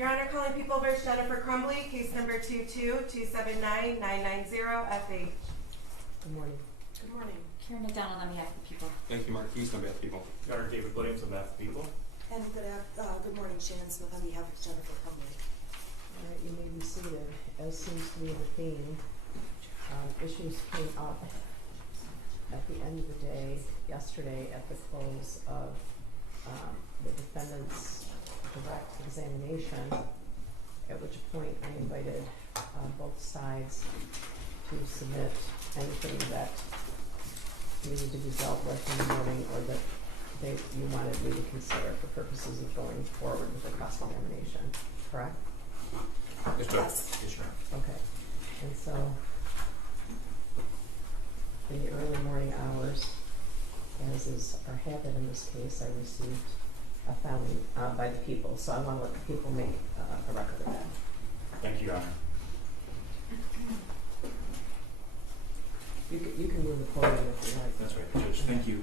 Your Honor, calling People v. Jennifer Crumbley, case number 22-279990, Good morning. Good morning. Karen McDonald on behalf of the people. Thank you, Mark Keith, on behalf of people. Your Honor, David Williams on behalf of the people. And good morning, Shannon Smith on behalf of Jennifer Crumbley. All right, you may be seated. As seems to be the theme, issues came up at the end of the day yesterday at the close of the defendant's direct examination, at which point I invited both sides to submit anything that needed to be dealt with in the morning or that you wanted me to consider for purposes of going forward with the cross-examination, correct? Yes, Yes, Your Honor. Okay. And so, in the early morning hours, as is our habit in this case, I received a filing by the people. So I want to let the people make a record of that. Thank you, Your Honor. You can move the podium if you like. That's right, Judge. Thank you.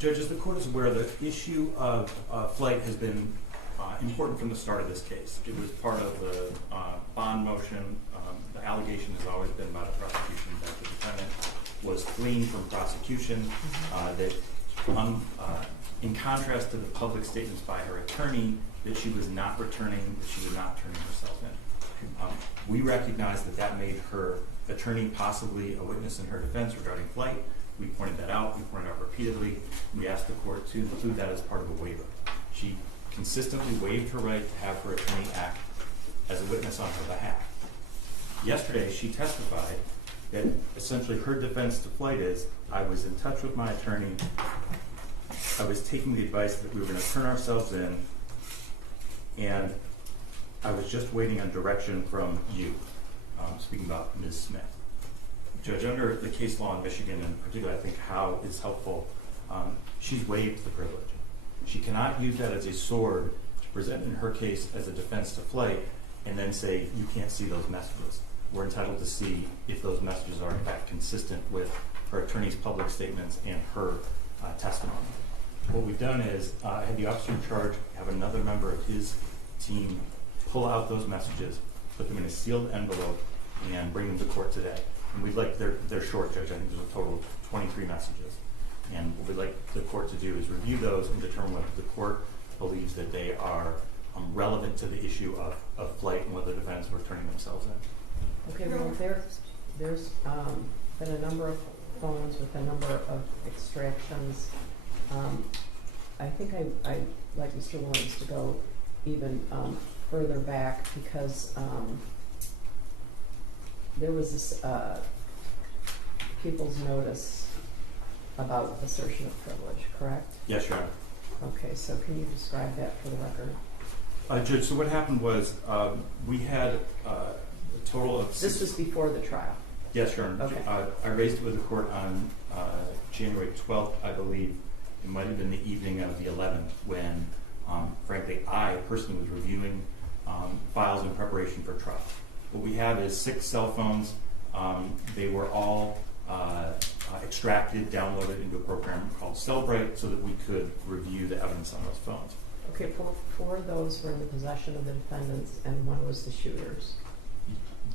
Judge, as the court is aware, the issue of flight has been important from the start of this case. It was part of the bond motion. The allegation has always been about a prosecution that the defendant was fleeing from prosecution, that in contrast to the public statements by her attorney that she was not returning, that she was not turning herself in. We recognize that that made her attorney possibly a witness in her defense regarding flight. We pointed that out. We pointed out repeatedly. We asked the court to include that as part of a waiver. She consistently waived her right to have her attorney act as a witness on her behalf. Yesterday, she testified that essentially her defense to flight is, I was in touch with my attorney, I was taking the advice that we were going to turn ourselves in, and I was just waiting on direction from you, speaking about Ms. Smith. Judge, under the case law in Michigan, and particularly I think how is helpful, she's waived the privilege. She cannot use that as a sword to present in her case as a defense to flight and then say, you can't see those messages. We're entitled to see if those messages are in fact consistent with her attorney's public statements and her testimony. What we've done is had the officer in charge have another member of his team pull out those messages, put them in a sealed envelope, and bring them to court today. And we'd like, they're short, Judge. I think there's a total of 23 messages. And what we'd like the court to do is review those and determine whether the court believes that they are relevant to the issue of flight and whether the defendants were turning themselves in. Okay, well, there's been a number of phones with a number of extractions. I think I'd like Mr. Williams to go even further back because there was this people's notice about assertion of privilege, correct? Yes, Your Honor. Okay, so can you describe that for the record? Judge, so what happened was we had a total of This was before the trial. Yes, Your Honor. Okay. I raised it with the court on January 12th, I believe. It might have been the evening of the 11th when, frankly, I personally was reviewing files in preparation for trial. What we have is 6 cell phones. They were all extracted, downloaded into a program called Cellbrite so that we could review the evidence on those phones. Okay, 4 of those were in the possession of the defendants and 1 was the shooter's.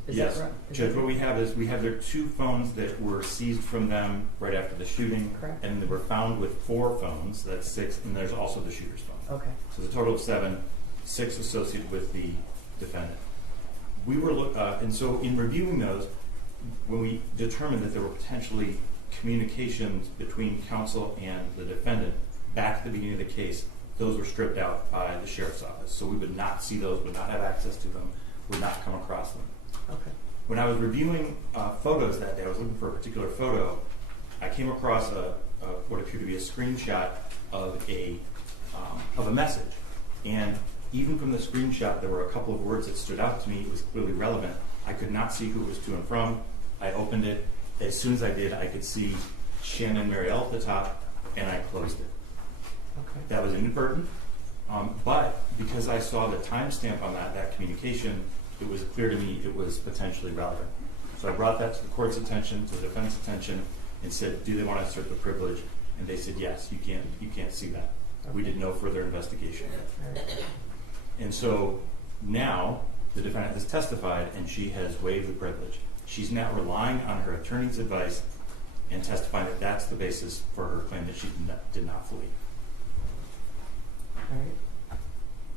Is Yes, that right? Judge, what we have is we have their 2 phones that were seized from them right after the shooting. Correct. And they were found with 4 phones, that's 6, and there's also the shooter's phone. Okay. So the total of 7, 6 associated with the defendant. We were, and so in reviewing those, when we determined that there were potentially communications between counsel and the defendant back at the beginning of the case, those were stripped out by the sheriff's office. So we would not see those, would not have access to them, would not come across them. Okay. When I was reviewing photos that day, I was looking for a particular photo. I came across what appeared to be a screenshot of a message, and even from the screenshot, there were a couple of words that stood out to me. It was clearly relevant. I could not see who it was to and from. I opened it. As soon as I did, I could see Shannon Marielle at the top, and I closed it. Okay. That was inadvertent, but because I saw the timestamp on that communication, it was clear to me it was potentially relevant. So I brought that to the court's attention, to the defense's attention, and said, do they want to assert the privilege? And they said, yes, you can't see that. Okay. We did no further investigation. Right. And so Now, the defendant has testified and she has waived the privilege. She's now relying on her attorney's advice and testifying that that's the basis for her claim that she did not flee. All right,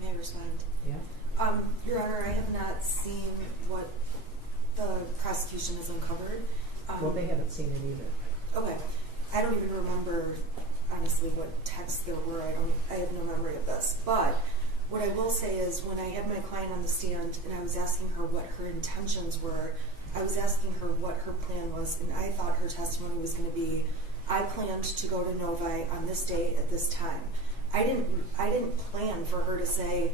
May I respond? yeah. Your Honor, I have not seen what the prosecution has uncovered. Well, they haven't seen it either. Okay. I don't even remember, honestly, what texts there were. I have no memory of this. But what I will say is when I had my client on the stand and I was asking her what her intentions were, I was asking her what her plan was, and I thought her testimony was going to be, I planned to go to Novi on this day at this time. I didn't plan for her to say,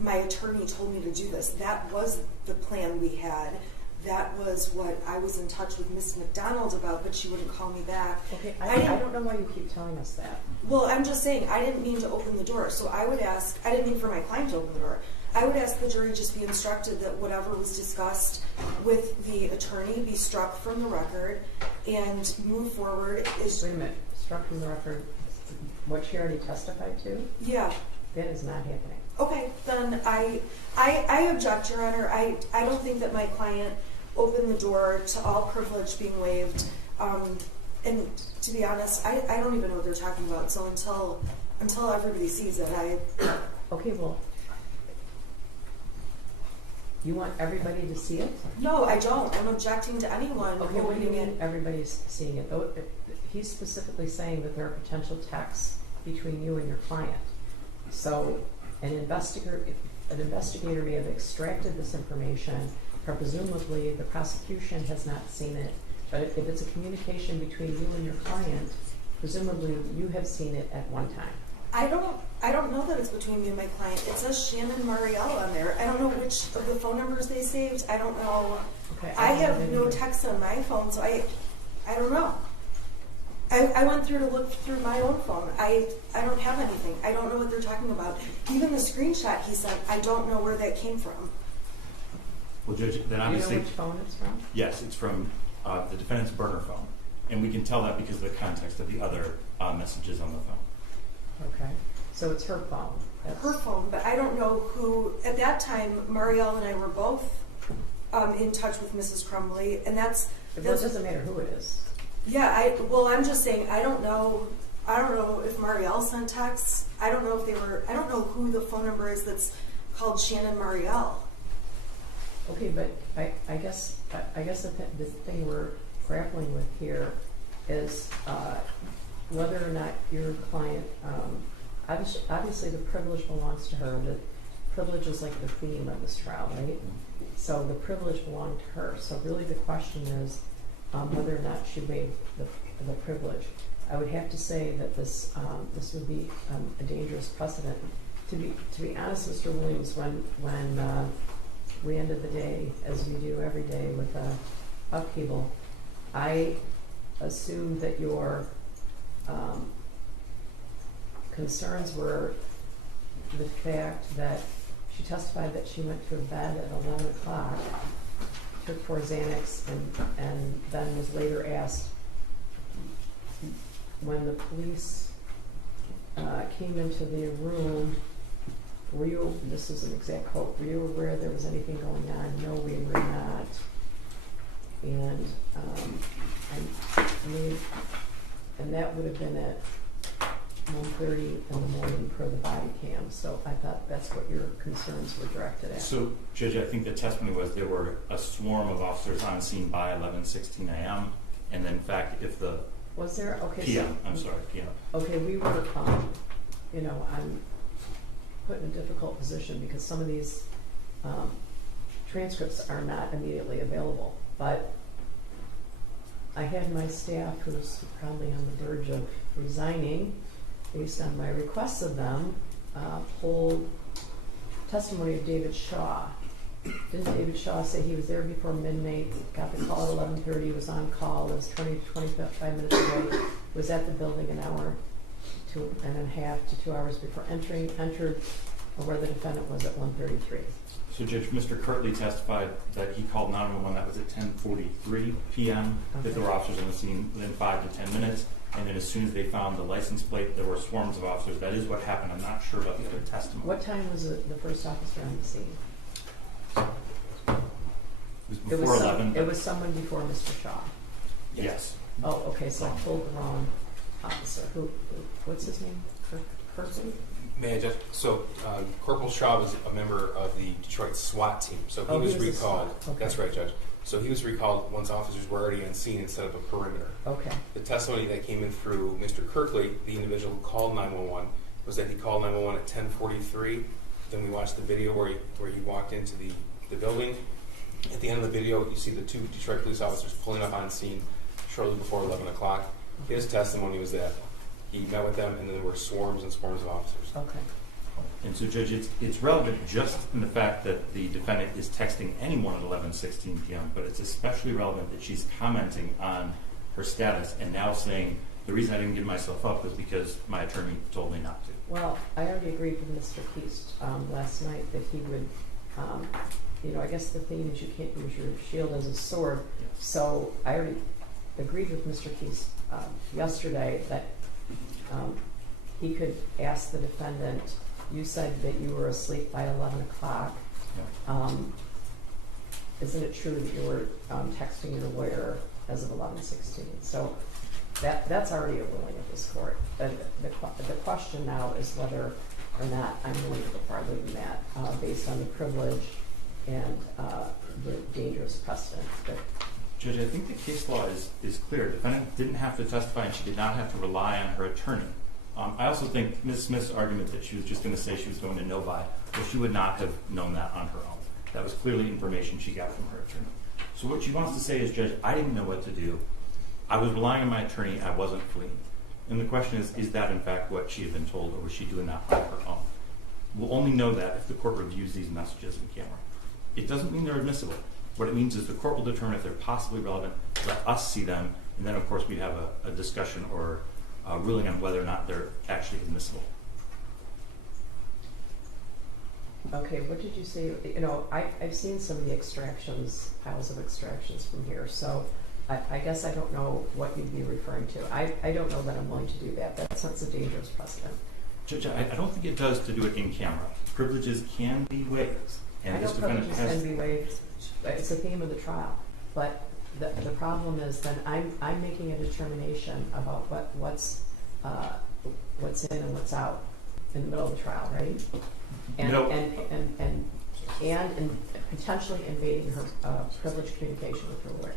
my attorney told me to do this. That was the plan we had. That was what I was in touch with Ms. McDonald about, but she wouldn't call me back. Okay, I don't know why you keep telling us that. Well, I'm just saying, I didn't mean to open the door. So I would ask, I didn't mean for my client to open the door. I would ask the jury just be instructed that whatever was discussed with the attorney be struck from the record and move forward. Wait a minute, struck from the record, what she already testified to? Yeah. That is not happening. Okay, then I object, Your Honor. I don't think that my client opened the door to all privilege being waived. And to be honest, I don't even know what they're talking about. So until everybody sees it, Okay, well, you want everybody to see it? no, I don't. I'm objecting to anyone Okay, what do you opening mean it. everybody's seeing it? Though, he's specifically saying that there are potential texts between you and your client. So an investigator may have extracted this information, but presumably the prosecution has not seen it. But if it's a communication between you and your client, presumably you have seen it at one time. I don't know that it's between me and my client. It says Shannon Marielle on there. I don't know which of the phone numbers they saved. I don't know. Okay, I don't have know no either. text on my phone, so I don't know. I went through to look through my own phone. I don't have anything. I don't know what they're talking about. Even the screenshot he sent, I don't know where that came from. Well, Judge, then Do you know obviously, which phone it's from? yes, it's from the defendant's burner phone. And we can tell that because of the context of the other messages on the phone. Okay, so it's her phone. That's, Her phone, but I don't know who. At that time, Marielle and I were both in touch with Mrs. Crumbley, and well, it doesn't matter who it is. yeah. I'm just saying I don't know. I don't know if Marielle sent texts. I don't know if they were. I don't know who the phone number is that's called Shannon Marielle. Okay, but I guess the thing we're grappling with here is whether or not your client, obviously the privilege belongs to her. The privilege is like the theme of this trial, right? So the privilege belonged to her. So really the question is whether or not she waived the privilege. I would have to say that this would be a dangerous precedent. To be honest, Mr. Williams, when we ended the day, as we do every day, with upheaval, I assumed that your concerns were the fact that she testified that she went to bed at 11 o'clock, took 4 Xanax, and then was later asked when the police came into the room, were you, this is an exact quote, were you aware there was anything going on? No, we were not. And and that would have been at 1:30 in the morning per the body cam. So I thought that's what your concerns were directed at. So, Judge, I think the testimony was there were a swarm of officers on scene by 11:16 a.m. And then, in fact, if the Was there? Okay. PM, I'm sorry, PM. Okay, we were, I'm put in a difficult position because some of these transcripts are not immediately available. But I had my staff, who's probably on the verge of resigning, based on my requests of them, pull testimony of David Shaw. Didn't David Shaw say he was there before midnight, got the call at 11:30, was on call, was 20 to 25 minutes away, was at the building an hour and a half to 2 hours before entered where the defendant was at 1:33. So, Judge, Mr. Kirtley testified that he called 911, that was at 10:43 p.m., that there were officers on the scene within 5 to 10 minutes, and then as soon as they found the license plate, there were swarms of officers. That is what happened. I'm not sure about the other testimony. What time was the first officer on the scene? was It was before some- 11. It was someone before Mr. Shaw. Yes. Oh, okay, so I pulled the wrong officer. What's his name? Kirkley? May I just, so Corporal Shaw was a member of the Detroit SWAT team, so he Oh, was he was a recalled. SWAT, okay. That's right, Judge. So he was recalled once officers were already on scene and set up a perimeter. Okay, The testimony that came in through Mr. Kirkley, the individual who called 911, was that he called 911 at 10:43. Then we watched the video where he walked into the building. At the end of the video, you see the two Detroit police officers pulling up on scene shortly before 11 o'clock. His testimony was that he met with them, and there were swarms and swarms of officers. okay. And so, Judge, it's relevant just in the fact that the defendant is texting anyone at 11:16 p.m., but it's especially relevant that she's commenting on her status and now saying, the reason I didn't give myself up was because my attorney told me not to. Well, I already agreed with Mr. Keast last night that he would, I guess the theme is you can't use your shield as a sword. Yes. So I already agreed with Mr. Keast yesterday that he could ask the defendant, you said that you were asleep by 11 o'clock. Yeah. Isn't it true that you were texting your lawyer as of 11:16? So that's already a ruling of this court. The question now is whether or not I'm willing to go farther than that based on the privilege and the dangerous precedent. Judge, I think the case law is clear. The defendant didn't have to testify and she did not have to rely on her attorney. I also think Ms. Smith's argument that she was just going to say she was going to know by, well, she would not have known that on her own. That was clearly information she got from her attorney. So what she wants to say is, Judge, I didn't know what to do. I was relying on my attorney. I wasn't fleeing. And the question is that in fact what she had been told, or was she doing that on her own? We'll only know that if the court reviews these messages in camera. It doesn't mean they're admissible. What it means is the court will determine if they're possibly relevant, let us see them, and then of course we'd have a discussion or a ruling on whether or not they're actually admissible. Okay, what did you say? I've seen some of the extractions, piles of extractions from here, so I guess I don't know what you'd be referring to. I don't know that I'm willing to do that. That sets a dangerous precedent. Judge, I don't think it does to do it in camera. Privileges can be waived. I And know this defendant privileges has... can be waived. It's the theme of the trial. But the problem is then I'm making a determination about what's in and what's out in the middle of the trial, right? And No. and potentially invading her privileged communication with her lawyer.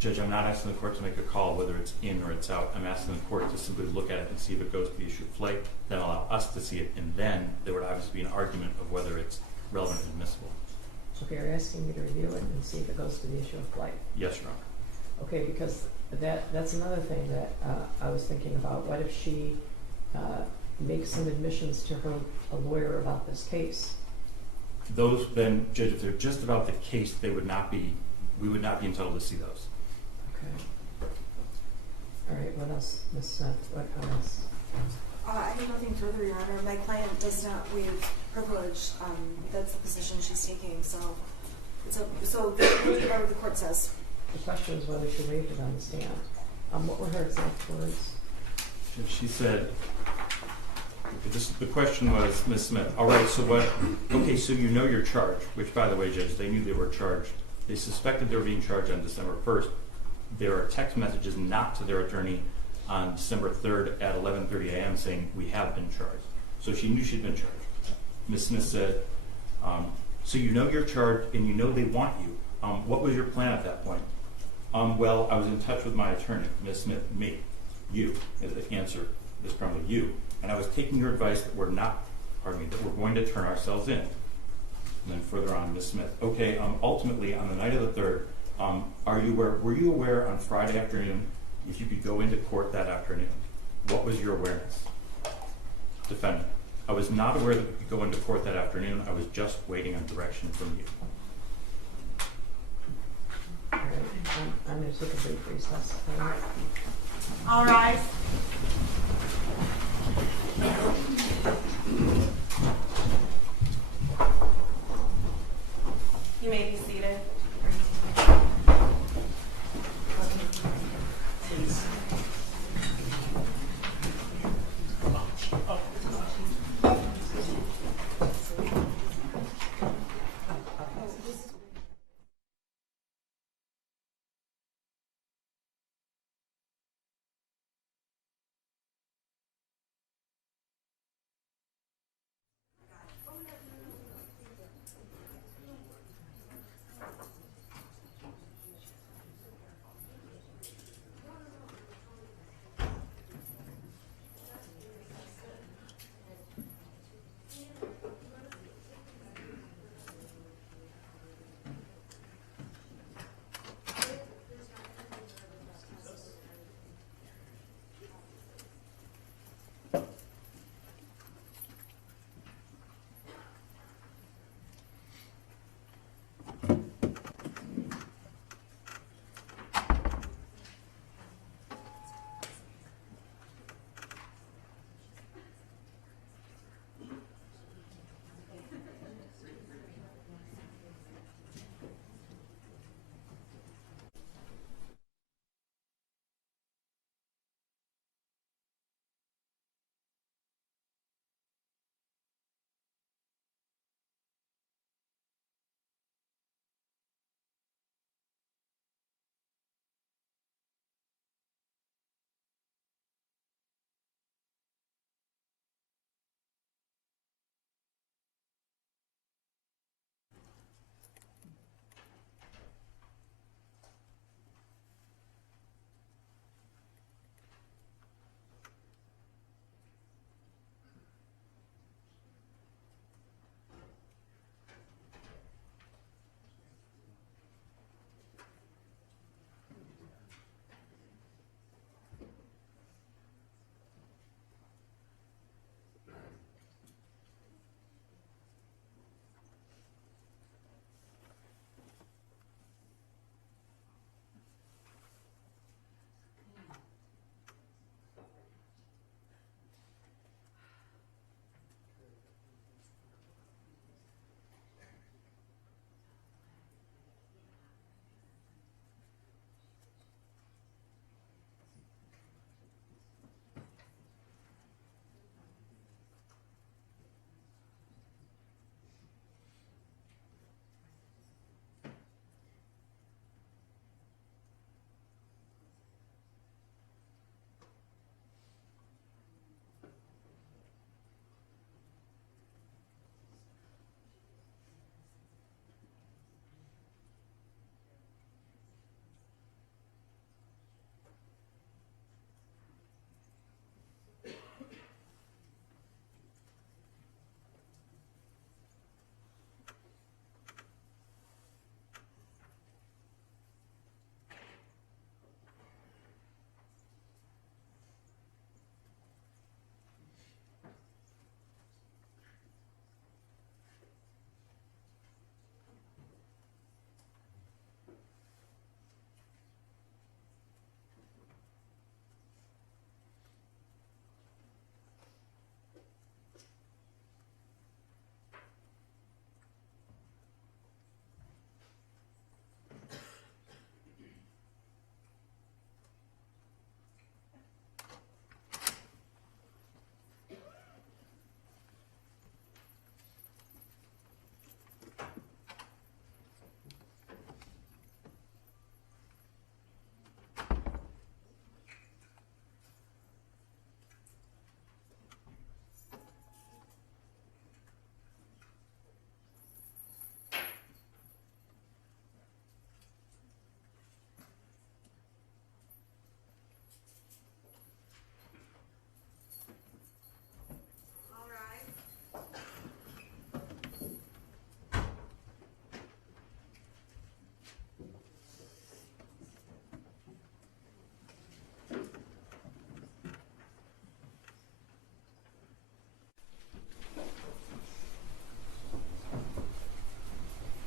Judge, I'm not asking the court to make a call whether it's in or it's out. I'm asking the court to simply look at it and see if it goes to the issue of flight, then allow us to see it, and then there would obviously be an argument of whether it's relevant and admissible. Okay, you're asking me to review it and see if it goes to the issue of flight. Yes, Your Honor. Okay, because that's another thing that I was thinking about. What if she makes some admissions to her lawyer about this case? Those then, Judge, if they're just about the case, we would not be entitled to see those. Okay. All right, what else, Ms. Smith? What else? I have nothing further, Your Honor. My client does not waive privilege. That's the position she's taking. So whatever the court says. The question is whether she waived it on the stand. What were her exact words? Judge, she said, the question was, Ms. Smith, all right, so what, okay, so you know you're charged, which by the way, Judge, they knew they were charged. They suspected they were being charged on December 1st. There are text messages not to their attorney on December 3rd at 11:30 a.m. saying we have been charged. So she knew she'd been charged. Ms. Smith said, so you know you're charged and you know they want you. What was your plan at that point? Well, I was in touch with my attorney, Ms. Smith, me, you, as the answer, Ms. Crumbley, you. And I was taking your advice that we're going to turn ourselves in. And then further on, Ms. Smith, okay, ultimately on the night of the 3rd, were you aware on Friday afternoon if you could go into court that afternoon? What was your awareness? Defendant, I was not aware that we could go into court that afternoon. I was just waiting on direction from you. All right, I'm going to take a brief recess. All rise. You may be seated.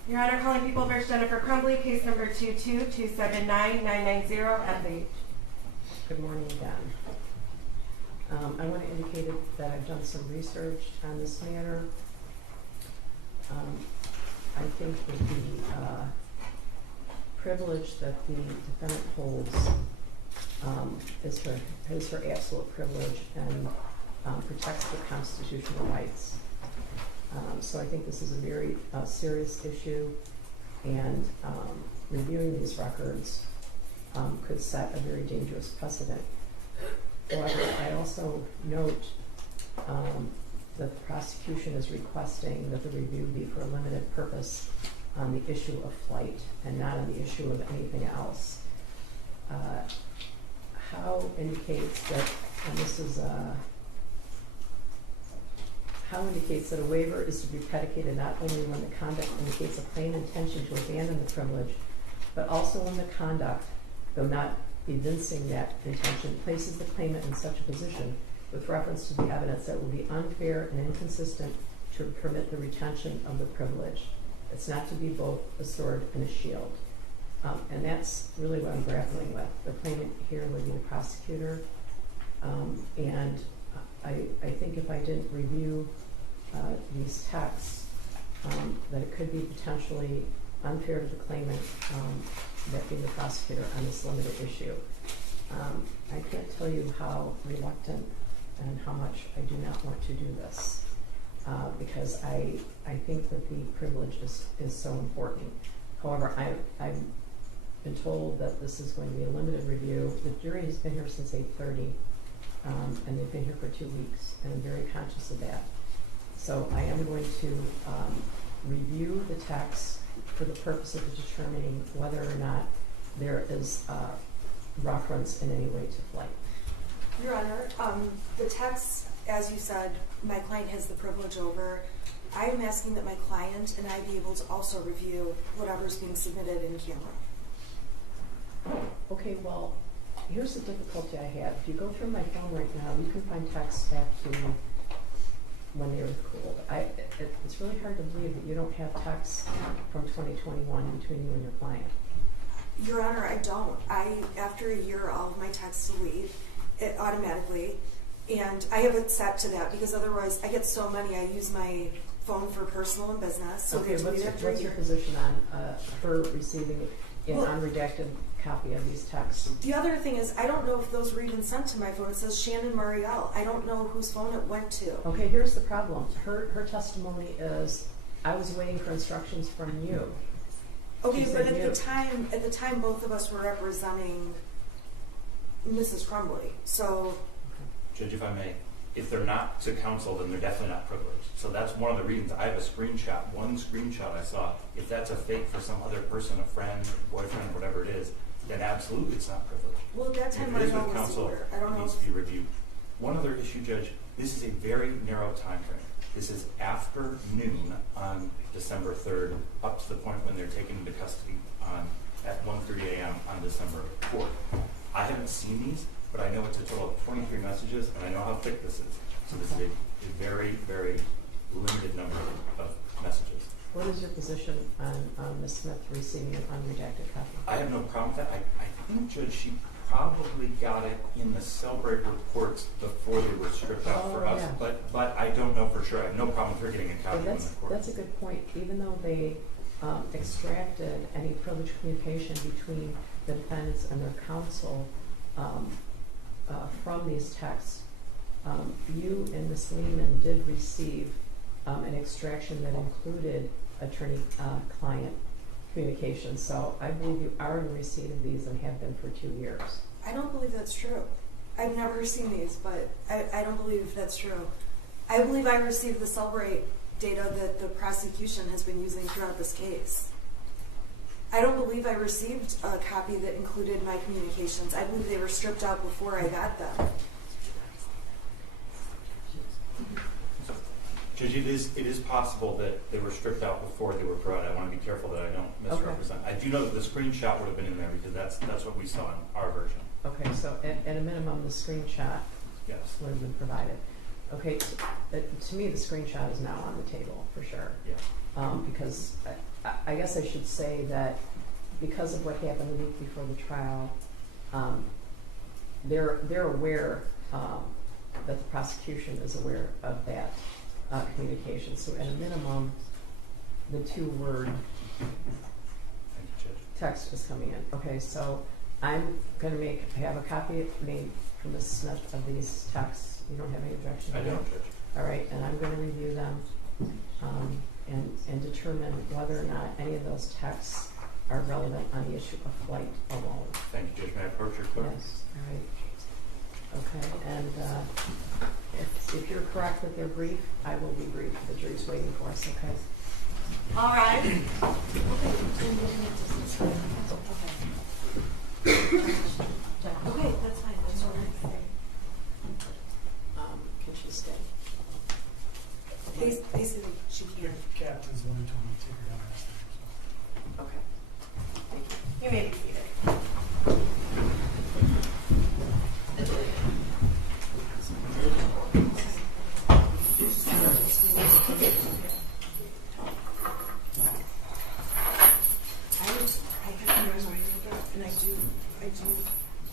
Your Honor, calling People versus Jennifer Crumbley, case number 222799990 FH. Good morning again. I want to indicate that I've done some research on this matter. I think that the privilege that the defendant holds is her absolute privilege and protects the constitutional rights. So I think this is a very serious issue, and reviewing these records could set a very dangerous precedent. However, I also note that the prosecution is requesting that the review be for a limited purpose on the issue of flight and not on the issue of anything else. How indicates that, and this is How indicates that a waiver is to be predicated not only when the conduct indicates a plain intention to abandon the privilege, but also when the conduct, though not evincing that intention, places the claimant in such a position with reference to the evidence that would be unfair and inconsistent to permit the retention of the privilege. It's not to be both a sword and a shield. And that's really what I'm grappling with. The claimant here would be the prosecutor, and I think if I didn't review these texts, that it could be potentially unfair to the claimant, that being the prosecutor, on this limited issue. I can't tell you how reluctant and how much I do not want to do this, because I think that the privilege is so important. However, I've been told that this is going to be a limited review. The jury has been here since 8:30. And they've been here for 2 weeks, and I'm very conscious of that. So I am going to review the text for the purpose of determining whether or not there is reference in any way to flight. Your Honor, the text, as you said, my client has the privilege over. I am asking that my client and I be able to also review whatever's being submitted in camera. Okay, well, here's the difficulty I have. If you go through my phone right now, you can find texts back to when they were cooled. It's really hard to believe that you don't have texts from 2021 between you and your client. Your Honor, I don't. After a year, all of my texts delete it automatically, and I have it set to that because otherwise I get so many. I use my phone for personal and business, so Okay, they delete after a what's your year. position on her receiving an unredacted copy of these texts? The other thing is, I don't know if those were even sent to my phone. It says Shannon Muriel. I don't know whose phone it went to. Okay, here's the problem. Her testimony is, I was waiting for instructions from you. Okay, She but said at the time, both of us were representing Mrs. Crumbley. So, Judge, if I may, if they're not to counsel, then they're definitely not privileged. So that's one of the reasons. I have a screenshot, one screenshot I saw. If that's a fake for some other person, a friend, boyfriend, whatever it is, then absolutely it's not privileged. well, at that time, If my it is phone with was counsel, here. I don't it know. needs to be reviewed. One other issue, Judge, this is a very narrow time frame. This is after noon on December 3rd, up to the point when they're taken into custody at 1:30 a.m. on December 4th. I haven't seen these, but I know it's a total of 23 messages, and I know how thick this is. So this is a very, very limited number of messages. What is your position on Ms. Smith receiving an unredacted copy? I have no problem with that. I think, Judge, she probably got it in the Cellbrite reports before they were stripped out for us, yeah. but I don't know for sure. I have no problem with her getting a copy But in the court. that's a good point. Even though they extracted any privileged communication between the defendants and their counsel from these texts, you and Ms. Lehman did receive an extraction that included attorney-client communication. So I believe you are in receipt of these and have been for 2 years. I don't believe that's true. I've never seen these, but I don't believe that's true. I believe I received the Cellbrite data that the prosecution has been using throughout this case. I don't believe I received a copy that included my communications. I believe they were stripped out before I got them. Judge, it is possible that they were stripped out before they were provided. I want to be careful that I don't misrepresent. Okay. I do know that the screenshot would have been in there because that's what we saw in our version. Okay, so at a minimum, the screenshot Yes. would have been provided. Okay, to me, the screenshot is now on the table for sure. Yeah. Because I guess I should say that because of what happened the week before the trial, they're aware that the prosecution is aware of that communication. So at a minimum, the 2-word Thank you, Judge. text is coming in. Okay, so I'm going to have a copy made from Mrs. Smith of these texts. You don't have any objection to I that? don't, Judge. All right, and I'm going to review them and determine whether or not any of those texts are relevant on the issue of flight alone. Thank you, Judge. May I approach your clerk? Yes, all right. Okay, and if you're correct with your brief, I will be brief. The jury's waiting for us, okay? All right. Okay, that's fine, that's all right. Can she stay? Basically, she Your can't. captain's the one who told me to take her down. Okay. Thank you. You may be seated. I have no memory of it, and I do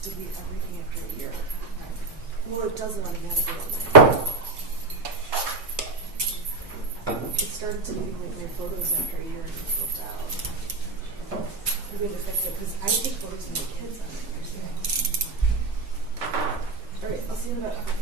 delete everything after a year. Well, it doesn't automatically on my. It started deleting like my photos after a year and it flipped out. I'm going to fix it because I take photos of my kids on it. All right, I'll see you in a bit. Okay.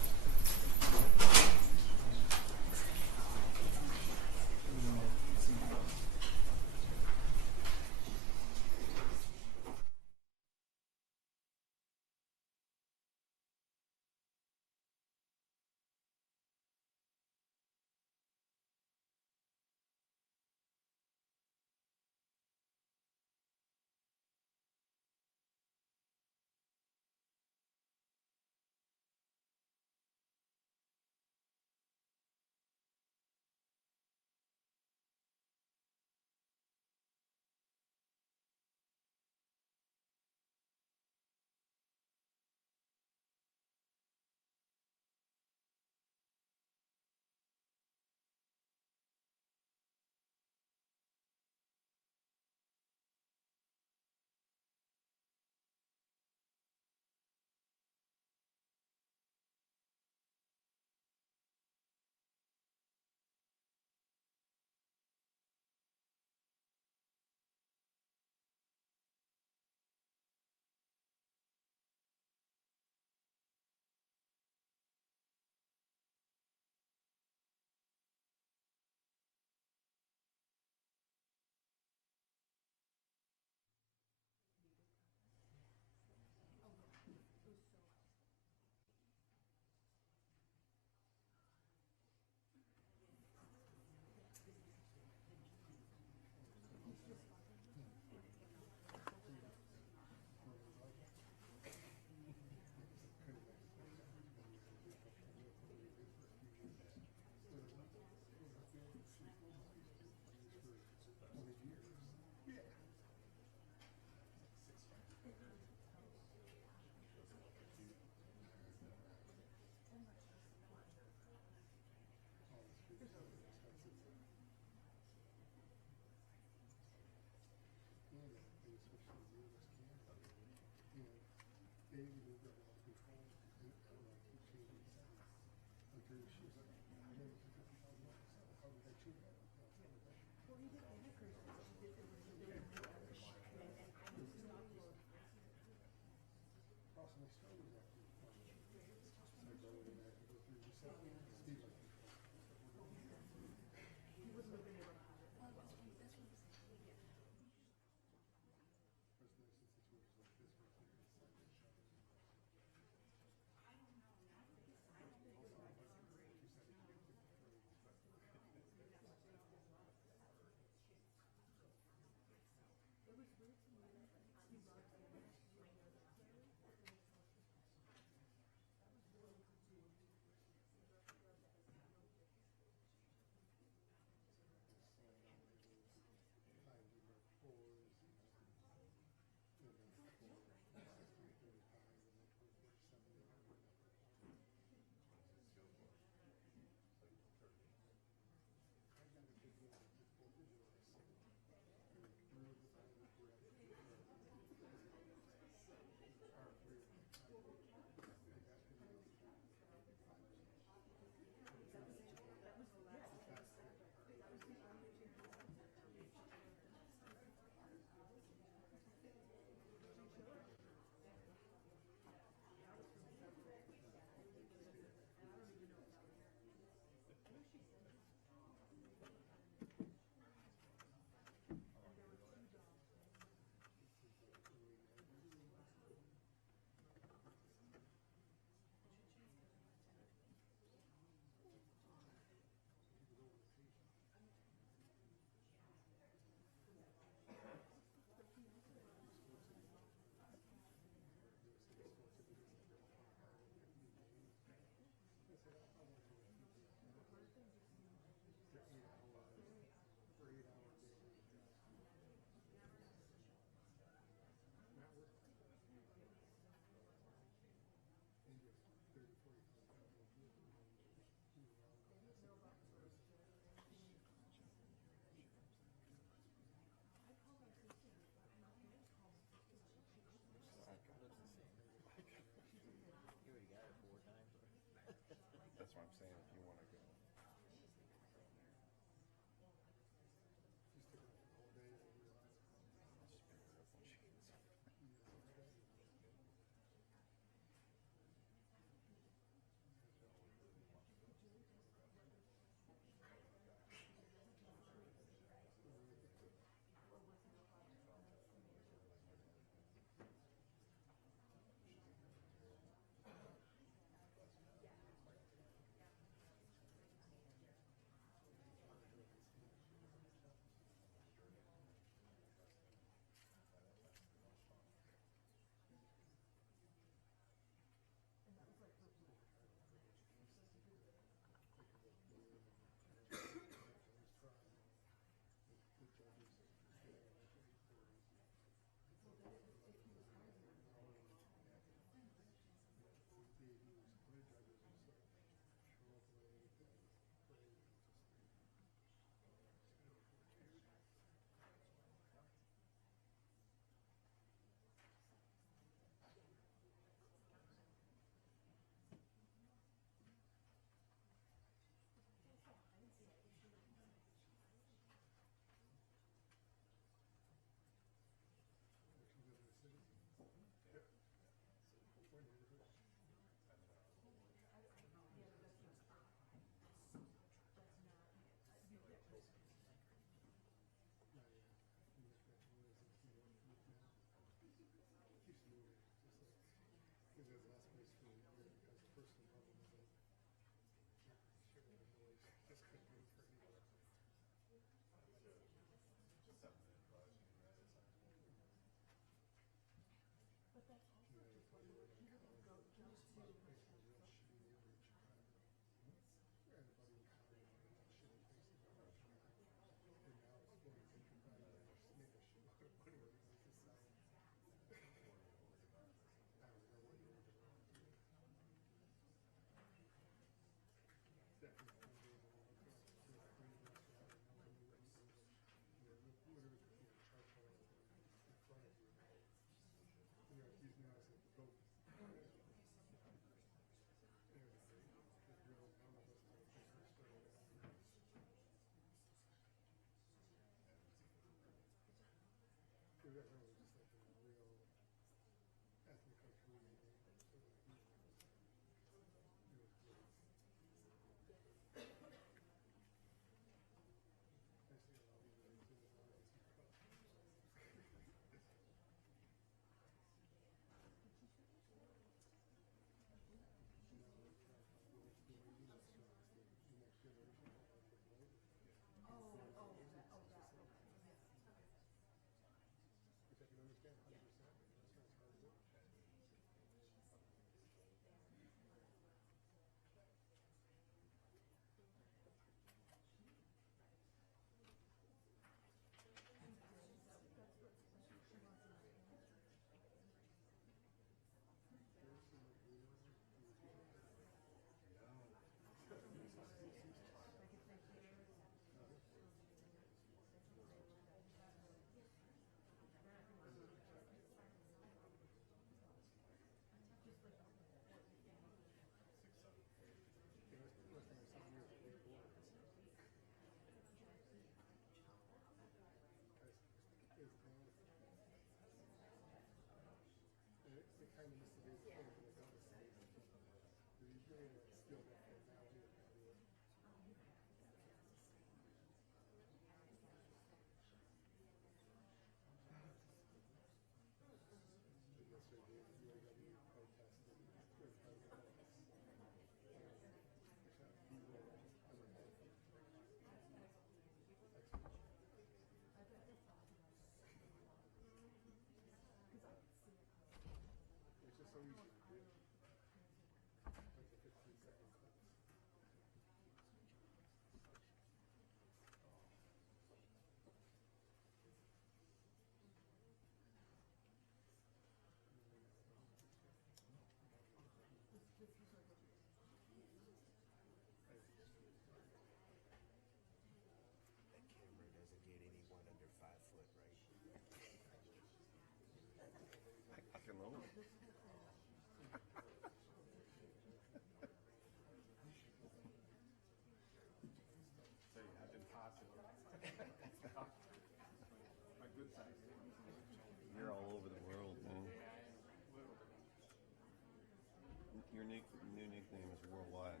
Your new nickname is Worldwide.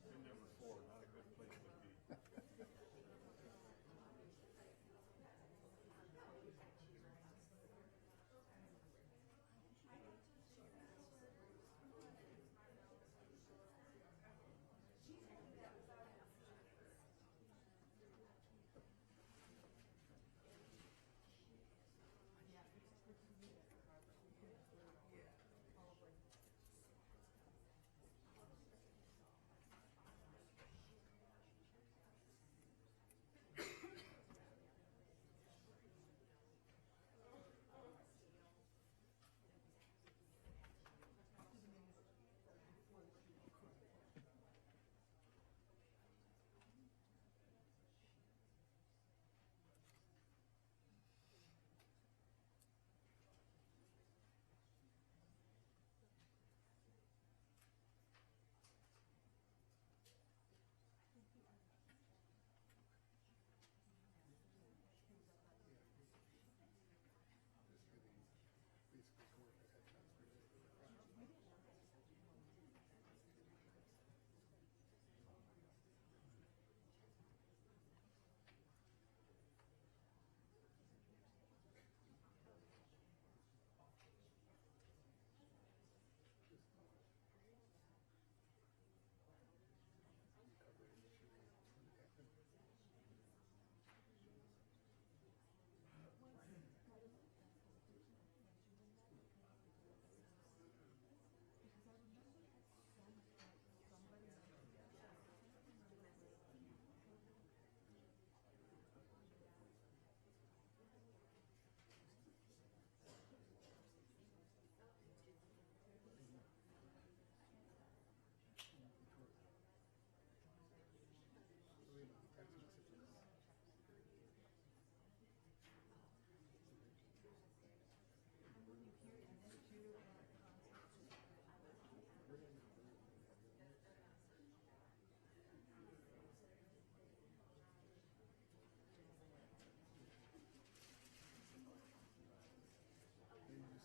Been there before, not a good place to be.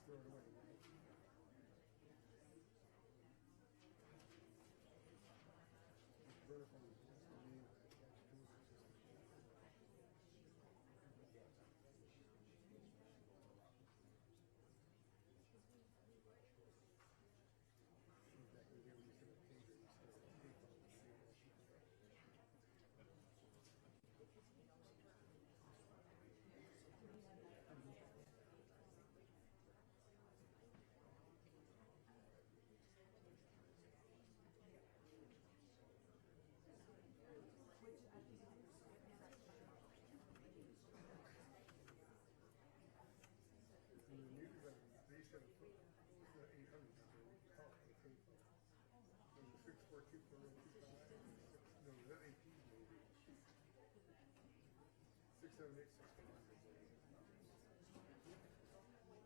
Throw it away. Vertical is just the name attached to it. Exactly here when you said a pager, you said a paper. When you knew that they said a foot, the 800, they call it a paper. And the 642, no, that AP maybe. 678, 600.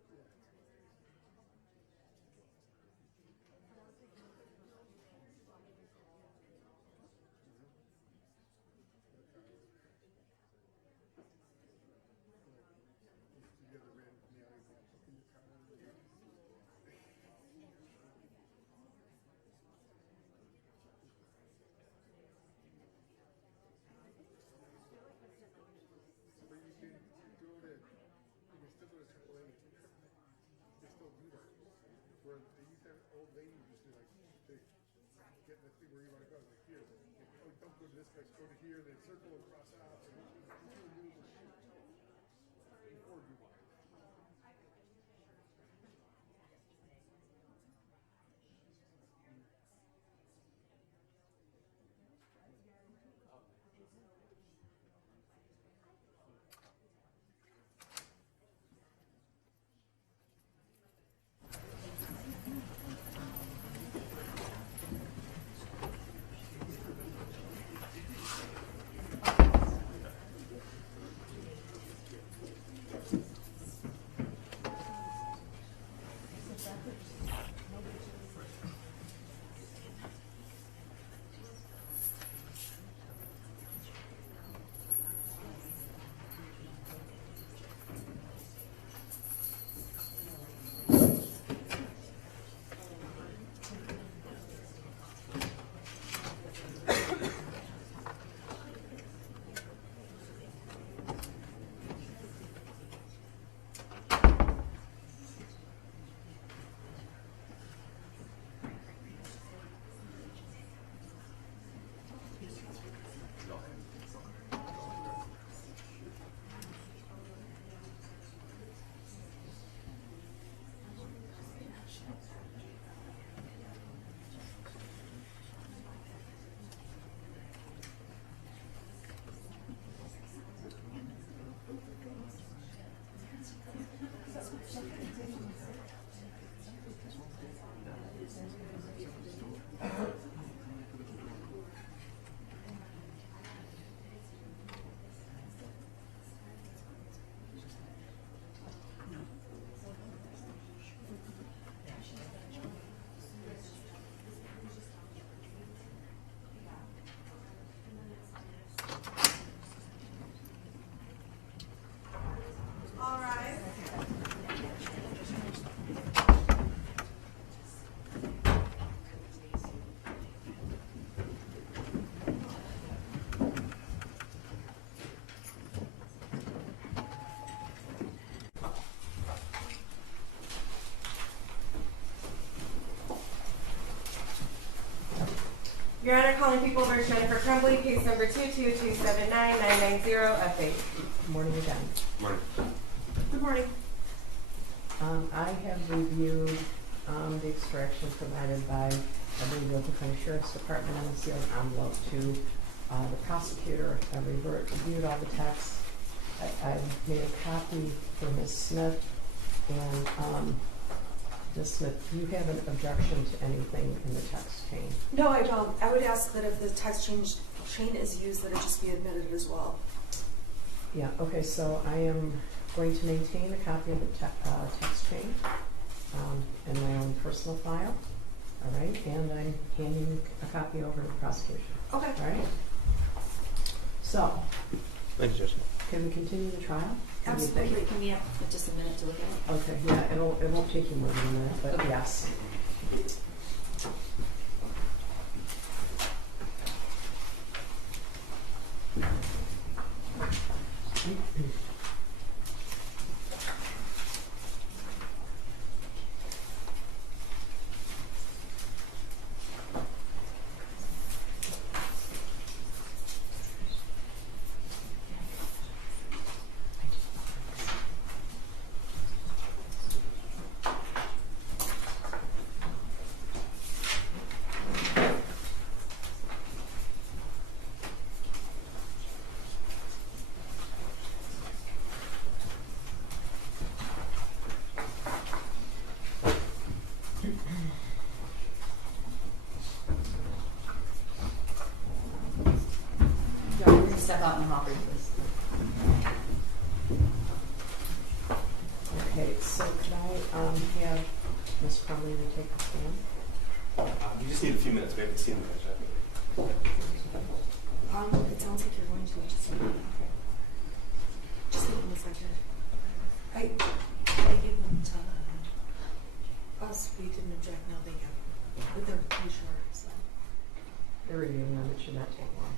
Yeah. You got a red nail in your car. But you can go to, you can still go to AAA. They still do that. Where they used to have old ladies used to like, they get the thing where you want to go. Like here, like, oh, don't go to this place, go to here, then circle across out. And it's really beautiful shit. Before you buy it. Your Honor, calling people over Jennifer Crumbley, case number 222799990 F8. Morning again. Morning. Good morning. I have reviewed the extraction provided by the Yoga County Sheriff's Department and the sealed envelope to the prosecutor. I reviewed all the text. I made a copy for Ms. Smith, and Ms. Smith, do you have an objection to anything in the text chain? No, I don't. I would ask that if the text chain is used, that it just be admitted as well. Yeah, okay, so I am going to maintain a copy of the text chain in my own personal file, all right? And I'm handing a copy over to the prosecution. Okay. All right? So, Thank you, Judge. can we continue the trial? What do you think? Absolutely. Can we have just a minute to look at it? Okay, yeah, it won't take you more than a minute, but Okay. yes. John, we're gonna step out in the hopper, please. Okay, so could I have Ms. Crumbley to take the stand? You just need a few minutes. We haven't seen the judge. It sounds like you're going to. Just give them a second. I gave them to us. We didn't object. Now they have. But they're pretty short, so. They're reviewing them, it should not take long.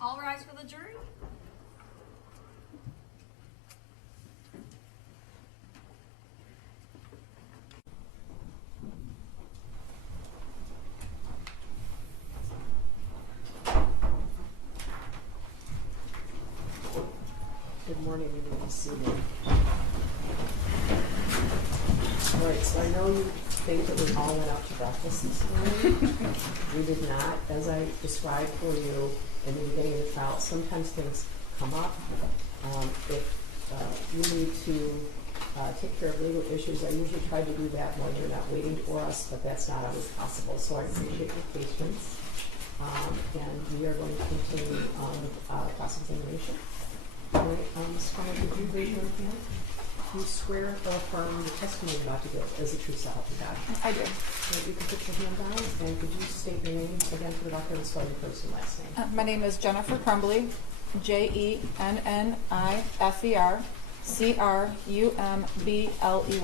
All rise for the jury. Good morning, you may be seated. All right, so I know you think that we all went out to breakfast this morning. We did not. As I described for you in the beginning of the trial, sometimes things come up. If you need to take care of legal issues, I usually try to do that when you're not waiting for us, but that's not always possible. So I appreciate your patience. And we are going to continue on cross-examination. All right, Ms. Crumbley, could you raise your hand? Do you swear or affirm the testimony you're about to give is the truth so help you God? I do. So you can put your hand down, and could you state your name again for the record and spell your first and last name? My name is Jennifer Crumbley, JENNIFER CRUMBLEY. Go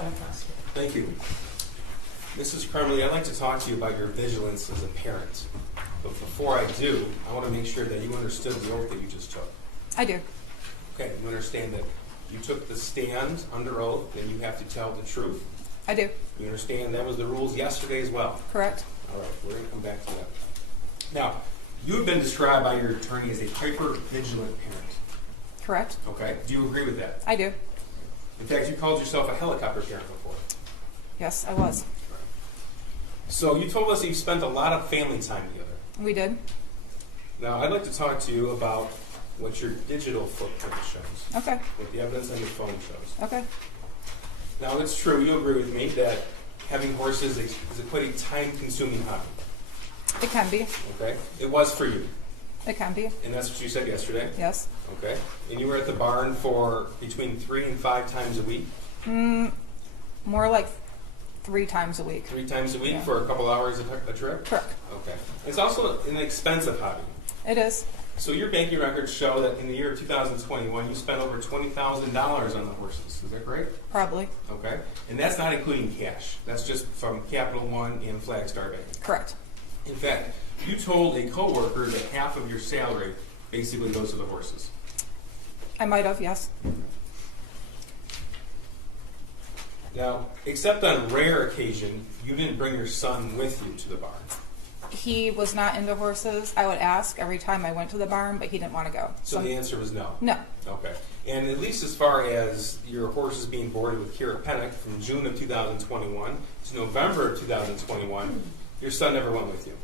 ahead, prosecutor. Thank you. Mrs. Crumbley, I'd like to talk to you about your vigilance as a parent. But before I do, I want to make sure that you understood the oath that you just took. I do. Okay, you understand that you took the stand under oath and you have to tell the truth? I do. You understand that was the rules yesterday as well? Correct. All right, we're going to come back to that. Now, you have been described by your attorney as a hyper-vigilant parent. Correct. Okay, do you agree with that? I do. In fact, you called yourself a helicopter parent before. Yes, I was. So you told us that you spent a lot of family time together. We did. Now, I'd like to talk to you about what your digital footprint shows, Okay. what the evidence on your phone shows. Okay. Now, it's true, you agree with me that having horses is quite a time-consuming hobby, It can be. okay? It was for you, It can be. and that's what you said yesterday, Yes. okay? And you were at the barn for between 3 and 5 times a week? More like 3 times a week. 3 times a week Yeah. for a couple hours a trip? Correct. Okay. It's also an expensive hobby. It is. So your banking records show that in the year of 2021, you spent over $20,000 on the horses. Is that correct? Probably. Okay. And that's not including cash. That's just from Capital One and Flagstar Bank. Correct. In fact, you told a coworker that half of your salary basically goes to the horses. I might have, yes. Now, except on rare occasion, you didn't bring your son with you to the barn. He was not into horses. I would ask every time I went to the barn, but he didn't want to go. So the answer was no. No. Okay. And at least as far as your horses being boarded with Kira Pennock from June of 2021 to November of 2021, your son never went with you.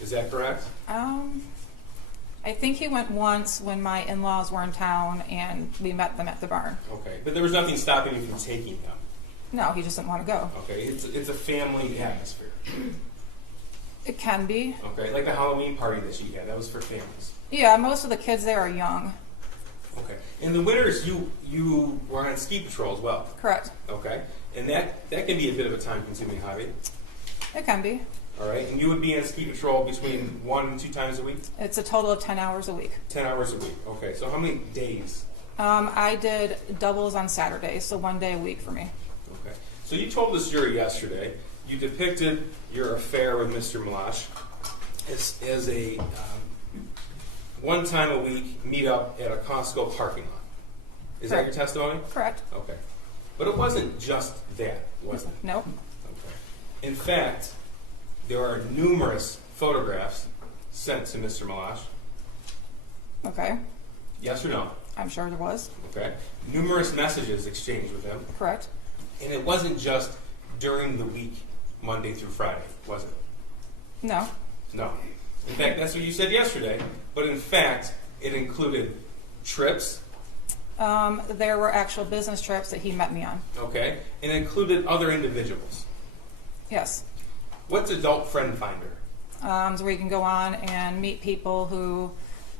Is that correct? I think he went once when my in-laws were in town and we met them at the barn. Okay. But there was nothing stopping you from taking them. No, he just didn't want to go. Okay. It's a family atmosphere. It can be. Okay. Like the Halloween party that she had. That was for families. Yeah, most of the kids there are young. Okay. In the winters, you were on ski patrol as well. Correct. Okay. And that can be a bit of a time-consuming hobby. It can be. All right. And you would be on ski patrol between 1 and 2 times a week? It's a total of 10 hours a week. 10 hours a week. Okay. So how many days? I did doubles on Saturdays, so 1 day a week for me. Okay. So you told this jury yesterday, you depicted your affair with Mr. Malash as a one time a week meet up at a Costco parking lot. Is that your testimony? Correct. Okay. But it wasn't just that, was it? Nope. Okay. In fact, there are numerous photographs sent to Mr. Malash. Okay. Yes or no? I'm sure there was. Okay. Numerous messages exchanged with him. Correct. And it wasn't just during the week, Monday through Friday, was it? No. No. In fact, that's what you said yesterday. But in fact, it included trips. There were actual business trips that he met me on. Okay. And it included other individuals. Yes. What's Adult Friend Finder? So where you can go on and meet people who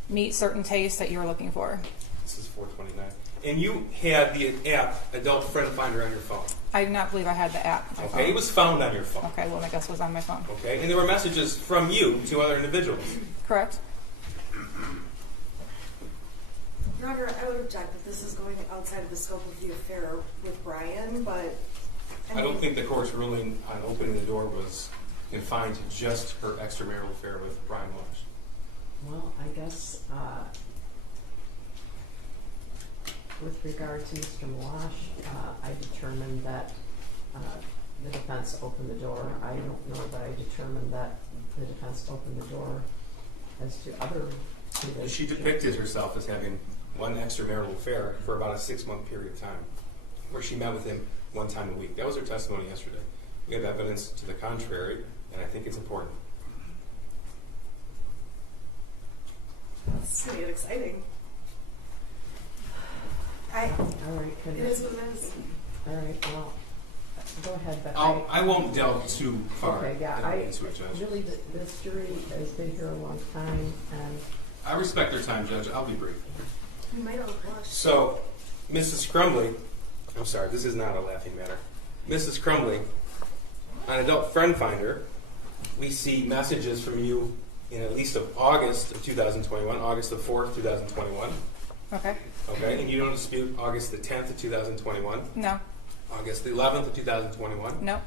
meet certain tastes that you're looking for. This is 429. And you had the app Adult Friend Finder on your phone. I do not believe I had the app on my Okay. phone. It was found on your phone. Okay, well, I guess it was on my phone. Okay. And there were messages from you to other individuals. Correct. Your Honor, I would object that this is going outside of the scope of the affair with Brian, but I don't think the court's ruling on opening the door was confined to just her extramarital affair with Brian Walsh. Well, I guess, with regard to Mr. Malash, I determined that the defense opened the door. I don't know that I determined that the defense opened the door as to other individuals. She depicted herself as having one extramarital affair for about a 6-month period of time, where she met with him 1 time a week. That was her testimony yesterday. We have evidence to the contrary, and I think it's important. this is going to get exciting. All right, It is what it is. all right, well, go ahead, but I won't delve too far okay, yeah, into it, Judge. really, this jury has been here a long time, and I respect their time, Judge. I'll be brief. You might have blushed. So, Mrs. Crumbley, I'm sorry, this is not a laughing matter. Mrs. Crumbley, on Adult Friend Finder, we see messages from you in at least of August of 2021, August the 4th, 2021. Okay. Okay, and you don't dispute August the 10th of 2021, No. August the 11th of 2021, No.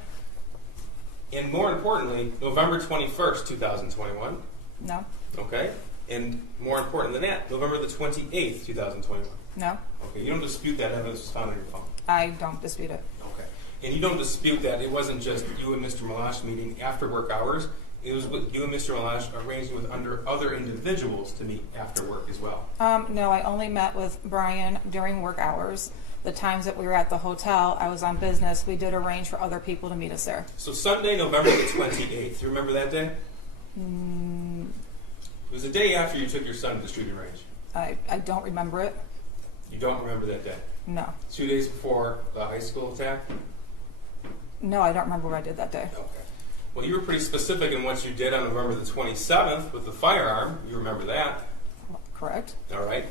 and more importantly, November 21st, 2021. No. Okay, and more important than that, November the 28th, 2021. No. Okay, you don't dispute that evidence was found on your phone. I don't dispute it. Okay. And you don't dispute that it wasn't just you and Mr. Malash meeting after work hours. It was with you and Mr. Malash arranging with other individuals to meet after work as well. No, I only met with Brian during work hours. The times that we were at the hotel, I was on business. We did arrange for other people to meet us there. So Sunday, November the 28th. You remember that day? It was the day after you took your son to the shooting range. I don't remember it. You don't remember that day? No. 2 days before the high school attack? No, I don't remember what I did that day. Okay. Well, you were pretty specific in what you did on November the 27th with the firearm. You remember that. Correct. All right.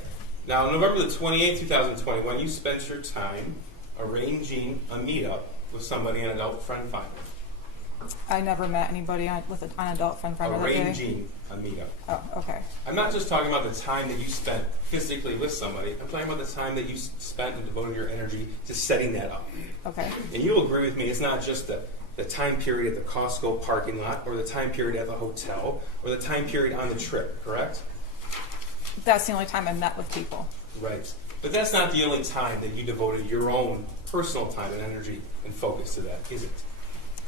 Now, November the 28th, 2021, you spent your time arranging a meetup with somebody an adult friend finder? I never met anybody with an adult friend finder that day. Arranging a meetup. Oh, okay. I'm not just talking about the time that you spent physically with somebody. I'm talking about the time that you spent and devoted your energy to setting that up. Okay. And you'll agree with me, it's not just the time period at the Costco parking lot or the time period at the hotel or the time period on the trip, correct? That's the only time I met with people. Right. But that's not the only time that you devoted your own personal time and energy and focus to that, is it?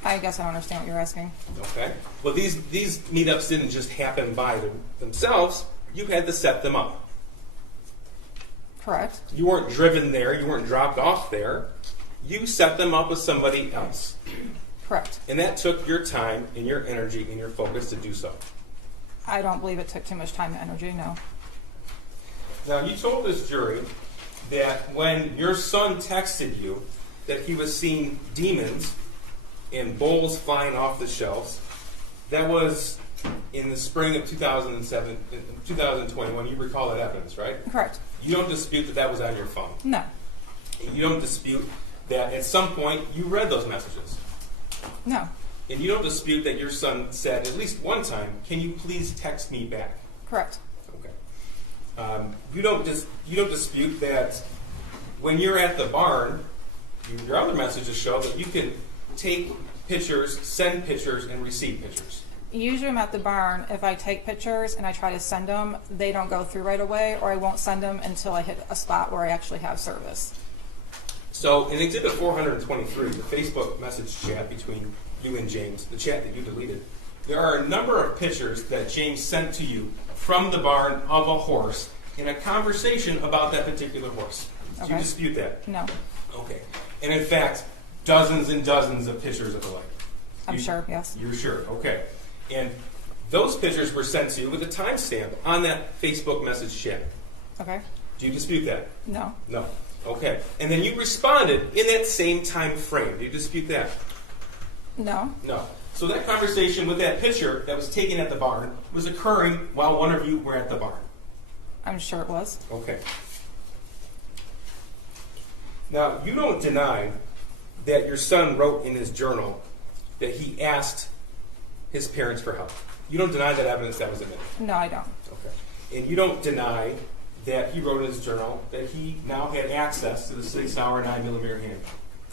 I guess I don't understand what you're asking. Okay. Well, these meetups didn't just happen by themselves. You had to set them up. Correct. You weren't driven there. You weren't dropped off there. You set them up with somebody else. Correct. And that took your time and your energy and your focus to do so. I don't believe it took too much time and energy, no. Now, you told this jury that when your son texted you that he was seeing demons and bowls flying off the shelves, that was in the spring of 2021. You recall that evidence, right? Correct. You don't dispute that was on your phone. No. You don't dispute that at some point you read those messages. No. And you don't dispute that your son said at least one time, "Can you please text me back?" Correct. Okay. You don't dispute that when you're at the barn, your other messages show that you can take pictures, send pictures, and receive pictures. Usually I'm at the barn, if I take pictures and I try to send them, they don't go through right away, or I won't send them until I hit a spot where I actually have service. So in Exhibit 423, the Facebook message chat between you and James, the chat that you deleted, there are a number of pictures that James sent to you from the barn of a horse in a conversation about that particular horse. Do you Okay. dispute that? No. Okay. And in fact, dozens and dozens of pictures of the like. I'm sure, yes. You're sure, okay. And those pictures were sent to you with a timestamp on that Facebook message chat. Okay. Do you dispute that? No. No. Okay. And then you responded in that same time frame. Do you dispute that? No. No. So that conversation with that picture that was taken at the barn was occurring while one of you were at the barn. I'm sure it was. Okay. Now, you don't deny that your son wrote in his journal that he asked his parents for help. You don't deny that evidence that was admitted. No, I don't. Okay. And you don't deny that he wrote in his journal that he now had access to the 6-hour 9mm handgun.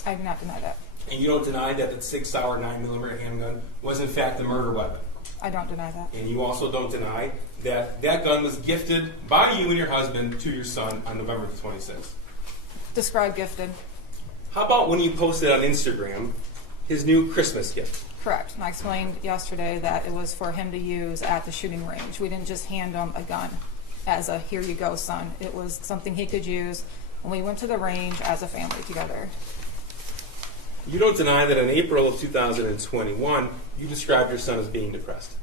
I do not deny that. And you don't deny that the 6-hour 9mm handgun was in fact a murder weapon. I don't deny that. And you also don't deny that that gun was gifted by you and your husband to your son on November the 26th. Describe gifted. How about when you posted on Instagram his new Christmas gift? Correct. And I explained yesterday that it was for him to use at the shooting range. We didn't just hand him a gun as a here you go, son. It was something he could use when we went to the range as a family together. You don't deny that in April of 2021, you described your son as being depressed.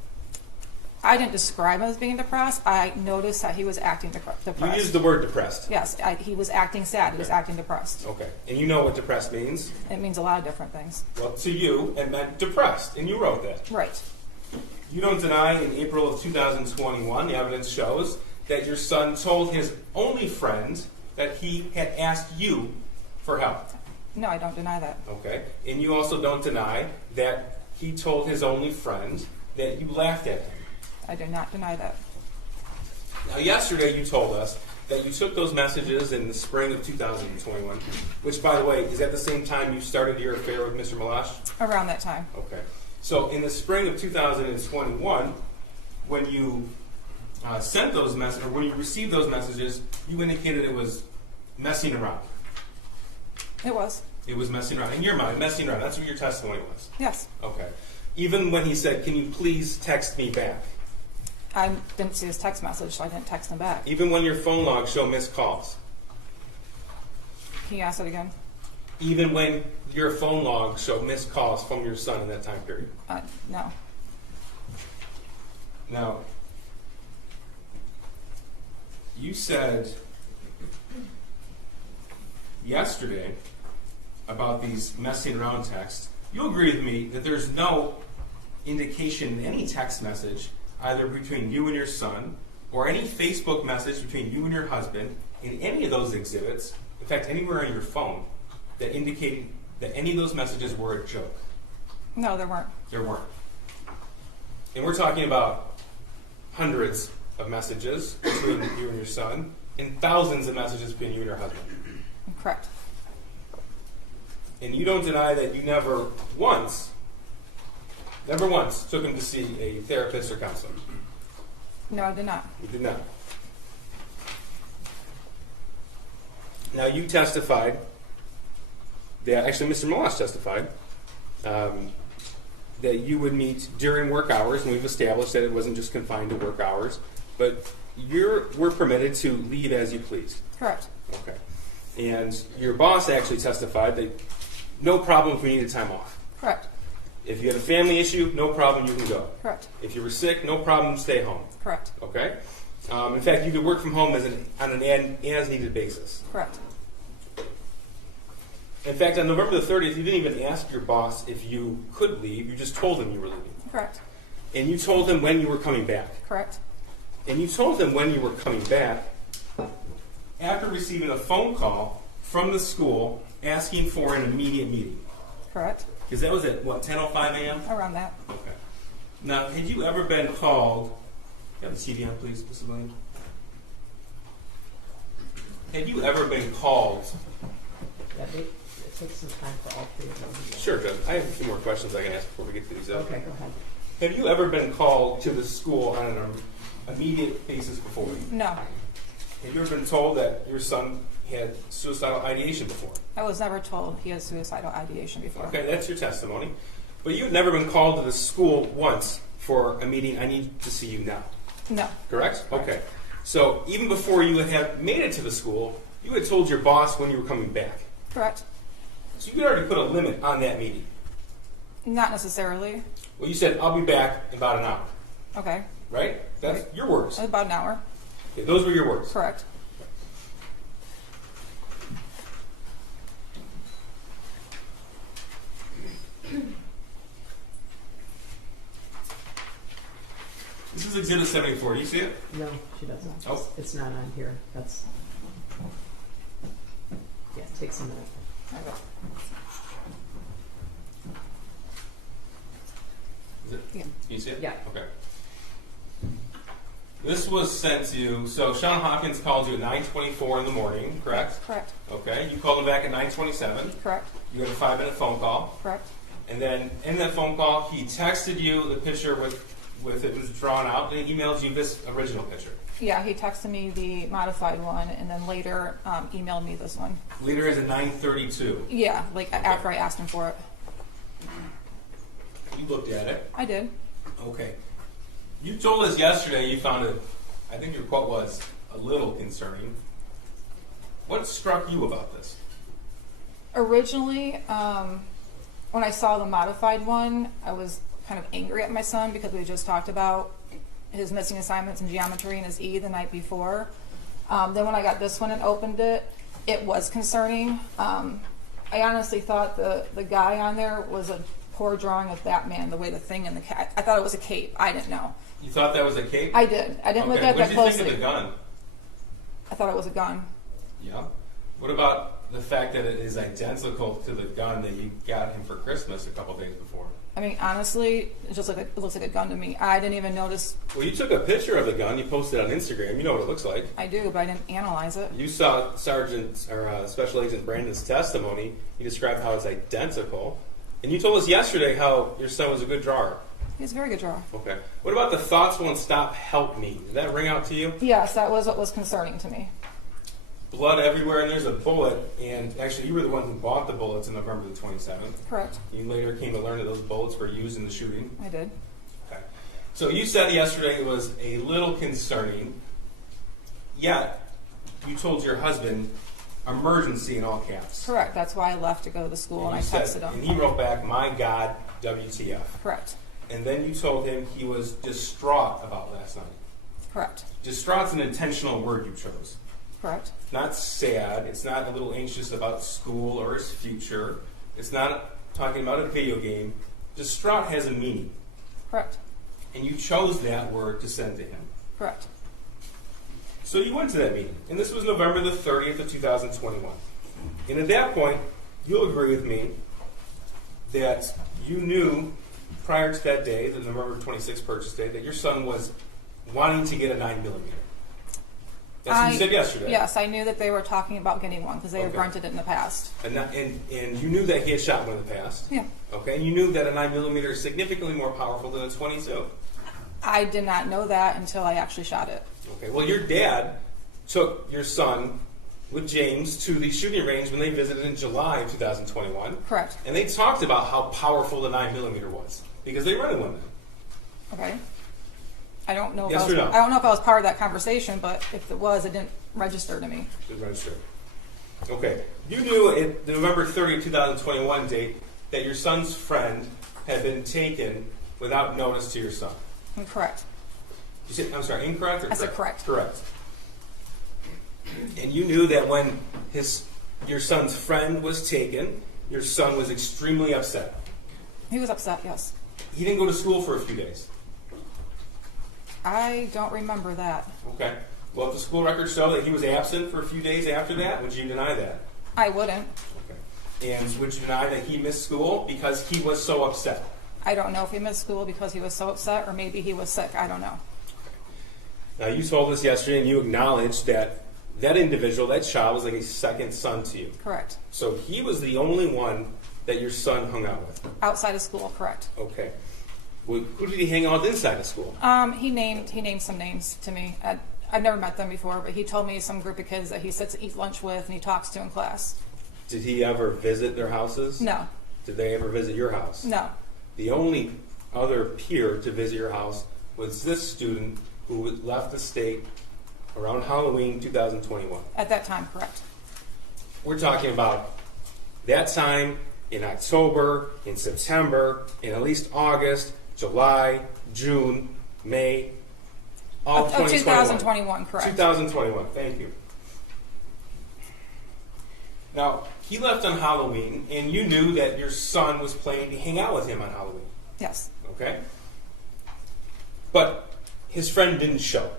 I didn't describe him as being depressed. I noticed that he was acting depressed. You used the word depressed. Yes, he was acting sad. He was acting depressed. Okay. And you know what depressed means? It means a lot of different things. Well, to you, it meant depressed, and you wrote that. Right. You don't deny in April of 2021, the evidence shows, that your son told his only friend that he had asked you for help. No, I don't deny that. Okay. And you also don't deny that he told his only friend that you laughed at him. I do not deny that. Now, yesterday you told us that you took those messages in the spring of 2021, which, by the way, is at the same time you started your affair with Mr. Malash? Around that time. Okay. So in the spring of 2021, when you sent those messages, or when you received those messages, you indicated it was messing around. It was. It was messing around. In your mind, messing around. That's what your testimony was. Yes. Okay. Even when he said, "Can you please text me back?" I didn't see his text message, so I didn't text him back. Even when your phone logs show missed calls. Can you ask it again? Even when your phone logs show missed calls from your son in that time period. No. Now, you said yesterday about these messing around texts. You agree with me that there's no indication in any text message, either between you and your son, or any Facebook message between you and your husband, in any of those exhibits, in fact, anywhere on your phone, that indicated that any of those messages were a joke? No, there weren't. There weren't. And we're talking about hundreds of messages between you and your son, and thousands of messages between you and your husband. Correct. And you don't deny that you never once took him to see a therapist or counselor. No, I did not. You did not. Now you testified that, actually Mr. Moss testified, that you would meet during work hours, and we've established that it wasn't just confined to work hours, but we're permitted to leave as you please. Correct. Okay. And your boss actually testified that no problem if we needed time off. Correct. If you had a family issue, no problem, you can go. Correct. If you were sick, no problem, stay home. Correct. Okay? In fact, you could work from home on an as-needed basis. Correct. In fact, on November the 30th, you didn't even ask your boss if you could leave. You just told him you were leaving. Correct. And you told him when you were coming back. Correct. And you told him when you were coming back after receiving a phone call from the school asking for an immediate meeting. Correct. Because that was at, what, 10:05 a.m.? Around that. Okay. Now, had you ever been called... You have the TV on, please, Mrs. Williams. Had you ever been called... It takes some time for all three of them. Sure, Judge. I have a few more questions I can ask before we get to these. Okay, go ahead. Have you ever been called to the school on an immediate basis before? No. Have you ever been told that your son had suicidal ideation before? I was never told he had suicidal ideation before. Okay, that's your testimony. But you had never been called to the school once for a meeting, I need to see you now. No. Correct? Okay. So even before you had made it to the school, you had told your boss when you were coming back. Correct. So you could already put a limit on that meeting. Not necessarily. Well, you said, I'll be back in about an hour. Okay. Right? That's your words. About an hour. Okay, those were your words. Correct. This is Exhibit 74. Do you see it? No, she doesn't. Oh. It's not on here. That's... Yeah, it takes a minute. Okay. Is it? Yeah. Can you see it? Yeah. Okay. This was sent to you. So Sean Hopkins called you at 9:24 in the morning, correct? Correct. Okay. You called him back at 9:27. Correct. You had a 5-minute phone call. Correct. And then in that phone call, he texted you the picture with it was drawn out, and he emailed you this original picture. Yeah, he texted me the modified one, and then later emailed me this one. Later is at 9:32. Yeah, like after I asked him for it. You looked at it. I did. Okay. You told us yesterday you found it, I think your quote was, a little concerning. What struck you about this? Originally, when I saw the modified one, I was kind of angry at my son because we just talked about his missing assignments in geometry and his E the night before. Then when I got this one and opened it, it was concerning. I honestly thought the guy on there was a poor drawing of Batman, the way the thing in the cat. I thought it was a cape. I didn't know. You thought that was a cape? I did. I didn't look at What that did you closely. think of the gun? I thought it was a gun. Yeah. What about the fact that it is identical to the gun that you got him for Christmas a couple days before? I mean, honestly, it looks like a gun to me. I didn't even notice. Well, you took a picture of the gun. You posted it on Instagram. You know what it looks like. I do, but I didn't analyze it. You saw Special Agent Brandon's testimony. He described how it's identical. And you told us yesterday how your son was a good drawer. He's a very good drawer. Okay. What about the thoughts won't stop, help me? Did that ring out to you? Yes, that was what was concerning to me. Blood everywhere, and there's a bullet. And actually, you were the one who bought the bullets on November the 27th. Correct. You later came to learn that those bullets were used in the shooting. I did. Okay. So you said yesterday it was a little concerning, yet you told your husband emergency in all caps. Correct. That's why I left to go to the school, and I texted him. And he wrote back, my God, WTF. Correct. And then you told him he was distraught about last night. Correct. Distraught's an intentional word you chose. Correct. Not sad. It's not a little anxious about school or his future. It's not talking about a video game. Distraught has a meaning. Correct. And you chose that word to send to him. Correct. So you went to that meeting. And this was November the 30th of 2021. And at that point, you'll agree with me that you knew prior to that day, the November 26th purchase day, that your son was wanting to get a 9mm. That's what you said yesterday. Yes, I knew that they were talking about getting one because they had Okay. rented it in the past. And you knew that he had shot one in the past. Yeah. Okay, and you knew that a 9mm is significantly more powerful than a 22. I did not know that until I actually shot it. Okay, well, your dad took your son with James to the shooting range when they visited in July of 2021. Correct. And they talked about how powerful the 9mm was because they rented one then. Okay. I don't know. Yes if I or was, no? I don't know if I was part of that conversation, but if it was, it didn't register to me. Didn't register. Okay, you knew at the November 30, 2021 date that your son's friend had been taken without notice to your son. Correct. You said, I'm sorry, incorrect or correct? I said correct. Correct. And you knew that when your son's friend was taken, your son was extremely upset. He was upset, yes. He didn't go to school for a few days. I don't remember that. Okay. Well, if the school records show that he was absent for a few days after that, would you deny that? I wouldn't. Okay. And would you deny that he missed school because he was so upset? I don't know if he missed school because he was so upset or maybe he was sick. I don't know. Now, you told us yesterday and you acknowledged that that individual, that child, was like a second son to you. Correct. So he was the only one that your son hung out with? Outside of school, correct. Okay. Well, who did he hang out with inside of school? He named some names to me. I've never met them before, but he told me some group of kids that he sits and eats lunch with and he talks to in class. Did he ever visit their houses? No. Did they ever visit your house? No. The only other peer to visit your house was this student who left the state around Halloween 2021. At that time, correct. We're talking about that time in October, in September, in at least August, July, June, May, all of 2021, correct. 2021, thank you. Now, he left on Halloween, and you knew that your son was planning to hang out with him on Halloween. Yes. Okay? But his friend didn't show.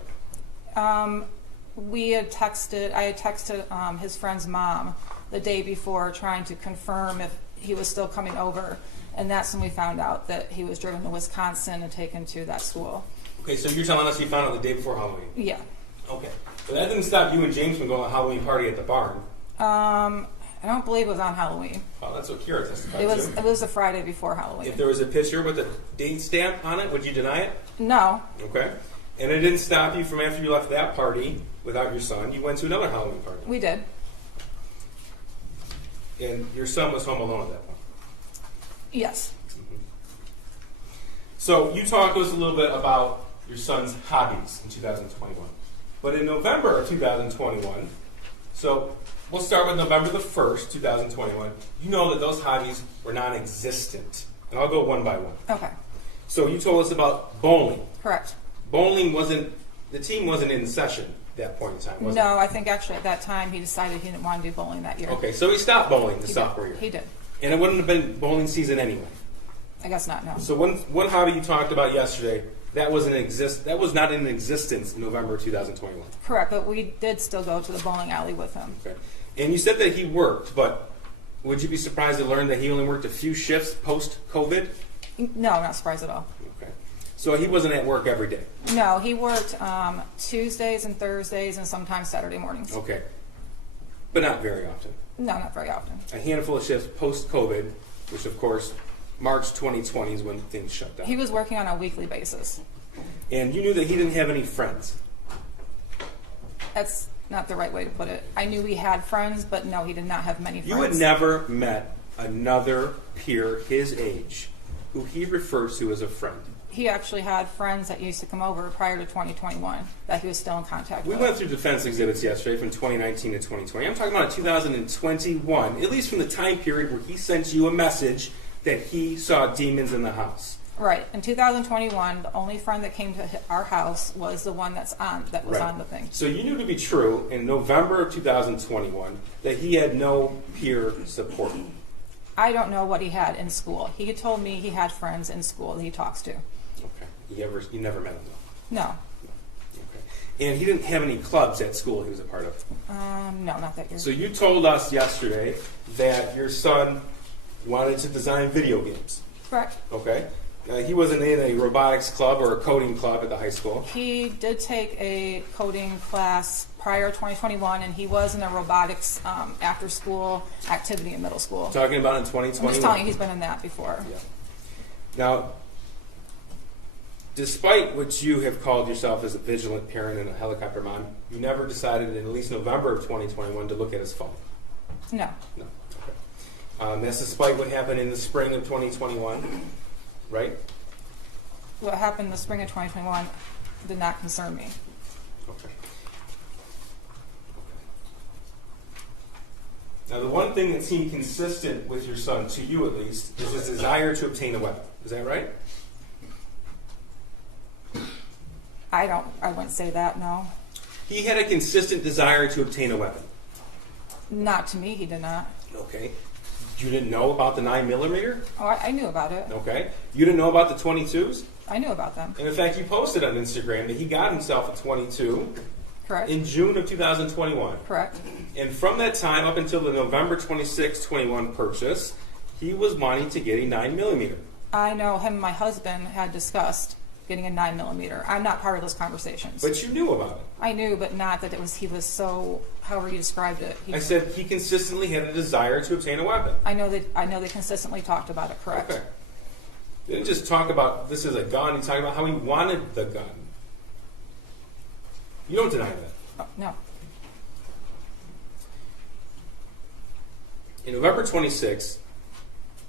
I had texted his friend's mom the day before trying to confirm if he was still coming over, and that's when we found out that he was driven to Wisconsin and taken to that school. Okay, so you're telling us you found out the day before Halloween? Yeah. Okay. But that didn't stop you and James from going to a Halloween party at the barn. I don't believe it was on Halloween. Well, that's what Kira testified It was to. it was the Friday before Halloween. If there was a picture with a date stamp on it, would you deny it? No. Okay. And it didn't stop you from after you left that party without your son. You went to another Halloween party. We did. And your son was home alone at that point. Yes. So you talked to us a little bit about your son's hobbies in 2021. But in November of 2021, so we'll start with November the 1st, 2021. You know that those hobbies were non-existent. And I'll go one by one. Okay. So you told us about bowling. Correct. Bowling the team wasn't in session at that point in time, was it? No, I think actually at that time he decided he didn't want to do bowling that year. Okay, so he stopped bowling the He sophomore did. year. He did. And it wouldn't have been bowling season anyway. I guess not, no. So one hobby you talked about yesterday, that was not in existence in November 2021. Correct, but we did still go to the bowling alley with him. Okay. And you said that he worked, but would you be surprised to learn that he only worked a few shifts post-COVID? No, not surprised at all. Okay. So he wasn't at work every day? No, he worked Tuesdays and Thursdays and sometimes Saturday mornings. Okay. But not very often. No, not very often. A handful of shifts post-COVID, which of course, March 2020 is when things shut down. He was working on a weekly basis. And you knew that he didn't have any friends. That's not the right way to put it. I knew he had friends, but no, he did not have many friends. You had never met another peer his age who he refers to as a friend. He actually had friends that used to come over prior to 2021 that he was still in contact We with. went through defense exhibits yesterday from 2019 to 2020. I'm talking about 2021, at least from the time period where he sent you a message that he saw demons in the house. Right. In 2021, the only friend that came to our house was the one that was on the thing. So you knew to be true in November of 2021 that he had no peer support. I don't know what he had in school. He told me he had friends in school that he talks to. Okay. You never met him though? No. Okay. And he didn't have any clubs at school he was a part of? No, not that year. So you told us yesterday that your son wanted to design video games. Correct. Okay. He wasn't in a robotics club or a coding club at the high school. He did take a coding class prior to 2021, and he was in a robotics after-school activity in middle school. Talking about in 2021. I'm just telling you, he's been in that before. Yeah. Now, despite what you have called yourself as a vigilant parent and a helicopter mom, you never decided in at least November of 2021 to look at his phone. No. No. Okay. That's despite what happened in the spring of 2021, right? What happened in the spring of 2021 did not concern me. Okay. Now, the one thing that seemed consistent with your son, to you at least, is his desire to obtain a weapon. Is that right? I wouldn't say that, no. He had a consistent desire to obtain a weapon. Not to me, he did not. Okay. You didn't know about the 9mm? Oh, I knew about it. Okay. You didn't know about the 22s? I knew about them. And in fact, you posted on Instagram that he got himself a 22 Correct. in June of 2021. Correct. And from that time up until the November 26, 21 purchase, he was wanting to get a 9mm. I know him and my husband had discussed getting a 9mm. I'm not part of those conversations. But you knew about it. I knew, but not that he was so, however you described it. I said he consistently had a desire to obtain a weapon. I know they consistently talked about it, correct. Okay. They didn't just talk about this is a gun, he talked about how he wanted the gun. You don't deny that. Oh, no. In November 26,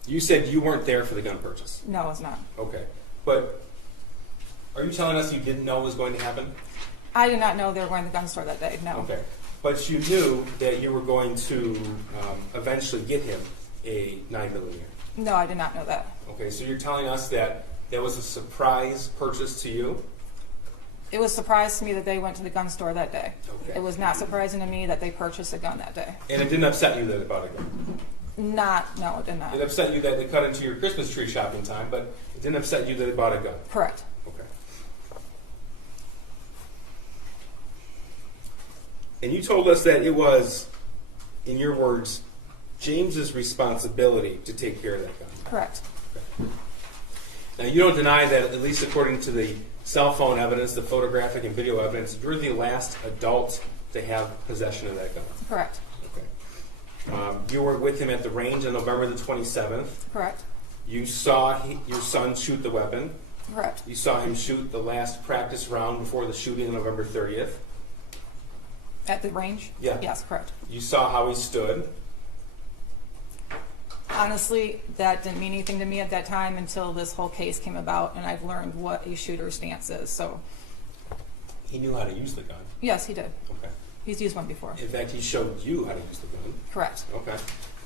you said you weren't there for the gun purchase. No, it's not. Okay. But are you telling us you didn't know it was going to happen? I did not know they were going to the gun store that day, no. Okay. But you knew that you were going to eventually get him a 9mm. No, I did not know that. Okay, so you're telling us that that was a surprise purchase to you? It was a surprise to me that they went to the gun store that day. Okay. It was not surprising to me that they purchased a gun that day. And it didn't upset you that they bought a gun? No, it did not. It upset you that they cut into your Christmas tree shopping time, but it didn't upset you that they bought a gun? Correct. Okay. And you told us that it was, in your words, James's responsibility to take care of that gun. Correct. Okay. Now, you don't deny that, at least according to the cell phone evidence, the photographic and video evidence, you're the last adult to have possession of that gun. Correct. Okay. You were with him at the range on November the 27th. Correct. You saw your son shoot the weapon. Correct. You saw him shoot the last practice round before the shooting on November 30th. At the range? Yeah. Yes, correct. You saw how he stood. Honestly, that didn't mean anything to me at that time until this whole case came about, and I've learned what a shooter's stance is. So, He knew how to use the gun. yes, he did. Okay. He's used one before. In fact, he showed you how to use the gun. Correct. Okay.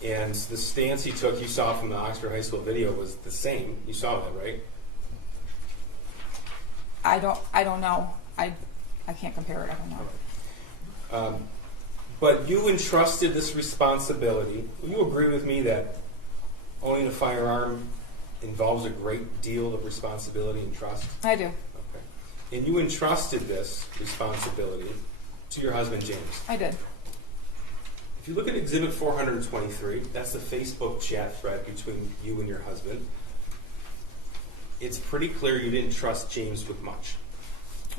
And the stance he took, you saw from the Oxford High School video, was the same. You saw that, right? I don't know. I can't compare it. I don't know. But you entrusted this responsibility. Will you agree with me that owning a firearm involves a great deal of responsibility and trust? I do. Okay. And you entrusted this responsibility to your husband, James. I did. If you look at Exhibit 423, that's the Facebook chat thread between you and your husband. It's pretty clear you didn't trust James with much.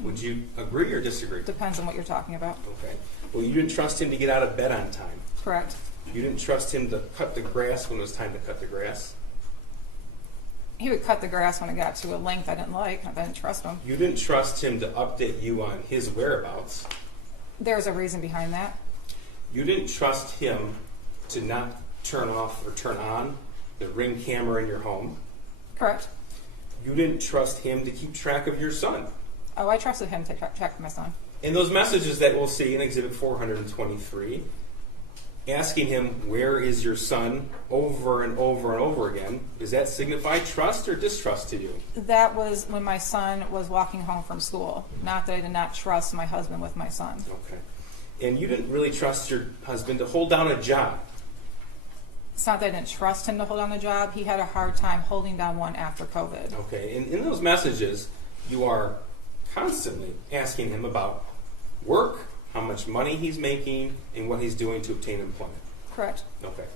Would you agree or disagree? Depends on what you're talking about. Okay. Well, you didn't trust him to get out of bed on time. Correct. You didn't trust him to cut the grass when it was time to cut the grass. He would cut the grass when it got to a length I didn't like. I didn't trust him. You didn't trust him to update you on his whereabouts. There's a reason behind that. You didn't trust him to not turn off or turn on the Ring camera in your home. Correct. You didn't trust him to keep track of your son. Oh, I trusted him to check my son. And those messages that we'll see in Exhibit 423, asking him, where is your son, over and over and over again, does that signify trust or distrust to you? That was when my son was walking home from school. Not that I did not trust my husband with my son. Okay. And you didn't really trust your husband to hold down a job. It's not that I didn't trust him to hold down the job. He had a hard time holding down one after COVID. Okay. And in those messages, you are constantly asking him about work, how much money he's making, and what he's doing to obtain employment. Correct. Okay.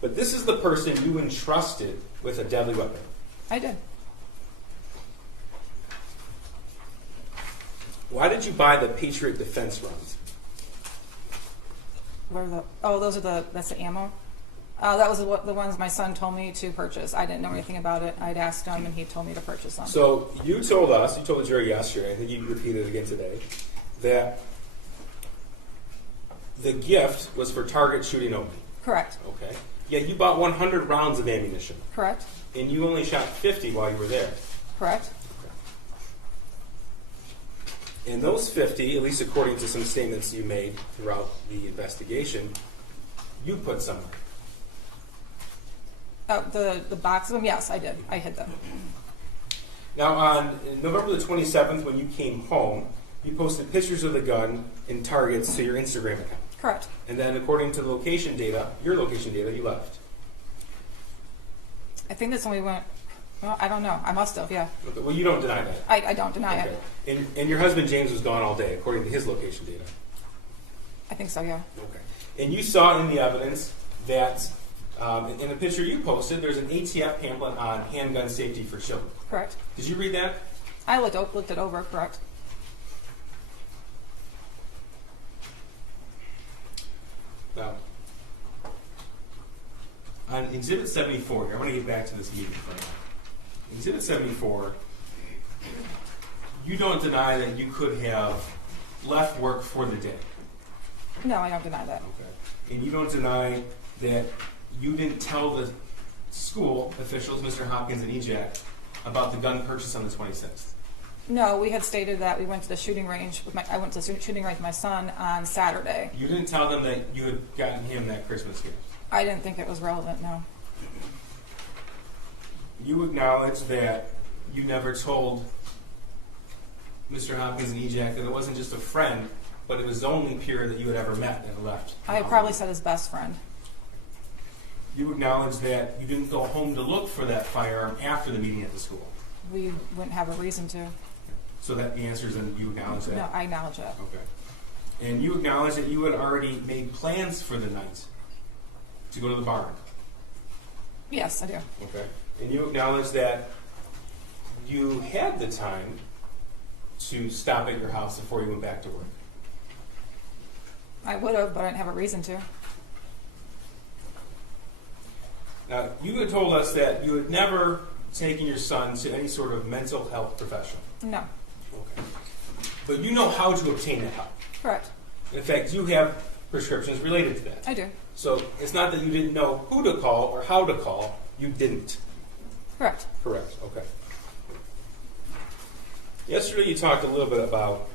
But this is the person you entrusted with a deadly weapon. I did. Why did you buy the Patriot defense rounds? What are the? Oh, those are that's the ammo. That was the ones my son told me to purchase. I didn't know anything about it. I'd asked him, and he told me to purchase them. So you told the jury yesterday, I think you repeated it again today, that the gift was for target shooting only. Correct. Okay. Yeah, you bought 100 rounds of ammunition, Correct. and you only shot 50 while you were there. Correct. And those 50, at least according to some statements you made throughout the investigation, you put somewhere. The box of them, yes, I did. I hid them. Now, on November the 27th, when you came home, you posted pictures of the gun and targets to your Instagram account. Correct. And then, according to the location data, your location data, you left. I think that's when we went. Well, I don't know. I must have. Yeah. Okay, well, you don't deny that. I don't deny Okay. it. And your husband James was gone all day, according to his location data. I think so. Yeah. Okay. And you saw in the evidence that in the picture you posted, there's an ATF pamphlet on handgun safety for children. Correct. Did you read that? I looked it over. Correct. Now, on Exhibit 74, I'm going to get back to this meeting right now. Exhibit 74, you don't deny that you could have left work for the day. No, I don't deny that. Okay. And you don't deny that you didn't tell the school officials, Mr. Hopkins and EJAC, about the gun purchase on the 26th. No, we had stated that we went to the shooting range I went to the shooting range with my son on Saturday. You didn't tell them that you had gotten him that Christmas gift. I didn't think it was relevant. No. You acknowledge that you never told Mr. Hopkins and EJAC that it wasn't just a friend, but it was the only peer that you had ever met that left. I probably said his best friend. You acknowledge that you didn't go home to look for that firearm after the meeting at the school. We wouldn't have a reason to. So that the answer is that you acknowledge that? No, I acknowledge that. Okay. And you acknowledge that you had already made plans for the night to go to the barn? Yes, I do. Okay. And you acknowledge that you had the time to stop at your house before you went back to work? I would have, but I didn't have a reason to. Now, you had told us that you had never taken your son to any sort of mental health professional. No. Okay. But you know how to obtain that help. Correct. In fact, you have prescriptions related to that. I do. So it's not that you didn't know who to call or how to call. You didn't. Correct. Correct. Okay. Yesterday you talked a little bit about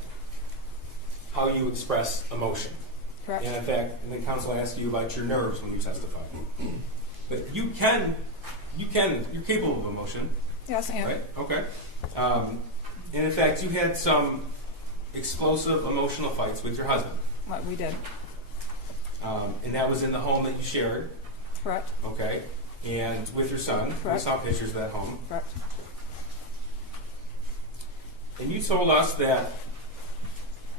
how you express emotion. Correct. And in fact, and the counsel asked you about your nerves when you testified. But you're capable of emotion. Yes, I am. Right? Okay. And in fact, you had some explosive emotional fights with your husband. What we did. And that was in the home that you shared. Correct. Okay. And with your son. Correct. We saw pictures of that home. Correct. And you told us that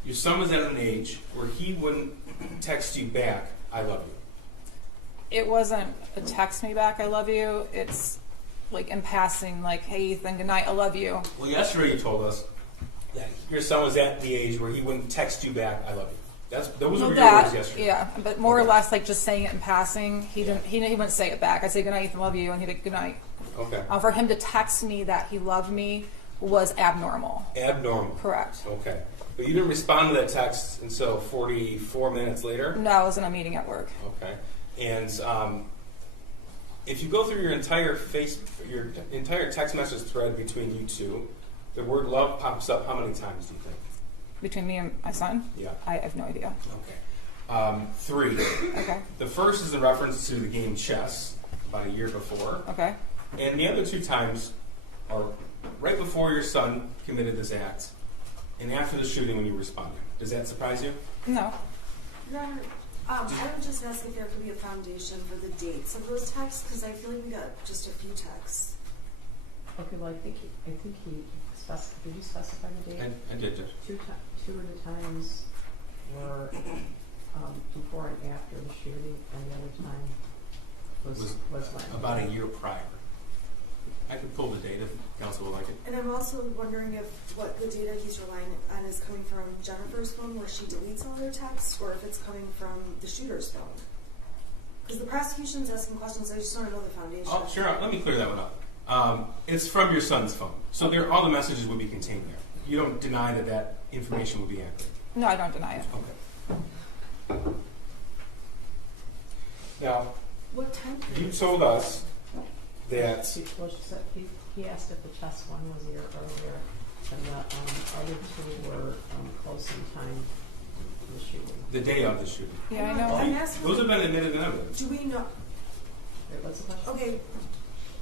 your son was at an age where he wouldn't text you back, I love you. It wasn't a text me back, I love you. It's like in passing, like, hey, Ethan, good night, I love you. Well, yesterday you told us that your son was at the age where he wouldn't text you back, I love you. Those were your words yesterday. Yeah, but more or Okay. less like just saying it in passing. He wouldn't say it back. I'd say good night, Ethan, love you, and he'd be good night. Okay. For him to text me that he loved me was abnormal. Abnormal. Correct. Okay. But you didn't respond to that text until 44 minutes later? No, I was in a meeting at work. Okay. And if you go through your entire text message thread between you two, the word love pops up how many times do you think? Between me and my son? Yeah. I have no idea. Okay. 3. Okay. The first is in reference to the game chess about a year before. Okay. And the other 2 times are right before your son committed this act and after the shooting when you responded. Does that surprise you? No. Your Honor, I would just ask if there could be a foundation for the dates of those texts, because I feel like we got just a few texts. Okay, well, I think he did you specify the date? I did, Judge. Two of the times were before and after the shooting, and the other time was when? about a year prior. I could pull the data if council would like it. And I'm also wondering if what the data he's relying on is coming from Jennifer's phone where she deletes all their texts, or if it's coming from the shooter's phone. Because the prosecution's asking questions, I just want to know the foundation. Oh, sure. Let me clear that one up. It's from your son's phone, so all the messages would be contained there. You don't deny that information would be accurate. No, I don't deny it. Okay. Now, What time you period? told us that He asked if the test one was a year earlier, and the other two were close in time to the shooting. the day of the shooting. Yeah, I know. I'm asking, Those have been admitted in evidence. do we know? Wait, what's the question? Okay,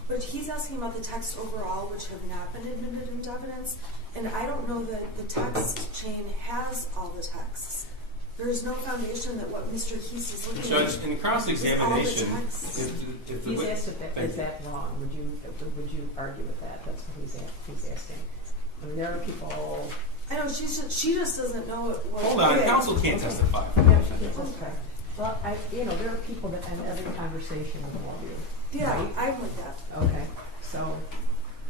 but he's asking about the texts overall, which have not been admitted into evidence, and I don't know that the text chain has all the texts. There is no foundation that what Mr. Heese is looking Judge, at. in cross-examination, All the texts. if the He's wit- asked if that, Thank is you. that wrong? Would you argue with that? That's what he's asking. I mean, there are people. I know she just doesn't know what. Hold on, yeah. counsel can't testify. Yeah, she can't testify. Well, there are people that end every conversation with all of you. Yeah, Right? I'm with that. Okay, so,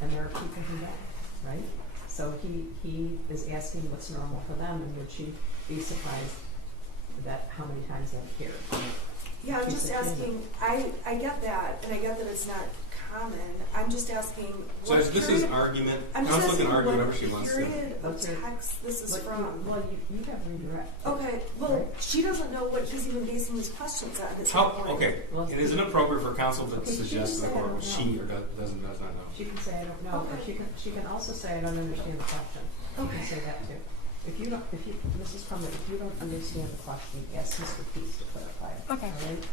and there are people who don't, right? So he is asking what's normal for them, and would she be surprised that how many times they've cared? Yeah, I'm She's just a kid. asking. I get that, and I get that it's not common. I'm just asking. what Judge, this is period- argument. I'm just Counsel can asking argue what whatever she wants to. period of What's your- text this is What from. you have redirect. Okay, well, Right. she doesn't know what he's even basing his questions on. It's How, her point. okay, Well, it is inappropriate for counsel to Okay, she suggest to the said, court I what don't she know. or does not know. She can say I don't know, or Okay. she can also say I don't understand the question. She Okay. can say that too. Mrs. Crumbley, if you don't understand the question, ask Mr. Peace to clarify it. Okay. All right?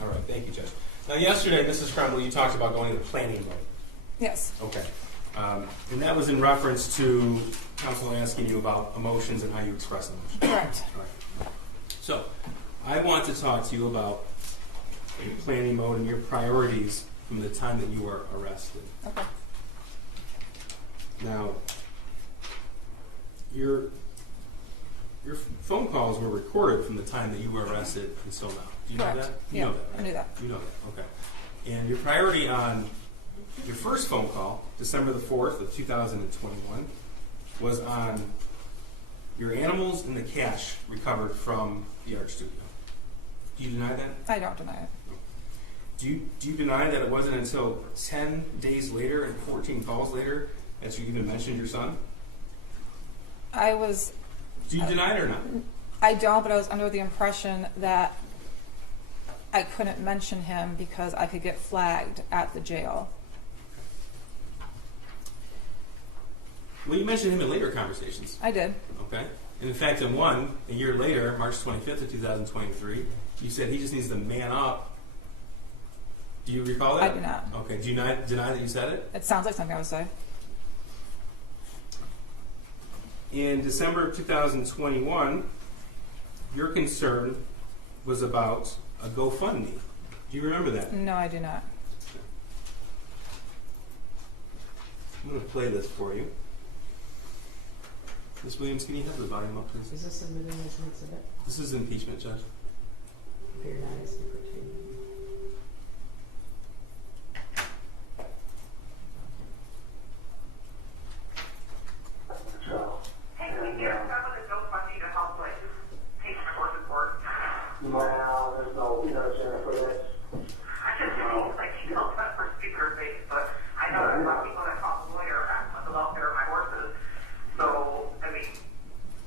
All right, thank you, Judge. Now, yesterday, Mrs. Crumbley, you talked about going into planning mode. Yes. Okay. And that was in reference to counsel asking you about emotions and how you express emotions. Correct. All right. So, I want to talk to you about your planning mode and your priorities from the time that you were arrested. Okay. Now, your phone calls were recorded from the time that you were arrested until now. Do you Correct. know that? You Yeah, know that, right? I knew that. You know that, okay. And your priority on your first phone call, December the 4th of 2021, was on your animals and the cash recovered from the art studio. Do you deny that? I don't deny it. Do you deny that it wasn't until 10 days later and 14 calls later that you even mentioned your son? Do you deny it or not? I don't, but I was under the impression that I couldn't mention him because I could get flagged at the jail. Well, you mentioned him in later conversations, I did. okay? And in fact, in one, a year later, March 25th of 2023, you said he just needs to man up. Do you recall that? I do not. Okay, do you deny that you said it? It sounds like something I would say. In December of 2021, your concern was about a GoFundMe. Do you remember that? No, I do not. I'm going to play this for you. Ms. Williams, can you have the volume up, please? Is this submitted as an exhibit? This is impeachment, Judge. You're not asking for change. Hey, can we get some of the GoFundMe to help, like, pay for support? Well, there's no, Jennifer, that's, I just feel like you don't put for speaker face, but I know there's a lot of people that call the lawyer ask what the welfare of my horses. So, I mean,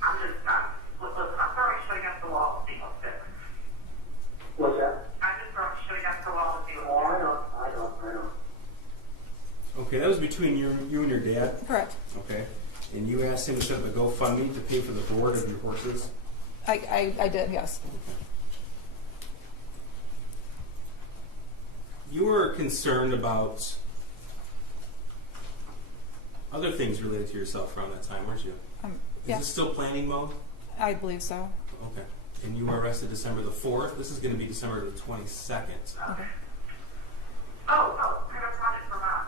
I'm throwing shit against the wall to see what's fixed. what's that? I'm just throwing shit against the wall to see what's Oh, fixed. I know. Okay, that was between you and your dad. Correct. Okay. And you asked him to set up a GoFundMe to pay for the board of your horses. I did, yes. You were concerned about other things related to yourself around that time, weren't you? Is Yes, this still planning mode? I believe so. Okay. And you were arrested December the 4th. This is going to be December the 22nd. Okay. Oh, I got project for Mom.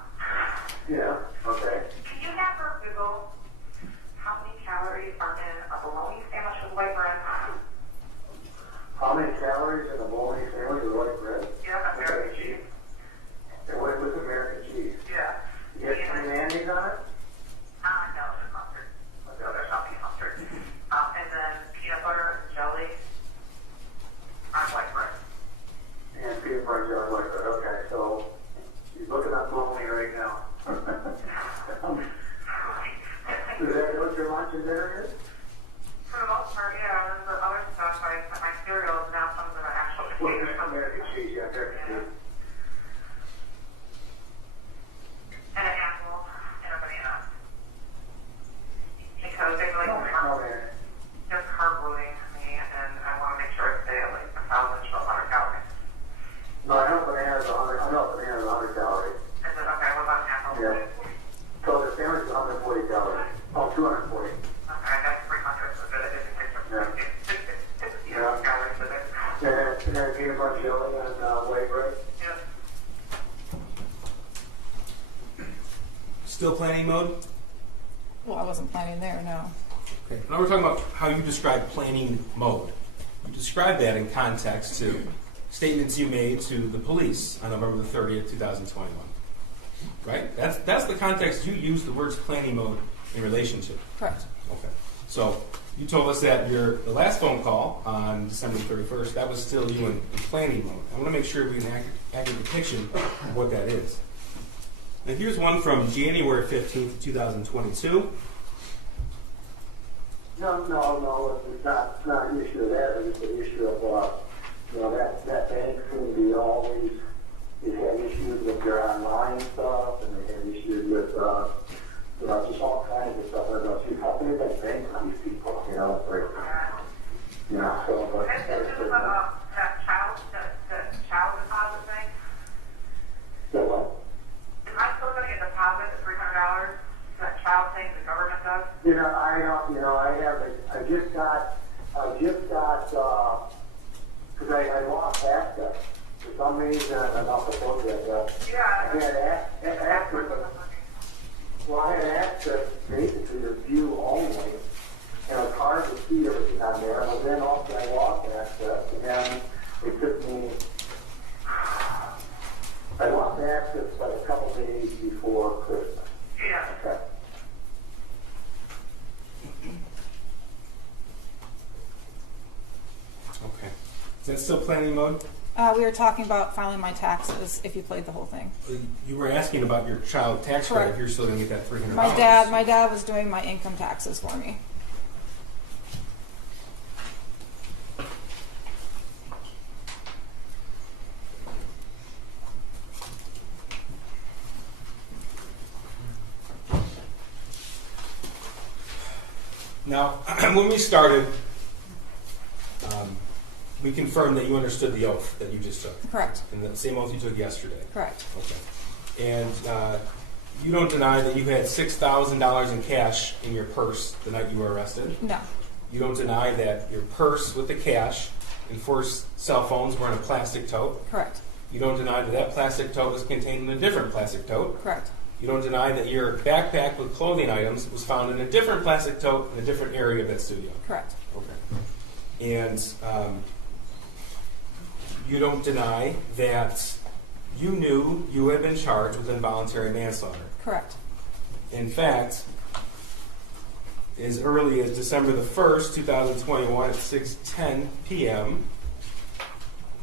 Yeah, okay. Can you have her Google how many calories are in a bologna sandwich with white bread? How many calories in a bologna sandwich with white bread? Yeah, that's very Okay, Still planning mode? Well, I wasn't planning there, no. Okay. Now we're talking about how you describe planning mode. You describe that in context to statements you made to the police on November the 30th, 2021. Right? That's the context you use the words planning mode in relation to. Correct. Okay. So you told us that the last phone call on December 31st, that was still you in planning mode. I want to make sure we have an accurate depiction of what that is. Now here's one from January 15th, 2022. No, it's not an issue of that, it's an issue of, that bank seems to be always, they've had issues with their online stuff, and they had issues with, just all kinds of stuff. I don't see how can they bank on these people, it's like, so, but. Is this that child deposit thing? The what? Am I still going to get a deposit of $300? That child thing the government does? I just got, because I lost access. For some reason, I'm not supposed to I had access. Well, I had access basically to view only, and it was hard to see everything on there, but then also I lost access, and then it took me, I lost access like a couple days before Christmas. Yeah. Okay. Okay. Is that still planning mode? We were talking about filing my taxes if you played the whole thing. You were asking about your child tax credit. If you're still going to get that $300. My dad was doing my income taxes for me. Now, when we started, we confirmed that you understood the oath that you just took. Correct. And the same oath you took yesterday. Correct. Okay. And you don't deny that you had $6,000 in cash in your purse the night you were arrested? No. You don't deny that your purse with the cash and 4 cell phones were in a plastic tote? Correct. You don't deny that that plastic tote was contained in a different plastic tote? Correct. You don't deny that your backpack with clothing items was found in a different plastic tote in a different area of that studio? Correct. Okay. And you don't deny that you knew you had been charged with involuntary manslaughter? Correct. In fact, as early as December the 1st, 2021 at 6:10 p.m.,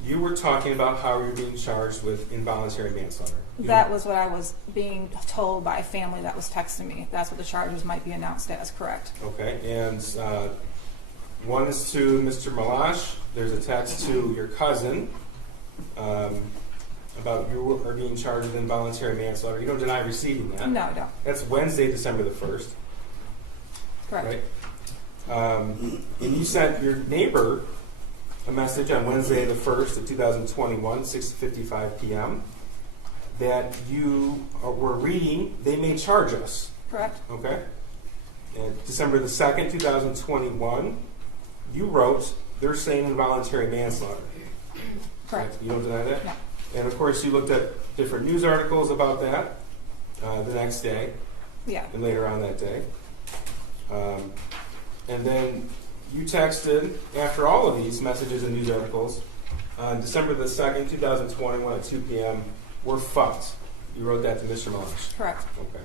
you were talking about how you were being charged with involuntary manslaughter. That was what I was being told by a family that was texting me. That's what the charges might be announced as, correct. Okay, and one is to Mr. Malash. There's a text to your cousin about you are being charged with involuntary manslaughter. You don't deny receiving that? No, I don't. That's Wednesday, December the 1st. Correct. Right? And you sent your neighbor a message on Wednesday the 1st of 2021, 6:55 p.m., that you were reading, "They may charge us." Correct. Okay? And December the 2nd, 2021, you wrote, "They're saying involuntary manslaughter." Correct. You don't deny that? No. And of course, you looked at different news articles about that the next day Yeah. and later on that day. And then you texted, after all of these messages and news articles, on December the 2nd, 2021 at 2 p.m., "We're fucked." You wrote that to Mr. Malash. Correct. Okay.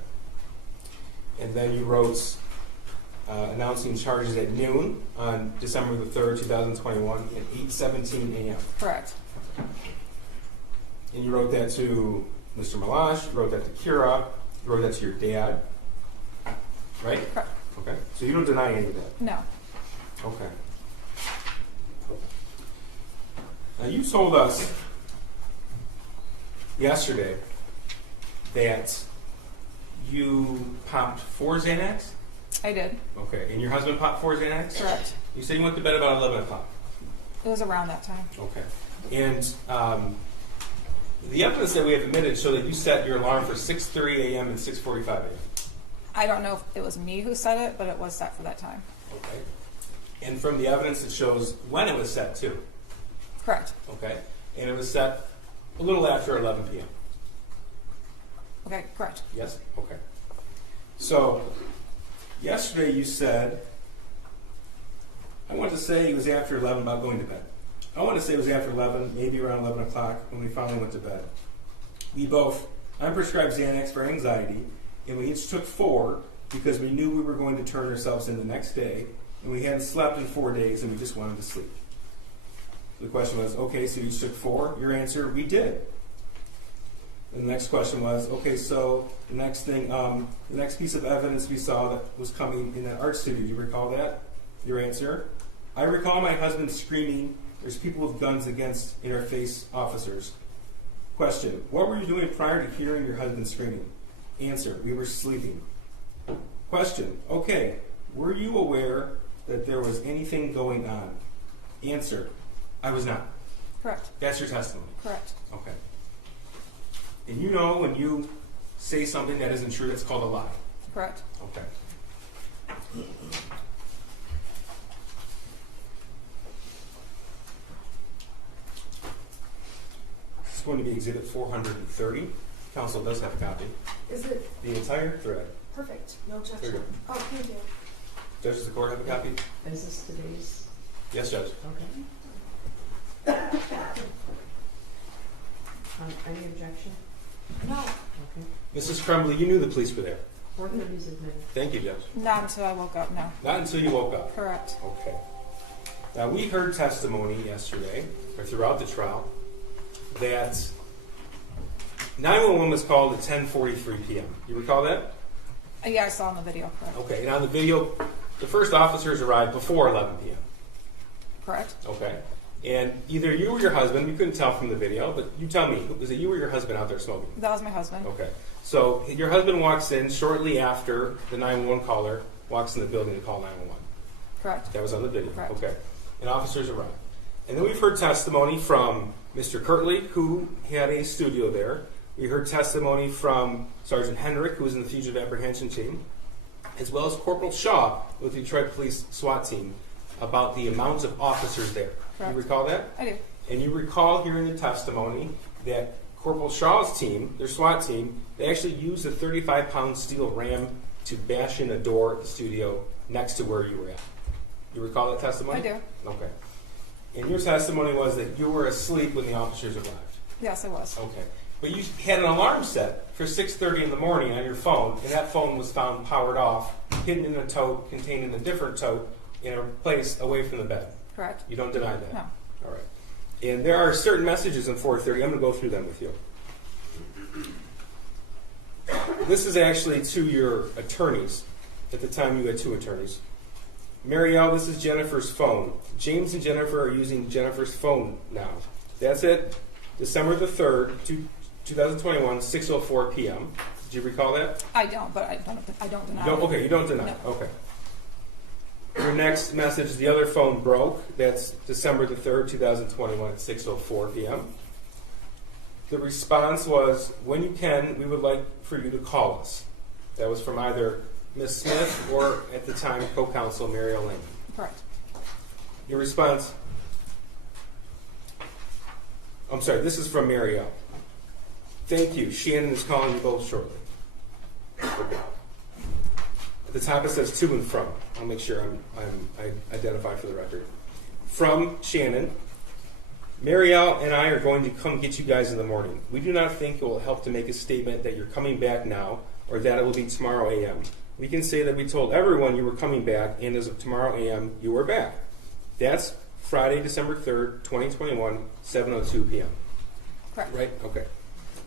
And then you wrote announcing charges at noon on December the 3rd, 2021 at 8:17 a.m. Correct. And you wrote that to Mr. Malash, you wrote that to Kira, you wrote that to your dad, right? Correct. Okay. So you don't deny any of that? No. Okay. Now you told us yesterday that you popped 4 Xanax? I did. Okay. And your husband popped 4 Xanax? Correct. You said you went to bed about 11 o'clock? It was around that time. Okay. And the evidence that we have admitted show that you set your alarm for 6:30 a.m. and 6:45 a.m. I don't know if it was me who set it, but it was set for that time. Okay. And from the evidence, it shows when it was set, too. Correct. Okay. And it was set a little after 11 p.m. Okay, correct. Yes? Okay. So, yesterday you said, I want to say it was after 11 about going to bed. I want to say it was after 11, maybe around 11 o'clock when we finally went to bed. We both, I prescribed Xanax for anxiety, and we each took 4 because we knew we were going to turn ourselves in the next day, and we hadn't slept in 4 days, and we just wanted to sleep. The question was, okay, so you each took 4? Your answer, we did. And the next question was, okay, so the next thing, the next piece of evidence we saw that was coming in that art studio, do you recall that? Your answer? I recall my husband screaming, "There's people with guns against interface officers." Question, what were you doing prior to hearing your husband screaming? Answer, we were sleeping. Question, okay, were you aware that there was anything going on? Answer, I was not. Correct. That's your testimony? Correct. Okay. And you know when you say something that isn't true, that's called a lie? Correct. Okay. This is going to be Exhibit 430. Council does have a copy. Is it The entire thread. perfect? No There you objection. go. Oh, thank you. Judges of the court have a copy? Is this today's? Yes, Judge. Okay. Any objection? No. Okay. Mrs. Crumbley, you knew the police were there. 4:30 is admitted. Thank you, Judge. Not until I woke up, no. Not until you woke up. Correct. Okay. Now, we heard testimony yesterday, or throughout the trial, that 911 was called at 10:43 p.m. You recall that? Yeah, I saw in the video, correct. Okay, and on the video, the first officers arrived before 11 p.m. Correct. Okay. And either you or your husband, we couldn't tell from the video, but you tell me, was it you or your husband out there smoking? That was my husband. Okay. So your husband walks in shortly after the 911 caller walks in the building to call 911. Correct. That was on the video. Correct. Okay. And officers arrived. And then we've heard testimony from Mr. Kirtley, who had a studio there. We heard testimony from Sergeant Hendrick, who was in the fugitive apprehension team, as well as Corporal Shaw with the Detroit Police SWAT team, about the amount of officers there. Correct. You recall that? I do. And you recall hearing the testimony that Corporal Shaw's team, their SWAT team, they actually used a 35-pound steel ram to bash in a door at the studio next to where you were at. You recall that testimony? I do. Okay. And your testimony was that you were asleep when the officers arrived. Yes, I was. Okay. But you had an alarm set for 6:30 in the morning on your phone, and that phone was found powered off, hidden in a tote, contained in a different tote, in a place away from the bed. Correct. You don't deny that? No. All right. And there are certain messages in 430. I'm going to go through them with you. This is actually to your attorneys. At the time, you had 2 attorneys. Marielle, this is Jennifer's phone. James and Jennifer are using Jennifer's phone now. That's it. December the 3rd, 2021, 6:04 p.m. Did you recall that? I don't, but I don't deny it. Okay, you don't deny No. it. Okay. Your next message, the other phone broke. That's December the 3rd, 2021 at 6:04 p.m. The response was, when you can, we would like for you to call us. That was from either Ms. Smith or, at the time, co-counsel Marielle Lane. Correct. Your response, I'm sorry, this is from Marielle. Thank you. Shannon is calling you both shortly. At the top it says to and from. I'll make sure I identify for the record. From Shannon, Marielle and I are going to come get you guys in the morning. We do not think it will help to make a statement that you're coming back now or that it will be tomorrow a.m. We can say that we told everyone you were coming back, and as of tomorrow a.m., you were back. That's Friday, December 3rd, 2021, 7:02 p.m. Correct. Right? Okay.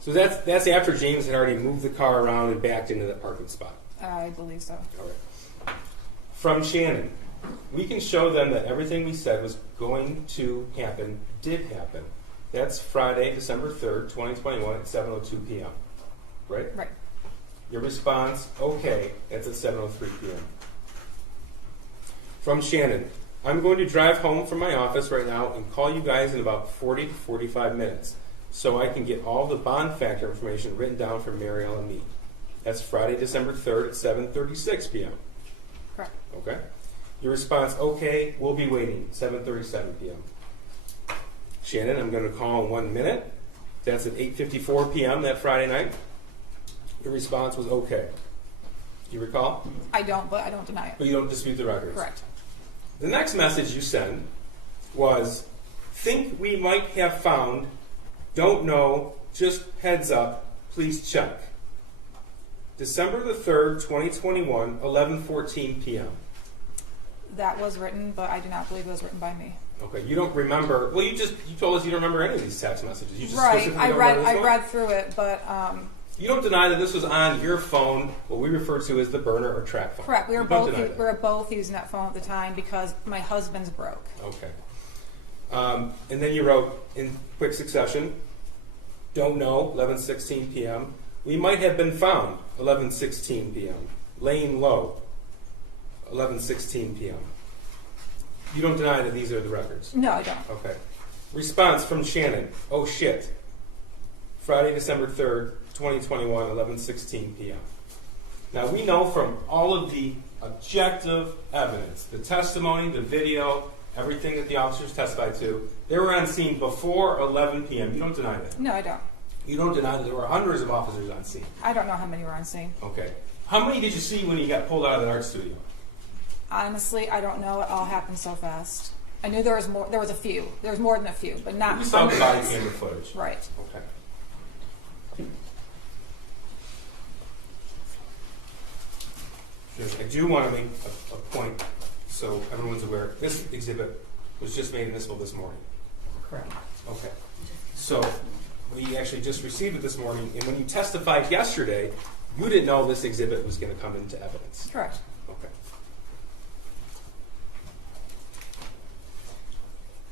So that's after James had already moved the car around and backed into the parking spot. I believe so. All right. From Shannon, we can show them that everything we said was going to happen did happen. That's Friday, December 3rd, 2021 at 7:02 p.m. Right? Right. Your response, okay, that's at 7:03 p.m. From Shannon, I'm going to drive home from my office right now and call you guys in about 40 to 45 minutes so I can get all the bond factor information written down for Marielle and me. That's Friday, December 3rd at 7:36 p.m. Correct. Okay? Your response, okay, we'll be waiting, 7:37 p.m. Shannon, I'm going to call in 1 minute. That's at 8:54 p.m. that Friday night. Your response was okay. Do you recall? I don't, but I don't deny it. But you don't dispute the records? Correct. The next message you sent was, think we might have found, don't know, just heads up, please check. December the 3rd, 2021, 11:14 p.m. That was written, but I do not believe it was written by me. Okay, you don't remember. Well, you told us you don't remember any of these text messages. You just Right. specifically I don't read remember this one? read through it, but You don't deny that this was on your phone, what we refer to as the burner or trap phone. correct. We You were don't both deny that. we were both using that phone at the time because my husband's broke. Okay. And then you wrote in quick succession, don't know, 11:16 p.m. We might have been found, 11:16 p.m. Laying low, 11:16 p.m. You don't deny that these are the records? No, I don't. Okay. Response from Shannon, oh shit. Friday, December 3rd, 2021, 11:16 p.m. Now we know from all of the objective evidence, the testimony, the video, everything that the officers testified to, they were on scene before 11 p.m. You don't deny that? No, I don't. You don't deny that there were hundreds of officers on scene? I don't know how many were on scene. Okay. How many did you see when you got pulled out of the art studio? Honestly, I don't know. It all happened so fast. I knew there was more. There was a few. There was more than a few, but not You saw the body hundreds. camera footage? Right. Okay. I do want to make a point so everyone's aware. This exhibit was just made admissible this morning. Correct. Okay. So we actually just received it this morning, and when you testified yesterday, you didn't know this exhibit was going to come into evidence. Correct. Okay.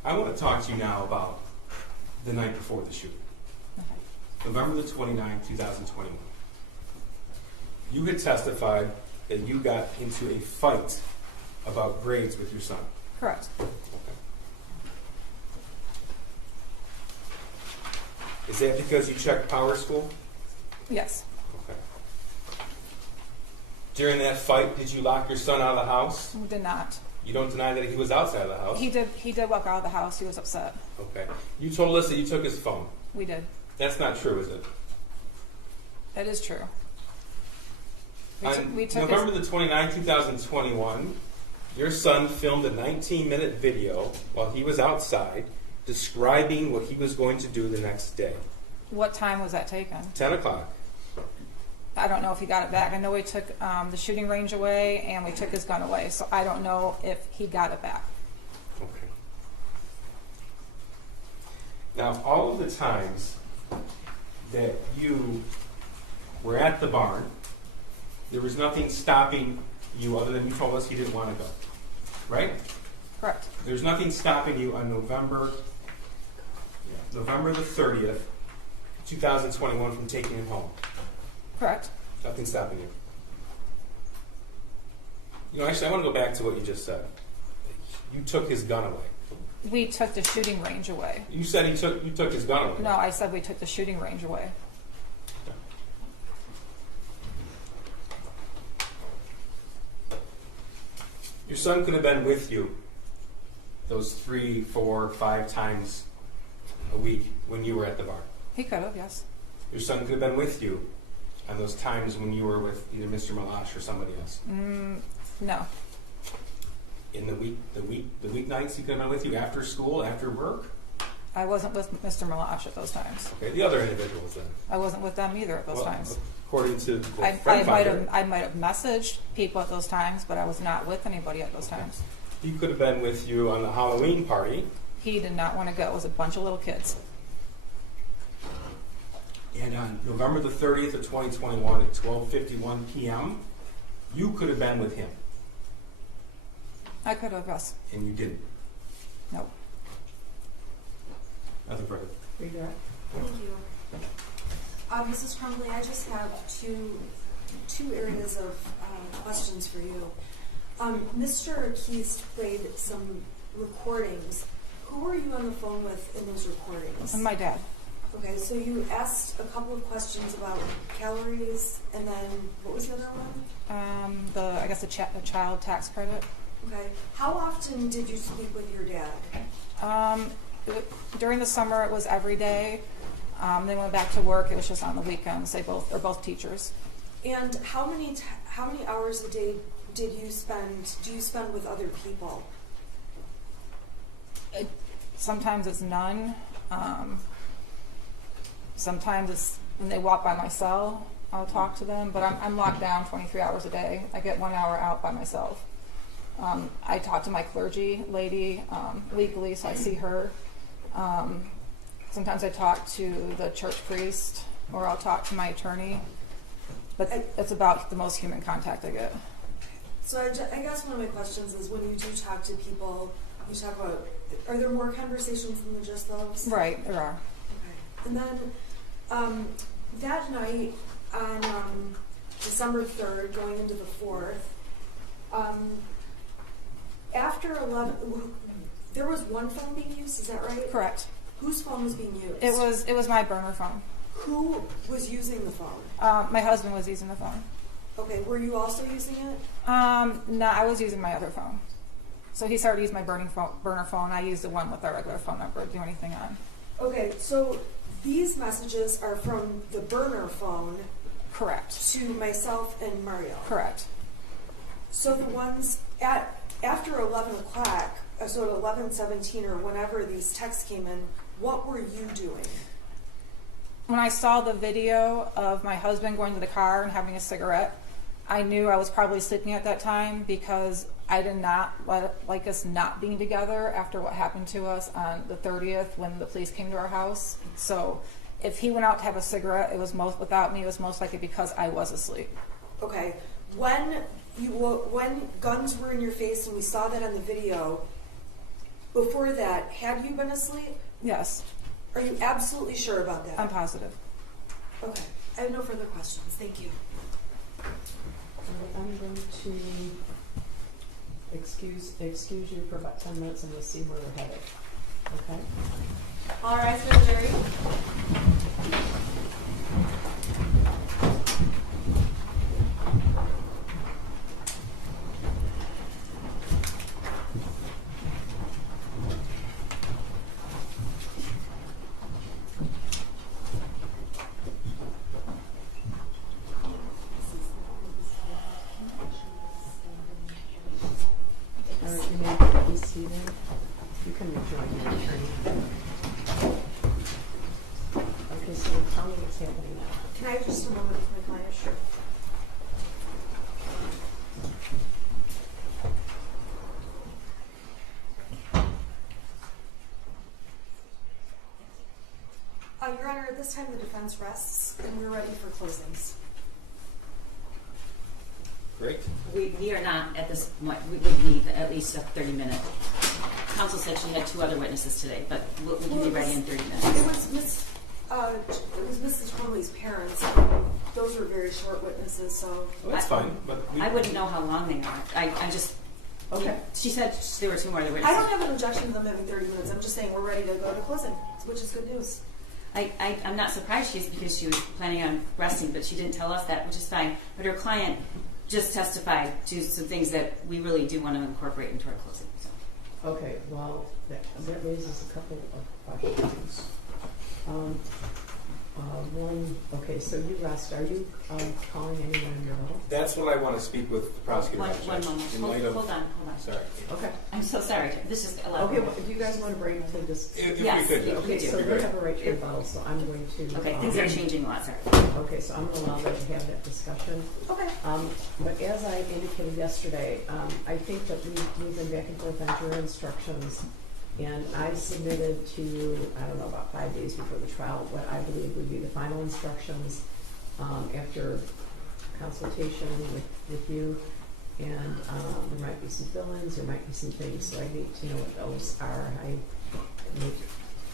I want to talk to you now about the night before the shooting. Okay. November the 29th, 2021. You had testified that you got into a fight about grades with your son. Correct. Okay. Is that because you checked Power School? Yes. Okay. During that fight, did you lock your son out of the house? We did not. You don't deny that he was outside of the house? He did. He did walk out of the house. He was upset. Okay. You told us that you took his phone. We did. That's not true, is it? That is true. On We took November the 29th, 2021, your son filmed a 19-minute video while he was outside describing what he was going to do the next day. What time was that taken? 10 o'clock. I don't know if he got it back. I know we took the shooting range away and we took his gun away, so I don't know if he got it back. Okay. Now, all of the times that you were at the barn, there was nothing stopping you other than you told us he didn't want to go. Right? Correct. There's nothing stopping you on November the 30th, 2021 from taking him home. Correct. Nothing stopping you. You know, actually, I want to go back to what you just said. You took his gun away. We took the shooting range away. You said you took his gun away. No, I said we took the shooting range away. Your son could have been with you those 3, 4, 5 times a week when you were at the bar. He could have, yes. Your son could have been with you on those times when you were with either Mr. Malash or somebody else. No. In the weeknights, he could have been with you after school, after work. I wasn't with Mr. Malash at those times. Okay, the other individuals then. I wasn't with them either at those times. According to the I friend finder, might have messaged people at those times, but I was not with anybody at those times. he could have been with you on the Halloween party. He did not want to go. It was a bunch of little kids. And on November the 30th of 2021 at 12:51 p.m., you could have been with him, I could have, yes. and you didn't. Nope. Nothing further. Read that. Thank you. Mrs. Crumbley, I just have two areas of questions for you. Mr. Keast played some recordings. Who were you on the phone with in those recordings? And my dad. Okay, so you asked a couple of questions about calories, and then what was the other one? The child tax credit. Okay. How often did you speak with your dad? During the summer, it was every day. They went back to work. It was just on the weekends. They're both teachers. And how how many hours a day do you spend with other people? Sometimes it's none. Sometimes it's when they walk by my cell, I'll talk to them, but I'm locked down 23 hours a day. I get 1 hour out by myself. I talk to my clergy lady weekly, so I see her. Sometimes I talk to the church priest, or I'll talk to my attorney, but it's about the most human contact I get. So I guess one of my questions is, when you do talk to people, you talk about, are there more conversations than just those? Right, there are. Okay. And then that night on December 3rd, going into the 4th, after 11, there was one phone being used, is that right? Correct. Whose phone was being used? It was my burner phone. Who was using the phone? My husband was using the phone. Okay, were you also using it? No, I was using my other phone. So he started using my burner phone. I used the one with our regular phone number to do anything on. Okay, so these messages are from the burner phone. Correct. To myself and Mario. Correct. So the ones after 11 o'clock, so at 11:17 or whenever these texts came in, what were you doing? When I saw the video of my husband going to the car and having a cigarette, I knew I was probably sleeping at that time, because I did not like us not being together after what happened to us on the 30th when the police came to our house. So if he went out to have a cigarette, it was without me, it was most likely because I was asleep. Okay, when guns were in your face and we saw that on the video, before that, had you been asleep? Yes. Are you absolutely sure about that? I'm positive. Okay, I have no further questions. Thank you. I'm going to excuse you for about 10 minutes, and we'll see where we're headed. Okay? All rise for the jury. All right, you may be seated. You can rejoin your attorney. Okay, so tell me what's happening now. Can I have just a moment with my client? Sure. Your Honor, at this time the defense rests, and we're ready for closings. Great. We are not at this point. We would need at least a 30-minute. Counsel said she had 2 other witnesses today, but we can be ready in 30 minutes. It was Mrs. Crumbley's parents. Those were very short witnesses, so. Well, that's fine. But I wouldn't know how long they are. I just. Okay. She said there were 2 more other witnesses. I don't have an objection to them having 30 minutes. I'm just saying we're ready to go to closing, which is good news. I'm not surprised because she was planning on resting, but she didn't tell us that, which is fine. But her client just testified to some things that we really do want to incorporate into our closing. So. Okay, well, that raises a couple of questions. One, okay, so you rest. Are you calling anyone in your middle? that's what I want to speak with the prosecutor about. One moment. In light of, Hold on. sorry. Okay. I'm so sorry. This is 11. Okay, well, do you guys want to break to just? If Yes, we could, we Okay, do. so we have a right to rebuttal, so I'm going to. Okay, things are changing a lot. Sorry. Okay, so I'm going to allow them to have that discussion. Okay. But as I indicated yesterday, I think that we've been back and forth on jury instructions, and I submitted to, I don't know, about 5 days before the trial, what I believe would be the final instructions after consultation with you. And there might be some fill-ins, there might be some things, so I need to know what those are. I make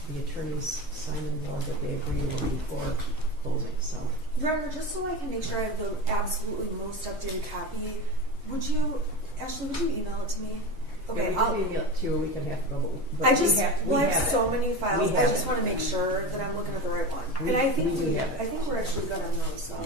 the attorneys sign in law that they agree with before closing, so. Your Honor, just so I can make sure I have the absolutely most updated copy, Ashley, would you email it to me? Okay, yeah, we can email it to you a week and a half ago, but I we have have so it. many fiils. We I have just it. want to make sure that I'm looking at the right one. We And I think do have it. I think we're actually good on those. So.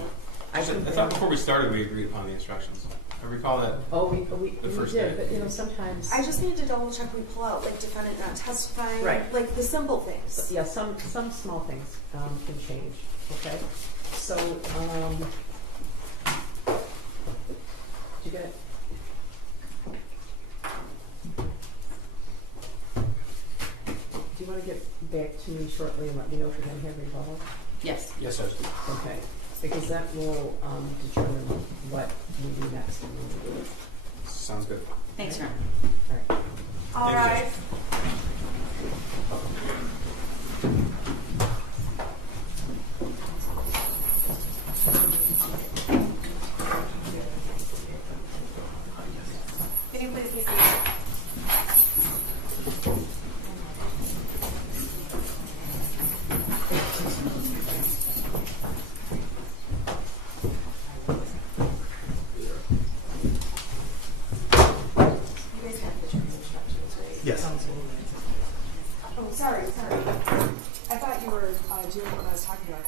I thought before we started we agreed upon the instructions. I recall that. Oh, we first did, day. but sometimes. I just need to double check we pull out, like defendant not testifying, Right. like the simple things. Yeah, some small things can change. Okay, so Did you get it? Do you want to get back to me shortly and let me know if you're going to have rebuttal? Yes. Yes, sir. Okay, because that will determine what we do next. Sounds good. Thanks, Ron. All right. All Thank you. rise. Can you please be seated? You guys have the jury instructions, right? Yes. Oh, sorry. I thought you were doing what I was talking about.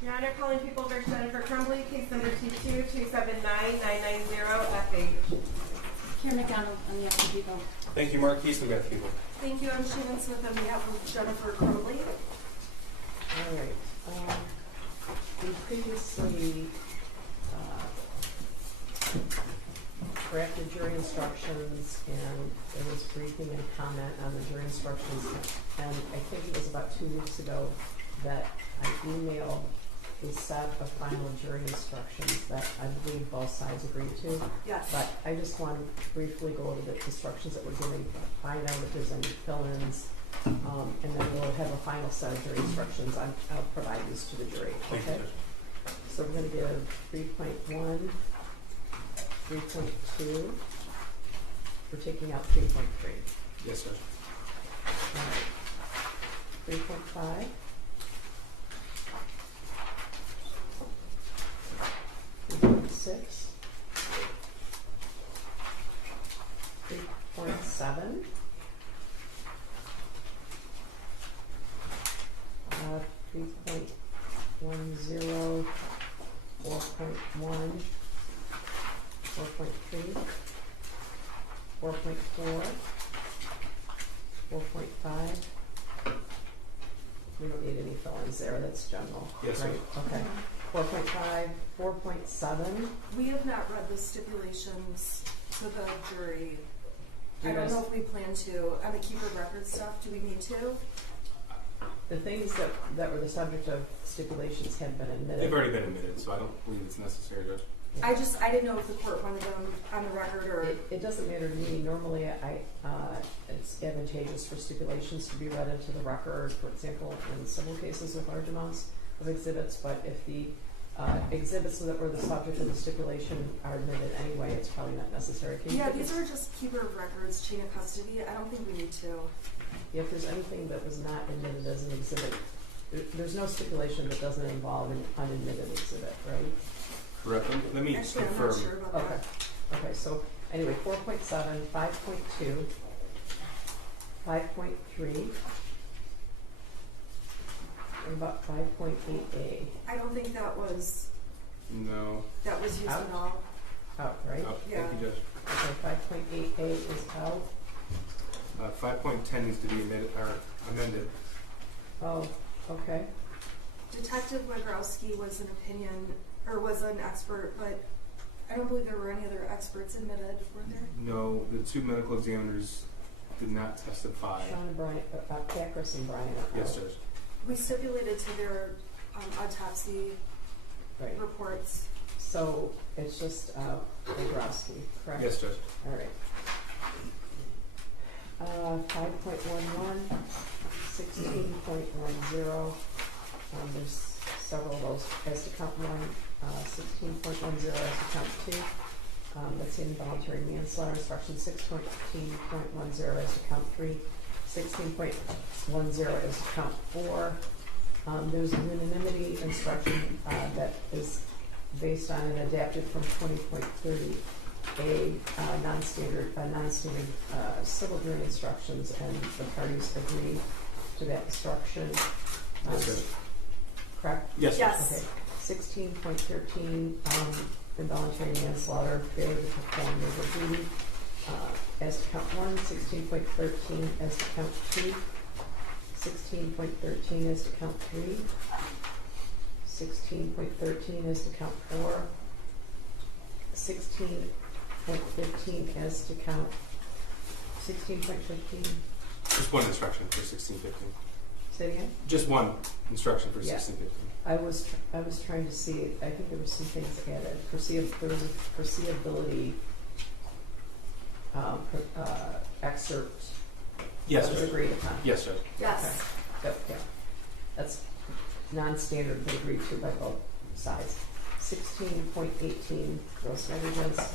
Your Honor, calling people over Jennifer Crumbley, case number T2279990FH. Karen McDonald on the other people. Thank you, Marquise. We got the people. Thank you. I'm Shannon Smith on behalf of Jennifer Crumbley. All right. We previously drafted jury instructions, and there was briefing and comment on the jury instructions. And I think it was about 2 weeks ago that I emailed a set of final jury instructions that I believe both sides agreed to. Yes. But I just want to briefly go over the instructions that we're giving, find out if there's any fill-ins, and then we'll have a final set of jury instructions. I'll provide these to the jury. Thank Okay? you, Judge. So we're going to give 3.1, 3.2. We're taking out 3.3. Yes, sir. All right. 3.5. 3.6. 3.7. 3.10. 4.1. 4.2. 4.5. We don't need any fill-ins there, that's general. Yes, right? sir. Okay. 4.5, 4.7. We have not read the stipulations to the jury. Do I you don't guys- know if we plan to. On the keeper record stuff, do we need to? The things that were the subject of stipulations had been admitted. They've already been admitted, so I don't believe it's necessary, Judge. I didn't know if the court wanted them on the record or. It doesn't matter to me. Normally, it's advantageous for stipulations to be read into the record, for example, in civil cases with large amounts of exhibits. But if the exhibits that were the subject of the stipulation are admitted anyway, it's probably not necessary. Can you Yeah, give these us- are just keeper of records, chain of custody. I don't think we need to. If there's anything that was not admitted as an exhibit, there's no stipulation that doesn't involve an unadmitted exhibit, right? Correct. Let me Actually, I'm confirm. not sure about Okay. that. Okay, so anyway, 4.7, 5.2, 5.3, what about 5.8A? I don't think that was No. used Out? at all. Out, right? Oh, Yeah. Thank you, Judge. Okay, 5.8A is out. 5.10 needs to be amended. Oh, okay. Detective Wagrowski was an expert, but I don't believe there were any other experts admitted, were there? No, the two medical examiners did not testify. Sean and Brian, Packris and Brian are out. Yes, Judge. We stipulated to their autopsy Right. reports. So it's just Wagrowski, correct? Yes, Judge. All right. 5.11, 16.10. There's several of those. As to count one, 16.10 as to count two. That's the involuntary manslaughter instruction. 16.10 as to count three. 16.10 as to count four. There's a unanimity instruction that is based on and adapted from 20.30A non-standard civil jury instructions, and the parties agree to that instruction. Yes, Judge. Correct? Yes, Judge. Yes. Okay. 16.13 involuntary manslaughter, failure to perform legal duty. As to count one, 16.13 as to count two. 16.13 as to count three. 16.13 as to count four. 16.15 as to count 16.15. Just one instruction for 1615. Say it again. Just one instruction for Yeah. 1615. I was trying to see. I think there were some things added. There was a foreseeability excerpt. Yes, that was Judge. agreed upon. Yes, Judge. Yes. Okay. Yep, yeah. That's non-standard, but agreed to by both sides. 16.18 gross negligence.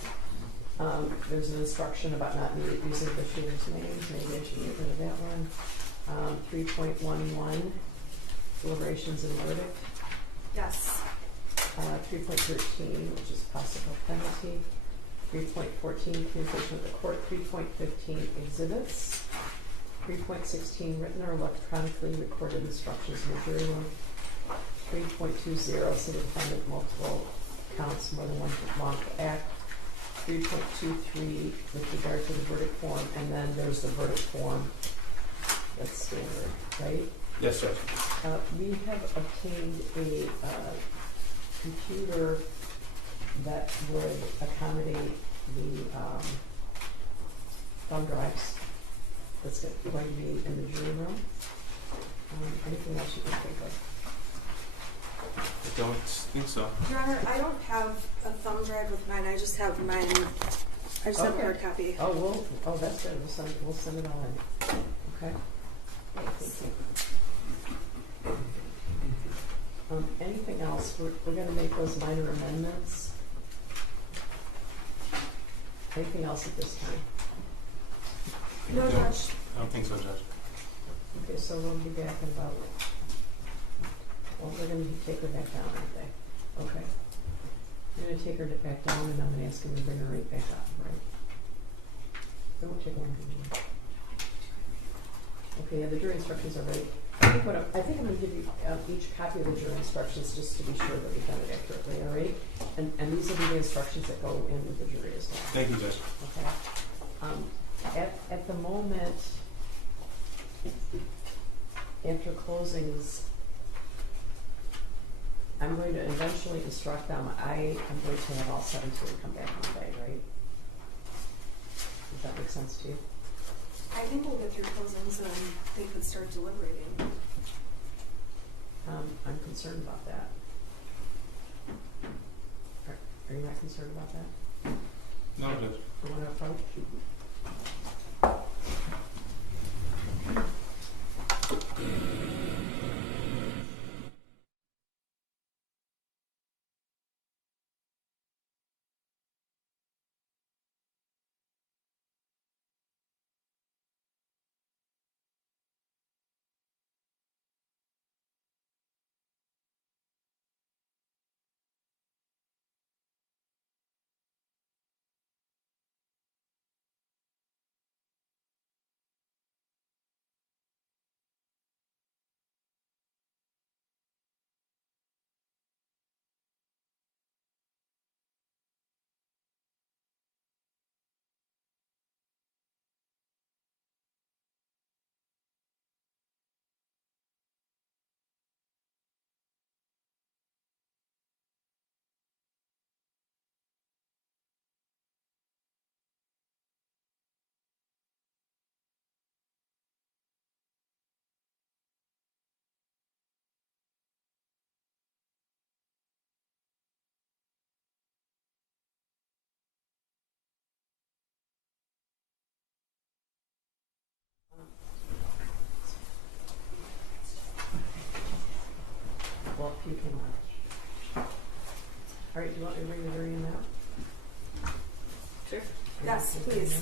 There's an instruction about not using the shooter's names. Maybe I should get rid of that one. 3.11 deliberations and verdict. Yes. 3.13, which is possible penalty. 3.14 communication with the court. 3.15 exhibits. 3.16 written or electronically recorded instructions in the jury room. 3.20 single defendant multiple counts, more than one wrongful act. 3.23 with regard to the verdict form, and then there's the verdict form that's standard, right? Yes, Judge. We have obtained a computer that would accommodate the thumb drives that's going to be in the jury room. Anything else you can think of? I don't think so. Your Honor, I don't have a thumb drive with mine. I just have mine. I just have a Okay. hard copy. Oh, that's good. We'll send it all in. Okay. Thank you. Anything else? We're going to make those minor amendments. Anything else at this time? No, Judge. I don't think so, Judge. Okay, so we'll be back in about. Well, we're going to take her back down, aren't they? Okay. I'm going to take her back down, and I'm going to ask him to bring her right back up, right? It won't take long to do. Okay, yeah, the jury instructions are ready. I think I'm going to give you each copy of the jury instructions just to be sure that we've done it accurately, all right? And these will be the instructions that go in with the jury as well. Thank you, Judge. Okay. At the moment, after closings, I'm going to eventually instruct them, I am going to have all 7 to come back Monday, right? Does that make sense to you? I think we'll get through closings and they could start deliberating. I'm concerned about that. Are you not concerned about that? No, Judge. You want to approach? Well, you can. All right, do you want me to bring the jury in now? Sure. Yes, please.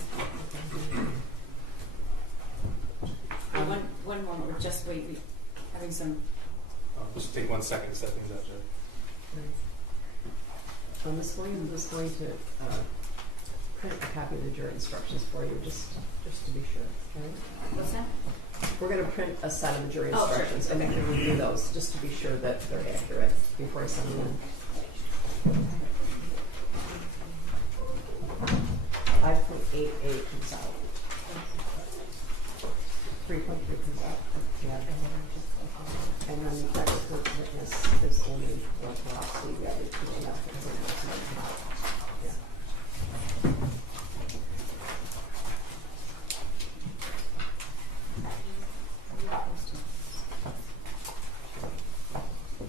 One moment. We're just waiting. Having some. Just take 1 second to set things up, Judge. Ms. Williams is going to print a copy of the jury instructions for you, just to be sure. Okay? What's that? We're going to print a set of the jury Oh, sure. instructions, and then we can review those just to be sure that they're accurate before I send them in. 5.88 comes out. 3.3 comes out. Yeah. And then the expert witness is only orthodoxy. The other two are not. Yeah.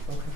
Okay.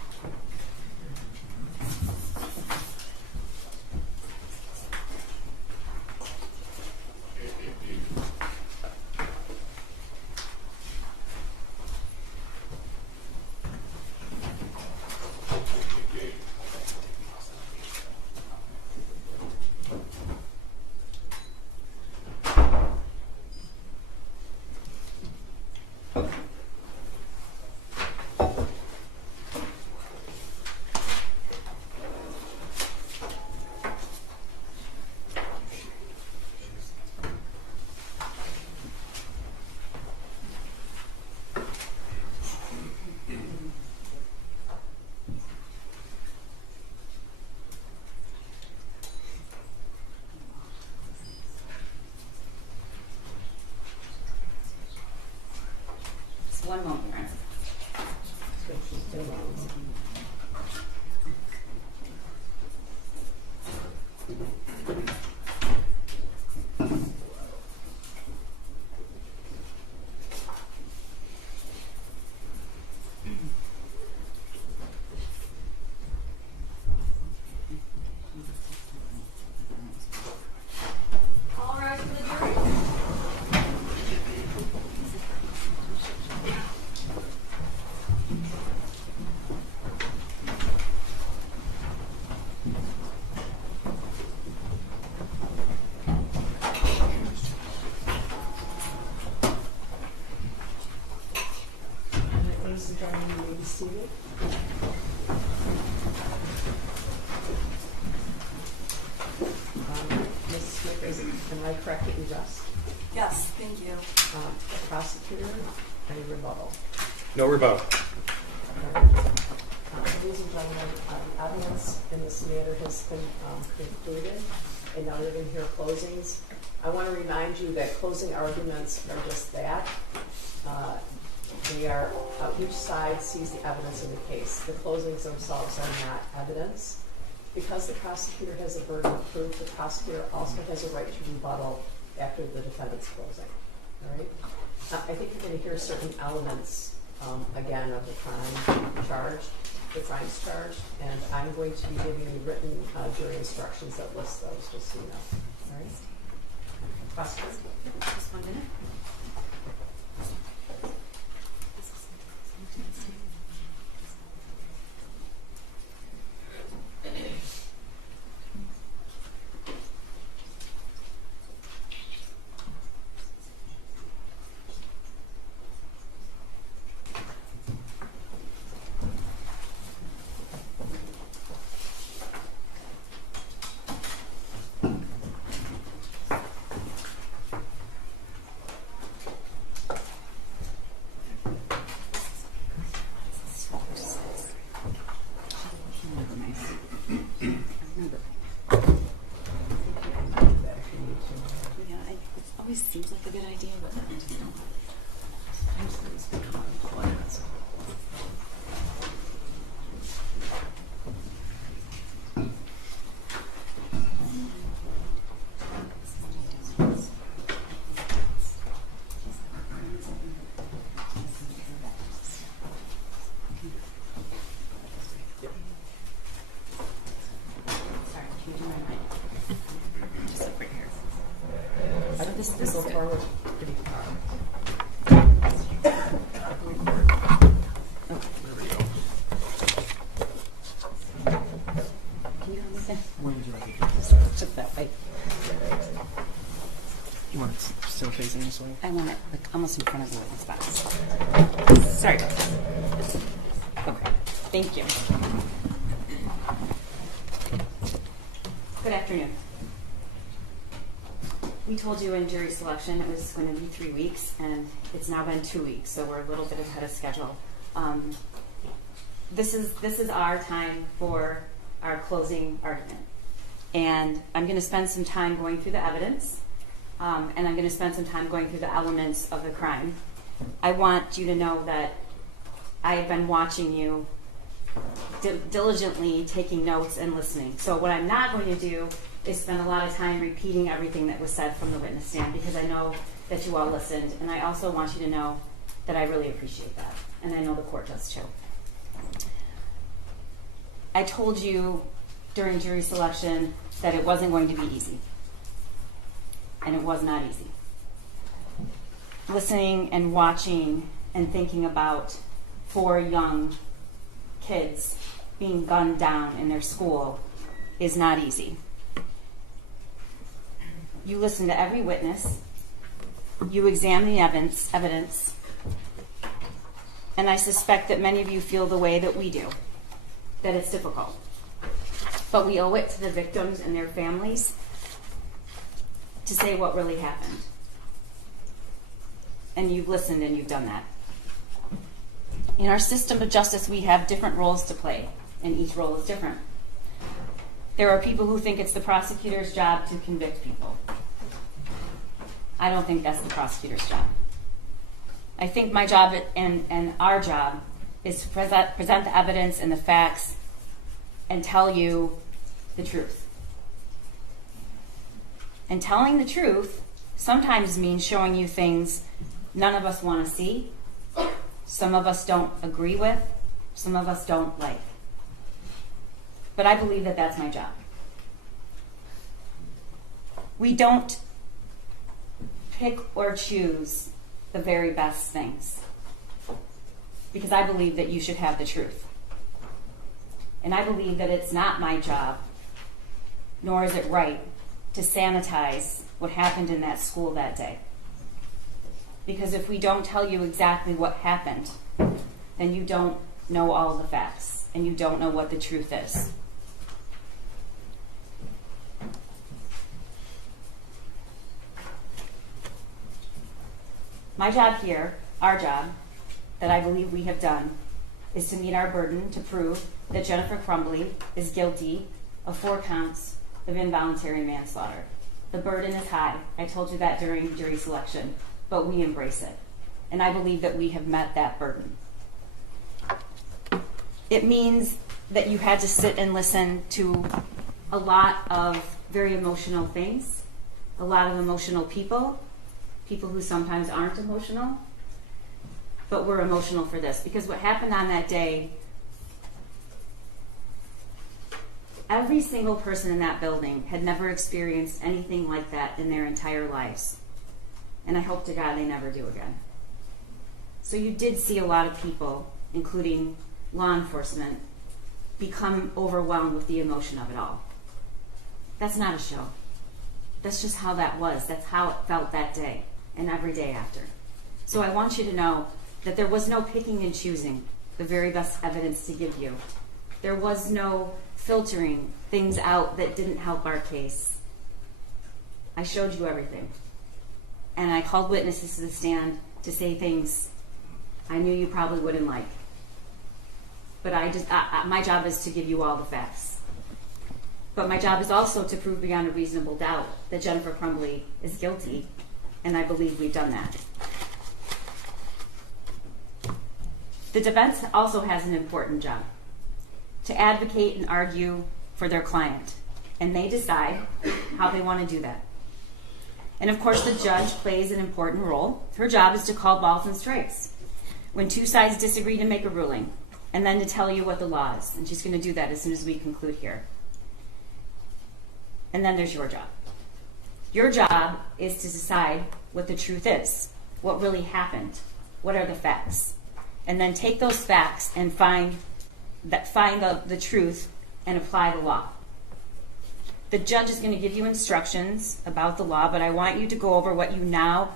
Just one moment, Your Honor. All rise for the jury. Ladies and gentlemen, you may be seated. Ms. Smith, am I correct that you rest? Yes, thank you. Prosecutor, any rebuttal? No rebuttal. Ladies and gentlemen, the evidence in this matter has been concluded, and now you're going to hear closings. I want to remind you that closing arguments are just that. They each side sees the evidence in the case. The closings themselves are not evidence. Because the prosecutor has a burden of proof, the prosecutor also has a right to rebuttal after the defendant's closing. All right? I think you're going to hear certain elements, again, of the crime charged, the crimes charged, and I'm going to be giving you written jury instructions that list those, just so you know. All right? Questions? Just 1 minute. Seems like a good idea, but I just don't. Sorry, can you do my mic? Just up right here. I think this will go forward pretty far. Can you hold this in? Where would you like it? Just that way. You want it still facing this way? I want it like almost in front of the witness box. Sorry about that. Okay. Thank you. Good afternoon. We told you in jury selection it was going to be 3 weeks, and it's now been 2 weeks, so we're a little bit ahead of schedule. This is our time for our closing argument, and I'm going to spend some time going through the evidence, and I'm going to spend some time going through the elements of the crime. I want you to know that I have been watching you diligently, taking notes and listening. So what I'm not going to do is spend a lot of time repeating everything that was said from the witness stand, because I know that you all listened, and I also want you to know that I really appreciate that, and I know the court does too. I told you during jury selection that it wasn't going to be easy, and it was not easy. Listening and watching and thinking about 4 young kids being gunned down in their school is not easy. You listen to every witness, you examine the evidence, and I suspect that many of you feel the way that we do, that it's difficult. But we owe it to the victims and their families to say what really happened. And you've listened and you've done that. In our system of justice, we have different roles to play, and each role is different. There are people who think it's the prosecutor's job to convict people. I don't think that's the prosecutor's job. I think my job and our job is to present the evidence and the facts and tell you the truth. And telling the truth sometimes means showing you things none of us want to see, some of us don't agree with, some of us don't like. But I believe that that's my job. We don't pick or choose the very best things, because I believe that you should have the truth. And I believe that it's not my job, nor is it right, to sanitize what happened in that school that day. Because if we don't tell you exactly what happened, then you don't know all the facts, and you don't know what the truth is. My job here, our job, that I believe we have done, is to meet our burden to prove that Jennifer Crumbley is guilty of 4 counts of involuntary manslaughter. The burden is high. I told you that during jury selection, but we embrace it. and I believe that we have met that burden. It means that you had to sit and listen to a lot of very emotional things, a lot of emotional people who sometimes aren't emotional, but were emotional for this. Because what happened on that day, every single person in that building had never experienced anything like that in their entire lives. And I hope to God they never do again. So you did see a lot of people, including law enforcement, become overwhelmed with the emotion of it all. That's not a show. That's just how that was. That's how it felt that day and every day after. So I want you to know that there was no picking and choosing the very best evidence to give you. There was no filtering things out that didn't help our case. I showed you everything. And I called witnesses to the stand to say things I knew you probably wouldn't like. But my job is to give you all the facts. But my job is also to prove beyond a reasonable doubt that Jennifer Crumbley is guilty, and I believe we've done that. The defense also has an important job, to advocate and argue for their client, and they decide how they want to do that. And of course, the judge plays an important role. Her job is to call balls and strikes when two sides disagree to make a ruling, and then to tell you what the law is. And she's going to do that as soon as we conclude here. And then there's your job. Your job is to decide what the truth is, what really happened, what are the facts, and then take those facts and find the truth and apply the law. The judge is going to give you instructions about the law, but I want you to go over what you now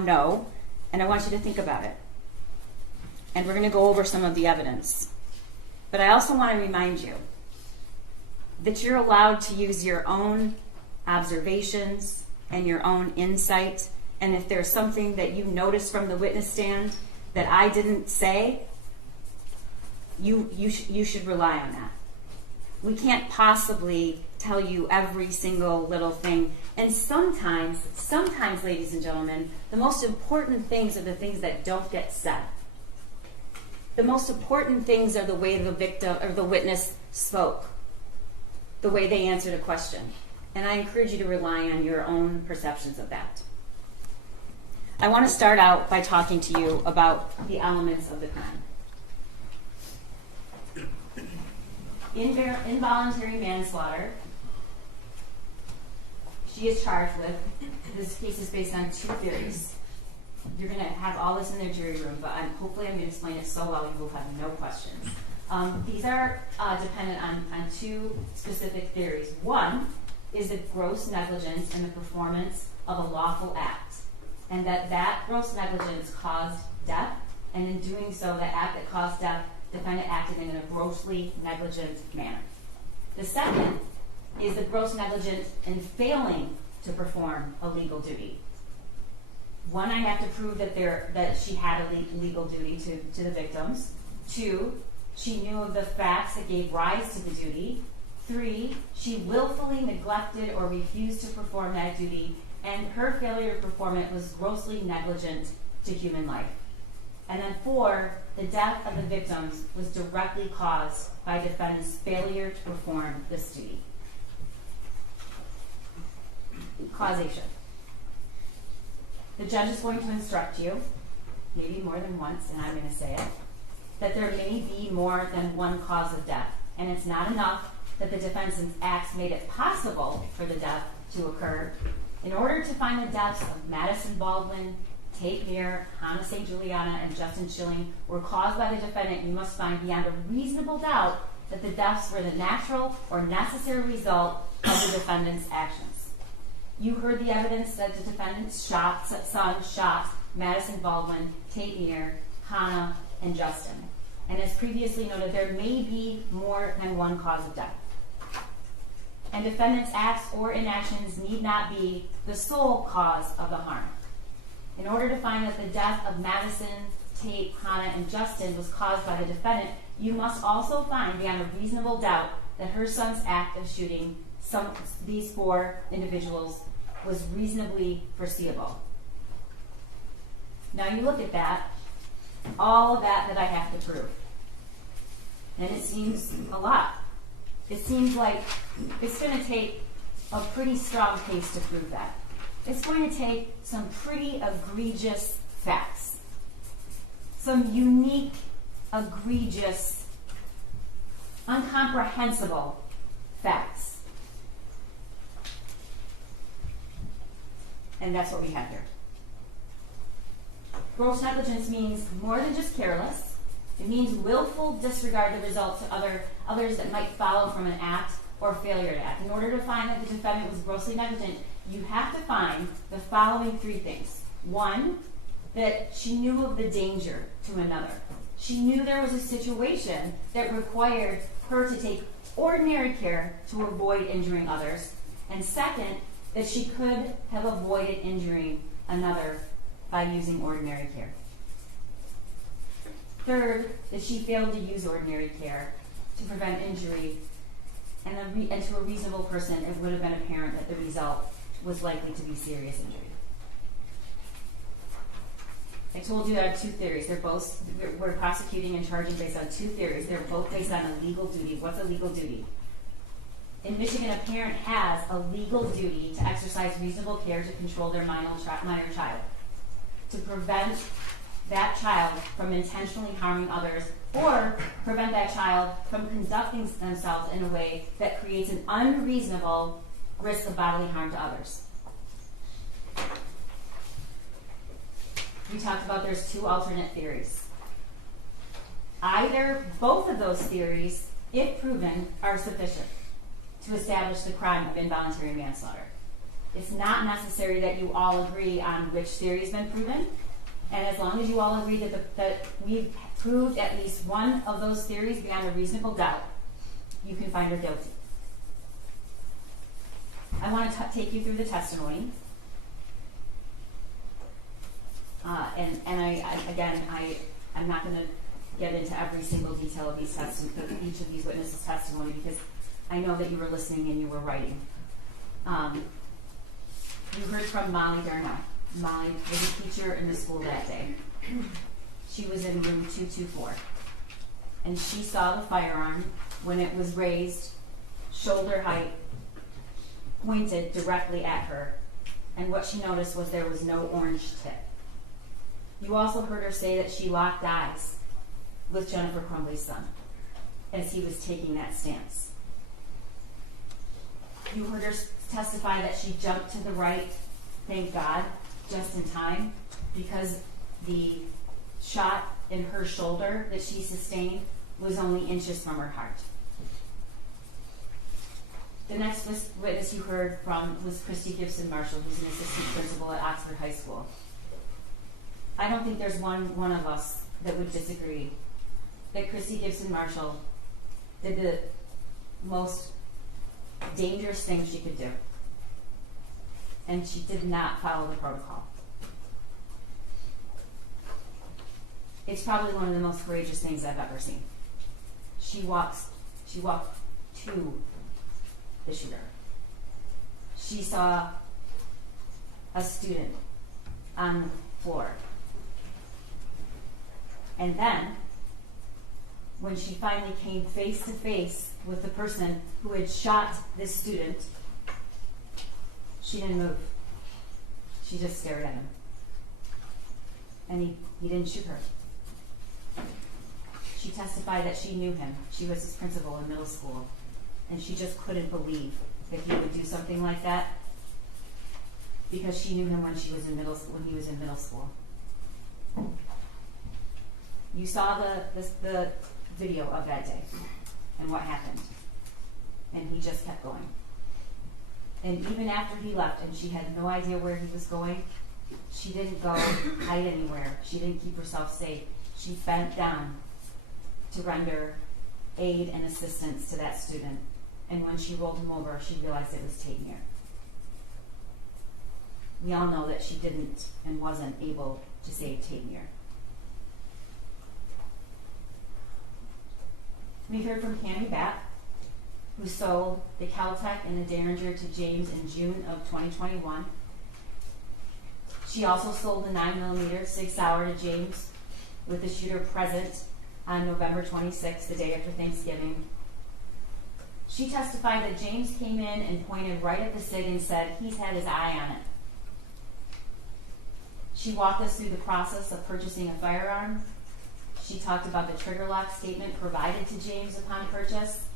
know, and I want you to think about it. And we're going to go over some of the evidence. But I also want to remind you that you're allowed to use your own observations and your own insight. And if there's something that you notice from the witness stand that I didn't say, you should rely on that. We can't possibly tell you every single little thing. And sometimes, ladies and gentlemen, the most important things are the things that don't get said. The most important things are the way the victim or the witness spoke, the way they answered a question. And I encourage you to rely on your own perceptions of that. I want to start out by talking to you about the elements of the crime. Involuntary manslaughter, she is charged with. This case is based on two theories. You're going to have all this in their jury room, but hopefully I'm going to explain it so well you will have no questions. These are dependent on two specific theories. One is the gross negligence in the performance of a lawful act, and that gross negligence caused death, and in doing so, the act that caused death, defendant acted in a grossly negligent manner. The second is the gross negligence in failing to perform a legal duty. One, I have to prove that she had a legal duty to the victims. Two, she knew of the facts that gave rise to the duty. Three, she willfully neglected or refused to perform that duty, and her failure to perform it was grossly negligent to human life. And then four, the death of the victims was directly caused by defendant's failure to perform this duty. Causation. The judge is going to instruct you, maybe more than once, and I'm going to say it, that there may be more than one cause of death. And it's not enough that the defendant's acts made it possible for the death to occur. In order to find the deaths of Madison Baldwin, Tate Muir, Hannah St. Juliana, and Justin Schilling were caused by the defendant, you must find beyond a reasonable doubt that the deaths were the natural or necessary result of the defendant's actions. You heard the evidence that the defendant's son shot Madison Baldwin, Tate Muir, Hannah, and Justin. And as previously noted, there may be more than one cause of death. And defendant's acts or inactions need not be the sole cause of the harm. In order to find that the death of Madison, Tate, Hannah, and Justin was caused by the defendant, you must also find beyond a reasonable doubt that her son's act of shooting these four individuals was reasonably foreseeable. Now you look at that, all of that I have to prove. And it seems a lot. It seems like it's going to take a pretty strong case to prove that. It's going to take some pretty egregious facts. Some unique, egregious, incomprehensible facts. And that's what we have here. Gross negligence means more than just careless. It means willful disregard of results to others that might follow from an act or failure to act. In order to find that the defendant was grossly negligent, you have to find the following three things. One, that she knew of the danger to another. She knew there was a situation that required her to take ordinary care to avoid injuring others. And second, that she could have avoided injuring another by using ordinary care. Third, that she failed to use ordinary care to prevent injury, and to a reasonable person, it would have been apparent that the result was likely to be serious injury. I told you I have two theories. We're prosecuting and charging based on two theories. They're both based on a legal duty. What's a legal duty? In Michigan, a parent has a legal duty to exercise reasonable care to control their minor child, to prevent that child from intentionally harming others, or prevent that child from conducting themselves in a way that creates an unreasonable risk of bodily harm to others. We talked about there's two alternate theories. Both of those theories, if proven, are sufficient to establish the crime of involuntary manslaughter. It's not necessary that you all agree on which theory has been proven, and as long as you all agree that we've proved at least one of those theories beyond a reasonable doubt, you can find her guilty. I want to take you through the testimony. I'm not going to get into every single detail of each of these witnesses' testimony, because I know that you were listening and you were writing. You heard from Molly Darnell. Molly was a teacher in the school that day. She was in room 224. And she saw the firearm when it was raised, shoulder height, pointed directly at her. And what she noticed was there was no orange tip. You also heard her say that she locked eyes with Jennifer Crumbley's son as he was taking that stance. You heard her testify that she jumped to the right, thank God, just in time, because the shot in her shoulder that she sustained was only inches from her heart. The next witness you heard from was Christy Gibson Marshall, who's an assistant principal at Oxford High School. I don't think there's one of us that would disagree that Christy Gibson Marshall did the most dangerous thing she could do. And she did not follow the protocol. It's probably one of the most courageous things I've ever seen. She walked to the shooter. She saw a student on the floor. And then, when she finally came face to face with the person who had shot this student, she didn't move. She just stared at him. And he didn't shoot her. She testified that she knew him. She was his principal in middle school. And she just couldn't believe that he would do something like that, because she knew him when he was in middle school. You saw the video of that day and what happened. And he just kept going. And even after he left and she had no idea where he was going, she didn't go hide anywhere. She didn't keep herself safe. She bent down to render aid and assistance to that student. And when she rolled him over, she realized it was Taymir. We all know that she didn't and wasn't able to save Taymir. We heard from Cammie Batt, who sold the Caltech and the Derringer to James in June of 2021. She also sold the 9mm Sig Sauer to James with the shooter present on November 26th, the day after Thanksgiving. She testified that James came in and pointed right at the Sig and said he's had his eye on it. She walked us through the process of purchasing a firearm. She talked about the trigger lock statement provided to James upon purchase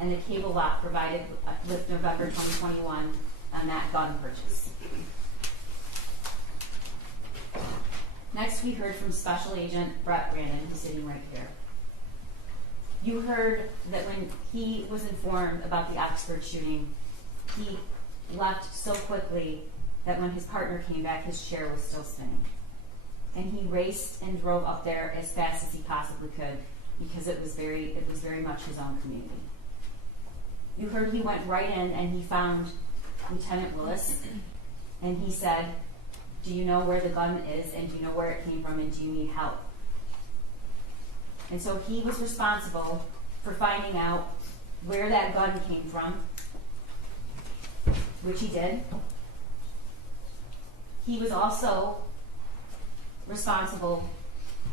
and the cable lock provided with November 2021 on that gun purchase. Next, we heard from Special Agent Brett Brandon, who's sitting right here. You heard that when he was informed about the Oxford shooting, he left so quickly that when his partner came back, his chair was still spinning. And he raced and drove up there as fast as he possibly could because it was very much his own community. You heard he went right in and he found Lieutenant Willis, and he said, do you know where the gun is, and do you know where it came from, and do you need help? And so he was responsible for finding out where that gun came from, which he did. He was also responsible,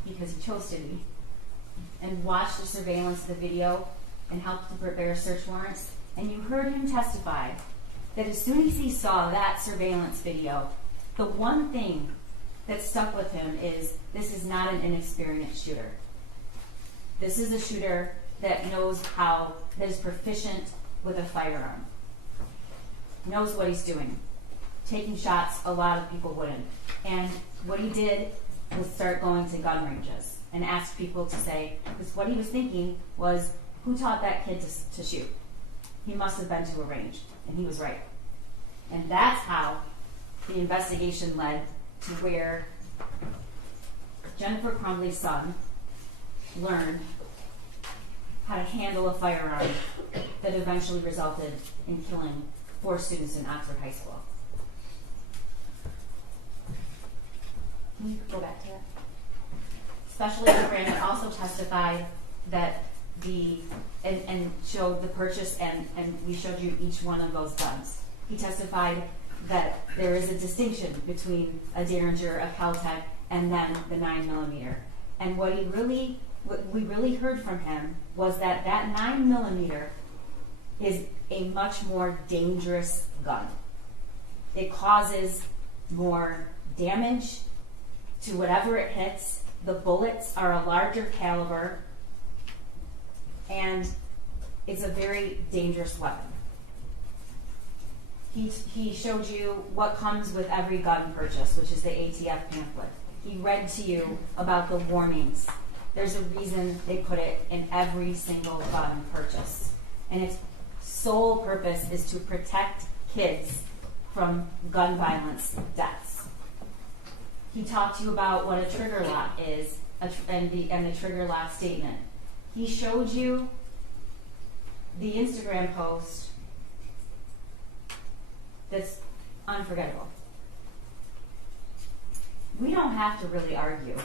because he chose to be, and watched the surveillance of the video and helped to prepare search warrants. And you heard him testify that as soon as he saw that surveillance video, the one thing that stuck with him is this is not an inexperienced shooter. This is a shooter that knows that is proficient with a firearm, knows what he's doing. Taking shots, a lot of people wouldn't. And what he did was start going to gun ranges and ask people to say, because what he was thinking was, who taught that kid to shoot? He must have been to a range, and he was right. And that's how the investigation led to where Jennifer Crumbley's son learned how to handle a firearm that eventually resulted in killing 4 students in Oxford High School. Can you go back to that? Special Agent Brandon also testified that and showed the purchase, and we showed you each one of those guns. He testified that there is a distinction between a Derringer, a Caltech, and then the 9mm. And what we really heard from him was that 9mm is a much more dangerous gun. It causes more damage to whatever it hits. The bullets are a larger caliber, and it's a very dangerous weapon. He showed you what comes with every gun purchase, which is the ATF pamphlet. He read to you about the warnings. There's a reason they put it in every single gun purchase. And its sole purpose is to protect kids from gun violence deaths. He talked to you about what a trigger lock is and the trigger lock statement. He showed you the Instagram post that's unforgettable. We don't have to really argue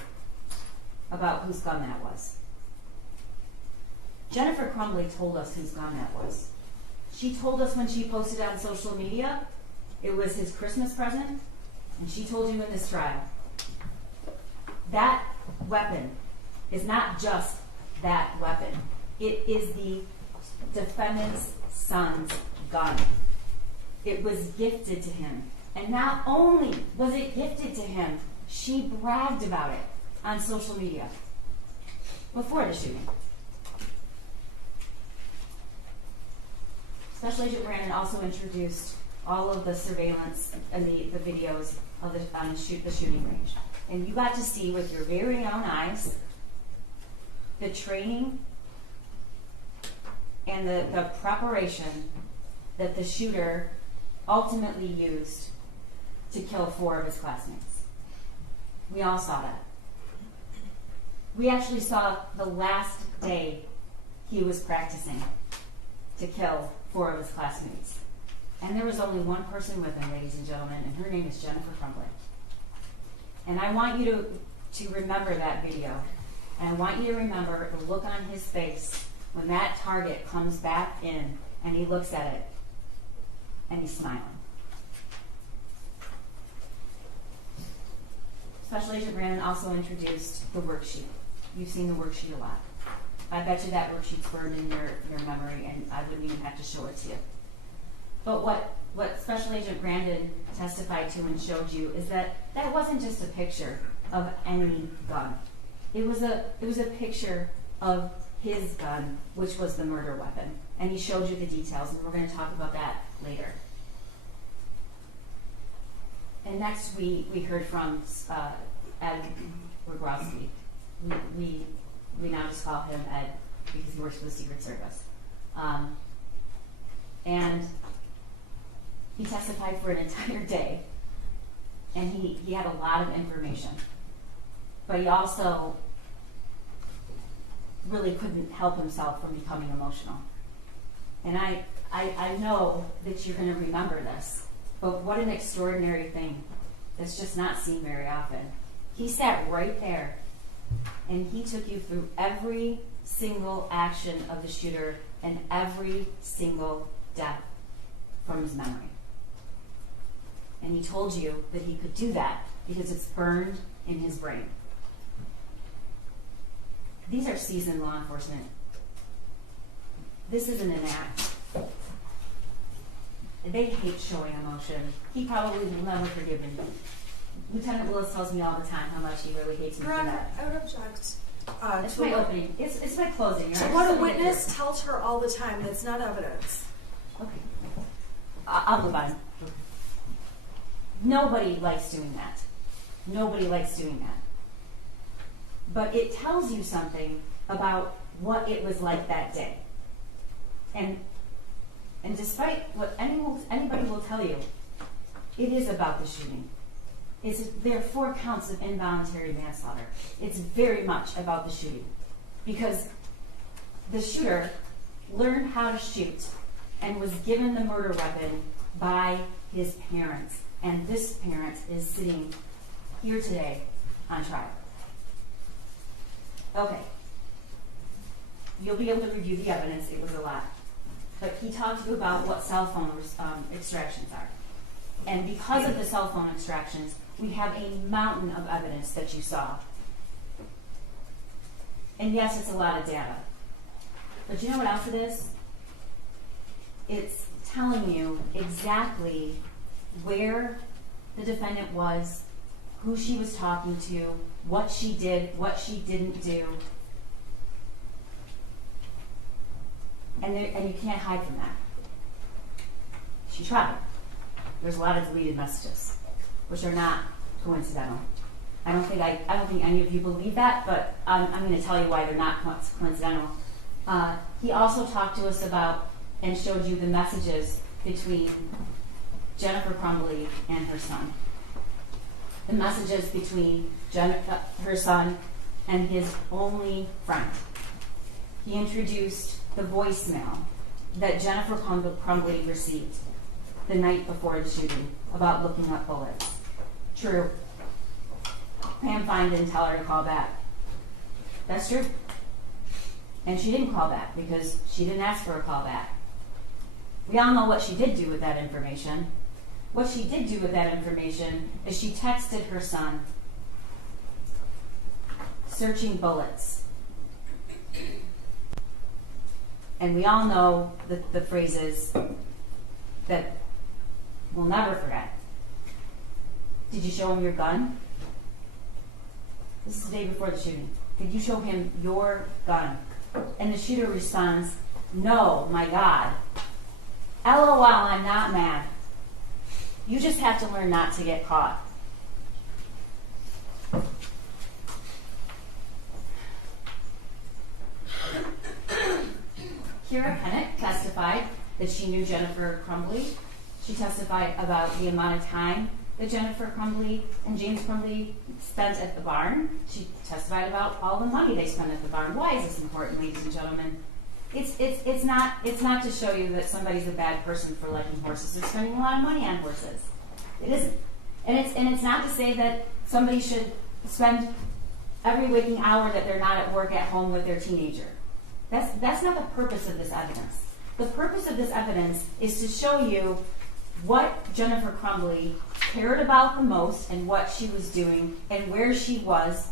about whose gun that was. Jennifer Crumbley told us whose gun that was. She told us when she posted on social media it was his Christmas present, and she told you in this trial. That weapon is not just that weapon. It is the defendant's son's gun. It was gifted to him. And not only was it gifted to him, she bragged about it on social media before the shooting. Special Agent Brandon also introduced all of the surveillance and the videos of the shooting range. And you got to see with your very own eyes the training and the preparation that the shooter ultimately used to kill 4 of his classmates. We all saw that. We actually saw the last day he was practicing to kill 4 of his classmates. And there was only one person with him, ladies and gentlemen, and her name is Jennifer Crumbley. And I want you to remember that video. And I want you to remember the look on his face when that target comes back in and he looks at it and he's smiling. Special Agent Brandon also introduced the worksheet. You've seen the worksheet a lot. I bet you that worksheet's burned in your memory, and I wouldn't even have to show it to you. But what Special Agent Brandon testified to and showed you is that wasn't just a picture of any gun. It was a picture of his gun, which was the murder weapon. And he showed you the details, and we're going to talk about that later. And next we heard from Ed Rogrowski. We now just call him Ed because he works for the Secret Service. And he testified for an entire day, and he had a lot of information. But he also really couldn't help himself from becoming emotional. And I know that you're going to remember this, but what an extraordinary thing that's just not seen very often. He sat right there, and he took you through every single action of the shooter and every single death from his memory. And he told you that he could do that because it's burned in his brain. These are seasoned law enforcement. This isn't an act. They hate showing emotion. He probably will never forgive me. Lieutenant Willis tells me all the time how much he really hates me Your for Honor, that. I would object. It's my opening. It's my closing. To what a witness tells her all the time. That's not evidence. Okay. I'll move on. Nobody likes doing that. Nobody likes doing that. But it tells you something about what it was like that day. And despite what anybody will tell you, it is about the shooting. There are 4 counts of involuntary manslaughter. It's very much about the shooting. Because the shooter learned how to shoot and was given the murder weapon by his parents. And this parent is sitting here today on trial. Okay. You'll be able to review the evidence. It was a lot. But he talked to you about what cell phone extractions are. And because of the cell phone extractions, we have a mountain of evidence that you saw. And yes, it's a lot of data. But you know what else it is? It's telling you exactly where the defendant was, who she was talking to, what she did, what she didn't do. And you can't hide from that. She tried. There's a lot of deleted messages, which are not coincidental. I don't think any of you believe that, but I'm going to tell you why they're not coincidental. He also talked to us about and showed you the messages between Jennifer Crumbley and her son. The messages between her son and his only friend. He introduced the voicemail that Jennifer Crumbley received the night before the shooting about looking up bullets. True. Pam Fine didn't tell her to call back. That's true. And she didn't call back because she didn't ask for a call back. We all know what she did do with that information. What she did do with that information is she texted her son, searching bullets. And we all know the phrases that we'll never forget. Did you show him your gun? This is the day before the shooting. Did you show him your gun? And the shooter responds, no, my God. LOL, I'm not mad. You just have to learn not to get caught. Kira Pennant testified that she knew Jennifer Crumbley. She testified about the amount of time that Jennifer Crumbley and James Crumbley spent at the barn. She testified about all the money they spent at the barn. Why is this important, ladies and gentlemen? It's not to show you that somebody's a bad person for liking horses or spending a lot of money on horses. It isn't. And it's not to say that somebody should spend every waking hour that they're not at work at home with their teenager. That's not the purpose of this evidence. The purpose of this evidence is to show you what Jennifer Crumbley cared about the most and what she was doing and where she was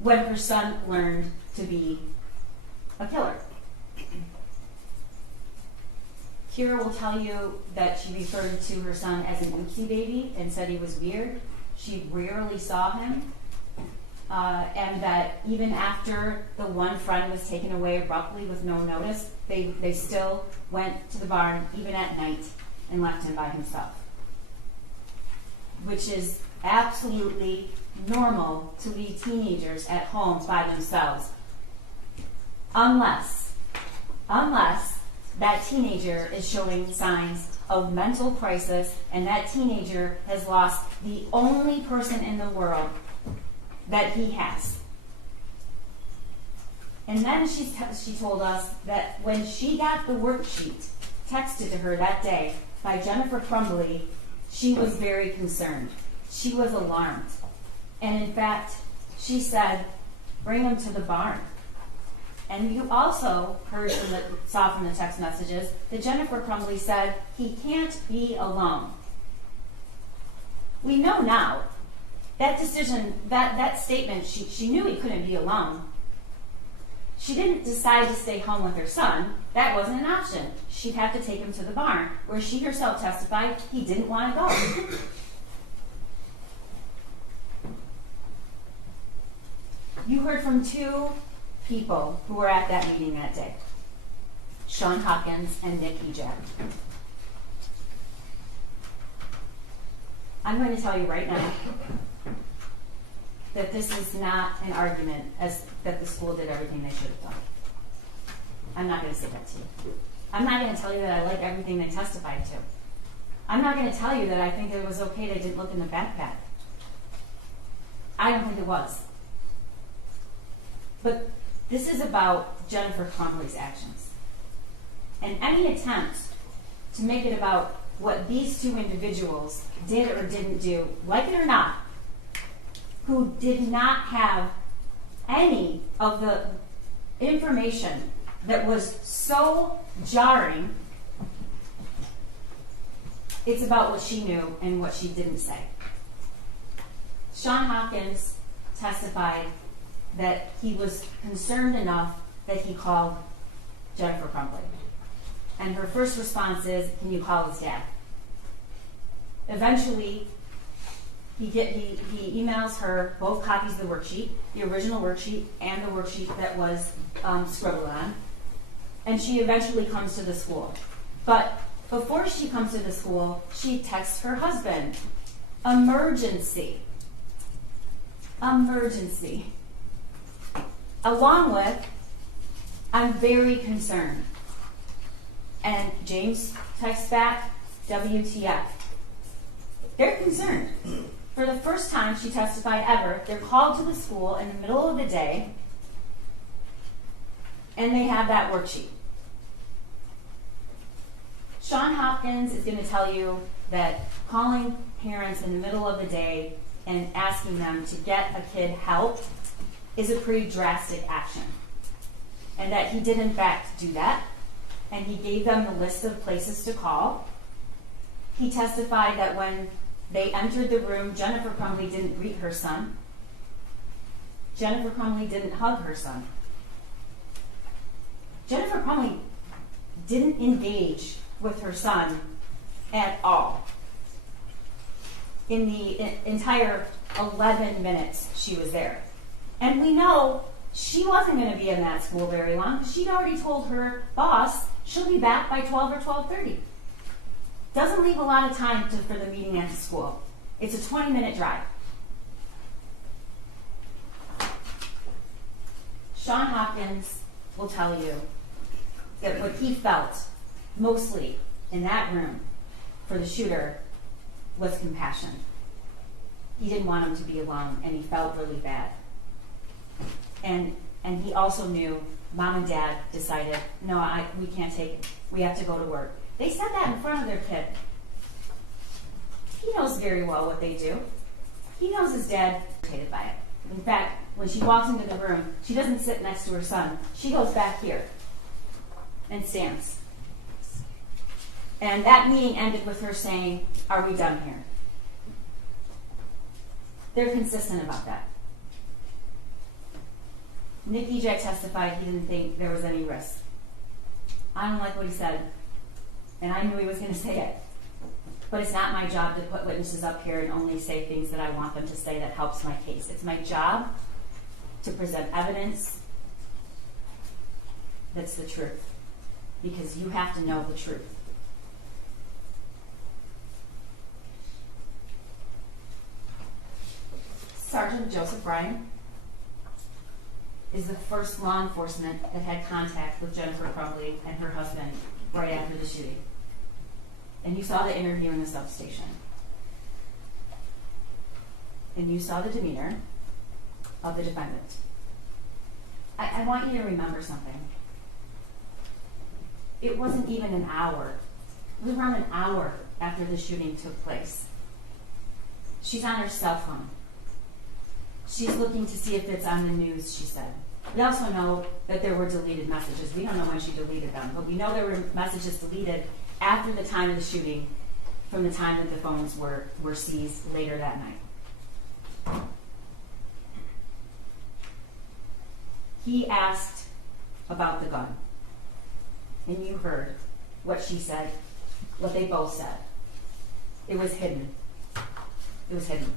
when her son learned to be a killer. Kira will tell you that she referred to her son as an oopsie baby and said he was weird. She rarely saw him. And that even after the one friend was taken away abruptly with no notice, they still went to the barn, even at night, and left him by himself. Which is absolutely normal to leave teenagers at home by themselves. Unless that teenager is showing signs of mental crisis and that teenager has lost the only person in the world that he has. And then she told us that when she got the worksheet texted to her that day by Jennifer Crumbley, she was very concerned. She was alarmed. And in fact, she said, bring him to the barn. And you also saw from the text messages that Jennifer Crumbley said he can't be alone. We know now that decision, that statement, she knew he couldn't be alone. She didn't decide to stay home with her son. That wasn't an option. She'd have to take him to the barn, where she herself testified he didn't want to go. You heard from two people who were at that meeting that day, Sean Hopkins and Nick Ejak. I'm going to tell you right now that this is not an argument that the school did everything they should have done. I'm not going to say that to you. I'm not going to tell you that I like everything they testified to. I'm not going to tell you that I think it was okay they didn't look in the backpack. I don't think it was. But this is about Jennifer Crumbley's actions. And any attempt to make it about what these two individuals did or didn't do, like it or not, who did not have any of the information that was so jarring, it's about what she knew and what she didn't say. Sean Hopkins testified that he was concerned enough that he called Jennifer Crumbley. And her first response is, can you call his dad? Eventually, he emails her both copies of the worksheet, the original worksheet and the worksheet that was scribbled on. And she eventually comes to the school. But before she comes to the school, she texts her husband, emergency. Emergency. Along with, I'm very concerned. And James texts back, WTF. They're concerned. For the first time she testified ever, they're called to the school in the middle of the day, and they have that worksheet. Sean Hopkins is going to tell you that calling parents in the middle of the day and asking them to get a kid help is a pretty drastic action. And that he did in fact do that, and he gave them the list of places to call. He testified that when they entered the room, Jennifer Crumbley didn't greet her son. Jennifer Crumbley didn't hug her son. Jennifer Crumbley didn't engage with her son at all. In the entire 11 minutes she was there. And we know she wasn't going to be in that school very long because she'd already told her boss she'll be back by 12 or 12:30. Doesn't leave a lot of time for the meeting at the school. It's a 20-minute drive. Sean Hopkins will tell you that what he felt mostly in that room for the shooter was compassion. He didn't want him to be alone, and he felt really bad. And he also knew Mom and Dad decided, no, we can't take it. We have to go to work. They said that in front of their kid. He knows very well what they do. He knows his dad is irritated by it. In fact, when she walks into the room, she doesn't sit next to her son. She goes back here and stands. And that meeting ended with her saying, "Are we done here?" They're consistent about that. Nick Ejak testified he didn't think there was any risk. I don't like what he said, and I knew he was going to say it. But it's not my job to put witnesses up here and only say things that I want them to say that helps my case. It's my job to present evidence that's the truth, because you have to know the truth. Sergeant Joseph Bryan is the first law enforcement that had contact with Jennifer Crumbley and her husband right after the shooting. And you saw the interview in the substation. And you saw the demeanor of the defendant. I want you to remember something. It wasn't even an hour. It was around an hour after the shooting took place. She's on her cell phone. She's looking to see if it's on the news, she said. We also know that there were deleted messages. We don't know when she deleted them, but we know there were messages deleted after the time of the shooting, from the time that the phones were seized later that night. He asked about the gun, and you heard what she said, what they both said. It was hidden. It was hidden.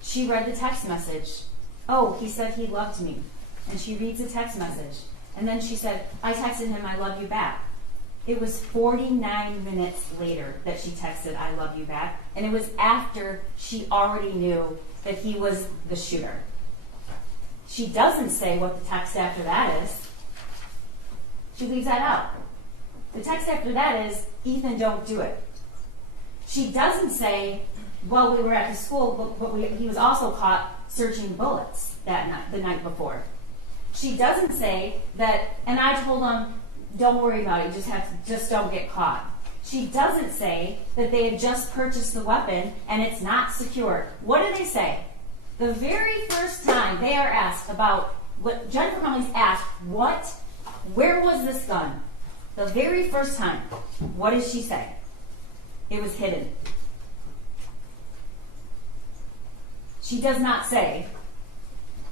She read the text message. "Oh, he said he loved me." And she reads the text message. And then she said, "I texted him, 'I love you back.'" It was 49 minutes later that she texted, "I love you back." And it was after she already knew that he was the shooter. She doesn't say what the text after that is. She leaves that out. The text after that is, "Ethan, don't do it." She doesn't say, "Well, we were at the school, but he was also caught searching bullets that night, the night before." She doesn't say that, "And I told him, don't worry about it, just don't get caught." She doesn't say that they had just purchased the weapon and it's not secured. What do they say? The very first time they are asked about what Jennifer Crumbley's asked, where was this gun? The very first time, what does she say? It was hidden. She does not say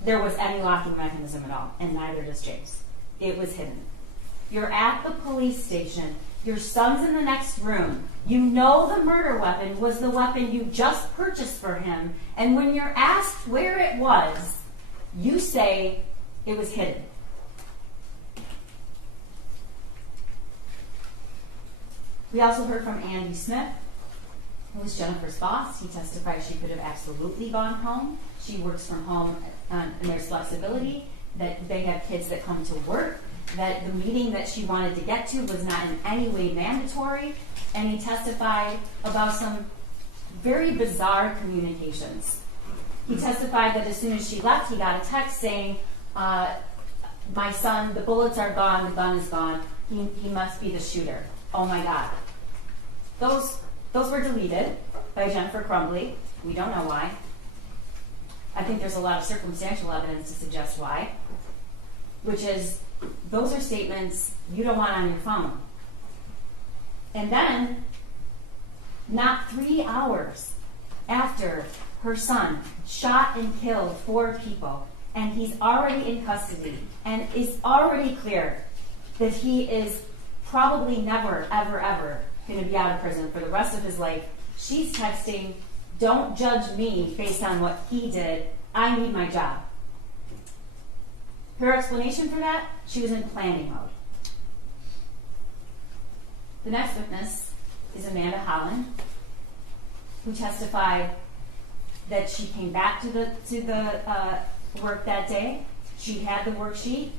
there was any locking mechanism at all, and neither does James. It was hidden. You're at the police station. Your son's in the next room. You know the murder weapon was the weapon you just purchased for him, and when you're asked where it was, you say it was hidden. We also heard from Andy Smith, who was Jennifer's boss. He testified she could have absolutely gone home. She works from home, and there's flexibility, that they have kids that come to work, that the meeting that she wanted to get to was not in any way mandatory, and he testified about some very bizarre communications. He testified that as soon as she left, he got a text saying, "My son, the bullets are gone, the gun is gone, he must be the shooter." Oh my God. Those were deleted by Jennifer Crumbley. We don't know why. I think there's a lot of circumstantial evidence to suggest why, which is those are statements you don't want on your phone. And then, not 3 hours after her son shot and killed 4 people, and he's already in custody, and it's already clear that he is probably never, ever, ever going to be out of prison for the rest of his life, she's texting, "Don't judge me based on what he did. I need my job." Her explanation for that, she was in planning mode. The next witness is Amanda Holland, who testified that she came back to the work that day. She had the worksheet.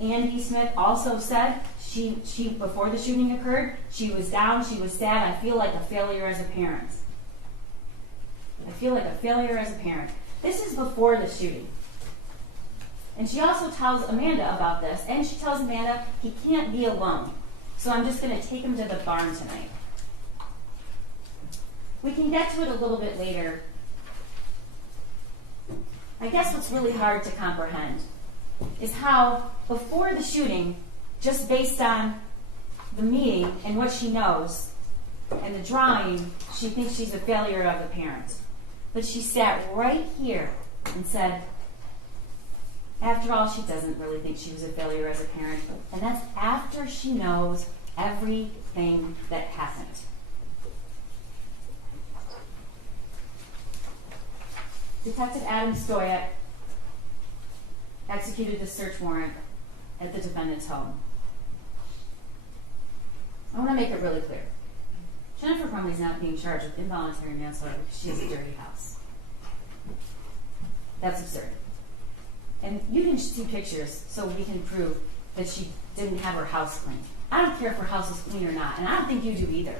Andy Smith also said she before the shooting occurred, she was down, she was sad. "I feel like a failure as a parent. I feel like a failure as a parent." This is before the shooting. And she also tells Amanda about this, and she tells Amanda he can't be alone. So I'm just going to take him to the barn tonight. We can get to it a little bit later. I guess what's really hard to comprehend is how before the shooting, just based on the meeting and what she knows, and the drawing, she thinks she's a failure of a parent. But she sat right here and said, after all, she doesn't really think she was a failure as a parent. And that's after she knows everything that happened. Detective Adam Stoyak executed the search warrant at the defendant's home. I want to make it really clear. Jennifer Crumbley's not being charged with involuntary manslaughter because she has a dirty house. That's absurd. And you can see pictures so we can prove that she didn't have her house cleaned. I don't care if her house is clean or not, and I don't think you do either.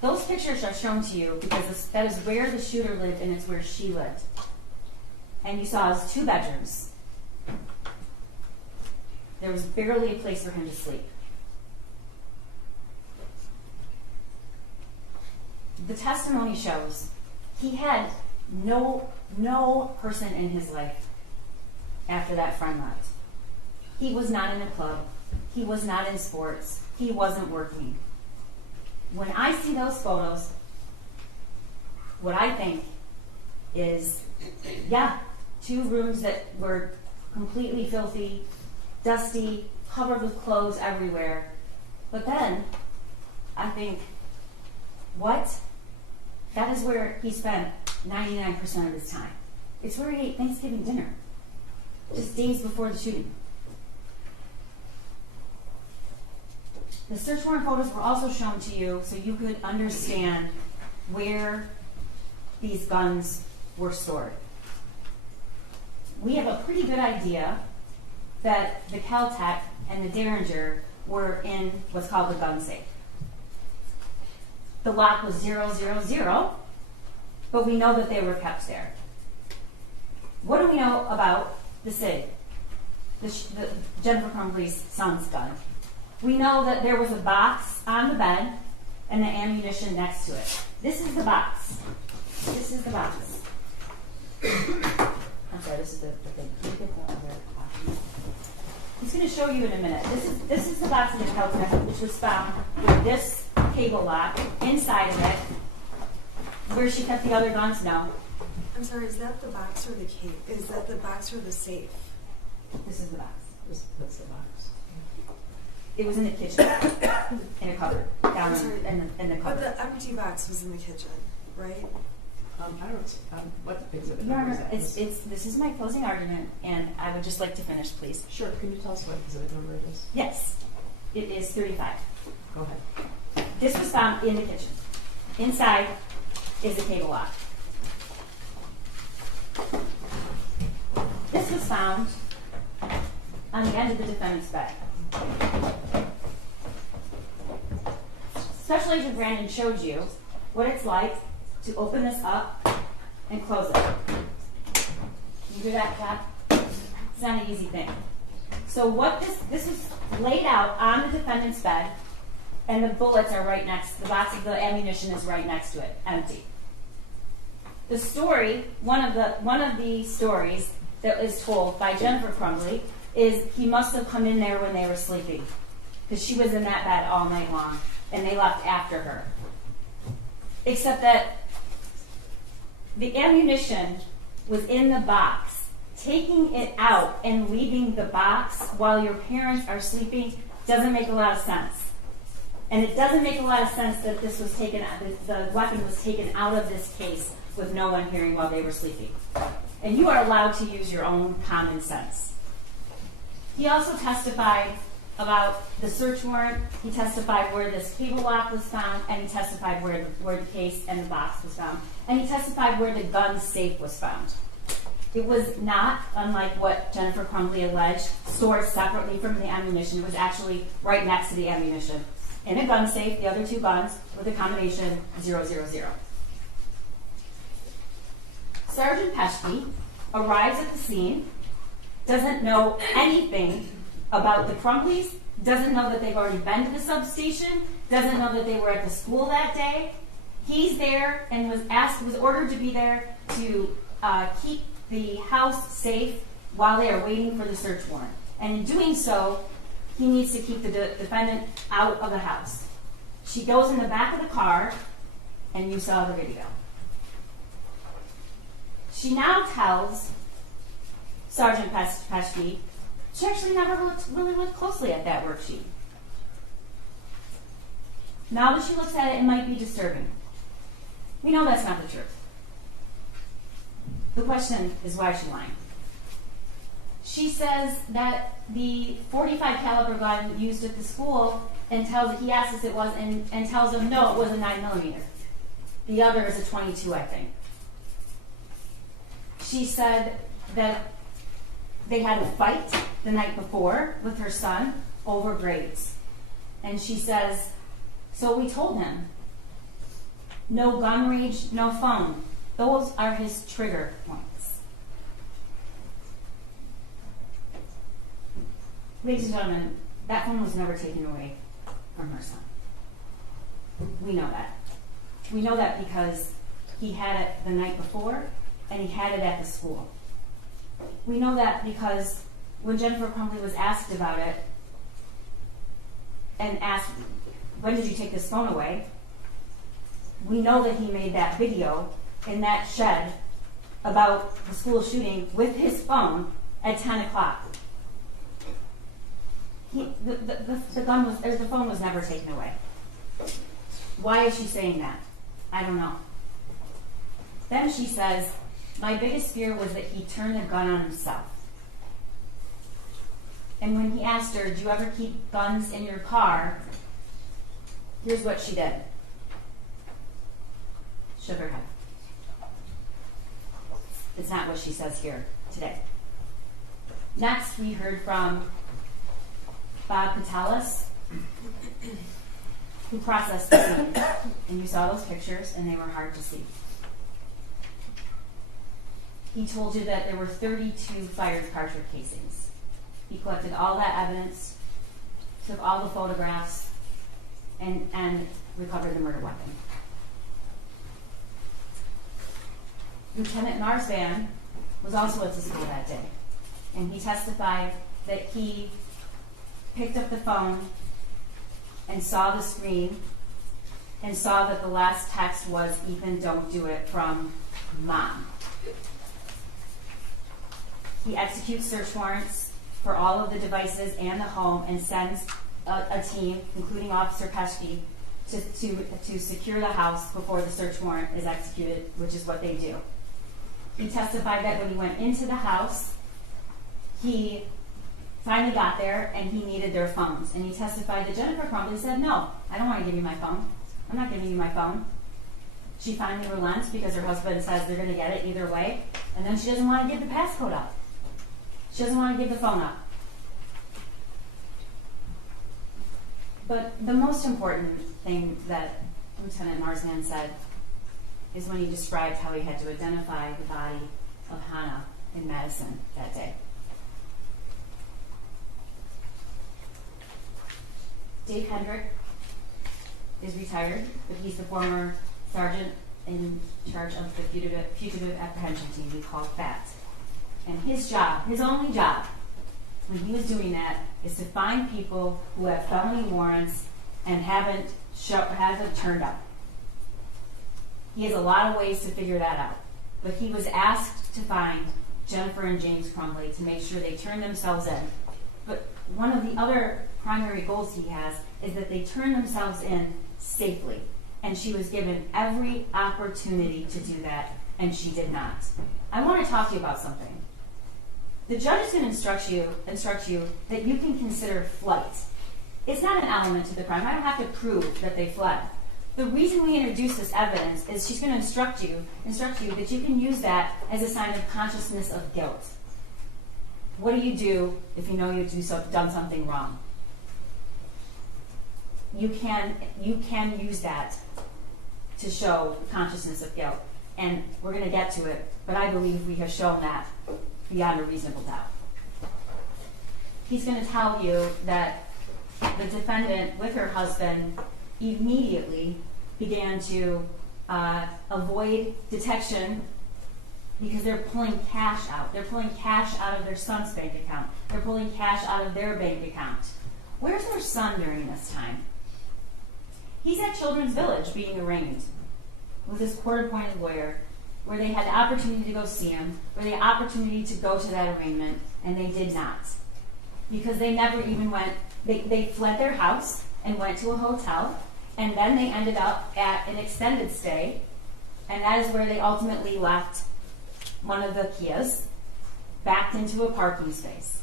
Those pictures are shown to you because that is where the shooter lived and it's where she lived. And you saw his 2 bedrooms. There was barely a place for him to sleep. The testimony shows he had no person in his life after that friend left. He was not in a club. He was not in sports. He wasn't working. When I see those photos, what I think is, 2 rooms that were completely filthy, dusty, covered with clothes everywhere. But then, I think, what? That is where he spent 99% of his time. It's where he ate Thanksgiving dinner, just days before the shooting. The search warrant photos were also shown to you so you could understand where these guns were stored. We have a pretty good idea that the Kel-Tec and the Derringer were in what's called the gun safe. The lock was 000, but we know that they were kept there. What do we know about the SIG, the Jennifer Crumbley's son's gun? We know that there was a box on the bed and the ammunition next to it. This is the box. This is the box. I'm sorry, this is the thing. Can you get the other copy? He's going to show you in a minute. This is the box of the Kel-Tec, which was found with this cable lock inside of it. Where she kept the other guns? No. I'm sorry, is that the box or the case? Is that the box or the safe? This is the box. That's the box. It was in the kitchen, in a cupboard, down I'm sorry, in the but cupboard. the empty box was in the kitchen, right? I don't, what exhibit Your number Honor, is that? this is my closing argument, and I would just like to finish, please. Sure, can you tell us what exhibit number it is? Yes, it is 35. Go ahead. This was found in the kitchen. Inside is the cable lock. This was found on the end of the defendant's bed. Special Agent Brandon showed you what it's like to open this up and close it. Can you do that, Cap? It's not an easy thing. So what this was laid out on the defendant's bed, and the bullets are right next, the box of the ammunition is right next to it, empty. The story, one of the stories that is told by Jennifer Crumbley is he must have come in there when they were sleeping, because she was in that bed all night long, and they left after her. Except that the ammunition was in the box. Taking it out and leaving the box while your parents are sleeping doesn't make a lot of sense. And it doesn't make a lot of sense that this was taken, the weapon was taken out of this case with no one hearing while they were sleeping. And you are allowed to use your own common sense. He also testified about the search warrant. He testified where this cable lock was found, and he testified where the case and the box was found. And he testified where the gun safe was found. It was not, unlike what Jennifer Crumbley alleged, stored separately from the ammunition. It was actually right next to the ammunition. In a gun safe, the other 2 guns with a combination 000. Sergeant Peschke arrives at the scene, doesn't know anything about the Crumbleys, doesn't know that they've already been to the substation, doesn't know that they were at the school that day. He's there and was ordered to be there to keep the house safe while they are waiting for the search warrant. And in doing so, he needs to keep the defendant out of the house. She goes in the back of the car, and you saw the video. She now tells Sergeant Pesky she actually never really looked closely at that worksheet. Now that she looks at it, it might be disturbing. We know that's not the truth. The question is, why is she lying? She says that the .45 caliber gun used at the school, and he asks us it was, and tells him no, it was a 9mm. The other is a .22, I think. She said that they had a fight the night before with her son over grades. And she says, so we told him, no gun range, no phone. Those are his trigger points. Ladies and gentlemen, that phone was never taken away from her son. We know that. We know that because he had it the night before and he had it at the school. We know that because when Jennifer Crumbley was asked about it and asked, when did you take this phone away? We know that he made that video in that shed about the school shooting with his phone at 10 o'clock. The phone was never taken away. Why is she saying that? I don't know. Then she says, my biggest fear was that he turned the gun on himself. And when he asked her, do you ever keep guns in your car? Here's what she did. Shook her head. It's not what she says here today. Next, we heard from Bob Patalis, who processed the scene. And you saw those pictures, and they were hard to see. He told you that there were 32 fired cartridge casings. He collected all that evidence, took all the photographs, and recovered the murder weapon. Lieutenant Marsvan was also at the school that day, and he testified that he picked up the phone and saw the screen and saw that the last text was, Ethan, don't do it, from Mom. He executes search warrants for all of the devices and the home and sends a team, including Officer Pesky, to secure the house before the search warrant is executed, which is what they do. He testified that when he went into the house, he finally got there and he needed their phones. And he testified that Jennifer Crumbley said, no, I don't want to give you my phone. I'm not giving you my phone. She finally relents because her husband says they're going to get it either way. And then she doesn't want to give the passcode up. She doesn't want to give the phone up. But the most important thing that Lieutenant Marsman said is when he described how he had to identify the body of Hannah in Madison that day. Dave Hendrick is retired, but he's the former sergeant in charge of the fugitive apprehension team we call FAT. And his job, his only job, when he was doing that, is to find people who have felony warrants and haven't turned up. He has a lot of ways to figure that out. But he was asked to find Jennifer and James Crumbley to make sure they turn themselves in. But one of the other primary goals he has is that they turn themselves in safely. And she was given every opportunity to do that, and she did not. I want to talk to you about something. The judge is going to instruct you that you can consider flight. It's not an element to the crime. I don't have to prove that they fled. The reason we introduce this evidence is she's going to instruct you that you can use that as a sign of consciousness of guilt. What do you do if you know you've done something wrong? You can use that to show consciousness of guilt. And we're going to get to it, but I believe we have shown that beyond a reasonable doubt. He's going to tell you that the defendant, with her husband, immediately began to avoid detection because they're pulling cash out. They're pulling cash out of their son's bank account. They're pulling cash out of their bank account. Where's their son during this time? He's at Children's Village being arraigned with his court-appointed lawyer, where they had the opportunity to go see him, where they had the opportunity to go to that arraignment, and they did not. Because they never even went, they fled their house and went to a hotel, and then they ended up at an extended stay, and that is where they ultimately left one of the Kias, backed into a parking space.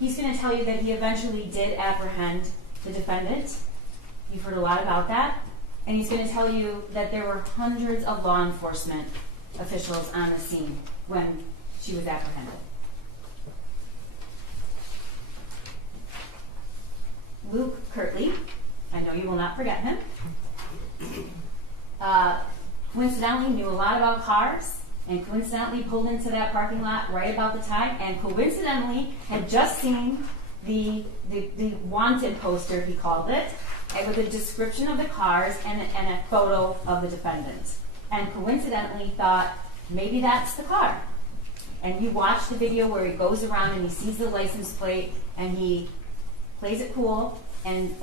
He's going to tell you that he eventually did apprehend the defendant. You've heard a lot about that. And he's going to tell you that there were hundreds of law enforcement officials on the scene when she was apprehended. Luke Kirtley, I know you will not forget him, coincidentally knew a lot about cars, and coincidentally pulled into that parking lot right about the time, and coincidentally had just seen the wanted poster, he called it, and with a description of the cars and a photo of the defendant. And coincidentally thought, maybe that's the car. And you watch the video where he goes around and he sees the license plate and he plays it cool and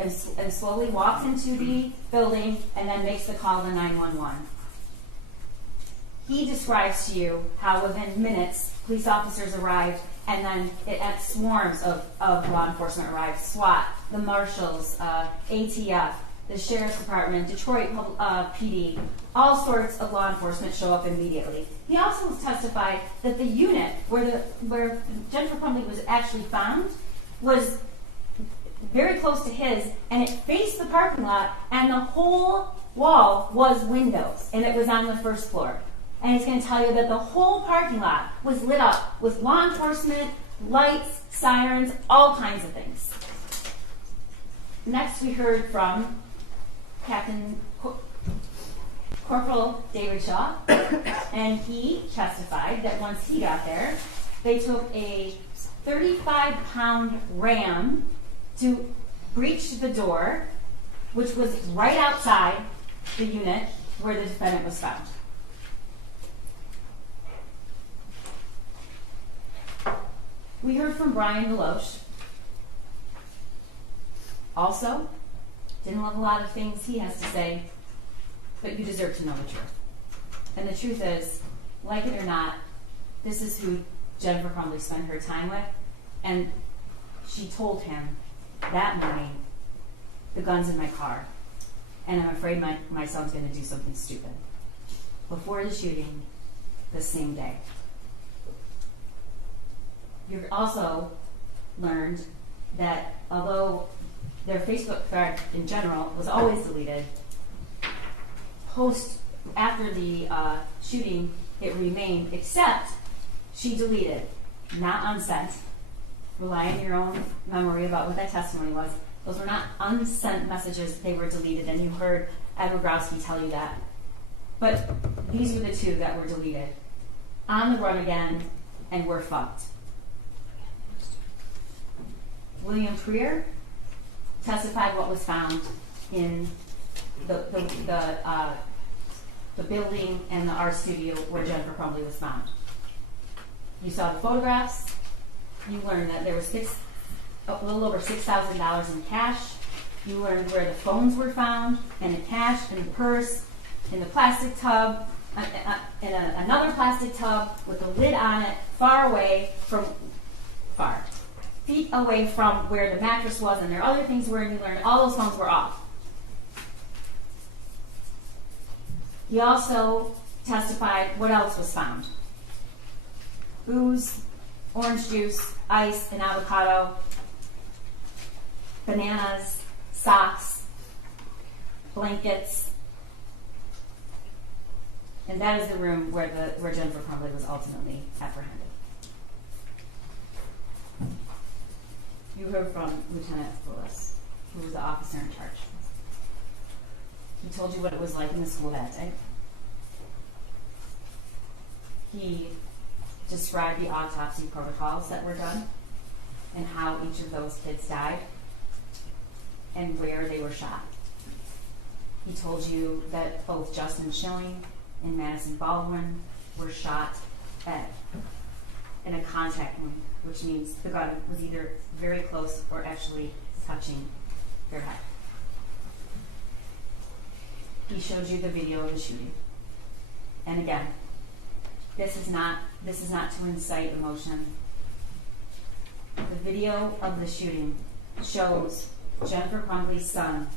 slowly walks into the building and then makes the call to 911. He describes to you how within minutes police officers arrived, and then swarms of law enforcement arrived. SWAT, the marshals, ATF, the sheriff's department, Detroit PD, all sorts of law enforcement show up immediately. He also testified that the unit where Jennifer Crumbley was actually found was very close to his, and it faced the parking lot, and the whole wall was windows, and it was on the first floor. And he's going to tell you that the whole parking lot was lit up with law enforcement, lights, sirens, all kinds of things. Next, we heard from Corporal David Shaw, and he testified that once he got there, they took a 35-pound ram to breach the door, which was right outside the unit where the defendant was found. We heard from Brian Deloche. Also, didn't love a lot of things he has to say, but you deserve to know the truth. And the truth is, like it or not, this is who Jennifer Crumbley spent her time with, and she told him that morning, the gun's in my car, and I'm afraid my son's going to do something stupid. Before the shooting, the same day. You also learned that although their Facebook thread in general was always deleted, after the shooting, it remained, except she deleted, not unsent. Rely on your own memory about what that testimony was. Those were not unsent messages, they were deleted, and you heard Ed Rogowski tell you that. But these were the two that were deleted. On the run again, and we're fucked. William Freer testified what was found in the building and the art studio where Jennifer Crumbley was found. You saw the photographs. You learned that there was a little over $6,000 in cash. You learned where the phones were found, and the cash, and the purse, in the plastic tub, in another plastic tub with the lid on it, feet away from where the mattress was, and there are other things where you learned all those phones were off. He also testified what else was found. Booze, orange juice, ice, and avocado, bananas, socks, blankets, and that is the room where Jennifer Crumbley was ultimately apprehended. You heard from Lieutenant Willis, who was the officer in charge. He told you what it was like in the school that day. He described the autopsy protocols that were done and how each of those kids died and where they were shot. He told you that both Justin Schilling and Madison Baldwin were shot at and a contact wound, which means the gun was either very close or actually touching their head. He showed you the video of the shooting. And again, this is not to incite emotion. The video of the shooting shows Jennifer Crumbley's son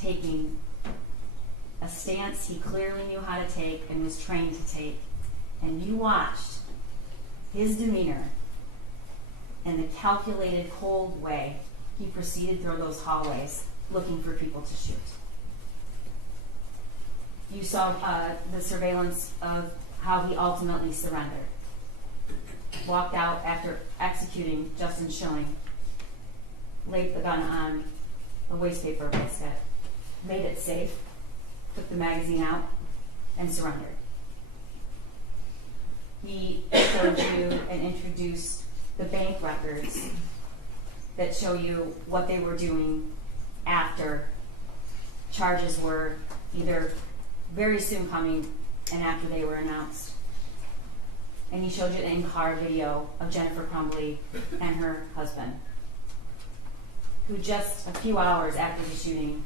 taking a stance he clearly knew how to take and was trained to take. And you watched his demeanor and the calculated, cold way he proceeded through those hallways looking for people to shoot. You saw the surveillance of how he ultimately surrendered. Walked out after executing Justin Schilling, laid the gun on a wastepaper basket, made it safe, took the magazine out, and surrendered. He showed you and introduced the bank records that show you what they were doing after charges were either very soon coming and after they were announced. And he showed you an in-car video of Jennifer Crumbley and her husband, who just a few hours after the shooting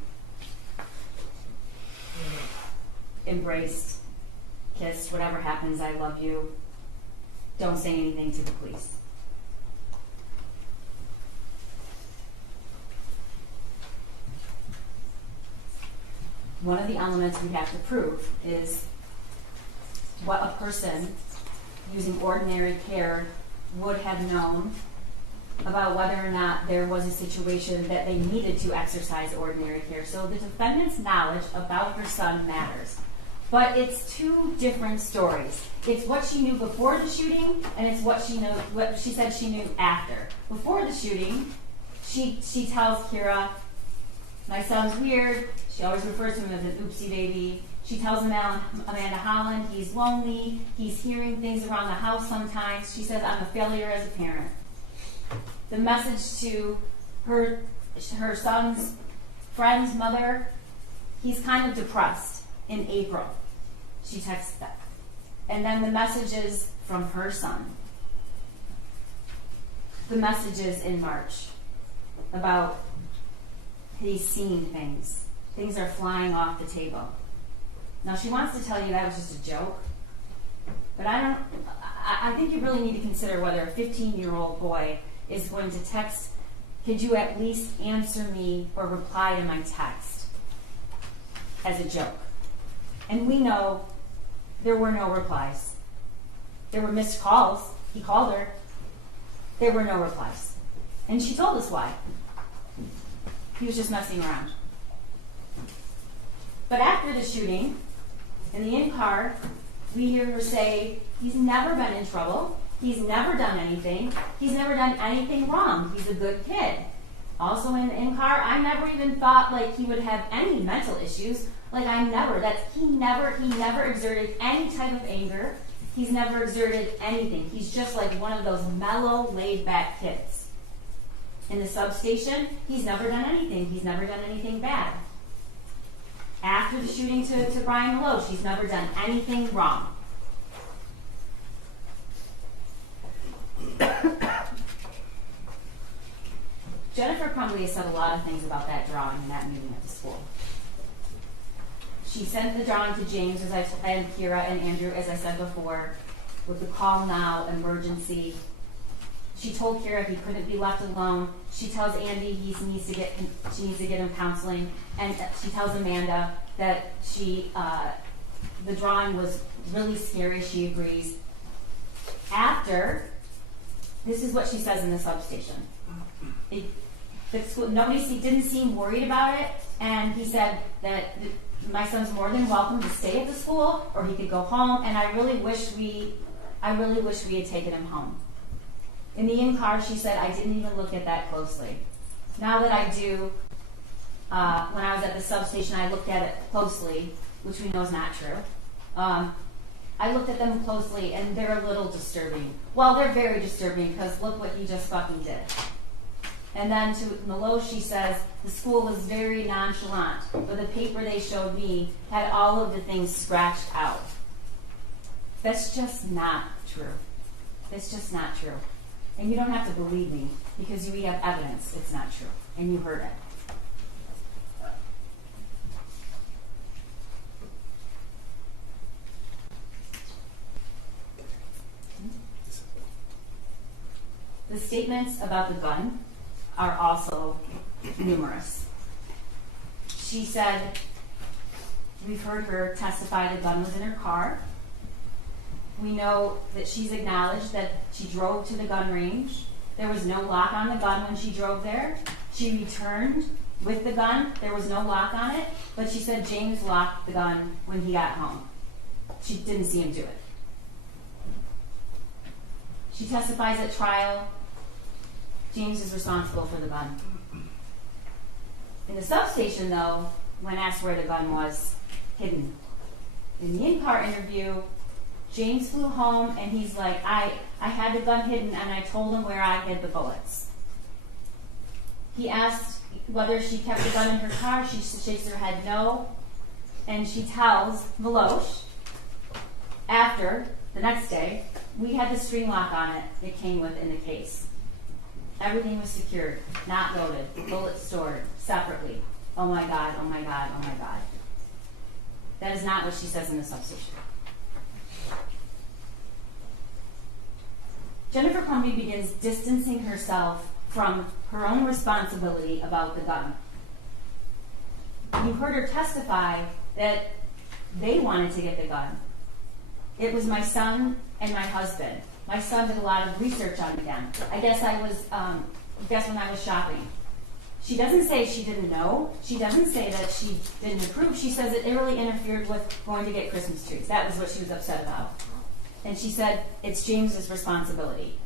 embraced, kissed, whatever happens, I love you, don't say anything to the police. One of the elements we have to prove is what a person using ordinary care would have known about whether or not there was a situation that they needed to exercise ordinary care. So the defendant's knowledge about her son matters. But it's two different stories. It's what she knew before the shooting, and it's what she said she knew after. Before the shooting, she tells Kira, my son's weird. She always refers to him as an oopsie baby. She tells Amanda Holland he's lonely. He's hearing things around the house sometimes. She says, I'm a failure as a parent. The message to her son's friend's mother, he's kind of depressed in April. She texts that. And then the messages from her son. The messages in March about he's seeing things. Things are flying off the table. Now she wants to tell you that was just a joke, but I think you really need to consider whether a 15-year-old boy is going to text, could you at least answer me or reply to my text as a joke? And we know there were no replies. There were missed calls. He called her. There were no replies. And she told us why. He was just messing around. But after the shooting, in the in-car, we hear her say, he's never been in trouble. He's never done anything. He's never done anything wrong. He's a good kid. Also in the in-car, I never even thought like he would have any mental issues. Like he never exerted any type of anger. He's never exerted anything. He's just like one of those mellow, laid-back kids. In the substation, he's never done anything. He's never done anything bad. After the shooting to Brian Malone, she's never done anything wrong. Jennifer Crumbley has said a lot of things about that drawing and that meeting at the school. She sent the drawing to James, and Kira and Andrew, as I said before, with the call now, emergency. She told Kira he couldn't be left alone. She tells Andy she needs to get him counseling, and she tells Amanda that the drawing was really scary. She agrees. After, this is what she says in the substation. Nobody didn't seem worried about it, and he said that my son's more than welcome to stay at the school, or he could go home. And I really wish we had taken him home. In the in-car, she said, I didn't even look at that closely. Now that I do, when I was at the substation, I looked at it closely, which we know is not true. I looked at them closely, and they're a little disturbing. Well, they're very disturbing, because look what he just fucking did. And then to Malo, she says, the school was very nonchalant, but the paper they showed me had all of the things scratched out. That's just not true. It's just not true. And you don't have to believe me because we have evidence it's not true. And you heard it. The statements about the gun are also numerous. She said, we've heard her testify the gun was in her car. We know that she's acknowledged that she drove to the gun range. There was no lock on the gun when she drove there. She returned with the gun. There was no lock on it, but she said James locked the gun when he got home. She didn't see him do it. She testifies at trial. James is responsible for the gun. In the substation, though, when asked where the gun was hidden, in the in-car interview, James flew home and he's like, I had the gun hidden and I told him where I hid the bullets. He asked whether she kept the gun in her car. She shakes her head no. And she tells Milosh, after, the next day, we had the string lock on it it came with in the case. Everything was secured, not loaded, bullets stored separately. Oh my God, oh my God, oh my God. That is not what she says in the substation. Jennifer Crumbley begins distancing herself from her own responsibility about the gun. You heard her testify that they wanted to get the gun. It was my son and my husband. My son did a lot of research on the gun. I guess when I was shopping. She doesn't say she didn't know. She doesn't say that she didn't approve. She says it really interfered with going to get Christmas trees. That was what she was upset about. And she said it's James's responsibility.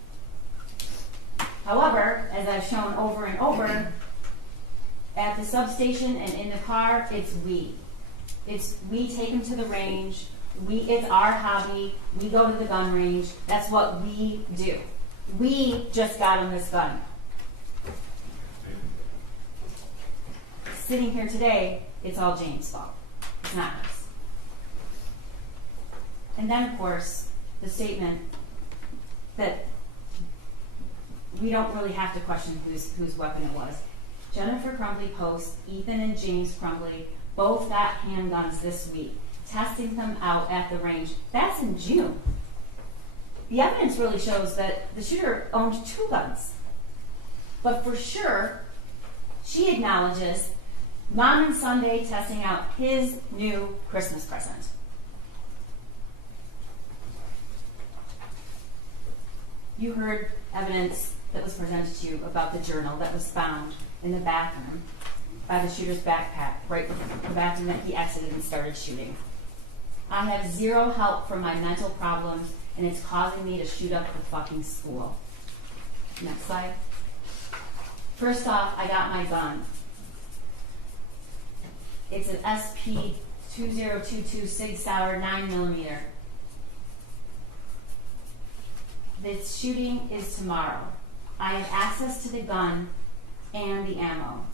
However, as I've shown over and over, at the substation and in the car, it's we. It's we take him to the range. It's our hobby. We go to the gun range. That's what we do. We just got him this gun. Sitting here today, it's all James' fault. It's not us. And then, of course, the statement that we don't really have to question whose weapon it was. Jennifer Crumbley posts, Ethan and James Crumbley both got handguns this week, testing them out at the range. That's in June. The evidence really shows that the shooter owned 2 guns. But for sure, she acknowledges Mom and Sunday testing out his new Christmas present. You heard evidence that was presented to you about the journal that was found in the bathroom by the shooter's backpack, right before the bathroom that he exited and started shooting. I have zero help from my mental problems, and it's causing me to shoot up the fucking school. Next slide. First off, I got my gun. It's an SP 2022 Sig Sauer 9mm. The shooting is tomorrow. I have access to the gun and the ammo.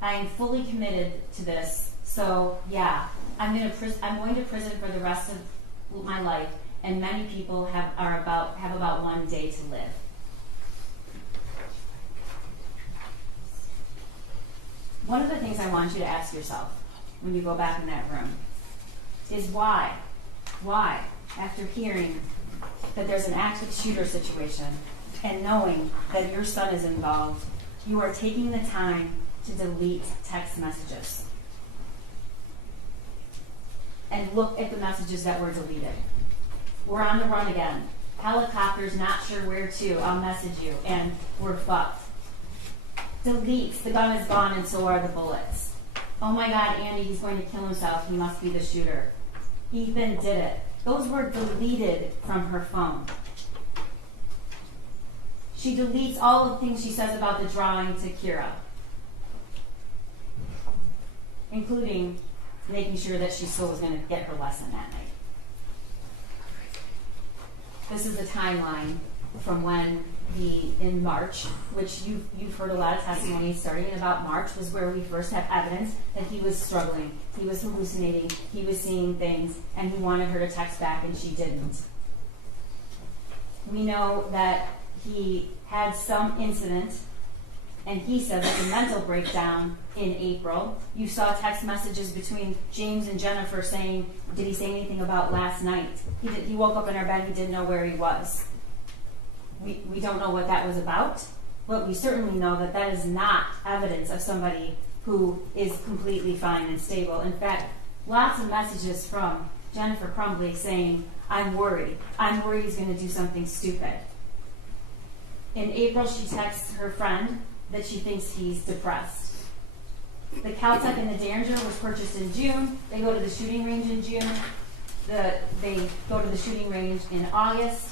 I am fully committed to this, so yeah, I'm going to prison for the rest of my life, and many people have about 1 day to live. One of the things I want you to ask yourself when you go back in that room is why, after hearing that there's an active shooter situation and knowing that your son is involved, you are taking the time to delete text messages. And look at the messages that were deleted. We're on the run again. Helicopters, not sure where to, I'll message you, and we're fucked. Deletes, the gun is gone and so are the bullets. Oh my God, Andy, he's going to kill himself, he must be the shooter. Ethan did it. Those were deleted from her phone. She deletes all the things she says about the drawing to Kira, including making sure that she still was going to get her lesson that night. This is the timeline from when in March, which you've heard a lot of testimony starting in about March, was where we first have evidence that he was struggling, he was hallucinating, he was seeing things, and he wanted her to text back and she didn't. We know that he had some incident, and he says it's a mental breakdown in April. You saw text messages between James and Jennifer saying, did he say anything about last night? He woke up in our bed, he didn't know where he was. We don't know what that was about, but we certainly know that that is not evidence of somebody who is completely fine and stable. In fact, lots of messages from Jennifer Crumbley saying, I'm worried. I'm worried he's going to do something stupid. In April, she texts her friend that she thinks he's depressed. The Caltech and the Derringer was purchased in June. They go to the shooting range in June. They go to the shooting range in August.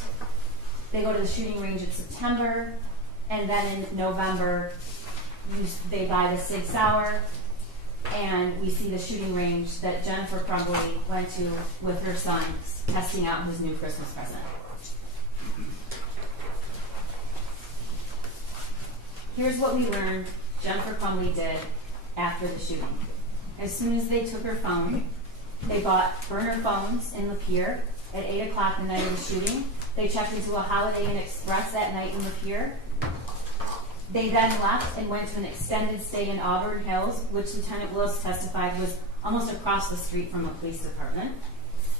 They go to the shooting range in September. And then in November, they buy the Sig Sauer. And we see the shooting range that Jennifer Crumbley went to with her son, testing out his new Christmas present. Here's what we learned Jennifer Crumbley did after the shooting. As soon as they took her phone, they bought burner phones in Lapeer at 8 o'clock the night of the shooting. They checked into a Holiday Inn Express that night in Lapeer. They then left and went to an extended stay in Auburn Hills, which Lieutenant Willis testified was almost across the street from a police department.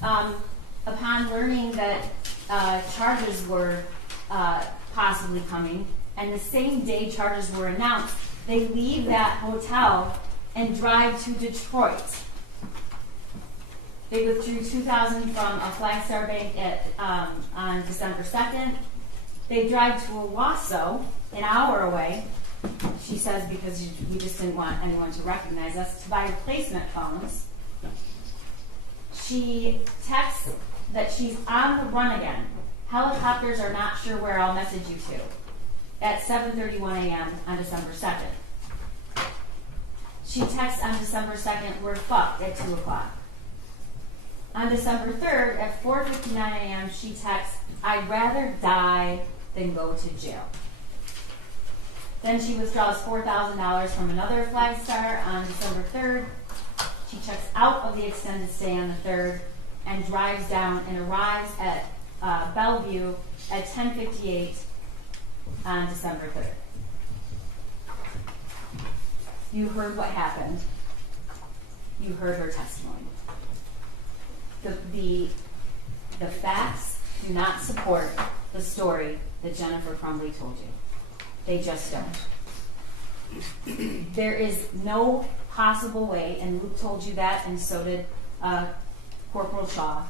Upon learning that charges were possibly coming, and the same day charges were announced, they leave that hotel and drive to Detroit. They withdrew $2,000 from a Flagstar Bank on December 2nd. They drive to Owasso, an hour away, she says, because we just didn't want anyone to recognize us, to buy replacement phones. She texts that she's on the run again. Helicopters are not sure where, I'll message you to. At 7:31 a.m. on December 2nd. She texts on December 2nd, we're fucked at 2 o'clock. On December 3rd at 4:59 a.m. she texts, I'd rather die than go to jail. Then she withdraws $4,000 from another Flagstar on December 3rd. She checks out of the extended stay on the 3rd and drives down and arrives at Bellevue at 10:58 on December 3rd. You heard what happened. You heard her testimony. The facts do not support the story that Jennifer Crumbley told you. They just don't. There is no possible way, and Luke told you that, and so did Corporal Shaw,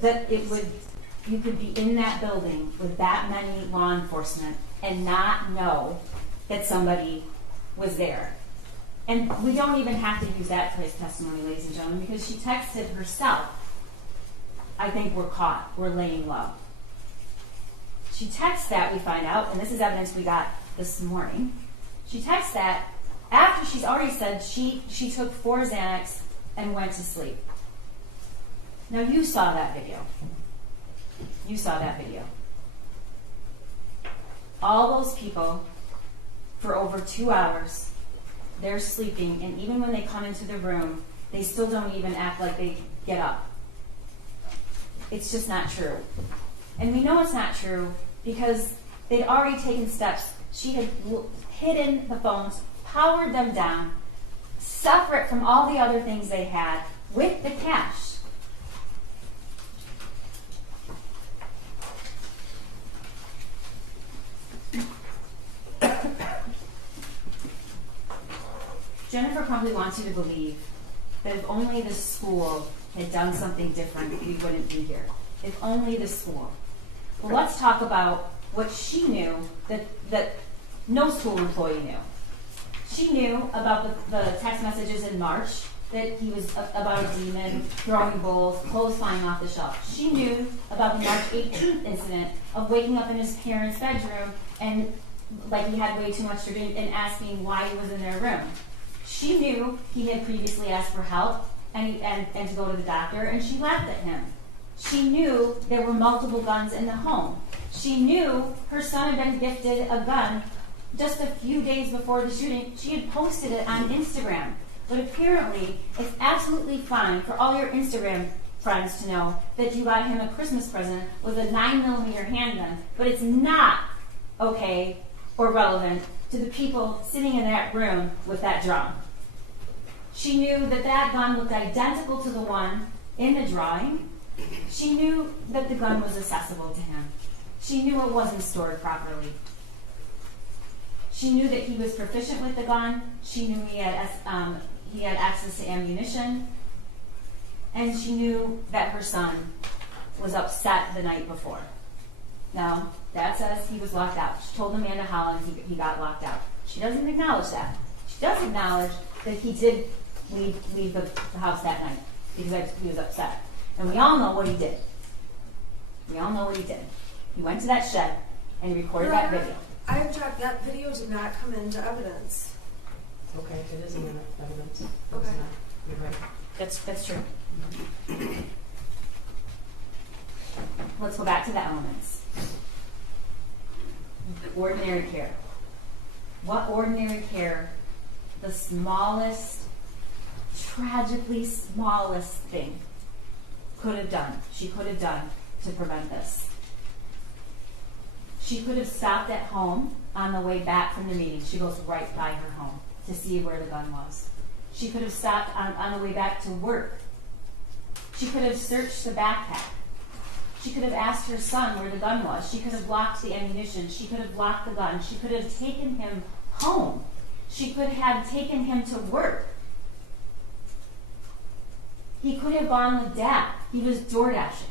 that you could be in that building with that many law enforcement and not know that somebody was there. And we don't even have to use that phrase testimony, ladies and gentlemen, because she texted herself, I think we're caught, we're laying low. She texts that, we find out, and this is evidence we got this morning. She texts that after she's already said she took 4 Xanax and went to sleep. Now you saw that video. You saw that video. All those people, for over 2 hours, they're sleeping, and even when they come into the room, they still don't even act like they get up. It's just not true. And we know it's not true because they'd already taken steps. She had hidden the phones, powered them down, separate from all the other things they had, with the cash. Jennifer Crumbley wants you to believe that if only the school had done something different, we wouldn't be here. If only the school. Well, let's talk about what she knew that no school employee knew. She knew about the text messages in March that he was about a demon, throwing bowls, clothes flying off the shelf. She knew about the March 18th incident of waking up in his parents' bedroom and like he had way too much to drink and asking why he was in their room. She knew he had previously asked for help and to go to the doctor, and she laughed at him. She knew there were multiple guns in the home. She knew her son had been gifted a gun just a few days before the shooting. She had posted it on Instagram. But apparently, it's absolutely fine for all your Instagram friends to know that you got him a Christmas present with a 9mm handgun, but it's not okay or relevant to the people sitting in that room with that drum. She knew that that gun looked identical to the one in the drawing. She knew that the gun was accessible to him. She knew it wasn't stored properly. She knew that he was proficient with the gun. She knew he had access to ammunition. And she knew that her son was upset the night before. Now, that says he was locked out. She told Amanda Holland he got locked out. She doesn't acknowledge that. She does acknowledge that he did leave the house that night because he was upset. And we all know what he did. We all know what he did. He went to that shed and recorded that video. I object. That video did not come into evidence. Okay, it isn't in evidence. It's Okay. not. You're right. That's true. Let's go back to the elements. Ordinary care. What ordinary care, the smallest, tragically smallest thing she could have done to prevent this? She could have stopped at home on the way back from the meeting. She goes right by her home to see where the gun was. She could have stopped on the way back to work. She could have searched the backpack. She could have asked her son where the gun was. She could have blocked the ammunition. She could have blocked the gun. She could have taken him home. She could have taken him to work. He could have gone with Dad. He was door dashing.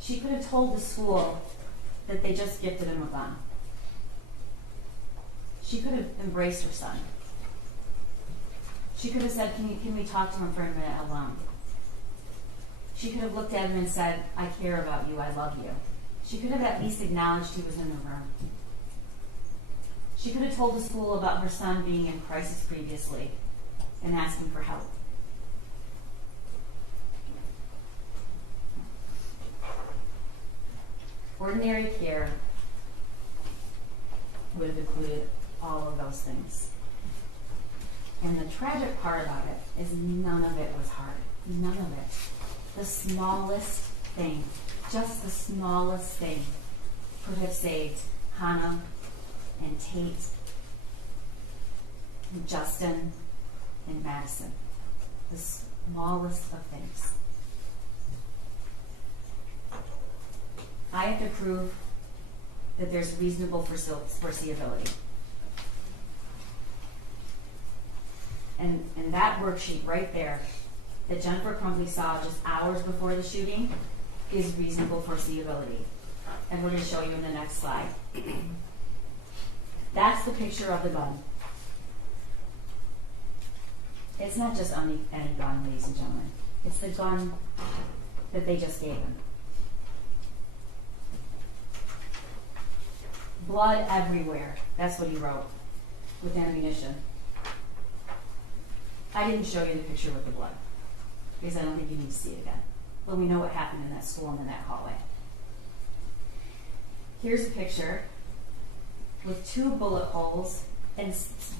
She could have told the school that they just gifted him a gun. She could have embraced her son. She could have said, can we talk to him for a minute alone? She could have looked at him and said, I care about you, I love you. She could have at least acknowledged he was in the room. She could have told the school about her son being in crisis previously and asking for help. Ordinary care would have included all of those things. And the tragic part about it is none of it was hard. None of it. The smallest thing, just the smallest thing, could have saved Hannah and Tate and Justin and Madison. The smallest of things. I have to prove that there's reasonable foreseeability. And that worksheet right there that Jennifer Crumbley saw just hours before the shooting is reasonable foreseeability. And we're going to show you in the next slide. That's the picture of the gun. It's not just any gun, ladies and gentlemen. It's the gun that they just gave him. Blood everywhere. That's what he wrote with ammunition. I didn't show you the picture with the blood because I don't think you need to see it again. But we know what happened in that school and in that hallway. Here's a picture with 2 bullet holes and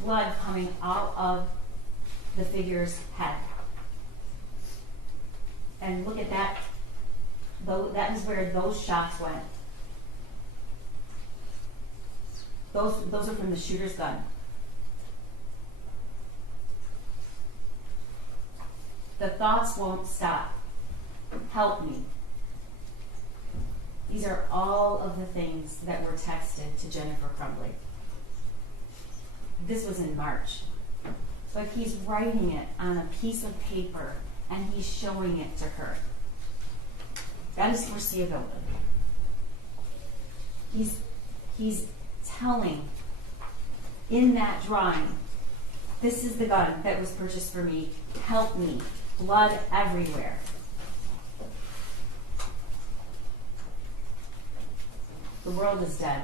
blood coming out of the figure's head. And look at that. That is where those shots went. Those are from the shooter's gun. The thoughts won't stop. Help me. These are all of the things that were texted to Jennifer Crumbley. This was in March. But he's writing it on a piece of paper and he's showing it to her. That is foreseeability. He's telling in that drawing, this is the gun that was purchased for me. Help me. Blood everywhere. The world is dead.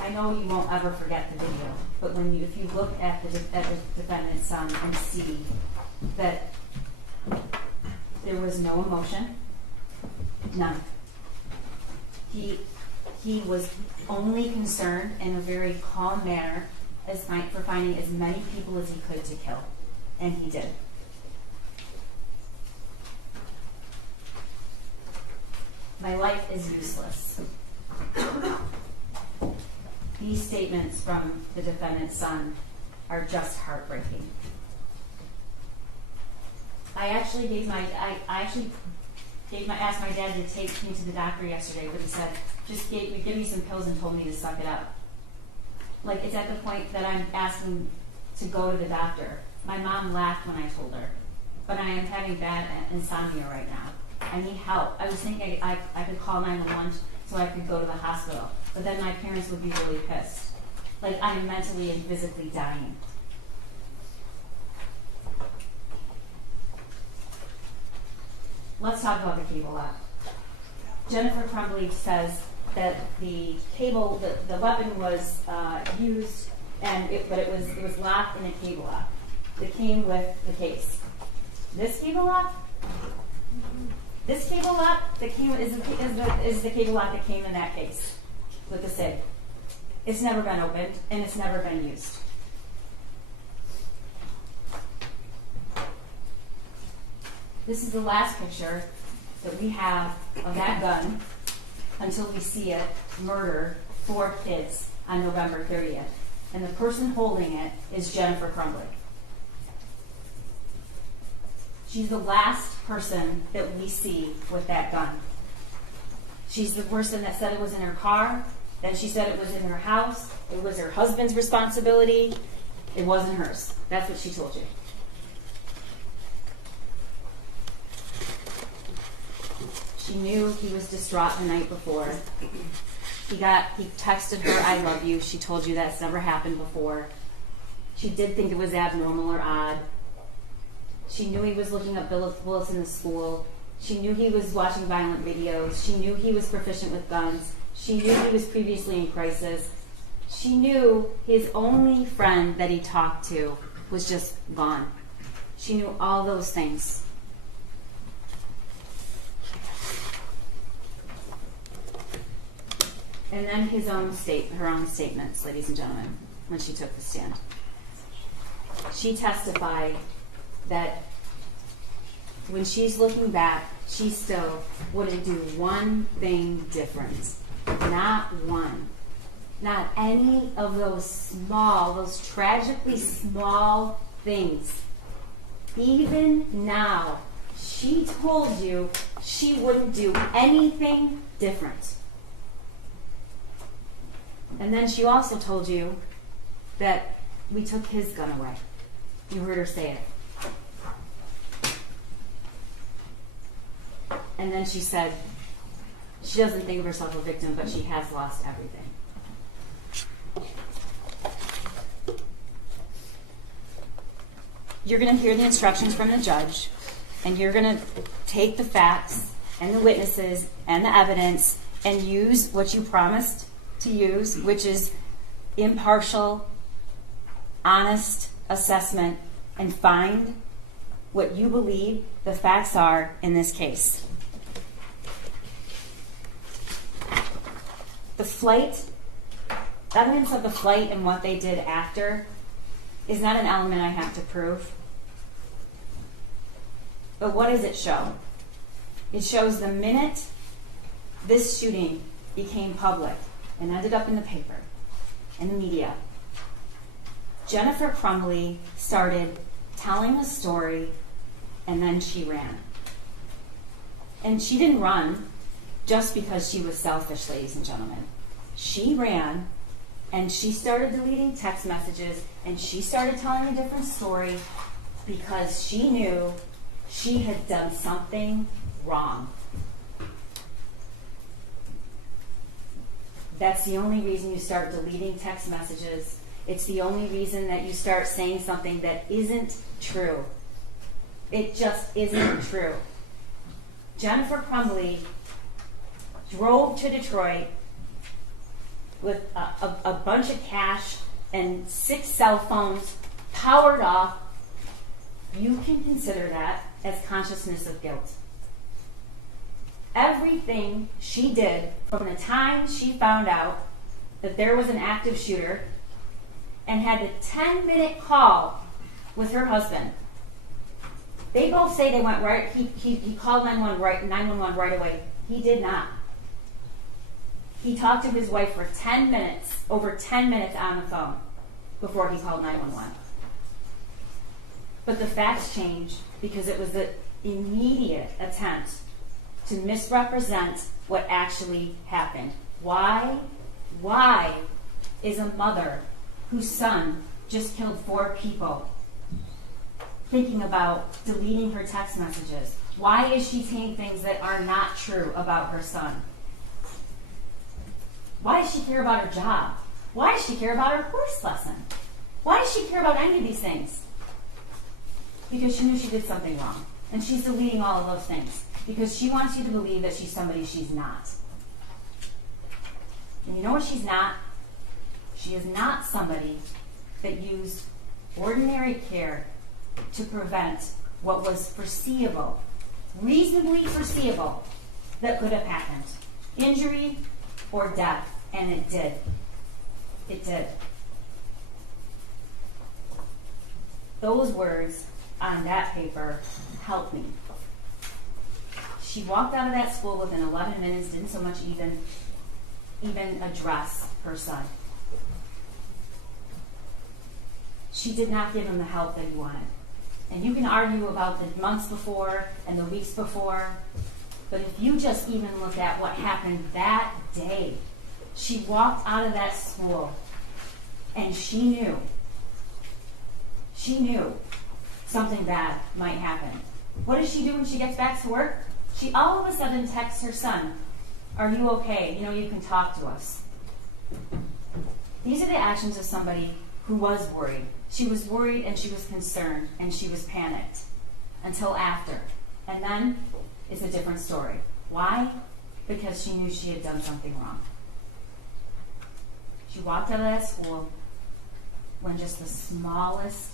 I know you won't ever forget the video, but if you look at the defendant's son and see that there was no emotion, none. He was only concerned in a very calm manner for finding as many people as he could to kill. and he did. My life is useless. These statements from the defendant's son are just heartbreaking. I actually asked my dad to take me to the doctor yesterday, but he said, just give me some pills and told me to suck it up. Like, it's at the point that I'm asking to go to the doctor. My mom laughed when I told her, but I am having bad insomnia right now. I need help. I was thinking I could call 911 so I could go to the hospital, but then my parents would be really pissed. Like, I am mentally and physically dying. Let's talk about the cable lock. Jennifer Crumbley says that the weapon was used, but it was locked in a cable lock that came with the case. This cable lock that came is the cable lock that came in that case with the SIG. It's never been opened and it's never been used. This is the last picture that we have of that gun until we see it murder 4 kids on November 30th. And the person holding it is Jennifer Crumbley. She's the last person that we see with that gun. She's the person that said it was in her car, then she said it was in her house, it was her husband's responsibility, it wasn't hers. That's what she told you. She knew he was distraught the night before. He texted her, "I love you." She told you that's never happened before. She did think it was abnormal or odd. She knew he was looking up bullets in the school. She knew he was watching violent videos. She knew he was proficient with guns. She knew he was previously in crisis. She knew his only friend that he talked to was just gone. She knew all those things. And then her own statements, ladies and gentlemen, when she took the stand. She testified that when she's looking back, she still wouldn't do one thing different. Not one. Not any of those tragically small things. Even now, she told you she wouldn't do anything different. And then she also told you that we took his gun away. You heard her say it. And then she said she doesn't think of herself a victim, but she has lost everything. You're going to hear the instructions from the judge, and you're going to take the facts and the witnesses and the evidence and use what you promised to use, which is impartial, honest assessment, and find what you believe the facts are in this case. The flight, evidence of the flight and what they did after is not an element I have to prove. But what does it show? It shows the minute this shooting became public and ended up in the paper and the media, Jennifer Crumbley started telling a story, and then she ran. And she didn't run just because she was selfish, ladies and gentlemen. She ran, and she started deleting text messages, and she started telling a different story because she knew she had done something wrong. That's the only reason you start deleting text messages. It's the only reason that you start saying something that isn't true. It just isn't true. Jennifer Crumbley drove to Detroit with a bunch of cash and 6 cell phones powered off. You can consider that as consciousness of guilt. Everything she did from the time she found out that there was an active shooter and had the 10-minute call with her husband They both say they went right. He called 911 right away. He did not. He talked to his wife for 10 minutes, over 10 minutes on the phone before he called 911. But the facts changed because it was the immediate attempt to misrepresent what actually happened. Why is a mother whose son just killed 4 people thinking about deleting her text messages? Why is she saying things that are not true about her son? Why does she care about her job? Why does she care about her horse lesson? Why does she care about any of these things? Because she knew she did something wrong. And she's deleting all of those things because she wants you to believe that she's somebody she's not. And you know what she's not? She is not somebody that used ordinary care to prevent what was foreseeable, reasonably foreseeable, that could have happened. Injury or death. And it did. It did. Those words on that paper helped me. She walked out of that school within 11 minutes, didn't so much even address her son. She did not give him the help that he wanted. And you can argue about the months before and the weeks before, but if you just even look at what happened that day, she walked out of that school and she knew something bad might happen. What does she do when she gets back to work? She all of a sudden texts her son, "Are you okay? You know, you can talk to us." These are the actions of somebody who was worried. She was worried and she was concerned and she was panicked until after. And then it's a different story. Why? Because she knew she had done something wrong. She walked out of that school when just the smallest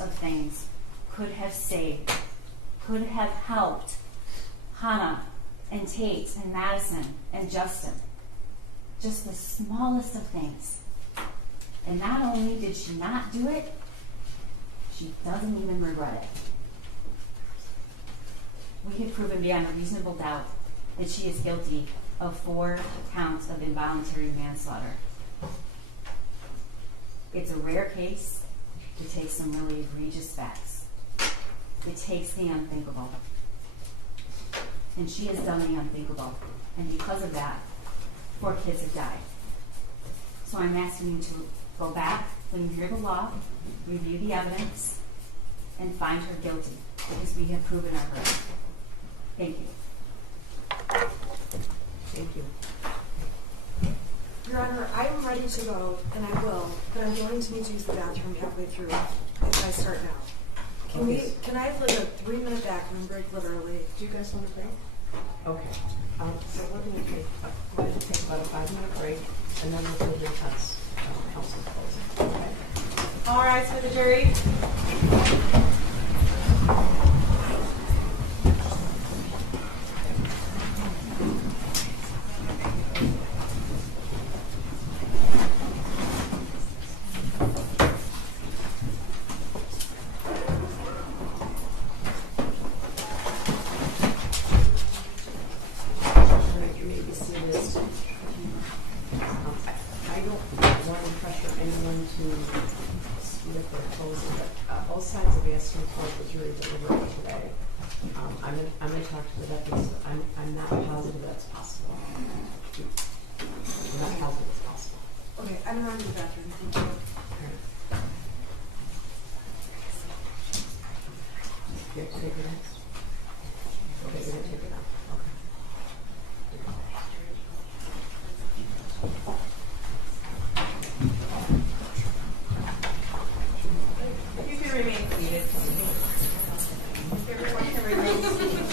of things could have saved, could have helped Hannah and Tate and Madison and Justin. Just the smallest of things. And not only did she not do it, she doesn't even regret it. We have proven beyond a reasonable doubt that she is guilty of 4 counts of involuntary manslaughter. It's a rare case. It takes some really egregious facts. It takes the unthinkable. And she has done the unthinkable. And because of that, 4 kids have died. So I'm asking you to go back, when you hear the law, review the evidence, and find her guilty, because we have proven her hurt. Thank you. Thank you. Your Honor, I'm ready to go, and I will, but I'm going to need to use the bathroom halfway through if I start now. Can I have like a 3-minute bathroom break, literally? Do you guys want to break? Okay. So we're going to take about a 5-minute break, and then we'll do the defense counsel closing. Okay. All rise for the jury. I don't want to pressure anyone to speed up their closing, but both sides have asked me for the jury delivery today. I'm going to talk to the deputies. I'm not positive that's possible. I'm not positive it's possible. Okay, I'm going to the bathroom. Thank you. You have to take it next? Okay, you're going to take it out. Okay. You can remain seated. Everyone can remain seated.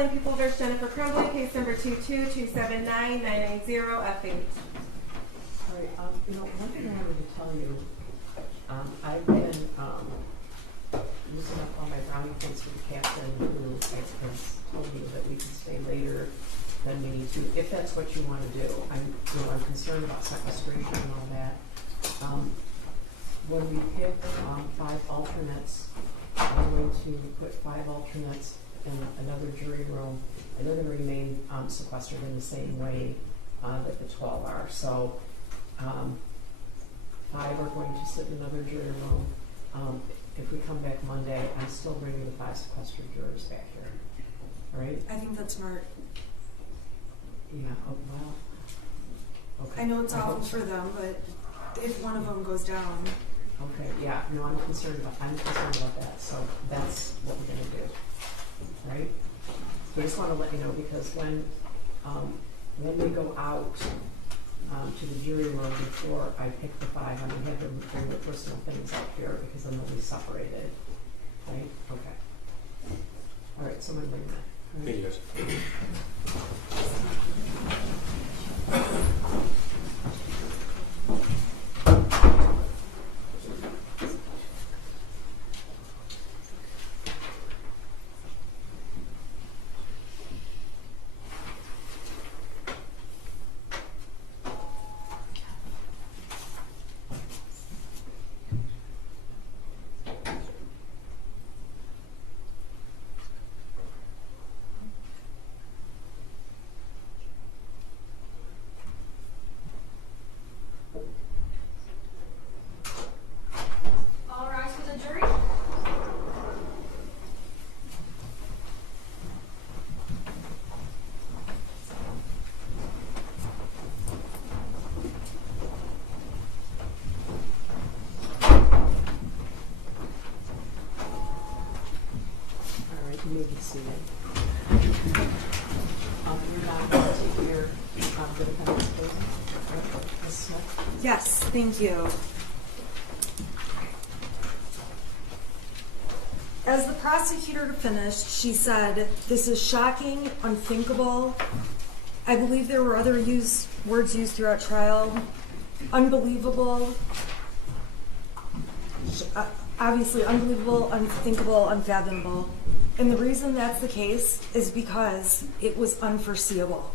Calling People vs. Jennifer Crumbley, case number 222799990FH. All right, one thing I wanted to tell you, I've been using up all my brownie points with the captain who has told me that we can stay later than we need to, if that's what you want to do. I'm concerned about sequestration and all that. When we pick 5 alternates, I'm going to put 5 alternates in another jury room, and they're going to remain sequestered in the same way that the 12 are. So 5 are going to sit in another jury room. If we come back Monday, I'm still bringing the 5 sequestered jurors back here. All right? I think that's smart. Yeah, well, okay. I know it's awful for them, but if one of them goes down. Okay, yeah, no, I'm concerned about that, so that's what we're gonna do, right? So I just wanna let you know, because when they go out to the jury room before I pick the 5, I'm gonna have them bring their personal things up here, because then they'll be separated, right? Okay. All right, so I'm gonna bring that. All right. Thank you, guys. All rise for the jury. All right, you may be seated. You're not going to take your the defendant's closing? Ms. Smith? Yes, thank you. As the prosecutor finished, she said, "This is shocking, unthinkable." I believe there were other words used throughout trial. Unbelievable. Obviously, unbelievable, unthinkable, unfathomable. And the reason that's the case is because it was unforeseeable.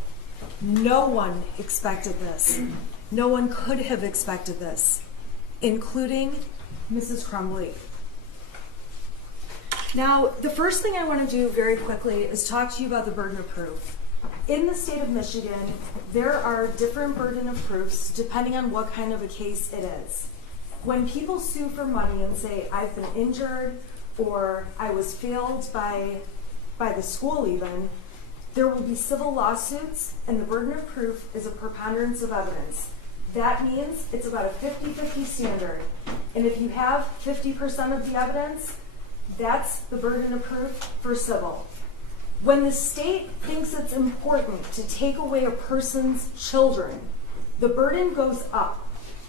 No one expected this. No one could have expected this, including Mrs. Crumbley. Now, the first thing I want to do very quickly is talk to you about the burden of proof. In the state of Michigan, there are different burden of proofs depending on what kind of a case it is. When people sue for money and say, "I've been injured," or "I was failed by the school even," there will be civil lawsuits, and the burden of proof is a preponderance of evidence. That means it's about a 50-50 standard. And if you have 50% of the evidence, that's the burden of proof for civil. When the state thinks it's important to take away a person's children, the burden goes up.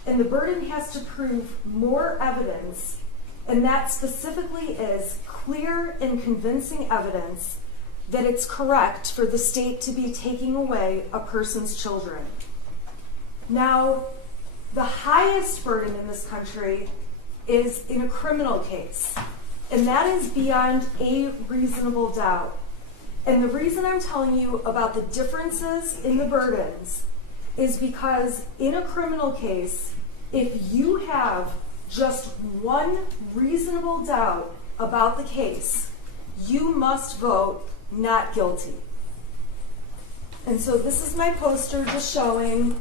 And the burden has to prove more evidence, and that specifically is clear and convincing evidence that it's correct for the state to be taking away a person's children. Now, the highest burden in this country is in a criminal case, and that is beyond a reasonable doubt. And the reason I'm telling you about the differences in the burdens is because in a criminal case, if you have just one reasonable doubt about the case, you must vote not guilty. And so this is my poster just showing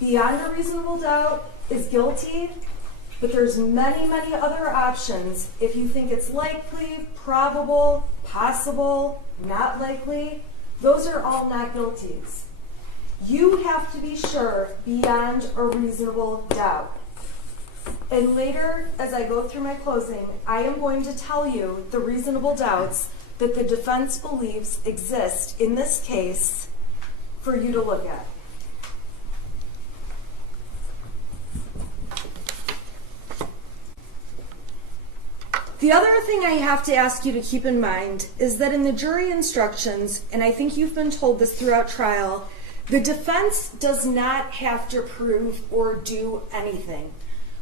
beyond a reasonable doubt is guilty, but there's many, many other options. If you think it's likely, probable, possible, not likely, those are all not guilties. You have to be sure beyond a reasonable doubt. And later, as I go through my closing, I am going to tell you the reasonable doubts that the defense believes exist in this case for you to look at. The other thing I have to ask you to keep in mind is that in the jury instructions, and I think you've been told this throughout trial, the defense does not have to prove or do anything.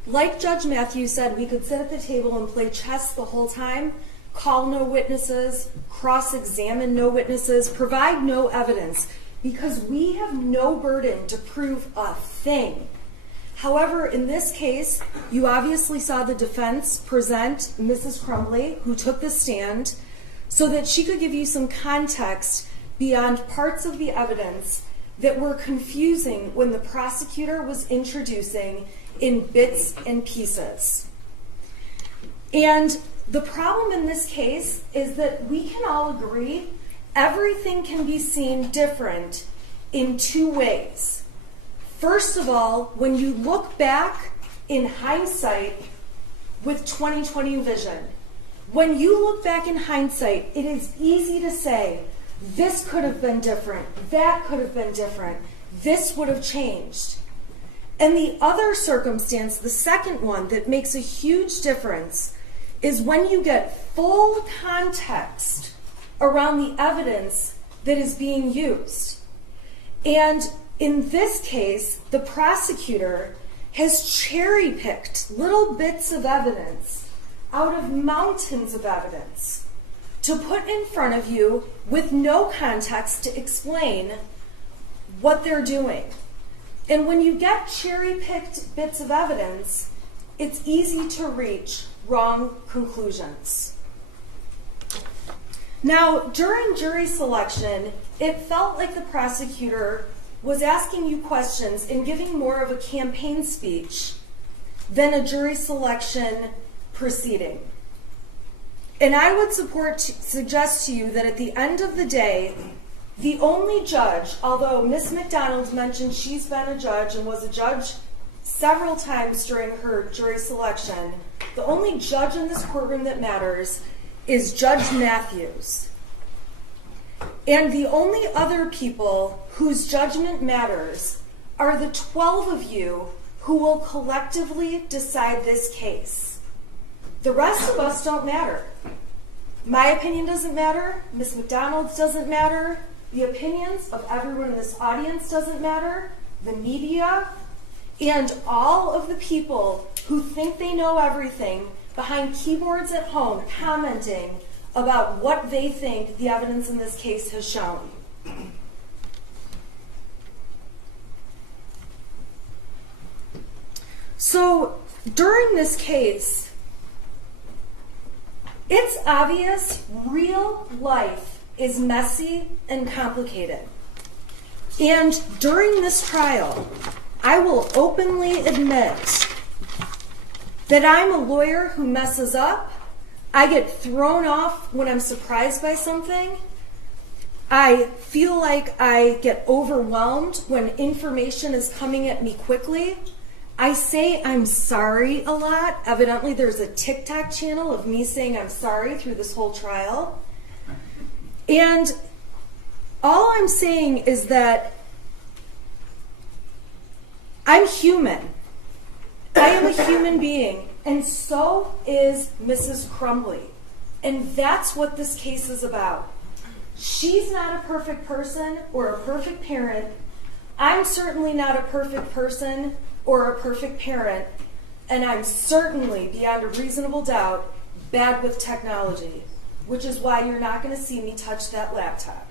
Like Judge Matthews said, we could sit at the table and play chess the whole time, call no witnesses, cross-examine no witnesses, provide no evidence, because we have no burden to prove a thing. However, in this case, you obviously saw the defense present Mrs. Crumbley, who took the stand, so that she could give you some context beyond parts of the evidence that were confusing when the prosecutor was introducing in bits and pieces. And the problem in this case is that we can all agree everything can be seen different in two ways. First of all, when you look back in hindsight with 20/20 vision, when you look back in hindsight, it is easy to say, this could have been different, that could have been different, this would have changed. And the other circumstance, the second one that makes a huge difference, is when you get full context around the evidence that is being used. And in this case, the prosecutor has cherry-picked little bits of evidence out of mountains of evidence to put in front of you with no context to explain what they're doing. And when you get cherry-picked bits of evidence, it's easy to reach wrong conclusions. Now, during jury selection, it felt like the prosecutor was asking you questions and giving more of a campaign speech than a jury selection proceeding. And I would suggest to you that at the end of the day, the only judge, although Ms. McDonald mentioned she's been a judge and was a judge several times during her jury selection, the only judge in this courtroom that matters is Judge Matthews. And the only other people whose judgment matters are the 12 of you who will collectively decide this case. The rest of us don't matter. My opinion doesn't matter. Ms. McDonald's doesn't matter. The opinions of everyone in this audience doesn't matter. The media and all of the people who think they know everything behind keyboards at home commenting about what they think the evidence in this case has shown. So during this case, it's obvious real life is messy and complicated. And during this trial, I will openly admit that I'm a lawyer who messes up. I get thrown off when I'm surprised by something. I feel like I get overwhelmed when information is coming at me quickly. I say I'm sorry a lot. Evidently, there's a TikTok channel of me saying I'm sorry through this whole trial. And all I'm saying is that I'm human. I am a human being, and so is Mrs. Crumbley. And that's what this case is about. She's not a perfect person or a perfect parent. I'm certainly not a perfect person or a perfect parent, and I'm certainly, beyond a reasonable doubt, bad with technology, which is why you're not going to see me touch that laptop.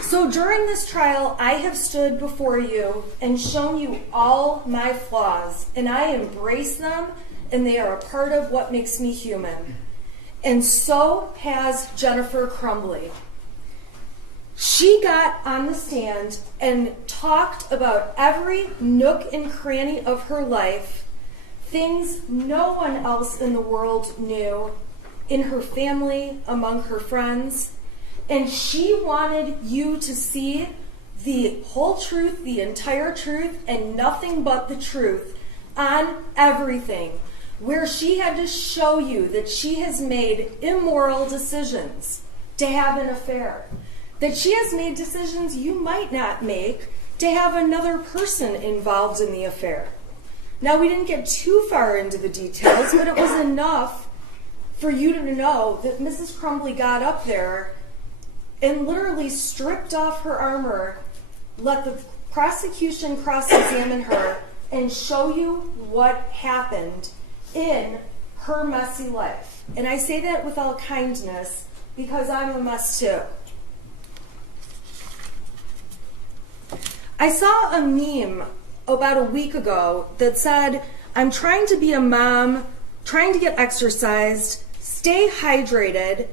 So during this trial, I have stood before you and shown you all my flaws, and I embrace them, and they are a part of what makes me human. And so has Jennifer Crumbley. She got on the stand and talked about every nook and cranny of her life, things no one else in the world knew, in her family, among her friends. And she wanted you to see the whole truth, the entire truth, and nothing but the truth on everything, where she had to show you that she has made immoral decisions to have an affair, that she has made decisions you might not make to have another person involved in the affair. Now, we didn't get too far into the details, but it was enough for you to know that Mrs. Crumbley got up there and literally stripped off her armor, let the prosecution cross-examine her, and show you what happened in her messy life. And I say that with all kindness because I'm a mess too. I saw a meme about a week ago that said, I'm trying to be a mom, trying to get exercised, stay hydrated,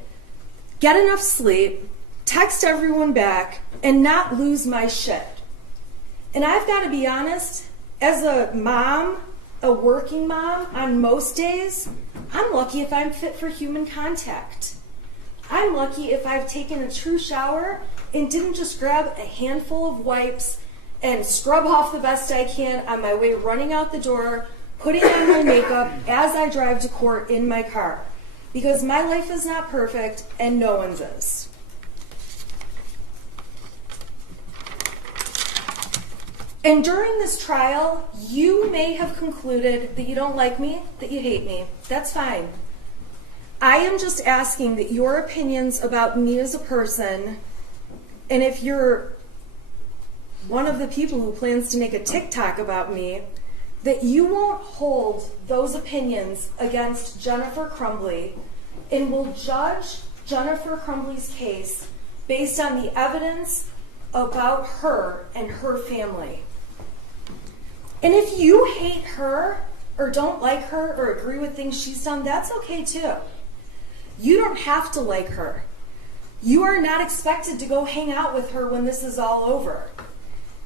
get enough sleep, text everyone back, and not lose my shit. And I've got to be honest, as a mom, a working mom, on most days, I'm lucky if I'm fit for human contact. I'm lucky if I've taken a true shower and didn't just grab a handful of wipes and scrub off the best I can on my way running out the door, putting on my makeup as I drive to court in my car. Because my life is not perfect and no one's is. And during this trial, you may have concluded that you don't like me, that you hate me. That's fine. I am just asking that your opinions about me as a person, and if you're one of the people who plans to make a TikTok about me, that you won't hold those opinions against Jennifer Crumbley and will judge Jennifer Crumbley's case based on the evidence about her and her family. And if you hate her or don't like her or agree with things she's done, that's okay too. You don't have to like her. You are not expected to go hang out with her when this is all over.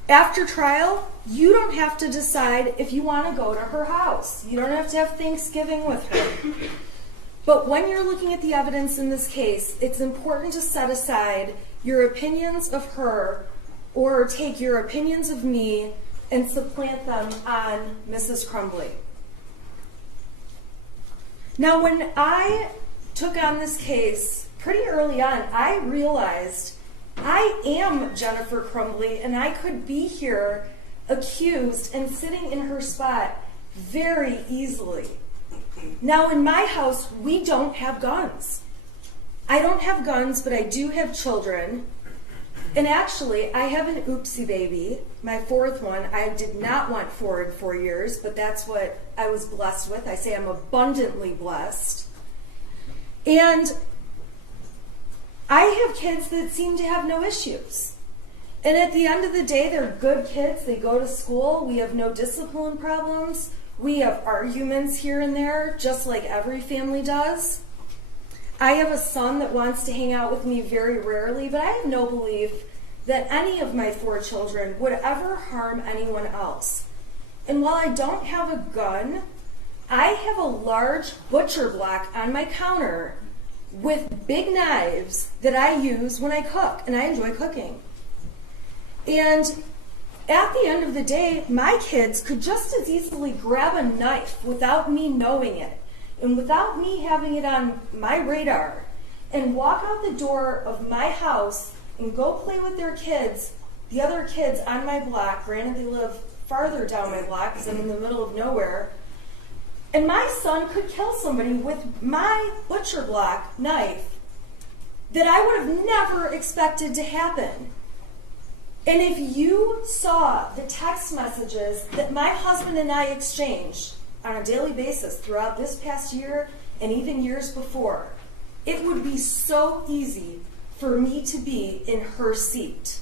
After trial, you don't have to decide if you want to go to her house. You don't have to have Thanksgiving with her. But when you're looking at the evidence in this case, it's important to set aside your opinions of her or take your opinions of me and supplant them on Mrs. Crumbley. Now, when I took on this case pretty early on, I realized I am Jennifer Crumbley, and I could be here accused and sitting in her spot very easily. Now, in my house, we don't have guns. I don't have guns, but I do have children. And actually, I have an oopsie baby, my fourth one. I did not want 4 in 4 years, but that's what I was blessed with. I say I'm abundantly blessed. And I have kids that seem to have no issues. And at the end of the day, they're good kids. They go to school. We have no discipline problems. We have arguments here and there, just like every family does. I have a son that wants to hang out with me very rarely, but I have no belief that any of my 4 children would ever harm anyone else. And while I don't have a gun, I have a large butcher block on my counter with big knives that I use when I cook, and I enjoy cooking. And at the end of the day, my kids could just as easily grab a knife without me knowing it, and without me having it on my radar, and walk out the door of my house and go play with their kids, the other kids on my block. Granted, they live farther down my block because I'm in the middle of nowhere. And my son could kill somebody with my butcher block knife that I would have never expected to happen. And if you saw the text messages that my husband and I exchanged on a daily basis throughout this past year and even years before, it would be so easy for me to be in her seat.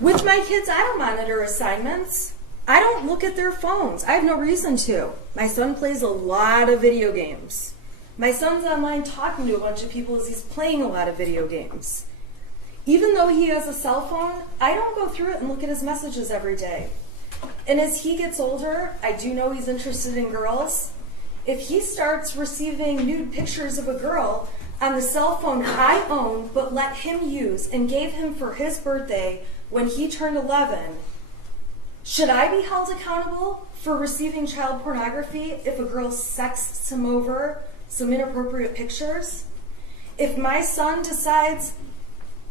With my kids, I don't monitor assignments. I don't look at their phones. I have no reason to. My son plays a lot of video games. My son's online talking to a bunch of people as he's playing a lot of video games. Even though he has a cell phone, I don't go through it and look at his messages every day. And as he gets older, I do know he's interested in girls. If he starts receiving nude pictures of a girl on the cell phone I own but let him use and gave him for his birthday when he turned 11, should I be held accountable for receiving child pornography if a girl sexts him over some inappropriate pictures? If my son decides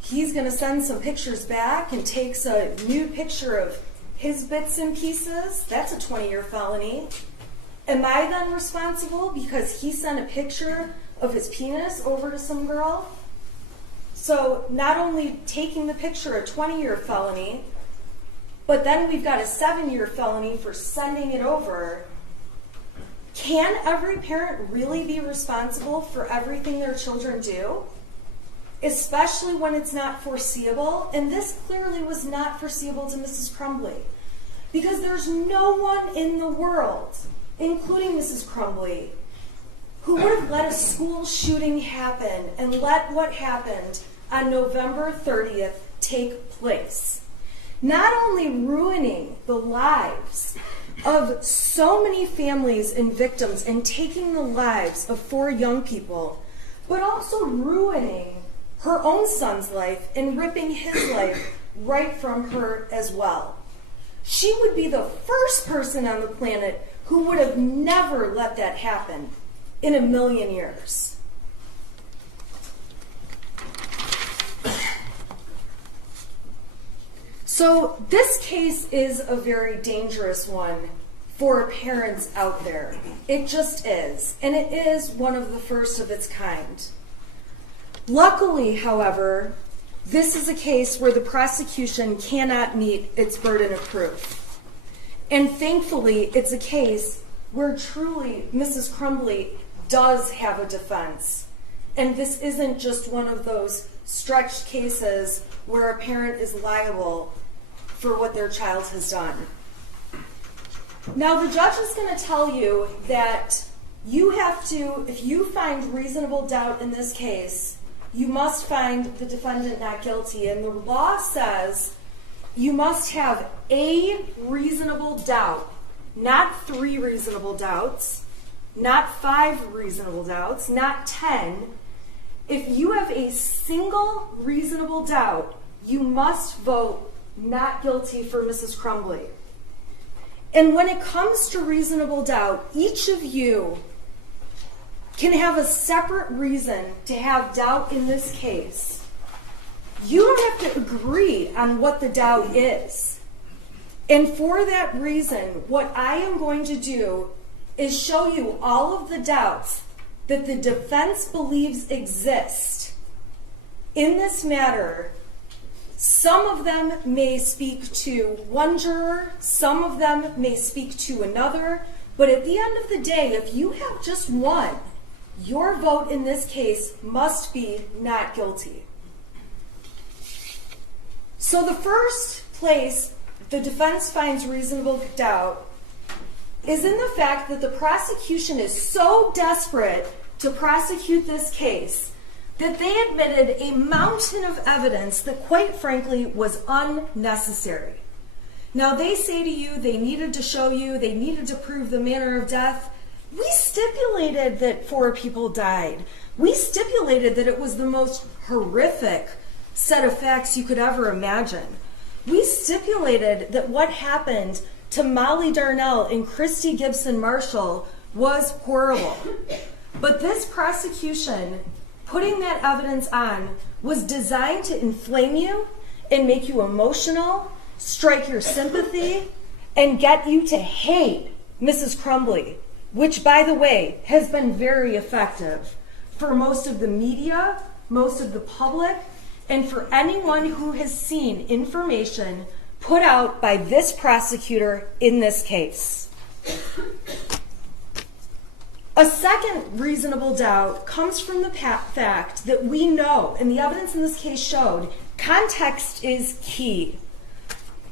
he's going to send some pictures back and takes a nude picture of his bits and pieces, that's a 20-year felony. Am I then responsible because he sent a picture of his penis over to some girl? So not only taking the picture, a 20-year felony, but then we've got a 7-year felony for sending it over. Can every parent really be responsible for everything their children do? Especially when it's not foreseeable. And this clearly was not foreseeable to Mrs. Crumbley. Because there's no one in the world, including Mrs. Crumbley, who would have let a school shooting happen and let what happened on November 30th take place. Not only ruining the lives of so many families and victims and taking the lives of 4 young people, but also ruining her own son's life and ripping his life right from her as well. She would be the first person on the planet who would have never let that happen in a million years. So this case is a very dangerous one for parents out there. It just is. And it is one of the first of its kind. Luckily, however, this is a case where the prosecution cannot meet its burden of proof. And thankfully, it's a case where truly Mrs. Crumbley does have a defense. And this isn't just one of those stretched cases where a parent is liable for what their child has done. Now, the judge is going to tell you that you have to, if you find reasonable doubt in this case, you must find the defendant not guilty. And the law says you must have a reasonable doubt, not 3 reasonable doubts, not 5 reasonable doubts, not 10. If you have a single reasonable doubt, you must vote not guilty for Mrs. Crumbley. And when it comes to reasonable doubt, each of you can have a separate reason to have doubt in this case. You don't have to agree on what the doubt is. And for that reason, what I am going to do is show you all of the doubts that the defense believes exist in this matter. Some of them may speak to one juror, some of them may speak to another, but at the end of the day, if you have just one, your vote in this case must be not guilty. So the first place the defense finds reasonable doubt is in the fact that the prosecution is so desperate to prosecute this case that they admitted a mountain of evidence that, quite frankly, was unnecessary. Now, they say to you they needed to show you, they needed to prove the manner of death. We stipulated that 4 people died. We stipulated that it was the most horrific set of facts you could ever imagine. We stipulated that what happened to Molly Darnell and Christy Gibson Marshall was horrible. But this prosecution, putting that evidence on, was designed to inflame you and make you emotional, strike your sympathy, and get you to hate Mrs. Crumbley, which, by the way, has been very effective for most of the media, most of the public, and for anyone who has seen information put out by this prosecutor in this case. A second reasonable doubt comes from the fact that we know, and the evidence in this case showed, context is key.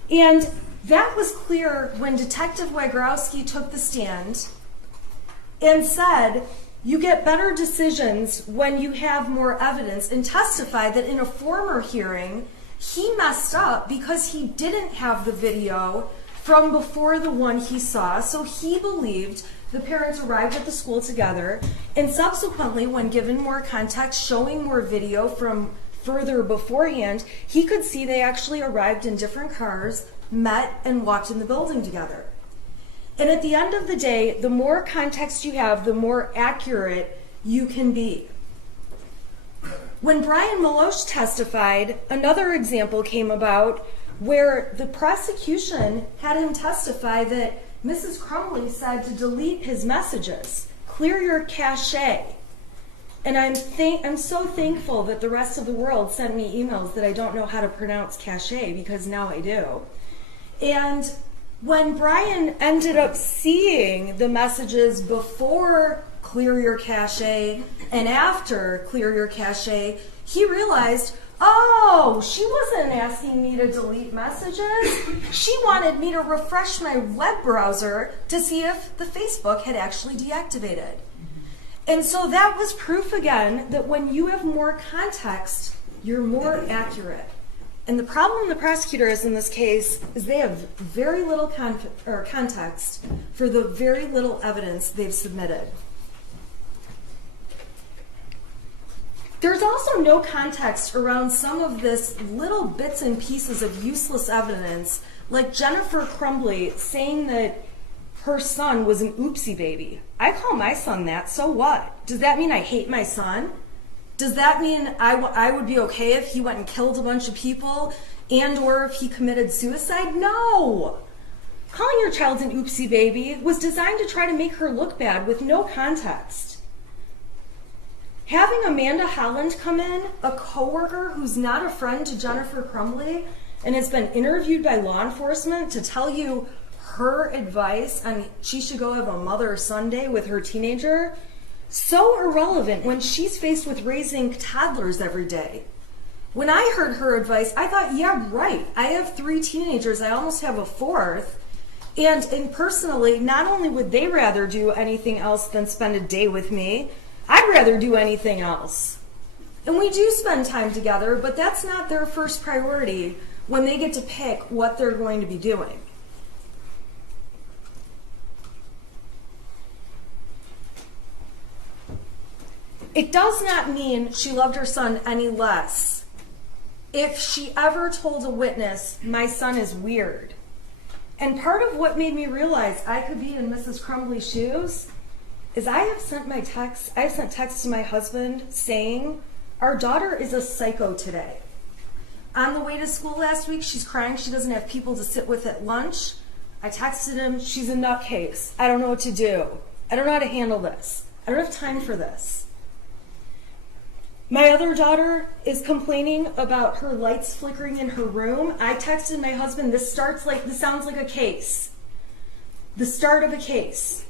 And that was clear when Detective Wagrowski took the stand and said, you get better decisions when you have more evidence, and testified that in a former hearing, he messed up because he didn't have the video from before the one he saw, so he believed the parents arrived at the school together, and subsequently, when given more context, showing more video from further beforehand, he could see they actually arrived in different cars, met, and walked in the building together. And at the end of the day, the more context you have, the more accurate you can be. When Brian Maloche testified, another example came about where the prosecution had him testify that Mrs. Crumbley said to delete his messages, clear your cache. And I'm so thankful that the rest of the world sent me emails that I don't know how to pronounce cache, because now I do. And when Brian ended up seeing the messages before clear your cache and after clear your cache, he realized, oh, she wasn't asking me to delete messages. She wanted me to refresh my web browser to see if the Facebook had actually deactivated. And so that was proof again that when you have more context, you're more accurate. And the problem the prosecutor has in this case is they have very little context for the very little evidence they've submitted. There's also no context around some of this little bits and pieces of useless evidence, like Jennifer Crumbley saying that her son was an oopsie baby. I call my son that, so what? Does that mean I hate my son? Does that mean I would be okay if he went and killed a bunch of people and or if he committed suicide? No! Calling your child an oopsie baby was designed to try to make her look bad with no context. Having Amanda Holland come in, a coworker who's not a friend to Jennifer Crumbley and has been interviewed by law enforcement to tell you her advice on she should go have a mother-son day with her teenager, so irrelevant when she's faced with raising toddlers every day. When I heard her advice, I thought, yeah, right. I have 3 teenagers. I almost have a 4th. And personally, not only would they rather do anything else than spend a day with me, I'd rather do anything else. And we do spend time together, but that's not their first priority when they get to pick what they're going to be doing. It does not mean she loved her son any less if she ever told a witness, my son is weird. And part of what made me realize I could be in Mrs. Crumbley's shoes is I have sent texts to my husband saying, our daughter is a psycho today. On the way to school last week, she's crying she doesn't have people to sit with at lunch. I texted him, she's a nutcase. I don't know what to do. I don't know how to handle this. I don't have time for this. My other daughter is complaining about her lights flickering in her room. I texted my husband, this sounds like a case. The start of a case.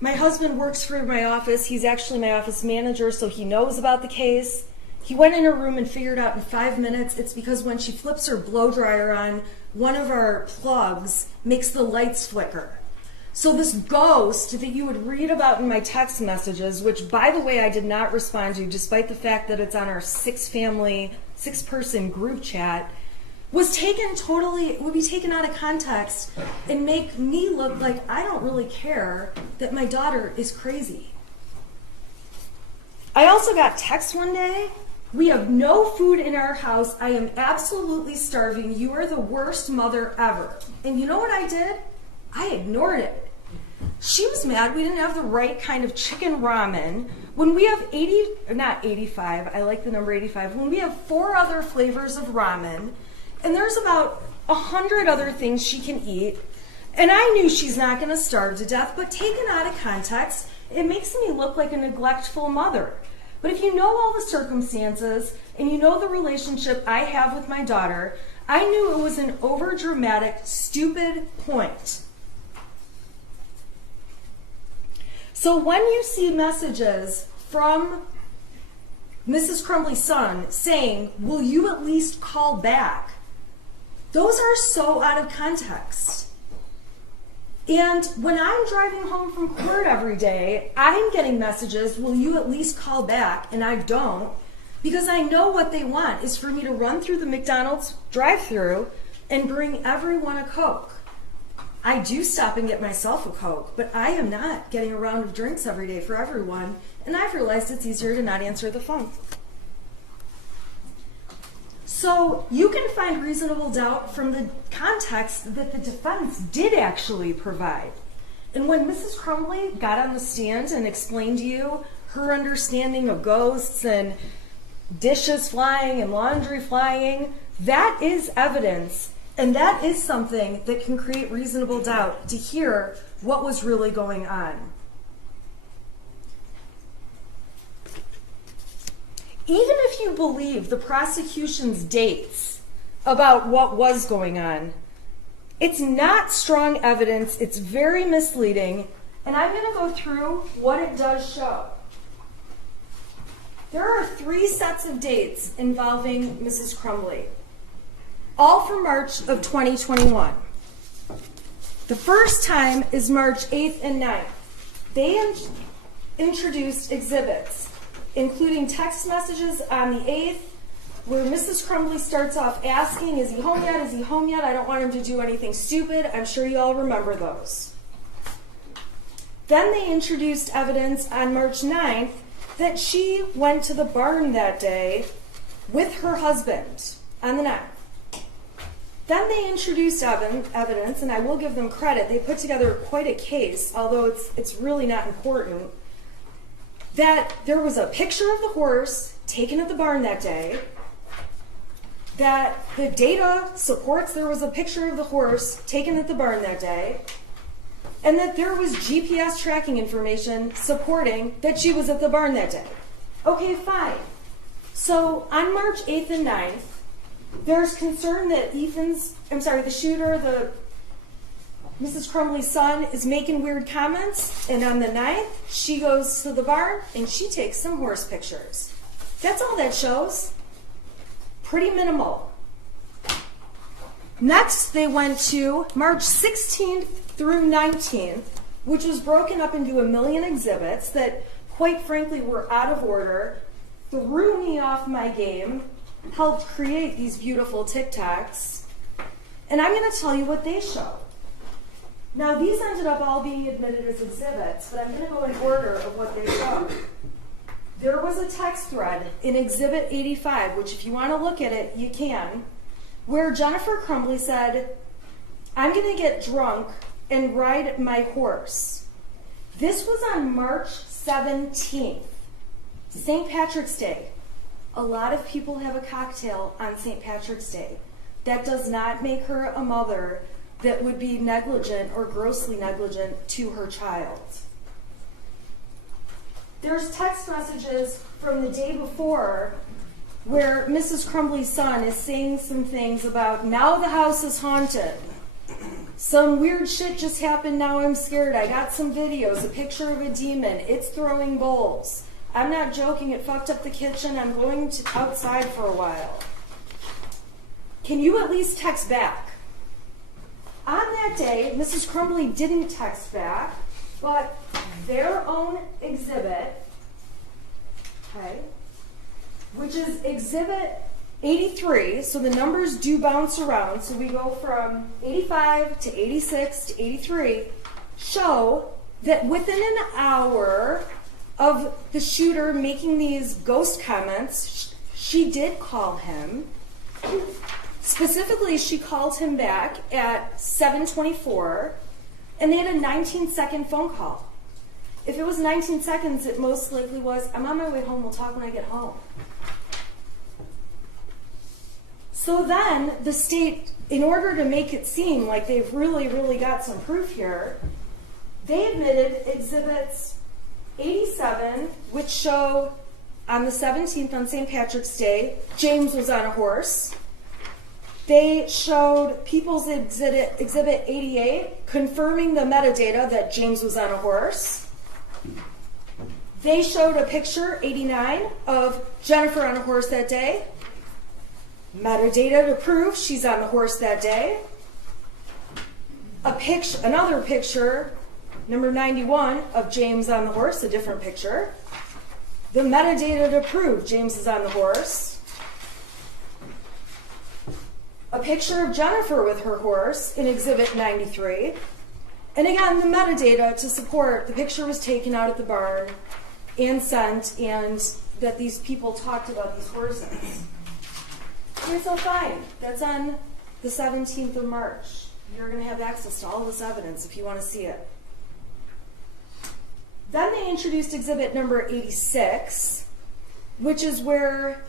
My husband works for my office. He's actually my office manager, so he knows about the case. He went in her room and figured out in 5 minutes it's because when she flips her blow dryer on, one of our plugs makes the lights flicker. So this ghost that you would read about in my text messages, which by the way I did not respond to despite the fact that it's on our 6-person group chat, would be taken out of context and make me look like I don't really care that my daughter is crazy. I also got text one day, we have no food in our house, I am absolutely starving, you are the worst mother ever. And you know what I did? I ignored it. She was mad we didn't have the right kind of chicken ramen when we have 85, I like the number 85, when we have 4 other flavors of ramen, and there's about 100 other things she can eat, and I knew she's not going to starve to death, but taken out of context, it makes me look like a neglectful mother. But if you know all the circumstances, and you know the relationship I have with my daughter, I knew it was an overdramatic, stupid point. So when you see messages from Mrs. Crumbley's son saying, will you at least call back? Those are so out of context. And when I'm driving home from court every day, I'm getting messages, will you at least call back? And I don't, because I know what they want is for me to run through the McDonald's drive-thru and bring everyone a Coke. I do stop and get myself a Coke, but I am not getting a round of drinks every day for everyone, and I've realized it's easier to not answer the phone. So you can find reasonable doubt from the context that the defense did actually provide. And when Mrs. Crumbley got on the stand and explained to you her understanding of ghosts and dishes flying and laundry flying. That is evidence, and that is something that can create reasonable doubt to hear what was really going on. Even if you believe the prosecution's dates about what was going on, it's not strong evidence, it's very misleading, and I'm going to go through what it does show. There are 3 sets of dates involving Mrs. Crumbley, all from March of 2021. The first time is March 8th and 9th. They introduced exhibits, including text messages on the 8th, where Mrs. Crumbley starts off asking, is he home yet? Is he home yet? I don't want him to do anything stupid. I'm sure you all remember those. Then they introduced evidence on March 9th that she went to the barn that day with her husband on the 9th. Then they introduced evidence, and I will give them credit, they put together quite a case, although it's really not important, that there was a picture of the horse taken at the barn that day, that the data supports there was a picture of the horse taken at the barn that day, and that there was GPS tracking information supporting that she was at the barn that day. Okay, fine. So on March 8th and 9th, there's concern that the shooter, Mrs. Crumbley's son, is making weird comments, and on the 9th, she goes to the barn and she takes some horse pictures. That's all that shows. Pretty minimal. Next, they went to March 16th through 19th, which was broken up into a million exhibits that, quite frankly, were out of order, threw me off my game, helped create these beautiful TikToks, and I'm going to tell you what they show. Now, these ended up all being admitted as exhibits, but I'm going to go in order of what they show. There was a text thread in Exhibit 85, which if you want to look at it, you can, where Jennifer Crumbley said, I'm going to get drunk and ride my horse. This was on March 17th, St. Patrick's Day. A lot of people have a cocktail on St. Patrick's Day. That does not make her a mother that would be negligent or grossly negligent to her child. There's text messages from the day before where Mrs. Crumbley's son is saying some things about, now the house is haunted. Some weird shit just happened, now I'm scared. I got some videos, a picture of a demon. It's throwing bowls. I'm not joking, it fucked up the kitchen. I'm going outside for a while. Can you at least text back? On that day, Mrs. Crumbley didn't text back, but their own exhibit, okay, which is Exhibit 83, so the numbers do bounce around, so we go from 85 to 86 to 83, show that within an hour of the shooter making these ghost comments, she did call him. Specifically, she called him back at 7:24, and they had a 19-second phone call. If it was 19 seconds, it most likely was, I'm on my way home, we'll talk when I get home. So then, the state, in order to make it seem like they've really, really got some proof here, they admitted Exhibits 87, which show on the 17th on St. Patrick's Day, James was on a horse. They showed People's Exhibit 88, confirming the metadata that James was on a horse. They showed a picture, 89, of Jennifer on a horse that day. Metadata to prove she's on the horse that day. Another picture, number 91, of James on the horse, a different picture. The metadata to prove James is on the horse. A picture of Jennifer with her horse in Exhibit 93. And again, the metadata to support the picture was taken out at the barn and sent, and that these people talked about these horses. Okay, so fine. That's on the 17th of March. You're going to have access to all this evidence if you want to see it. Then they introduced exhibit number 86, which is where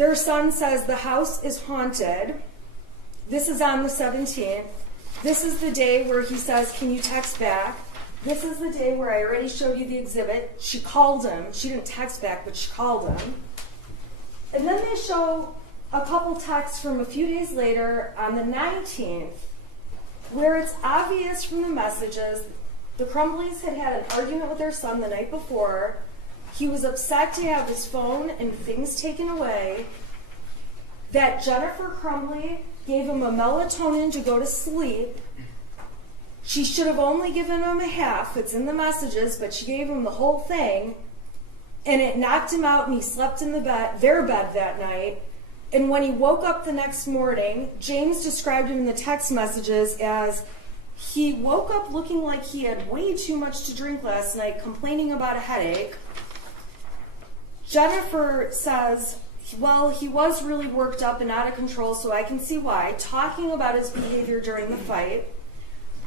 Their son says the house is haunted. This is on the 17th. This is the day where he says, can you text back? This is the day where I already showed you the exhibit. She called him. She didn't text back, but she called him. And then they show a couple texts from a few days later on the 19th, where it's obvious from the messages the Crumbleys had had an argument with their son the night before. He was upset to have his phone and things taken away. That Jennifer Crumbley gave him a melatonin to go to sleep. She should have only given him a half. It's in the messages, but she gave him the whole thing. And it knocked him out, and he slept in their bed that night. And when he woke up the next morning, James described him in the text messages as he woke up looking like he had way too much to drink last night, complaining about a headache. Jennifer says, well, he was really worked up and out of control, so I can see why, talking about his behavior during the fight.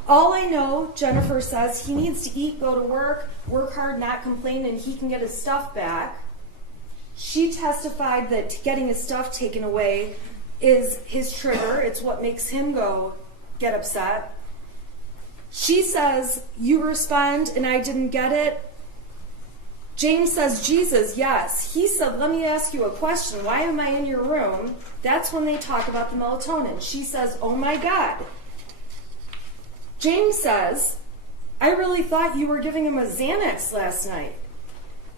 All I know, Jennifer says, he needs to eat, go to work hard, not complain, and he can get his stuff back. She testified that getting his stuff taken away is his trigger. It's what makes him get upset. She says, you respond and I didn't get it. James says, Jesus, yes. He said, let me ask you a question. Why am I in your room? That's when they talk about the melatonin. She says, oh my God. James says, I really thought you were giving him a Xanax last night.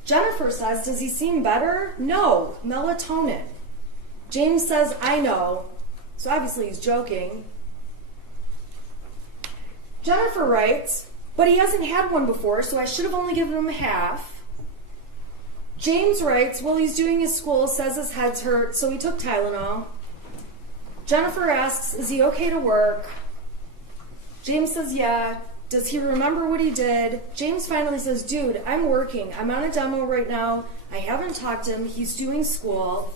Jennifer says, does he seem better? No, melatonin. James says, I know. So obviously he's joking. Jennifer writes, but he hasn't had one before, so I should have only given him half. James writes, well, he's doing his school, says his head's hurt, so he took Tylenol. Jennifer asks, is he okay to work? James says, yeah. Does he remember what he did? James finally says, dude, I'm working. I'm on a demo right now. I haven't talked to him. He's doing school.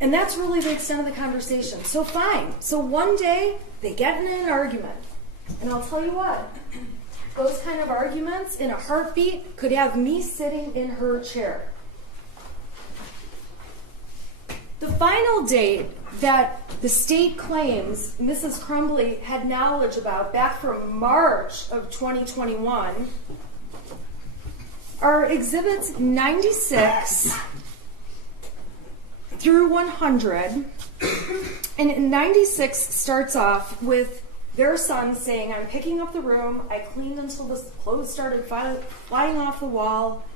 And that's really the extent of the conversation. So fine. So one day, they get in an argument. And I'll tell you what, those kind of arguments in a heartbeat could have me sitting in her chair. The final date that the state claims Mrs. Crumbley had knowledge about back from March of 2021 are exhibits 96 through 100. And 96 starts off with their son saying, I'm picking up the room. I cleaned until the clothes started flying off the wall.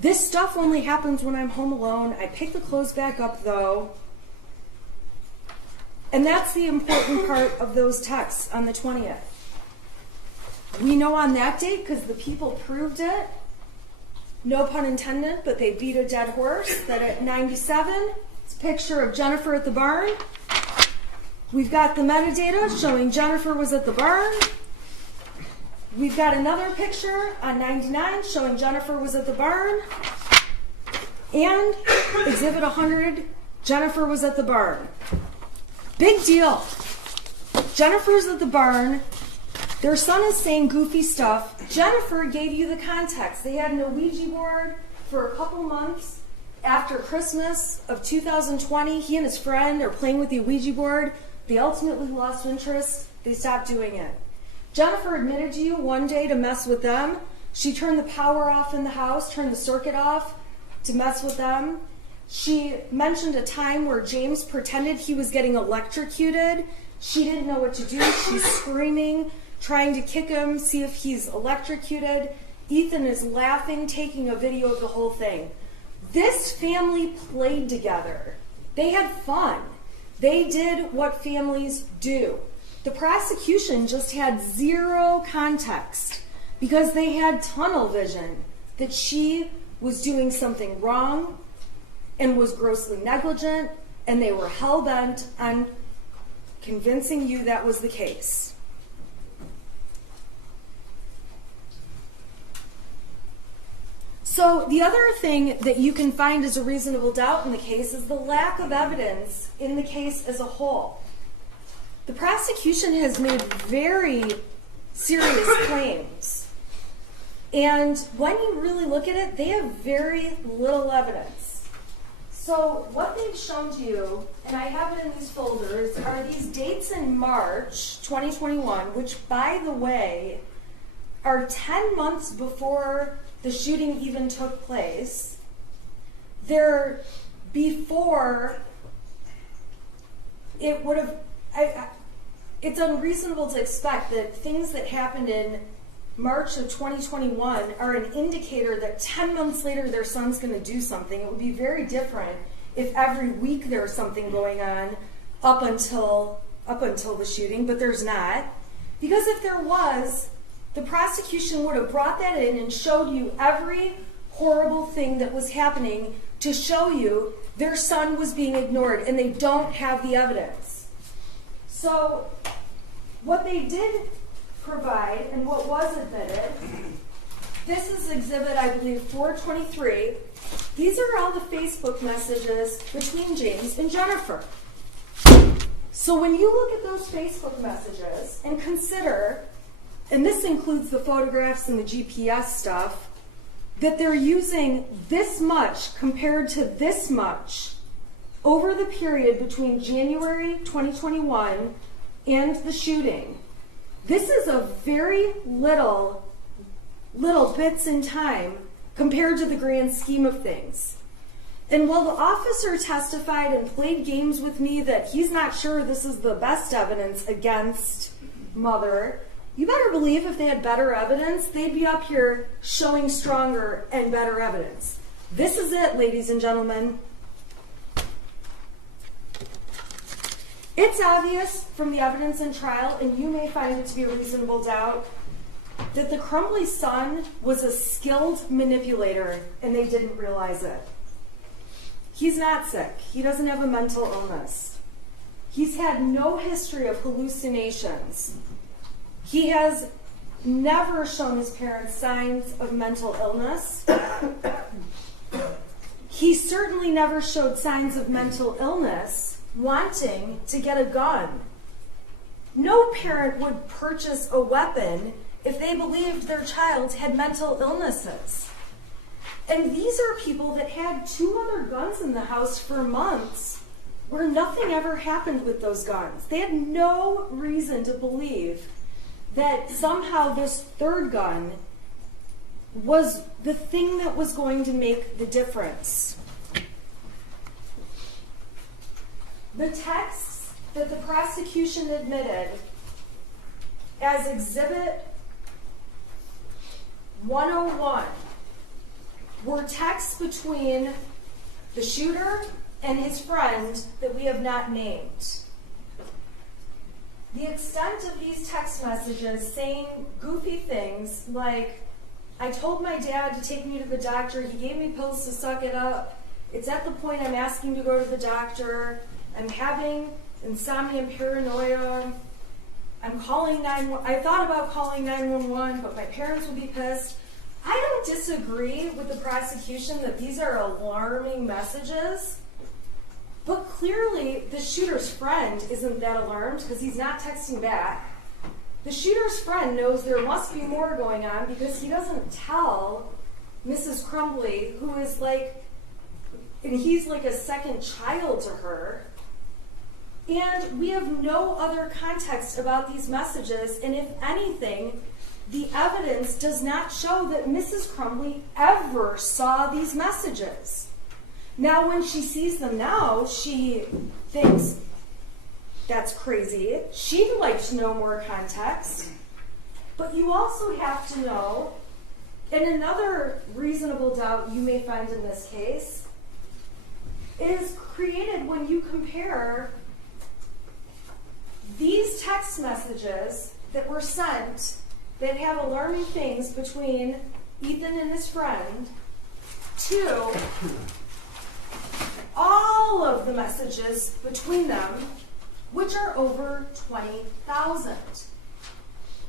This stuff only happens when I'm home alone. I pick the clothes back up, though. And that's the important part of those texts on the 20th. We know on that date, because the people proved it, no pun intended, but they beat a dead horse, that at 97, it's a picture of Jennifer at the barn. We've got the metadata showing Jennifer was at the barn. We've got another picture on 99 showing Jennifer was at the barn. And exhibit 100, Jennifer was at the barn. Big deal. Jennifer's at the barn. Their son is saying goofy stuff. Jennifer gave you the context. They had an Ouija board for a couple months after Christmas of 2020. He and his friend are playing with the Ouija board. They ultimately lost interest. They stopped doing it. Jennifer admitted to you one day to mess with them. She turned the power off in the house, turned the circuit off to mess with them. She mentioned a time where James pretended he was getting electrocuted. She didn't know what to do. She's screaming, trying to kick him, see if he's electrocuted. Ethan is laughing, taking a video of the whole thing. This family played together. They had fun. They did what families do. The prosecution just had zero context because they had tunnel vision that she was doing something wrong and was grossly negligent, and they were hell-bent on convincing you that was the case. So the other thing that you can find as a reasonable doubt in the case is the lack of evidence in the case as a whole. The prosecution has made very serious claims. And when you really look at it, they have very little evidence. So what they've shown to you, and I have it in these folders, are these dates in March 2021, which, by the way, are 10 months before the shooting even took place. They're before it would have... it's unreasonable to expect that things that happened in March of 2021 are an indicator that 10 months later their son's going to do something. It would be very different if every week there's something going on up until the shooting, but there's not. Because if there was, the prosecution would have brought that in and showed you every horrible thing that was happening to show you their son was being ignored, and they don't have the evidence. So what they did provide and what was admitted, this is exhibit, I believe, 423. These are all the Facebook messages between James and Jennifer. So when you look at those Facebook messages and consider, and this includes the photographs and the GPS stuff, that they're using this much compared to this much over the period between January 2021 and the shooting. This is a very little bits in time compared to the grand scheme of things. And while the officer testified and played games with me that he's not sure this is the best evidence against Mother, you better believe if they had better evidence, they'd be up here showing stronger and better evidence. This is it, ladies and gentlemen. It's obvious from the evidence in trial, and you may find it to be a reasonable doubt, that the Crumbley son was a skilled manipulator, and they didn't realize it. He's not sick. He doesn't have a mental illness. He's had no history of hallucinations. He has never shown his parents signs of mental illness. He certainly never showed signs of mental illness wanting to get a gun. No parent would purchase a weapon if they believed their child had mental illnesses. And these are people that had 2 other guns in the house for months where nothing ever happened with those guns. They had no reason to believe that somehow this third gun was the thing that was going to make the difference. The texts that the prosecution admitted as Exhibit 101 were texts between the shooter and his friend that we have not named. The extent of these text messages saying goofy things like, I told my dad to take me to the doctor, he gave me pills to suck it up, it's at the point I'm asking to go to the doctor, I'm having insomnia and paranoia, I'm calling 911, I thought about calling 911, but my parents would be pissed. I don't disagree with the prosecution that these are alarming messages, but clearly the shooter's friend isn't that alarmed because he's not texting back. The shooter's friend knows there must be more going on because he doesn't tell Mrs. Crumbley, who is like, and he's like a second child to her. And we have no other context about these messages, and if anything, the evidence does not show that Mrs. Crumbley ever saw these messages. Now, when she sees them now, she thinks, that's crazy. She'd like to know more context. But you also have to know, and another reasonable doubt you may find in this case, is created when you compare these text messages that were sent that have alarming things between Ethan and his friend to all of the messages between them, which are over 20,000.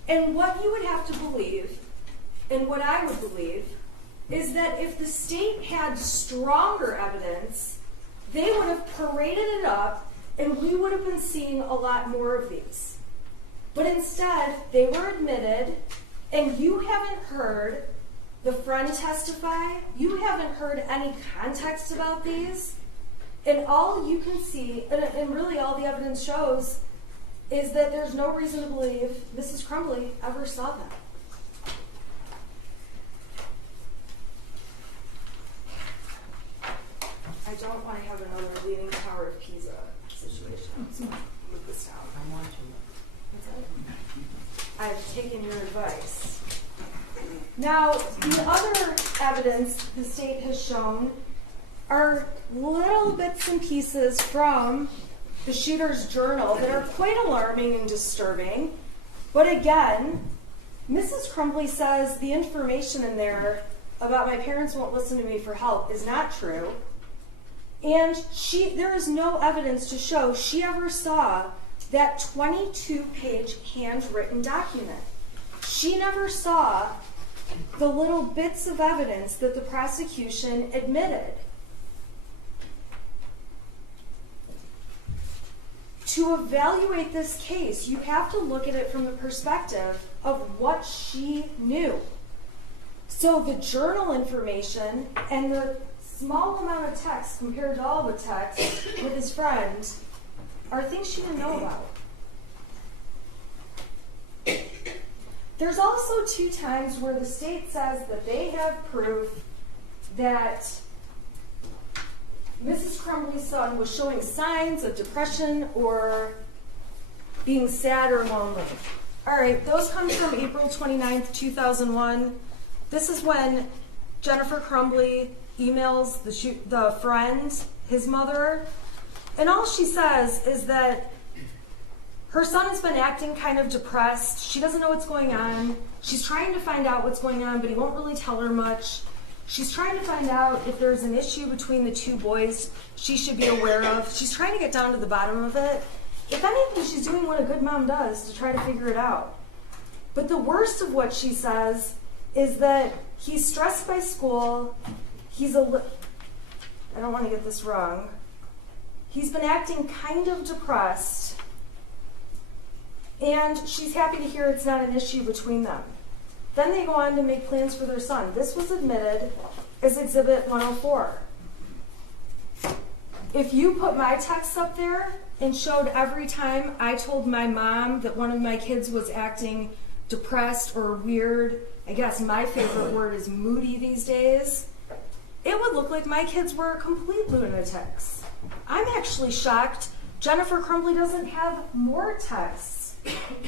And what you would have to believe, and what I would believe, is that if the state had stronger evidence, they would have paraded it up and we would have been seeing a lot more of these. But instead, they were admitted, and you haven't heard the friend testify, you haven't heard any context about these, And all you can see, and really all the evidence shows, is that there's no reason to believe Mrs. Crumbley ever saw that. I don't want to have another Leaning Tower of Pisa situation. So move this down. I'm watching. I've taken your advice. Now, the other evidence the state has shown are little bits and pieces from the shooter's journal that are quite alarming and disturbing. But again, Mrs. Crumbley says the information in there about my parents won't listen to me for help is not true. And there is no evidence to show she ever saw that 22-page handwritten document. She never saw the little bits of evidence that the prosecution admitted. To evaluate this case, you have to look at it from the perspective of what she knew. So the journal information and the small amount of text compared to all the text with his friend are things she didn't know about. There's also 2 times where the state says that they have proof that Mrs. Crumbley's son was showing signs of depression or being sad or lonely. All right, those come from April 29th, 2001. This is when Jennifer Crumbley emails the friend, his mother, and all she says is that her son has been acting kind of depressed. She doesn't know what's going on. She's trying to find out what's going on, but he won't really tell her much. She's trying to find out if there's an issue between the 2 boys she should be aware of. She's trying to get down to the bottom of it. If anything, she's doing what a good mom does to try to figure it out. But the worst of what she says is that he's stressed by school. I don't want to get this wrong. He's been acting kind of depressed. And she's happy to hear it's not an issue between them. Then they go on to make plans for their son. This was admitted as Exhibit 104. If you put my texts up there and showed every time I told my mom that one of my kids was acting depressed or weird, I guess my favorite word is moody these days, it would look like my kids were complete lunatics. I'm actually shocked Jennifer Crumbley doesn't have more texts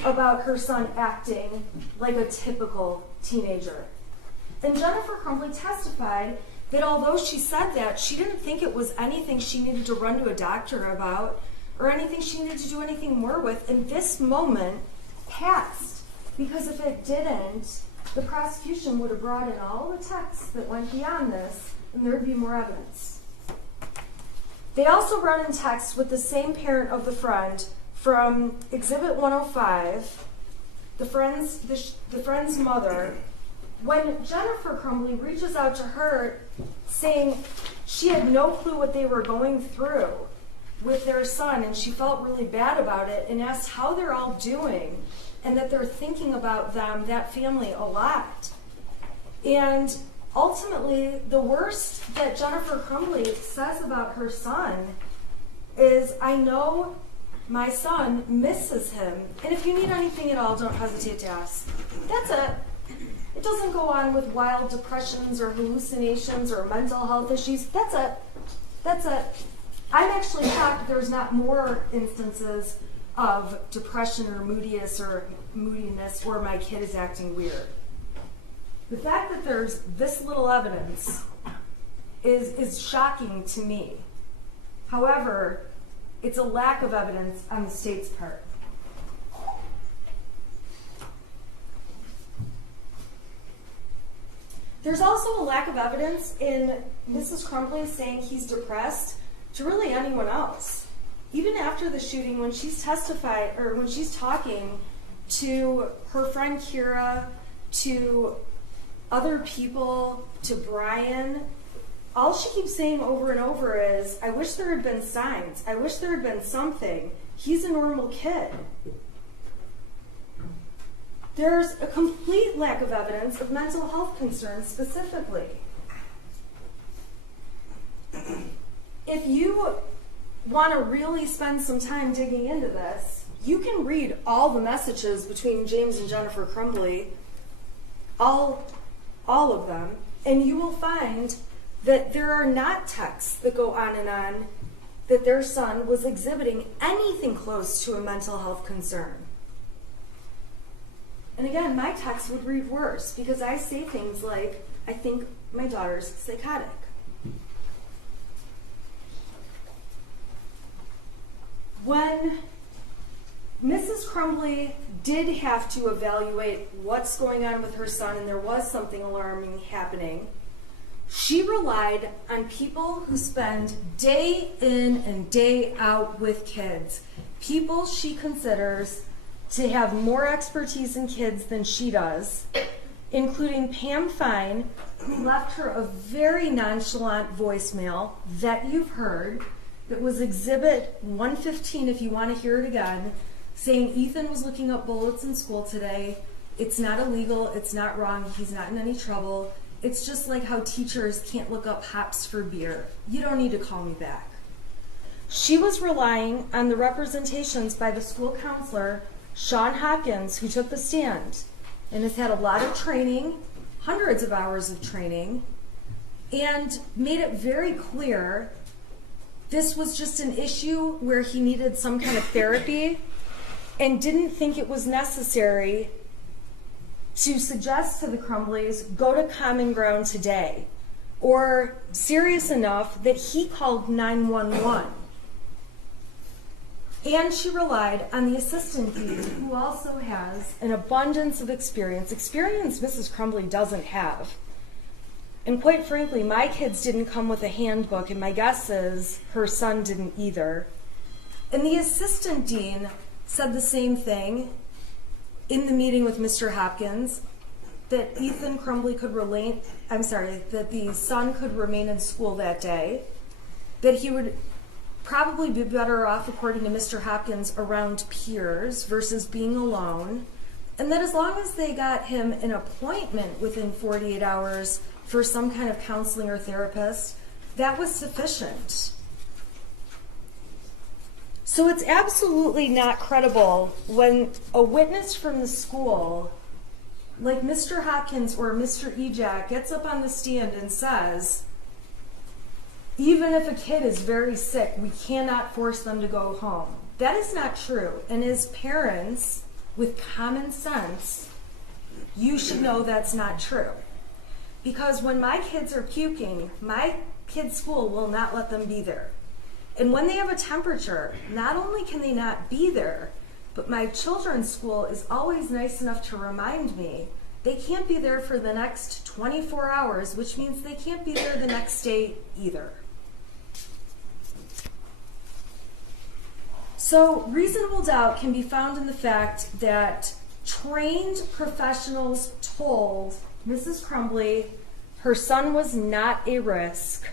about her son acting like a typical teenager. And Jennifer Crumbley testified that although she said that, she didn't think it was anything she needed to run to a doctor about or anything she needed to do anything more with. And this moment passed, because if it didn't, the prosecution would have brought in all the texts that went beyond this, and there would be more evidence. They also brought in texts with the same parent of the friend from Exhibit 105, the friend's mother, when Jennifer Crumbley reaches out to her saying she had no clue what they were going through with their son, and she felt really bad about it, and asked how they're all doing and that they're thinking about them, that family, a lot. And ultimately, the worst that Jennifer Crumbley says about her son is, I know my son misses him, and if you need anything at all, don't hesitate to ask. That's it. It doesn't go on with wild depressions or hallucinations or mental health issues. That's it. That's it. I'm actually shocked there's not more instances of depression or moodiness or my kid is acting weird. The fact that there's this little evidence is shocking to me. However, it's a lack of evidence on the state's part. There's also a lack of evidence in Mrs. Crumbley saying he's depressed to really anyone else. Even after the shooting, when she's talking to her friend Kira, to other people, to Brian, all she keeps saying over and over is, I wish there had been signs. I wish there had been something. He's a normal kid. There's a complete lack of evidence of mental health concerns specifically. if you want to really spend some time digging into this, you can read all the messages between James and Jennifer Crumbley, all of them, and you will find that there are not texts that go on and on that their son was exhibiting anything close to a mental health concern. And again, my text would read worse because I say things like, I think my daughter's psychotic. When Mrs. Crumbley did have to evaluate what's going on with her son and there was something alarming happening, she relied on people who spend day in and day out with kids, people she considers to have more expertise in kids than she does, including Pam Fine, who left her a very nonchalant voicemail that you've heard, that was Exhibit 115 if you want to hear it again, saying Ethan was looking up bullets in school today. It's not illegal, it's not wrong, he's not in any trouble. It's just like how teachers can't look up hops for beer. You don't need to call me back. She was relying on the representations by the school counselor, Sean Hopkins, who took the stand and has had a lot of training, hundreds of hours of training, and made it very clear this was just an issue where he needed some kind of therapy and didn't think it was necessary to suggest to the Crumbleys, go to Common Ground today, or serious enough that he called 911. And she relied on the assistant dean, who also has an abundance of experience Mrs. Crumbley doesn't have. And quite frankly, my kids didn't come with a handbook, and my guess is her son didn't either. And the assistant dean said the same thing in the meeting with Mr. Hopkins, that Ethan Crumbley that the son could remain in school that day, that he would probably be better off, according to Mr. Hopkins, around peers versus being alone, and that as long as they got him an appointment within 48 hours for some kind of counseling or therapist, that was sufficient. So it's absolutely not credible when a witness from the school, like Mr. Hopkins or Mr. Ejak, gets up on the stand and says, even if a kid is very sick, we cannot force them to go home. That is not true. And as parents with common sense, you should know that's not true. Because when my kids are puking, my kid's school will not let them be there. And when they have a temperature, not only can they not be there, but my children's school is always nice enough to remind me they can't be there for the next 24 hours, which means they can't be there the next day either. So reasonable doubt can be found in the fact that trained professionals told Mrs. Crumbley her son was not a risk,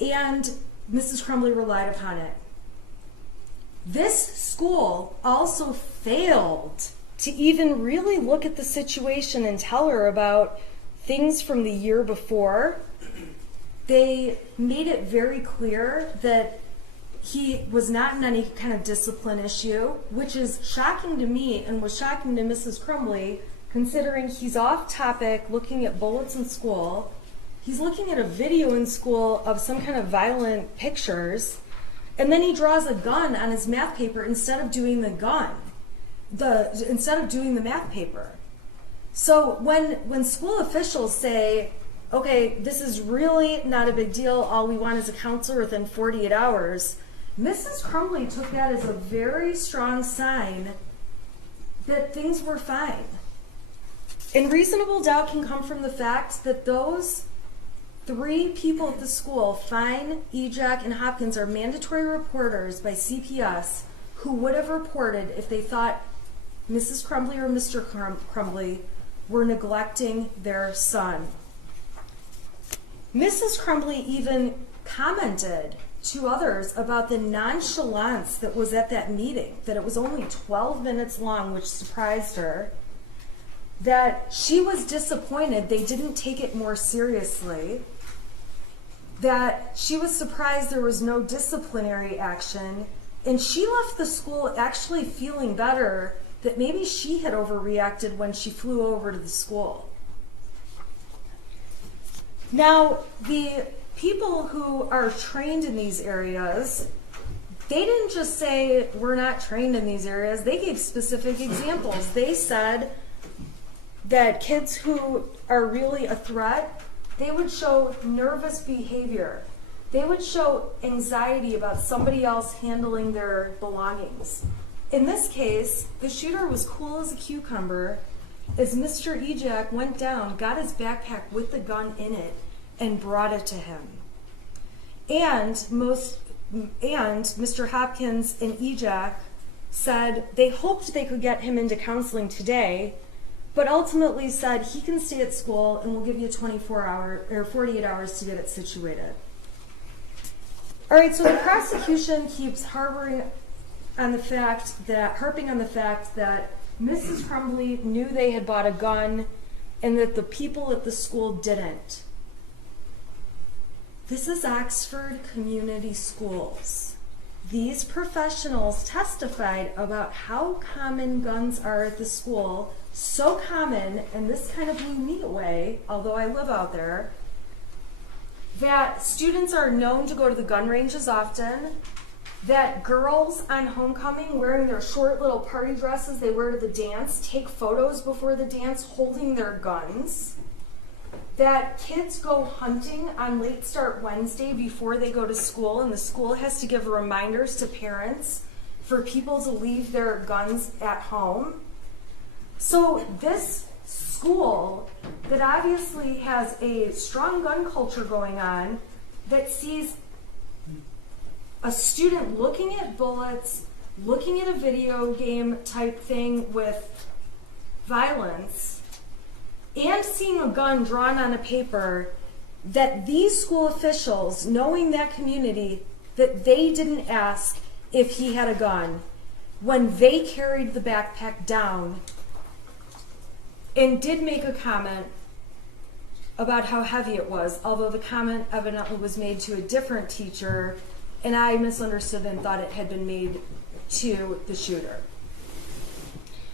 and Mrs. Crumbley relied upon it. This school also failed to even really look at the situation and tell her about things from the year before. They made it very clear that he was not in any kind of discipline issue, which is shocking to me and was shocking to Mrs. Crumbley, considering he's off topic looking at bullets in school. He's looking at a video in school of some kind of violent pictures, and then he draws a gun on his math paper instead of doing the math paper. So when school officials say, okay, this is really not a big deal, all we want is a counselor within 48 hours, Mrs. Crumbley took that as a very strong sign that things were fine. And reasonable doubt can come from the fact that those 3 people at the school, Fine, Ejak, and Hopkins, are mandatory reporters by CPS who would have reported if they thought Mrs. Crumbley or Mr. Crumbley were neglecting their son. Mrs. Crumbley even commented to others about the nonchalance that was at that meeting, that it was only 12 minutes long, which surprised her, that she was disappointed they didn't take it more seriously. that she was surprised there was no disciplinary action, and she left the school actually feeling better that maybe she had overreacted when she flew over to the school. Now, the people who are trained in these areas, they didn't just say, we're not trained in these areas. They gave specific examples. They said that kids who are really a threat, they would show nervous behavior. They would show anxiety about somebody else handling their belongings. In this case, the shooter was cool as a cucumber as Mr. Ejak went down, got his backpack with the gun in it, and brought it to him. And Mr. Hopkins and Ejak said they hoped they could get him into counseling today, but ultimately said he can stay at school and we'll give you 48 hours to get it situated. All right, so the prosecution keeps harping on the fact that Mrs. Crumbley knew they had bought a gun and that the people at the school didn't. This is Oxford Community Schools. These professionals testified about how common guns are at the school, so common, and this kind of blew me away, although I live out there, that students are known to go to the gun ranges often, that girls on homecoming wearing their short little party dresses they wear to the dance take photos before the dance holding their guns, that kids go hunting on Late Start Wednesday before they go to school, and the school has to give reminders to parents for people to leave their guns at home. So this school that obviously has a strong gun culture going on, that sees a student looking at bullets, looking at a video game type thing with violence, and seeing a gun drawn on a paper, that these school officials, knowing that community, that they didn't ask if he had a gun when they carried the backpack down and did make a comment about how heavy it was, although the comment evidently was made to a different teacher, and I misunderstood and thought it had been made to the shooter.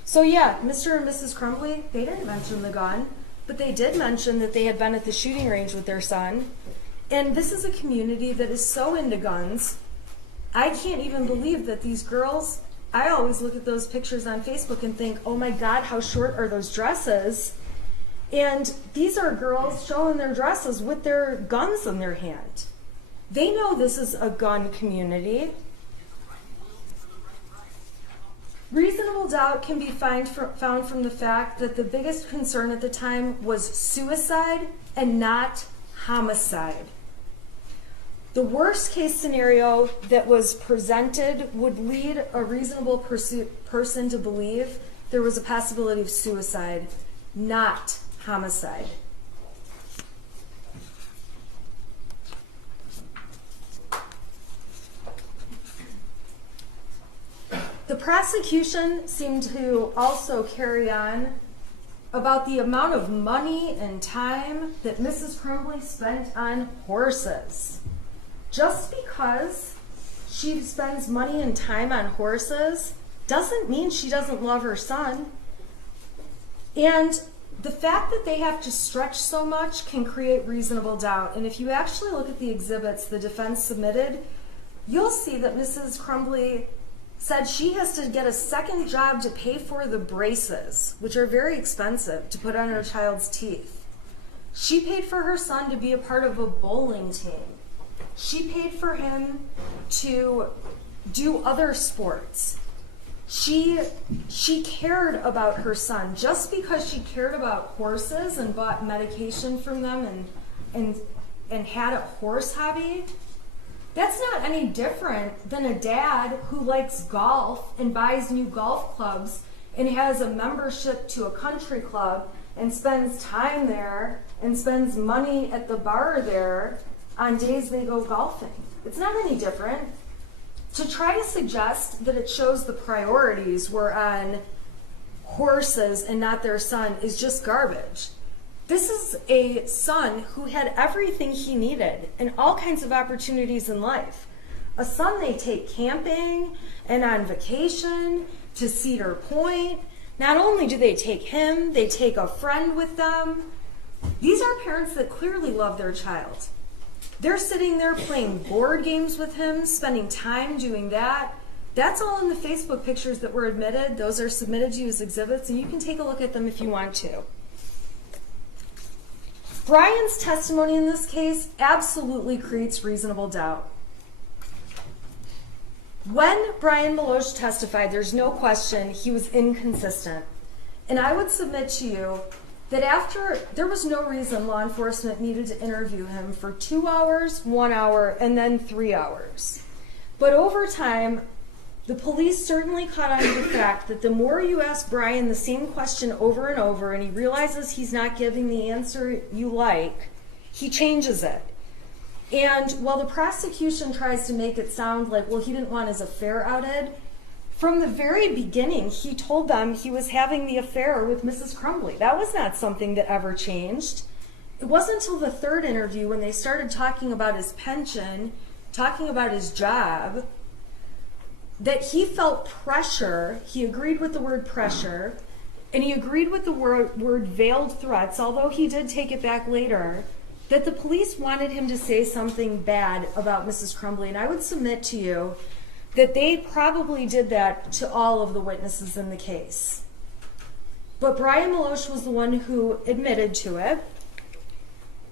So yeah, Mr. and Mrs. Crumbley, they didn't mention the gun, but they did mention that they had been at the shooting range with their son. And this is a community that is so into guns. I can't even believe that these girls, I always look at those pictures on Facebook and think, oh my God, how short are those dresses? And these are girls showing their dresses with their guns in their hand. They know this is a gun community. Reasonable doubt can be found from the fact that the biggest concern at the time was suicide and not homicide. The worst case scenario that was presented would lead a reasonable person to believe there was a possibility of suicide, not homicide. The prosecution seemed to also carry on about the amount of money and time that Mrs. Crumbley spent on horses. Just because she spends money and time on horses doesn't mean she doesn't love her son. And the fact that they have to stretch so much can create reasonable doubt. And if you actually look at the exhibits the defense submitted, you'll see that Mrs. Crumbley said she has to get a second job to pay for the braces, which are very expensive to put on her child's teeth. She paid for her son to be a part of a bowling team. She paid for him to do other sports. She cared about her son. Just because she cared about horses and bought medication from them and had a horse hobby, that's not any different than a dad who likes golf and buys new golf clubs and has a membership to a country club and spends time there and spends money at the bar there on days they go golfing. It's not any different. To try to suggest that it shows the priorities were on horses and not their son is just garbage. This is a son who had everything he needed and all kinds of opportunities in life. A son they take camping and on vacation to Cedar Point. Not only do they take him, they take a friend with them. These are parents that clearly love their child. They're sitting there playing board games with him, spending time doing that. That's all in the Facebook pictures that were admitted. Those are submitted to you as exhibits, and you can take a look at them if you want to. Brian's testimony in this case absolutely creates reasonable doubt. When Brian Meloche testified, there's no question he was inconsistent. And I would submit to you that there was no reason law enforcement needed to interview him for 2 hours, 1 hour, and then 3 hours. But over time, the police certainly caught on to the fact that the more you ask Brian the same question over and over and he realizes he's not giving the answer you like, he changes it. And while the prosecution tries to make it sound like, well, he didn't want his affair outed, from the very beginning, he told them he was having the affair with Mrs. Crumbley. That was not something that ever changed. It wasn't until the third interview when they started talking about his pension, talking about his job, that he felt pressure. He agreed with the word pressure, and he agreed with the word veiled threats, although he did take it back later, that the police wanted him to say something bad about Mrs. Crumbley. And I would submit to you that they probably did that to all of the witnesses in the case. But Brian Meloche was the one who admitted to it.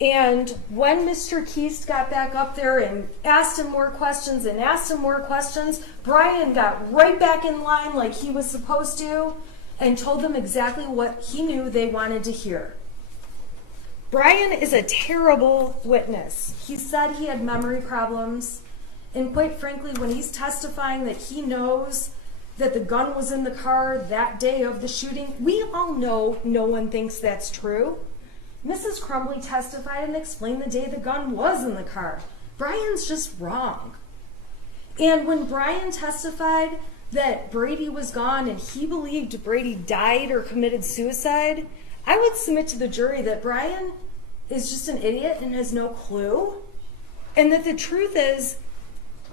And when Mr. Keast got back up there and asked him more questions and asked him more questions, Brian got right back in line like he was supposed to and told them exactly what he knew they wanted to hear. Brian is a terrible witness. He said he had memory problems. And quite frankly, when he's testifying that he knows that the gun was in the car that day of the shooting, we all know no one thinks that's true. Mrs. Crumbley testified and explained the day the gun was in the car. Brian's just wrong. And when Brian testified that Brady was gone and he believed Brady died or committed suicide, I would submit to the jury that Brian is just an idiot and has no clue. And that the truth is,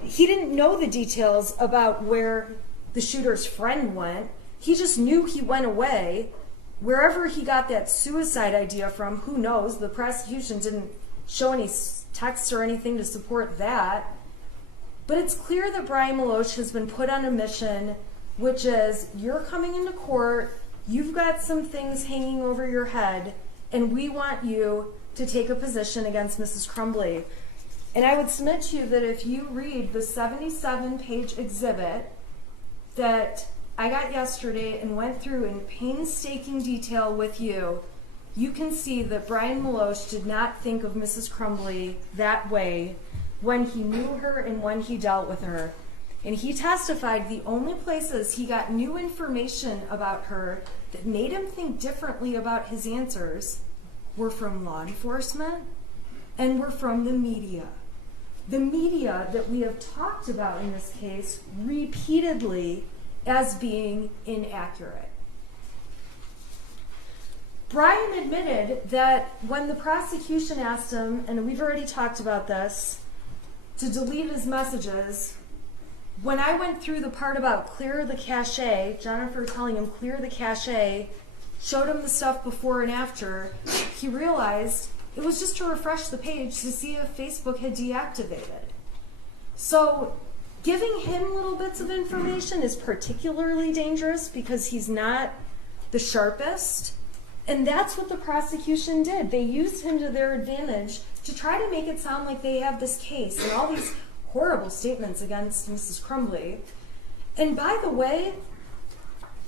he didn't know the details about where the shooter's friend went. He just knew he went away. Wherever he got that suicide idea from, who knows? The prosecution didn't show any texts or anything to support that. But it's clear that Brian Meloche has been put on a mission, which is, you're coming into court, you've got some things hanging over your head, and we want you to take a position against Mrs. Crumbley. And I would submit to you that if you read the 77-page exhibit that I got yesterday and went through in painstaking detail with you, you can see that Brian Meloche did not think of Mrs. Crumbley that way when he knew her and when he dealt with her. And he testified the only places he got new information about her that made him think differently about his answers were from law enforcement and were from the media. The media that we have talked about in this case repeatedly as being inaccurate. Brian admitted that when the prosecution asked him, and we've already talked about this, to delete his messages, when I went through the part about clear the cache, Jennifer telling him clear the cache, showed him the stuff before and after, he realized it was just to refresh the page to see if Facebook had deactivated. So giving him little bits of information is particularly dangerous because he's not the sharpest. And that's what the prosecution did. They used him to their advantage to try to make it sound like they have this case and all these horrible statements against Mrs. Crumbley. And by the way,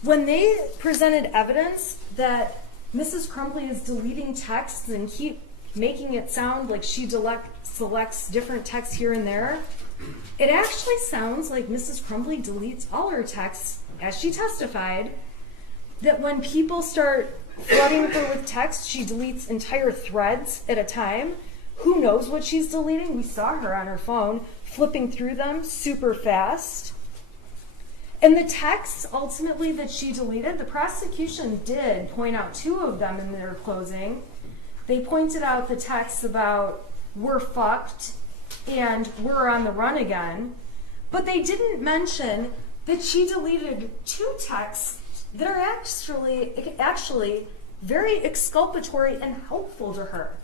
when they presented evidence that Mrs. Crumbley is deleting texts and keep making it sound like she selects different texts here and there, it actually sounds like Mrs. Crumbley deletes all her texts, as she testified, that when people start flooding her with text, she deletes entire threads at a time. Who knows what she's deleting? We saw her on her phone flipping through them super fast. And the texts ultimately that she deleted, the prosecution did point out 2 of them in their closing. They pointed out the texts about "we're fucked" and "we're on the run again," but they didn't mention that she deleted 2 texts that are actually very exculpatory and helpful to her.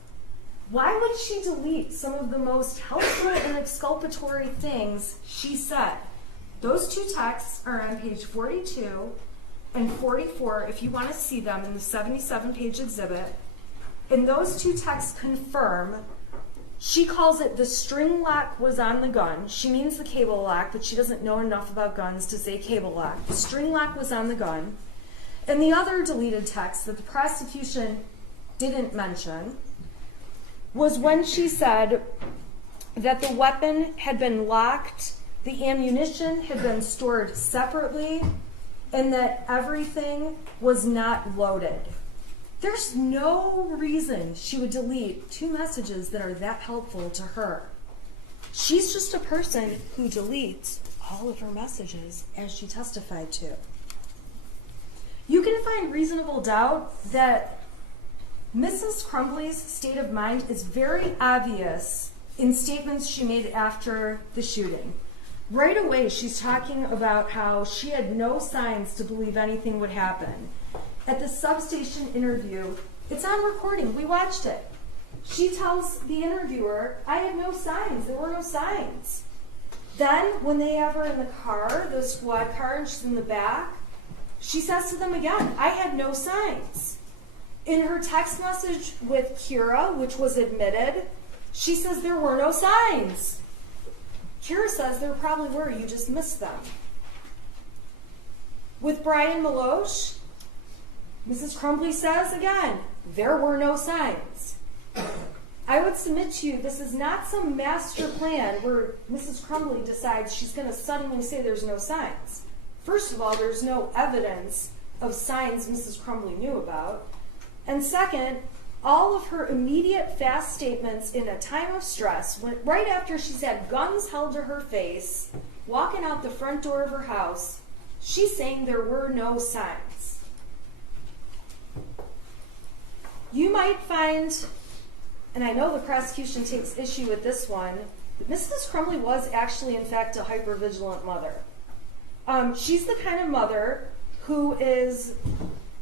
Why would she delete some of the most helpful and exculpatory things she said? Those 2 texts are on page 42 and 44 if you want to see them in the 77-page exhibit. And those 2 texts confirm, she calls it the string lock was on the gun. She means the cable lock, but she doesn't know enough about guns to say cable lock. The string lock was on the gun. And the other deleted text that the prosecution didn't mention was when she said that the weapon had been locked, the ammunition had been stored separately, and that everything was not loaded. There's no reason she would delete 2 messages that are that helpful to her. She's just a person who deletes all of her messages, as she testified to. You can find reasonable doubt that Mrs. Crumbley's state of mind is very obvious in statements she made after the shooting. Right away, she's talking about how she had no signs to believe anything would happen. At the substation interview, it's on recording, we watched it. She tells the interviewer, "I had no signs, there were no signs." Then, when they have her in the car, the squad car, and she's in the back, she says to them again, "I had no signs." In her text message with Kira, which was admitted, she says there were no signs. Kira says there probably were, you just missed them. With Brian Maloche, Mrs. Crumbley says again, there were no signs. I would submit to you, this is not some master plan where Mrs. Crumbley decides she's going to suddenly say there's no signs. First of all, there's no evidence of signs Mrs. Crumbley knew about. And second, all of her immediate fast statements in a time of stress, right after she's had guns held to her face, walking out the front door of her house, she's saying there were no signs. You might find, and I know the prosecution takes issue with this one, that Mrs. Crumbley was actually, in fact, a hypervigilant mother. She's the kind of mother who is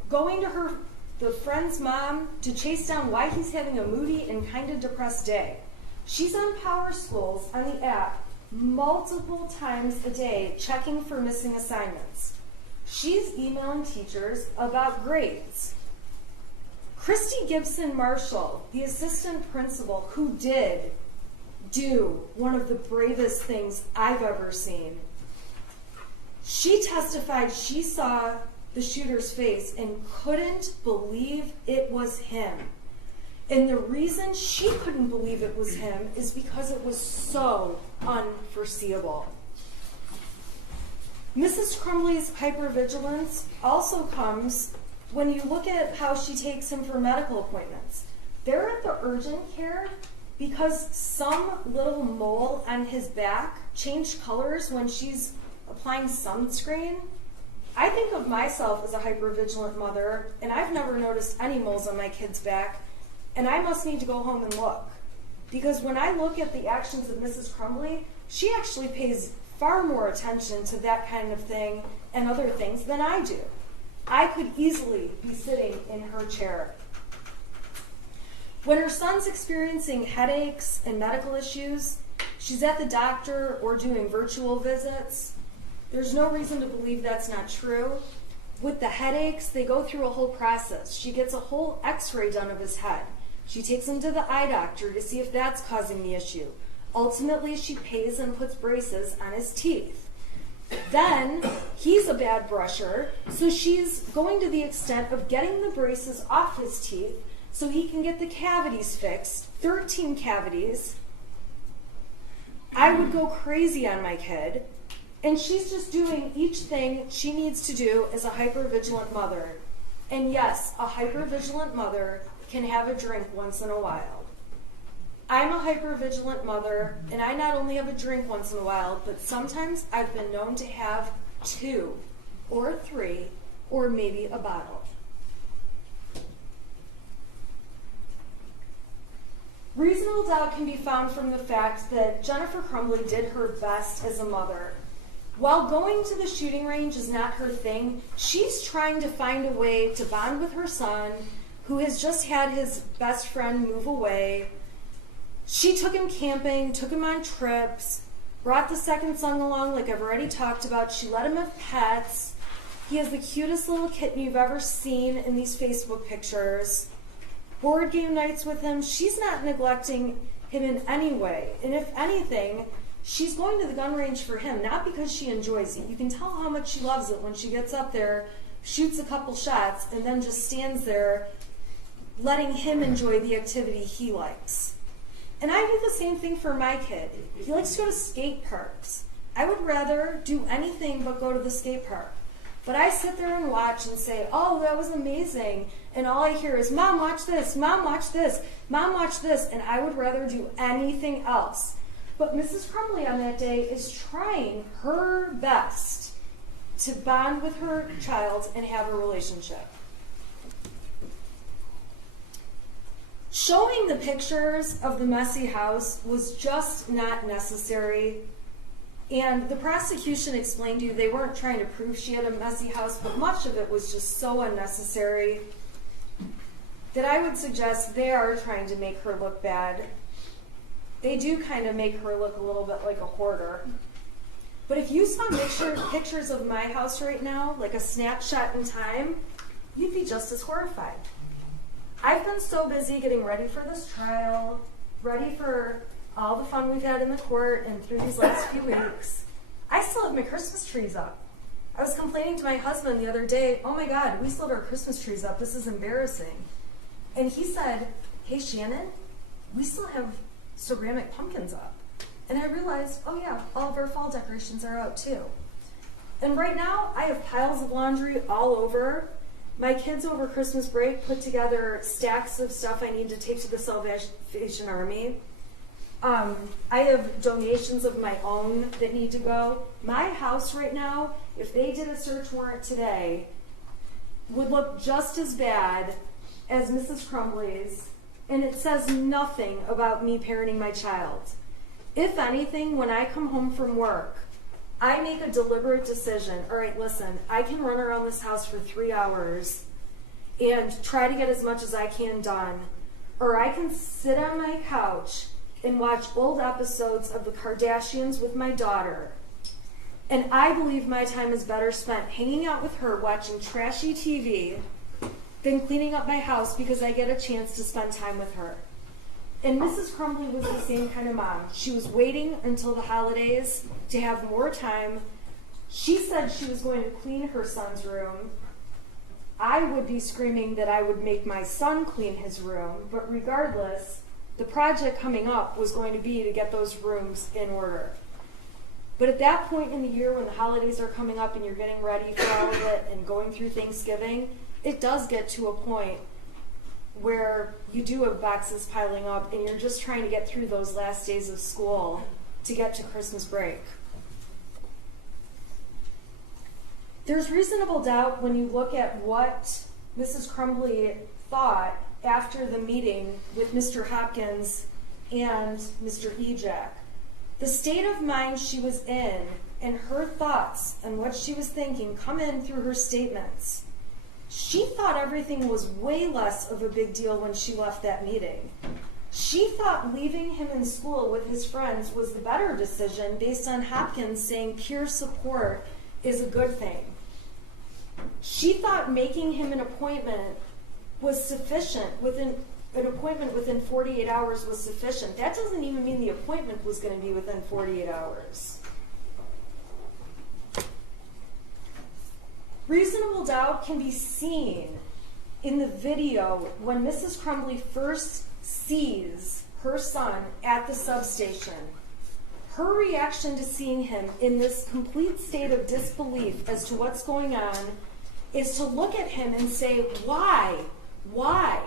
going to the friend's mom to chase down why he's having a moody and kind of depressed day. She's on Power Schools on the app multiple times a day checking for missing assignments. She's emailing teachers about grades. Christy Gibson Marshall, the assistant principal, who did do one of the bravest things I've ever seen, she testified she saw the shooter's face and couldn't believe it was him. And the reason she couldn't believe it was him is because it was so unforeseeable. Mrs. Crumbley's hypervigilance also comes when you look at how she takes him for medical appointments. They're at the urgent care because some little mole on his back changed colors when she's applying sunscreen. I think of myself as a hypervigilant mother, and I've never noticed any moles on my kid's back, and I must need to go home and look. Because when I look at the actions of Mrs. Crumbley, she actually pays far more attention to that kind of thing and other things than I do. I could easily be sitting in her chair. When her son's experiencing headaches and medical issues, she's at the doctor or doing virtual visits. There's no reason to believe that's not true. With the headaches, they go through a whole process. She gets a whole x-ray done of his head. She takes him to the eye doctor to see if that's causing the issue. Ultimately, she pays and puts braces on his teeth. Then, he's a bad brusher, so she's going to the extent of getting the braces off his teeth so he can get the cavities fixed, 13 cavities. I would go crazy on my kid. And she's just doing each thing she needs to do as a hypervigilant mother. And yes, a hypervigilant mother can have a drink once in a while. I'm a hypervigilant mother, and I not only have a drink once in a while, but sometimes I've been known to have 2 or 3 or maybe a bottle. Reasonable doubt can be found from the fact that Jennifer Crumbley did her best as a mother. While going to the shooting range is not her thing, she's trying to find a way to bond with her son, who has just had his best friend move away. She took him camping, took him on trips, brought the second son along like I've already talked about. She let him have pets. He has the cutest little kitten you've ever seen in these Facebook pictures. Board game nights with him. She's not neglecting him in any way. And if anything, she's going to the gun range for him, not because she enjoys it. You can tell how much she loves it when she gets up there, shoots a couple shots, and then just stands there letting him enjoy the activity he likes. And I do the same thing for my kid. He likes to go to skate parks. I would rather do anything but go to the skate park. But I sit there and watch and say, oh, that was amazing. And all I hear is, Mom, watch this, Mom, watch this, Mom, watch this. And I would rather do anything else. But Mrs. Crumbley on that day is trying her best to bond with her child and have a relationship. Showing the pictures of the messy house was just not necessary. And the prosecution explained to you they weren't trying to prove she had a messy house, but much of it was just so unnecessary that I would suggest they are trying to make her look bad. They do kind of make her look a little bit like a hoarder. But if you saw pictures of my house right now, like a snapshot in time, you'd be just as horrified. I've been so busy getting ready for this trial, ready for all the fun we've had in the court and through these last few weeks. I still have my Christmas trees up. I was complaining to my husband the other day, oh my God, we still have our Christmas trees up. This is embarrassing. And he said, hey Shannon, we still have ceramic pumpkins up. And I realized, oh yeah, all of our fall decorations are out too. And right now, I have piles of laundry all over. My kids over Christmas break put together stacks of stuff I need to take to the Salvation Army. I have donations of my own that need to go. My house right now, if they did a search warrant today, would look just as bad as Mrs. Crumbley's, and it says nothing about me parenting my child. If anything, when I come home from work, I make a deliberate decision. All right, listen, I can run around this house for 3 hours and try to get as much as I can done, or I can sit on my couch and watch old episodes of the Kardashians with my daughter. And I believe my time is better spent hanging out with her watching trashy TV than cleaning up my house because I get a chance to spend time with her. And Mrs. Crumbley was the same kind of mom. She was waiting until the holidays to have more time. She said she was going to clean her son's room. I would be screaming that I would make my son clean his room, but regardless, the project coming up was going to be to get those rooms in order. But at that point in the year when the holidays are coming up and you're getting ready for all of it and going through Thanksgiving, it does get to a point where you do have boxes piling up and you're just trying to get through those last days of school to get to Christmas break. There's reasonable doubt when you look at what Mrs. Crumbley thought after the meeting with Mr. Hopkins and Mr. Ejak. The state of mind she was in and her thoughts and what she was thinking come in through her statements. She thought everything was way less of a big deal when she left that meeting. She thought leaving him in school with his friends was the better decision based on Hopkins saying peer support is a good thing. She thought making him an appointment was sufficient, an appointment within 48 hours was sufficient. That doesn't even mean the appointment was going to be within 48 hours. Reasonable doubt can be seen in the video when Mrs. Crumbley first sees her son at the substation. Her reaction to seeing him in this complete state of disbelief as to what's going on is to look at him and say, why? Why?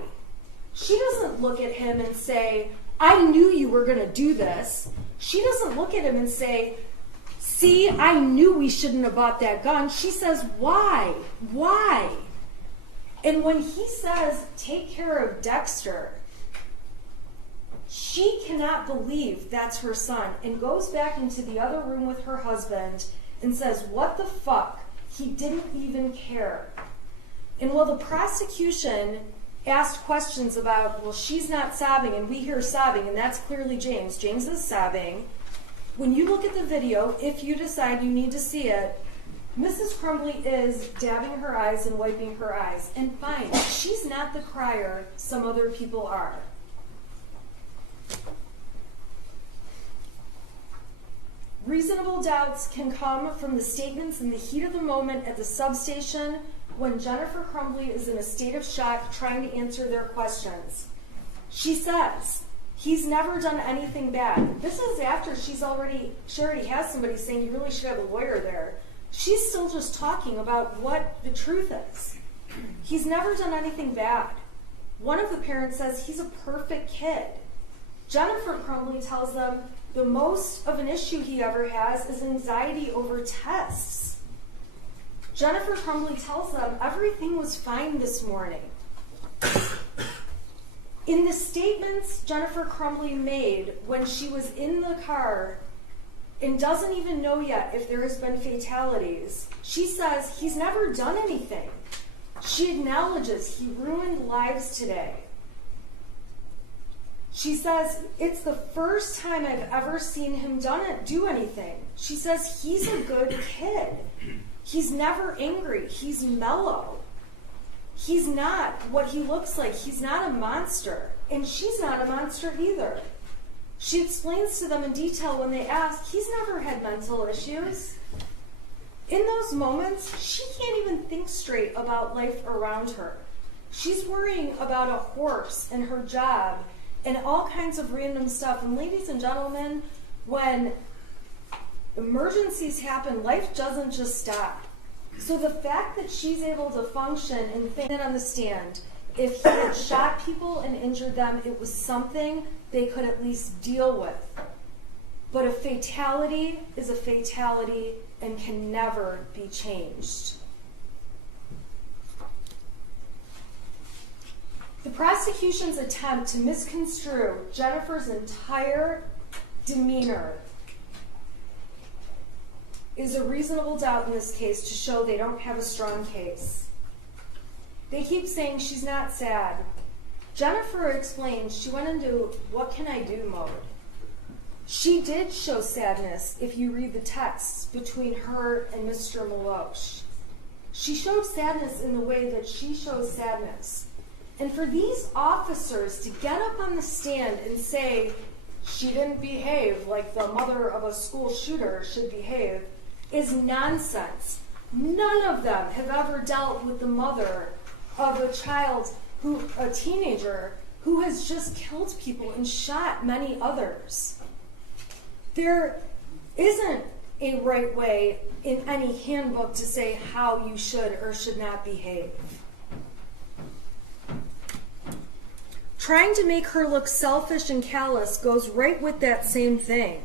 She doesn't look at him and say, I knew you were going to do this. She doesn't look at him and say, see, I knew we shouldn't have bought that gun. She says, why? Why? And when he says, take care of Dexter, She cannot believe that's her son and goes back into the other room with her husband and says, "What the fuck? He didn't even care." And while the prosecution asked questions about, well, she's not sobbing, and we hear sobbing, and that's clearly James. James is sobbing. When you look at the video, if you decide you need to see it, Mrs. Crumbley is dabbing her eyes and wiping her eyes. And fine, she's not the crier some other people are. Reasonable doubts can come from the statements in the heat of the moment at the substation when Jennifer Crumbley is in a state of shock trying to answer their questions. She says, "He's never done anything bad." This is after she already has somebody saying, "You really should have a lawyer there." She's still just talking about what the truth is. He's never done anything bad. One of the parents says he's a perfect kid. Jennifer Crumbley tells them the most of an issue he ever has is anxiety over tests. Jennifer Crumbley tells them everything was fine this morning. In the statements Jennifer Crumbley made when she was in the car and doesn't even know yet if there has been fatalities, she says he's never done anything. She acknowledges he ruined lives today. She says, "It's the first time I've ever seen him do anything." She says he's a good kid. He's never angry. He's mellow. He's not what he looks like. He's not a monster. And she's not a monster either. She explains to them in detail when they ask, he's never had mental issues. In those moments, she can't even think straight about life around her. She's worrying about a horse and her job and all kinds of random stuff. And ladies and gentlemen, when emergencies happen, life doesn't just stop. So the fact that she's able to function and think on the stand, if he had shot people and injured them, it was something they could at least deal with. But a fatality is a fatality and can never be changed. The prosecution's attempt to misconstrue Jennifer's entire demeanor is a reasonable doubt in this case to show they don't have a strong case. They keep saying she's not sad. Jennifer explains she went into what can I do mode. She did show sadness if you read the texts between her and Mr. Maloche. She showed sadness in the way that she shows sadness. And for these officers to get up on the stand and say she didn't behave like the mother of a school shooter should behave is nonsense. None of them have ever dealt with the mother of a teenager who has just killed people and shot many others. There isn't a right way in any handbook to say how you should or should not behave. Trying to make her look selfish and callous goes right with that same thing.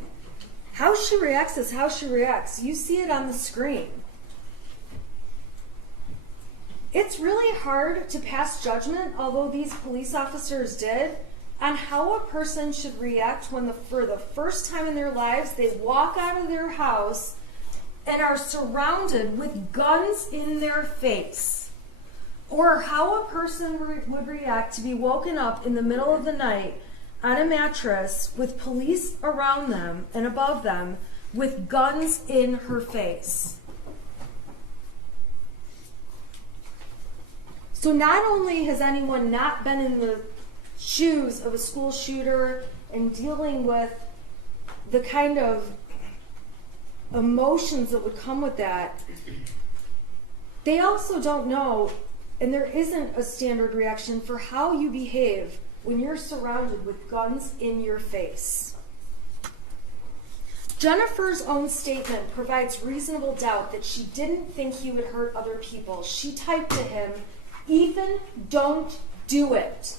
How she reacts is how she reacts. You see it on the screen. It's really hard to pass judgment, although these police officers did, on how a person should react when for the first time in their lives they walk out of their house and are surrounded with guns in their face. Or how a person would react to be woken up in the middle of the night on a mattress with police around them and above them with guns in her face. So not only has anyone not been in the shoes of a school shooter and dealing with the kind of emotions that would come with that, they also don't know, and there isn't a standard reaction for how you behave when you're surrounded with guns in your face. Jennifer's own statement provides reasonable doubt that she didn't think he would hurt other people. She typed to him, "Ethan, don't do it."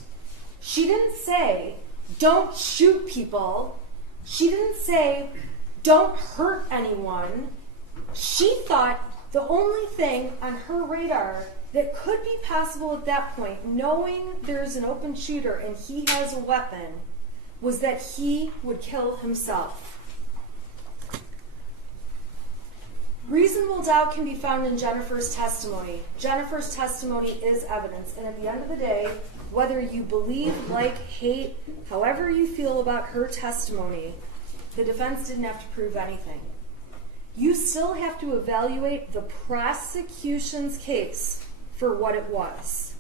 She didn't say, "Don't shoot people." She didn't say, "Don't hurt anyone." She thought the only thing on her radar that could be possible at that point, knowing there's an open shooter and he has a weapon, was that he would kill himself. Reasonable doubt can be found in Jennifer's testimony. Jennifer's testimony is evidence, and at the end of the day, whether you believe, like, hate, however you feel about her testimony, the defense didn't have to prove anything. You still have to evaluate the prosecution's case for what it was.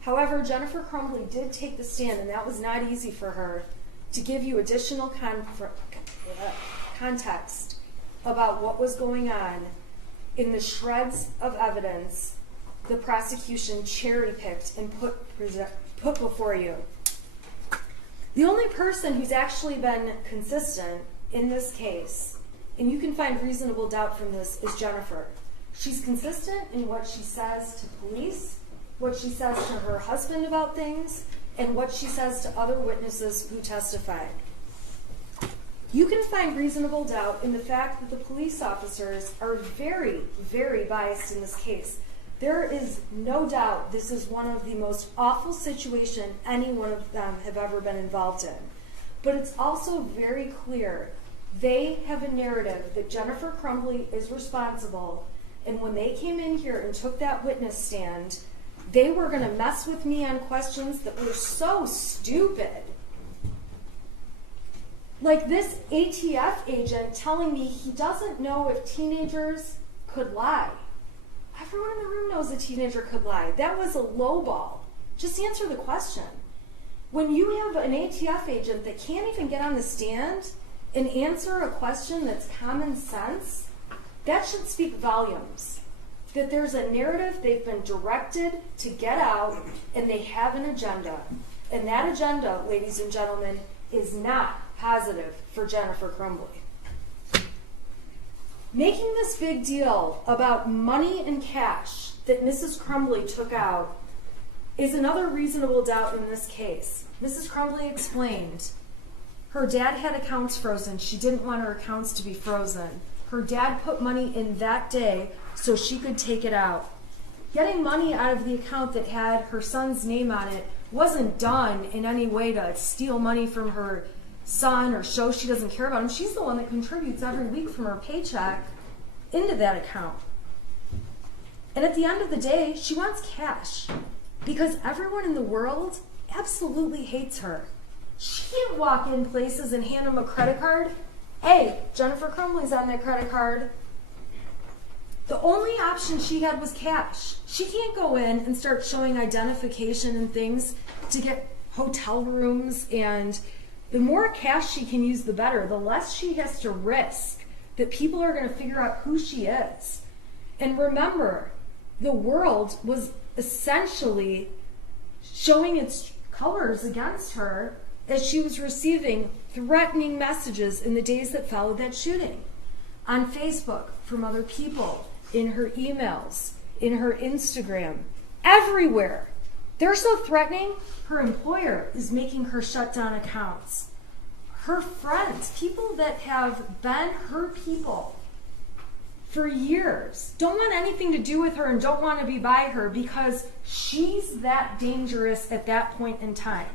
However, Jennifer Crumbley did take the stand, and that was not easy for her, to give you additional context about what was going on in the shreds of evidence the prosecution cherry-picked and put before you. The only person who's actually been consistent in this case, and you can find reasonable doubt from this, is Jennifer. She's consistent in what she says to police, what she says to her husband about things, and what she says to other witnesses who testified. You can find reasonable doubt in the fact that the police officers are very, very biased in this case. There is no doubt this is one of the most awful situations any one of them have ever been involved in. But it's also very clear they have a narrative that Jennifer Crumbley is responsible, and when they came in here and took that witness stand, they were going to mess with me on questions that were so stupid. Like this ATF agent telling me he doesn't know if teenagers could lie. Everyone in the room knows a teenager could lie. That was a low ball. Just answer the question. When you have an ATF agent that can't even get on the stand and answer a question that's common sense, that should speak volumes. That there's a narrative they've been directed to get out, and they have an agenda. And that agenda, ladies and gentlemen, is not positive for Jennifer Crumbley. Making this big deal about money and cash that Mrs. Crumbley took out is another reasonable doubt in this case. Mrs. Crumbley explained her dad had accounts frozen. She didn't want her accounts to be frozen. Her dad put money in that day so she could take it out. Getting money out of the account that had her son's name on it wasn't done in any way to steal money from her son or show she doesn't care about him. She's the one that contributes every week from her paycheck into that account. And at the end of the day, she wants cash because everyone in the world absolutely hates her. She can't walk in places and hand them a credit card. Hey, Jennifer Crumbley's on that credit card. The only option she had was cash. She can't go in and start showing identification and things to get hotel rooms, and the more cash she can use, the better. The less she has to risk that people are going to figure out who she is. And remember, the world was essentially showing its colors against her as she was receiving threatening messages in the days that followed that shooting. On Facebook, from other people, in her emails, in her Instagram, everywhere. They're so threatening, her employer is making her shut down accounts. Her friends, people that have been her people for years, don't want anything to do with her and don't want to be by her because she's that dangerous at that point in time.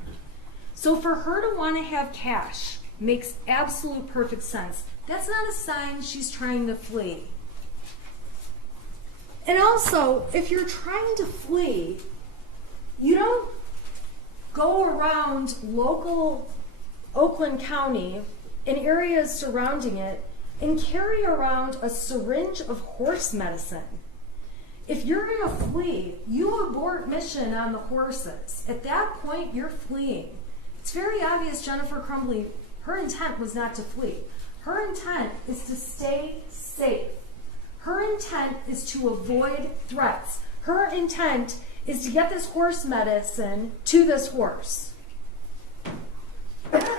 So for her to want to have cash makes absolute perfect sense. That's not a sign she's trying to flee. And also, if you're trying to flee, you don't go around local Oakland County and areas surrounding it and carry around a syringe of horse medicine. If you're going to flee, you abort mission on the horses. At that point, you're fleeing. It's very obvious Jennifer Crumbley, her intent was not to flee. Her intent is to stay safe. Her intent is to avoid threats. Her intent is to get this horse medicine to this horse,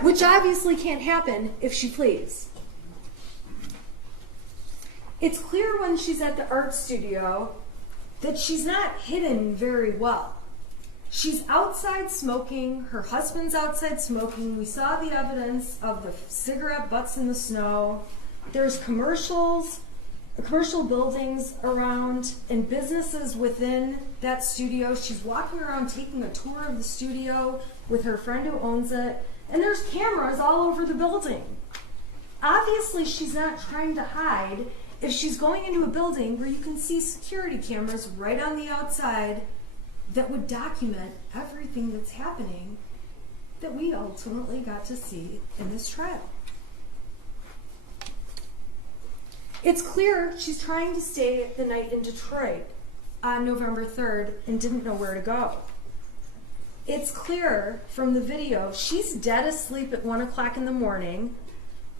which obviously can't happen if she flees. It's clear when she's at the art studio that she's not hidden very well. She's outside smoking. Her husband's outside smoking. We saw the evidence of the cigarette butts in the snow. There's commercial buildings around and businesses within that studio. She's walking around taking a tour of the studio with her friend who owns it. And there's cameras all over the building. Obviously, she's not trying to hide if she's going into a building where you can see security cameras right on the outside that would document everything that's happening that we ultimately got to see in this trial. It's clear she's trying to stay the night in Detroit on November 3rd and didn't know where to go. It's clear from the video she's dead asleep at 1 o'clock in the morning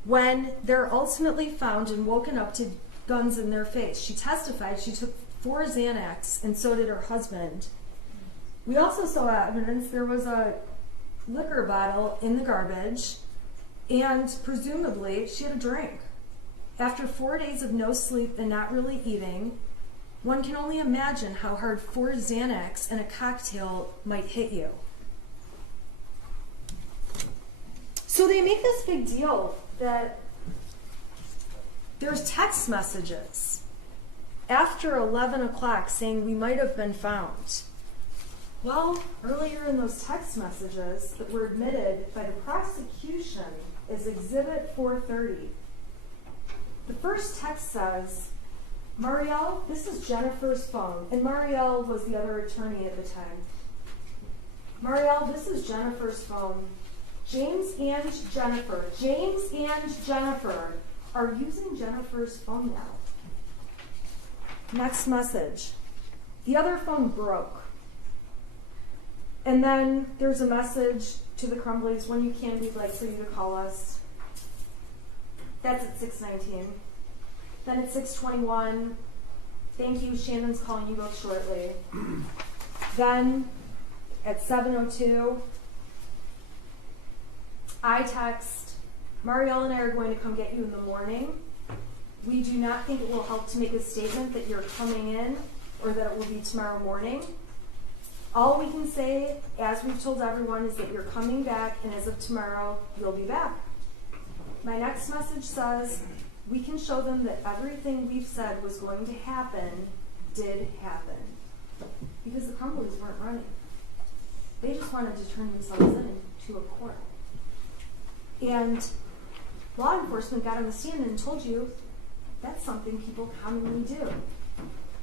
when they're ultimately found and woken up to guns in their face. She testified she took 4 Xanax, and so did her husband. We also saw evidence there was a liquor bottle in the garbage, and presumably she had a drink. After 4 days of no sleep and not really eating, one can only imagine how hard 4 Xanax and a cocktail might hit you. So they make this big deal that there's text messages after 11 o'clock saying we might have been found. Well, earlier in those text messages that were admitted by the prosecution is Exhibit 430. The first text says, Marielle, this is Jennifer's phone. And Marielle was the other attorney at the time. Marielle, this is Jennifer's phone. James and Jennifer are using Jennifer's phone now. Next message. The other phone broke. And then there's a message to the Crumbleys, when you can, we'd like for you to call us. That's at 6:19. Then at 6:21, thank you, Shannon's calling you both shortly. Then at 7:02, I text, Marielle and I are going to come get you in the morning. We do not think it will help to make a statement that you're coming in or that it will be tomorrow morning. All we can say, as we've told everyone, is that you're coming back, and as of tomorrow, you'll be back. My next message says, we can show them that everything we've said was going to happen did happen. Because the Crumbleys weren't running. They just wanted to turn themselves into a court. And law enforcement got on the stand and told you that's something people commonly do.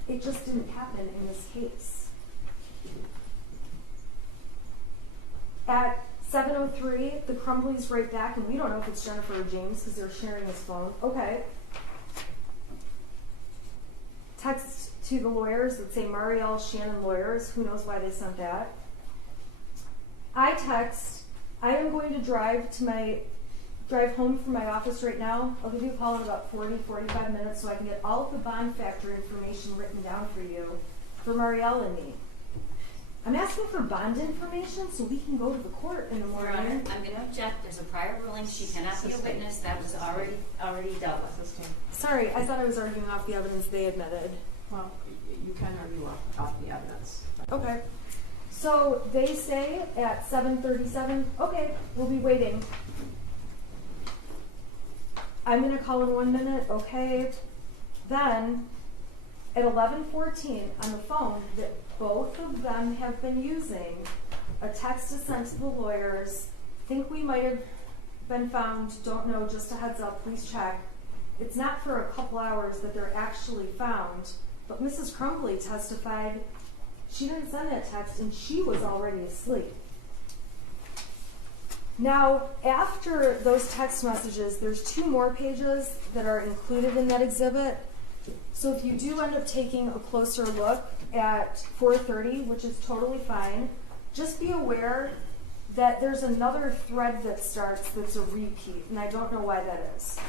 It just didn't happen in this case. At 7:03, the Crumbleys write back, and we don't know if it's Jennifer or James because they're sharing his phone. Okay. Text to the lawyers that say Marielle, Shannon lawyers. Who knows why they sent that? I text, I am going to drive home from my office right now. I'll give you a call in about 45 minutes so I can get all of the bond factor information written down for you for Marielle and me. I'm asking for bond information so we can go to the court in the morning. Your Honor, I'm going to object. There's a prior ruling. She cannot be a witness. That was already dealt with. Sorry, I thought I was arguing off the evidence they admitted. Well, you can argue off the evidence. Okay. So they say at 7:37, okay, we'll be waiting. I'm going to call in 1 minute, okay. Then at 11:14 on the phone that both of them have been using, a text is sent to the lawyers, think we might have been found, don't know, just a heads up, please check. It's not for a couple hours that they're actually found, but Mrs. Crumbley testified she didn't send that text and she was already asleep. Now, after those text messages, there's 2 more pages that are included in that exhibit. So if you do end up taking a closer look at 4:30, which is totally fine, just be aware that there's another thread that starts that's a repeat, and I don't know why that is.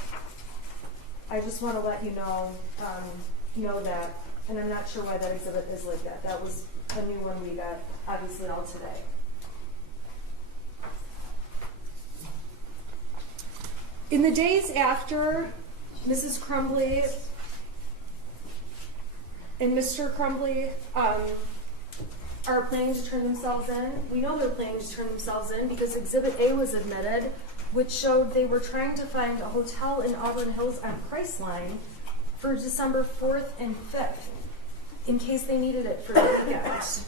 I just want to let you know that, and I'm not sure why that exhibit is like that. That was a new one we got, obviously, all today. In the days after Mrs. Crumbley and Mr. Crumbley are planning to turn themselves in, we know they're planning to turn themselves in because Exhibit A was admitted, which showed they were trying to find a hotel in Auburn Hills on Priceline for December 4th and 5th in case they needed it for the weekend.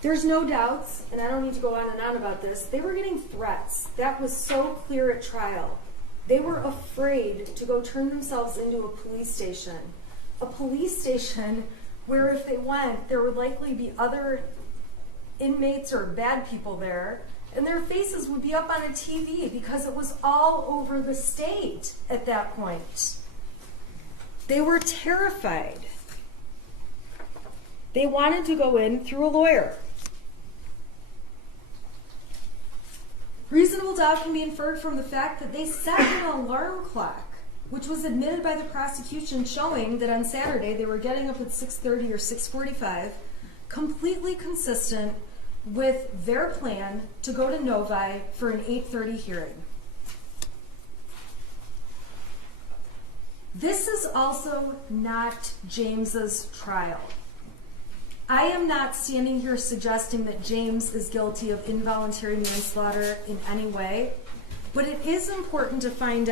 There's no doubts, and I don't need to go on and on about this, they were getting threats. That was so clear at trial. They were afraid to go turn themselves into a police station. A police station where if they went, there would likely be other inmates or bad people there, and their faces would be up on a TV because it was all over the state at that point. They were terrified. They wanted to go in through a lawyer. Reasonable doubt can be inferred from the fact that they set an alarm clock, which was admitted by the prosecution, showing that on Saturday they were getting up at 6:30 or 6:45, completely consistent with their plan to go to Novi for an 8:30 hearing. This is also not James's trial. I am not standing here suggesting that James is guilty of involuntary manslaughter in any way, but it is important to point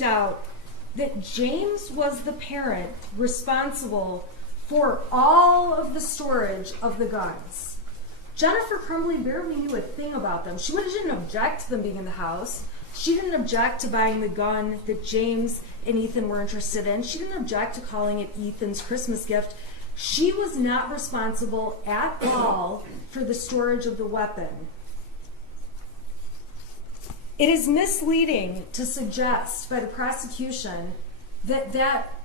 out that James was the parent responsible for all of the storage of the guns. Jennifer Crumbley barely knew a thing about them. She didn't object to them being in the house. She didn't object to buying the gun that James and Ethan were interested in. She didn't object to calling it Ethan's Christmas gift. She was not responsible at all for the storage of the weapon. It is misleading to suggest by the prosecution that that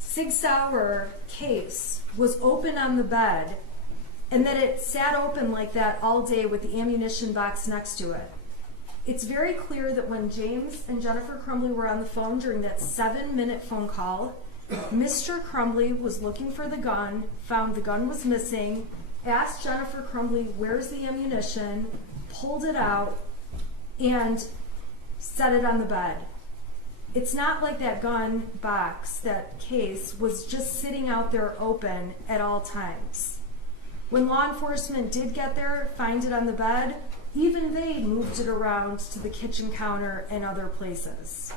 Sig Sauer case was open on the bed and that it sat open like that all day with the ammunition box next to it. It's very clear that when James and Jennifer Crumbley were on the phone during that 7-minute phone call, Mr. Crumbley was looking for the gun, found the gun was missing, asked Jennifer Crumbley, where's the ammunition, pulled it out, and set it on the bed. It's not like that gun box, that case, was just sitting out there open at all times. When law enforcement did get there, find it on the bed, even they moved it around to the kitchen counter and other places.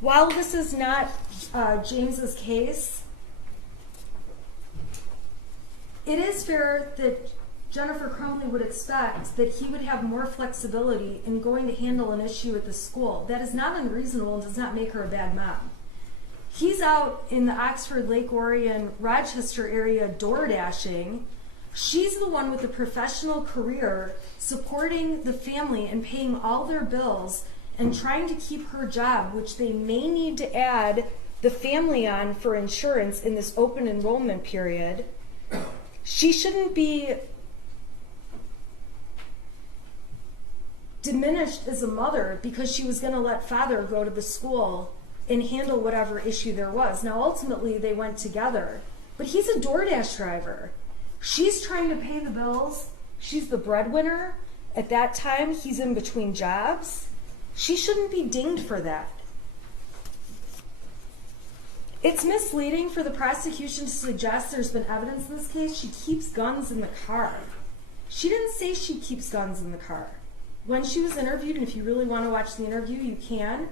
While this is not James's case, it is fair that Jennifer Crumbley would expect that he would have more flexibility in going to handle an issue at the school. That is not unreasonable and does not make her a bad mom. He's out in the Oxford, Lake Orion, Rochester area door dashing. She's the one with the professional career supporting the family and paying all their bills and trying to keep her job, which they may need to add the family on for insurance in this open enrollment period. She shouldn't be diminished as a mother because she was going to let father go to the school and handle whatever issue there was. Now, ultimately, they went together. But he's a DoorDash driver. She's trying to pay the bills. She's the breadwinner. At that time, he's in between jobs. She shouldn't be dinged for that. It's misleading for the prosecution to suggest there's been evidence in this case. She keeps guns in the car. She didn't say she keeps guns in the car. When she was interviewed, and if you really want to watch the interview, you can,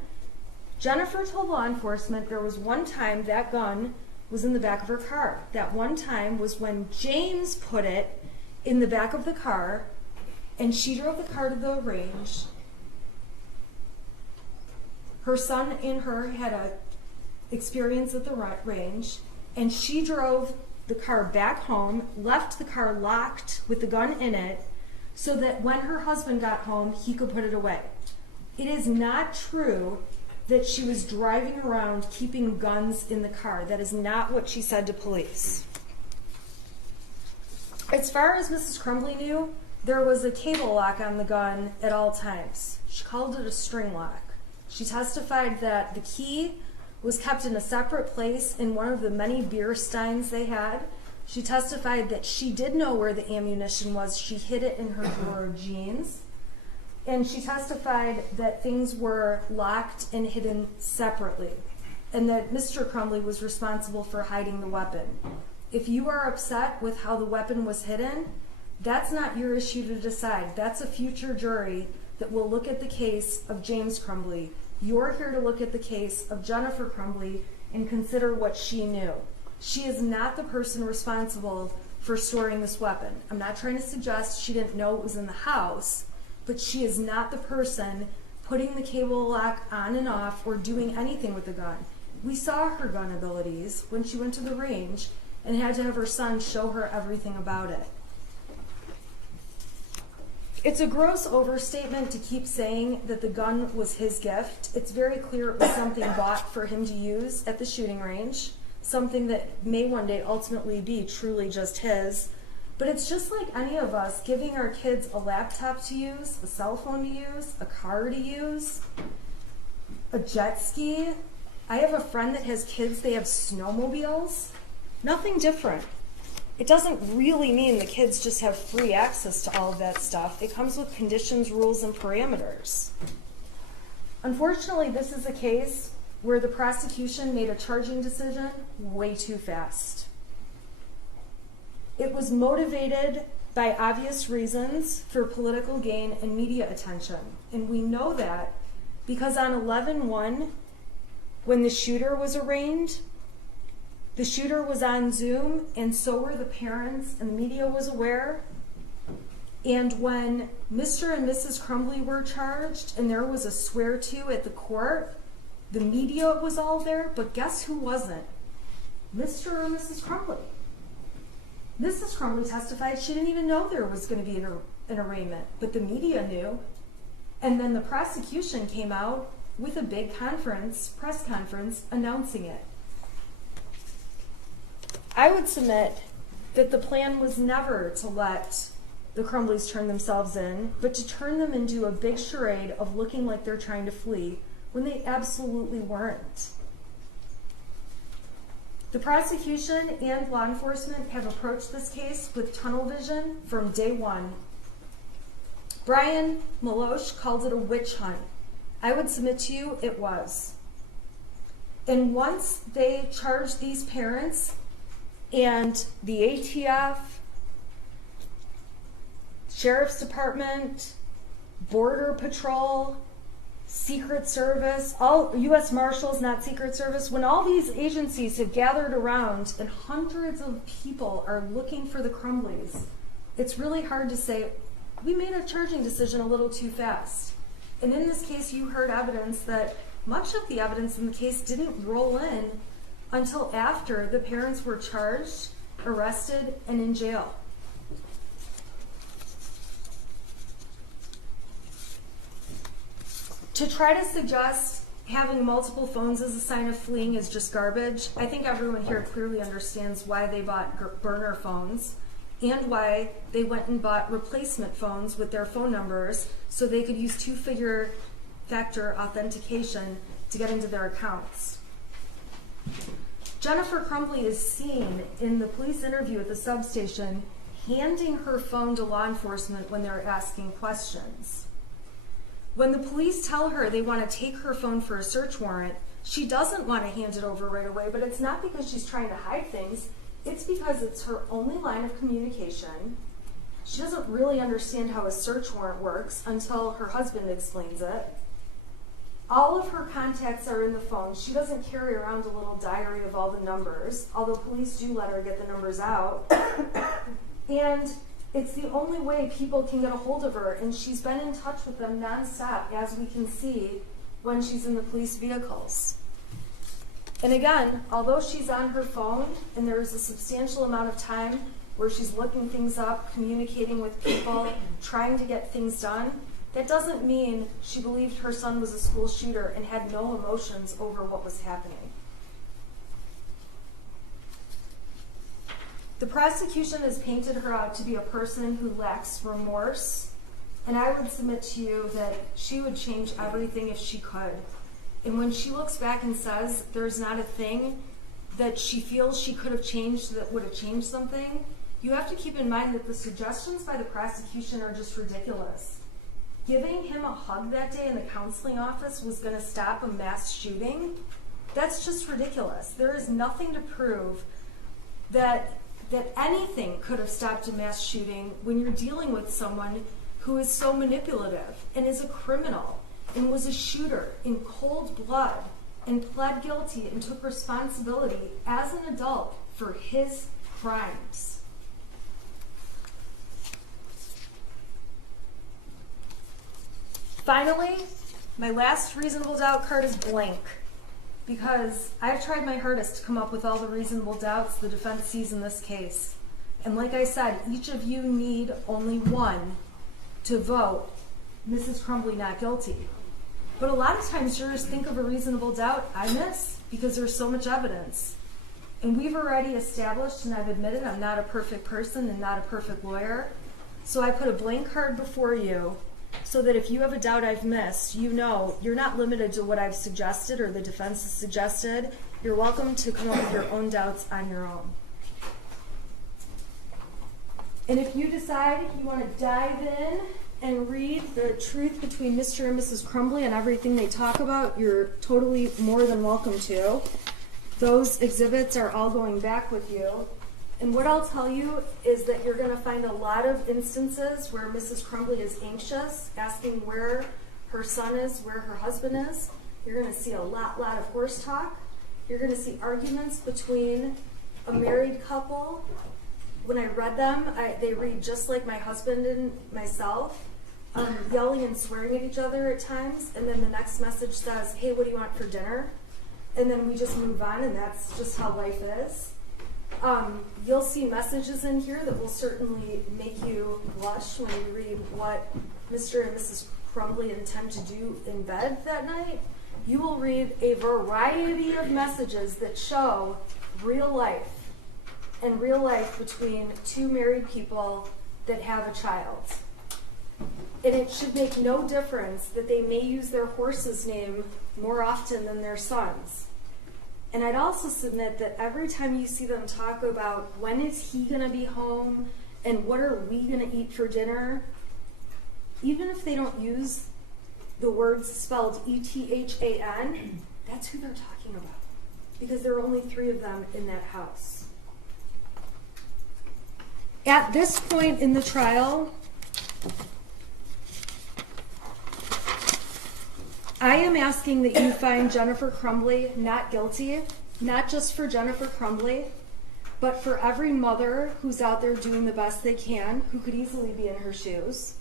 Jennifer told law enforcement there was one time that gun was in the back of her car. That one time was when James put it in the back of the car, and she drove the car to the range. Her son and her had a experience at the range, and she drove the car back home, left the car locked with the gun in it, so that when her husband got home, he could put it away. It is not true that she was driving around keeping guns in the car. That is not what she said to police. As far as Mrs. Crumbley knew, there was a cable lock on the gun at all times. She called it a string lock. She testified that the key was kept in a separate place in one of the many beer steins they had. She testified that she did know where the ammunition was. She hid it in her drawer of jeans. And she testified that things were locked and hidden separately, and that Mr. Crumbley was responsible for hiding the weapon. If you are upset with how the weapon was hidden, that's not your issue to decide. That's a future jury that will look at the case of James Crumbley. You're here to look at the case of Jennifer Crumbley and consider what she knew. She is not the person responsible for storing this weapon. I'm not trying to suggest she didn't know it was in the house, but she is not the person putting the cable lock on and off or doing anything with the gun. We saw her gun abilities when she went to the range and had to have her son show her everything about it. It's a gross overstatement to keep saying that the gun was his gift. It's very clear it was something bought for him to use at the shooting range, something that may one day ultimately be truly just his. But it's just like any of us giving our kids a laptop to use, a cell phone to use, a car to use, a jet ski. I have a friend that has kids, they have snowmobiles. Nothing different. It doesn't really mean the kids just have free access to all of that stuff. It comes with conditions, rules, and parameters. Unfortunately, this is a case where the prosecution made a charging decision way too fast. It was motivated by obvious reasons for political gain and media attention. And we know that because on 11/1, when the shooter was arraigned, the shooter was on Zoom, and so were the parents, and the media was aware. And when Mr. and Mrs. Crumbley were charged, and there was a swear-to at the court, the media was all there, but guess who wasn't? Mr. or Mrs. Crumbley. Mrs. Crumbley testified she didn't even know there was going to be an arraignment, but the media knew. And then the prosecution came out with a big press conference, announcing it. I would submit that the plan was never to let the Crumbleys turn themselves in, but to turn them into a big charade of looking like they're trying to flee when they absolutely weren't. The prosecution and law enforcement have approached this case with tunnel vision from day one. Brian Maloche called it a witch hunt. I would submit to you it was. And once they charged these parents and the ATF, Sheriff's Department, Border Patrol, Secret Service, all U.S. Marshals, not Secret Service, when all these agencies have gathered around and hundreds of people are looking for the Crumbleys, it's really hard to say, we made a charging decision a little too fast. And in this case, you heard evidence that much of the evidence in the case didn't roll in until after the parents were charged, arrested, and in jail. To try to suggest having multiple phones as a sign of fleeing is just garbage. I think everyone here clearly understands why they bought burner phones and why they went and bought replacement phones with their phone numbers so they could use two-factor authentication to get into their accounts. Jennifer Crumbley is seen in the police interview at the substation handing her phone to law enforcement when they're asking questions. When the police tell her they want to take her phone for a search warrant, she doesn't want to hand it over right away, but it's not because she's trying to hide things. It's because it's her only line of communication. She doesn't really understand how a search warrant works until her husband explains it. All of her contacts are in the phone. She doesn't carry around a little diary of all the numbers, although police do let her get the numbers out. And it's the only way people can get a hold of her, and she's been in touch with them nonstop, as we can see when she's in the police vehicles. And again, although she's on her phone, and there's a substantial amount of time where she's looking things up, communicating with people, trying to get things done, that doesn't mean she believed her son was a school shooter and had no emotions over what was happening. The prosecution has painted her out to be a person who lacks remorse, and I would submit to you that she would change everything if she could. And when she looks back and says there's not a thing that she feels she could have changed that would have changed something, you have to keep in mind that the suggestions by the prosecution are just ridiculous. Giving him a hug that day in the counseling office was going to stop a mass shooting? That's just ridiculous. There is nothing to prove that anything could have stopped a mass shooting when you're dealing with someone who is so manipulative and is a criminal and was a shooter in cold blood and pled guilty and took responsibility as an adult for his crimes. Finally, my last reasonable doubt card is blank, because I've tried my hardest to come up with all the reasonable doubts the defense sees in this case. And like I said, each of you need only one to vote Mrs. Crumbley not guilty. But a lot of times jurors think of a reasonable doubt I miss because there's so much evidence. And we've already established, and I've admitted I'm not a perfect person and not a perfect lawyer. So I put a blank card before you so that if you have a doubt I've missed, you know you're not limited to what I've suggested or the defense has suggested. You're welcome to come up with your own doubts on your own. And if you decide you want to dive in and read the truth between Mr. and Mrs. Crumbley and everything they talk about, you're totally more than welcome to. Those exhibits are all going back with you. And what I'll tell you is that you're going to find a lot of instances where Mrs. Crumbley is anxious, asking where her son is, where her husband is. You're going to see a lot of horse talk. You're going to see arguments between a married couple. When I read them, they read just like my husband and myself, yelling and swearing at each other at times. And then the next message says, hey, what do you want for dinner? And then we just move on, and that's just how life is. You'll see messages in here that will certainly make you blush when you read what Mr. and Mrs. Crumbley intend to do in bed that night. You will read a variety of messages that show real life, and real life between two married people that have a child. And it should make no difference that they may use their horse's name more often than their son's. And I'd also submit that every time you see them talk about when is he going to be home and what are we going to eat for dinner, even if they don't use the words spelled E-T-H-A-N, that's who they're talking about, because there are only 3 of them in that house. At this point in the trial, I am asking that you find Jennifer Crumbley not guilty, not just for Jennifer Crumbley, but for every mother who's out there doing the best they can, who could easily be in her shoes,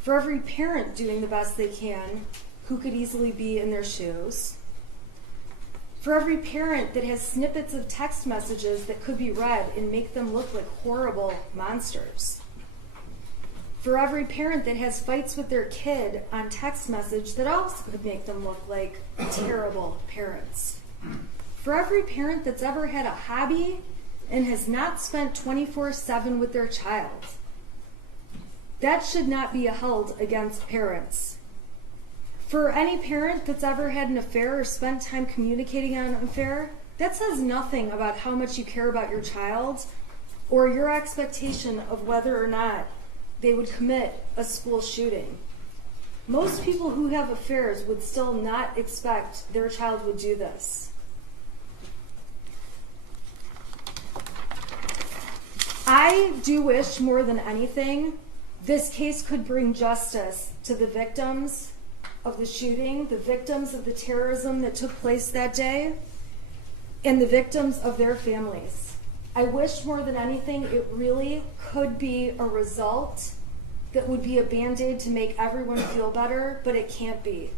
for every parent doing the best they can, who could easily be in their shoes, for every parent that has snippets of text messages that could be read and make them look like horrible monsters, for every parent that has fights with their kid on text message that also could make them look like terrible parents. For every parent that's ever had a hobby and has not spent 24/7 with their child. That should not be held against parents. For any parent that's ever had an affair or spent time communicating on an affair, that says nothing about how much you care about your child or your expectation of whether or not they would commit a school shooting. Most people who have affairs would still not expect their child would do this. I do wish more than anything this case could bring justice to the victims of the shooting, the victims of the terrorism that took place that day, and the victims of their families. I wish more than anything it really could be a result that would be a Band-Aid to make everyone feel better, but it can't be.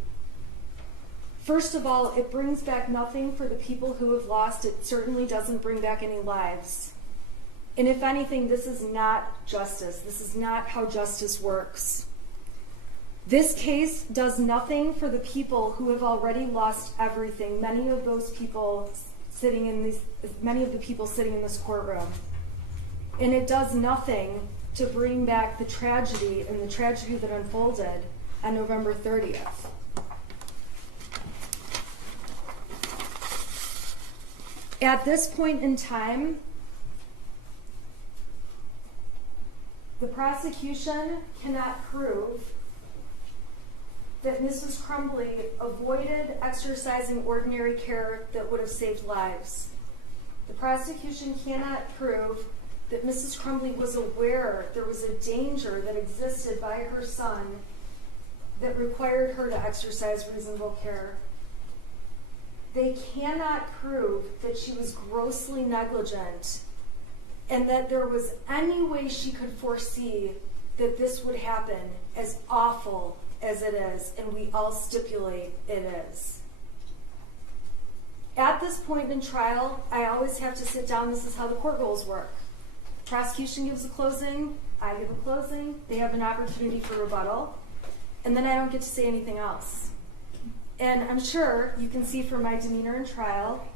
First of all, it brings back nothing for the people who have lost. It certainly doesn't bring back any lives. And if anything, this is not justice. This is not how justice works. This case does nothing for the people who have already lost everything. Many of the people sitting in this courtroom. And it does nothing to bring back the tragedy and the tragedy that unfolded on November 30th. At this point in time, the prosecution cannot prove that Mrs. Crumbley avoided exercising ordinary care that would have saved lives. The prosecution cannot prove that Mrs. Crumbley was aware there was a danger that existed by her son that required her to exercise reasonable care. they cannot prove that she was grossly negligent and that there was any way she could foresee that this would happen, as awful as it is, and we all stipulate it is. At this point in trial, I always have to sit down. This is how the court rules work. Prosecution gives a closing, I give a closing, they have an opportunity for rebuttal, and then I don't get to say anything else. And I'm sure you can see from my demeanor in trial,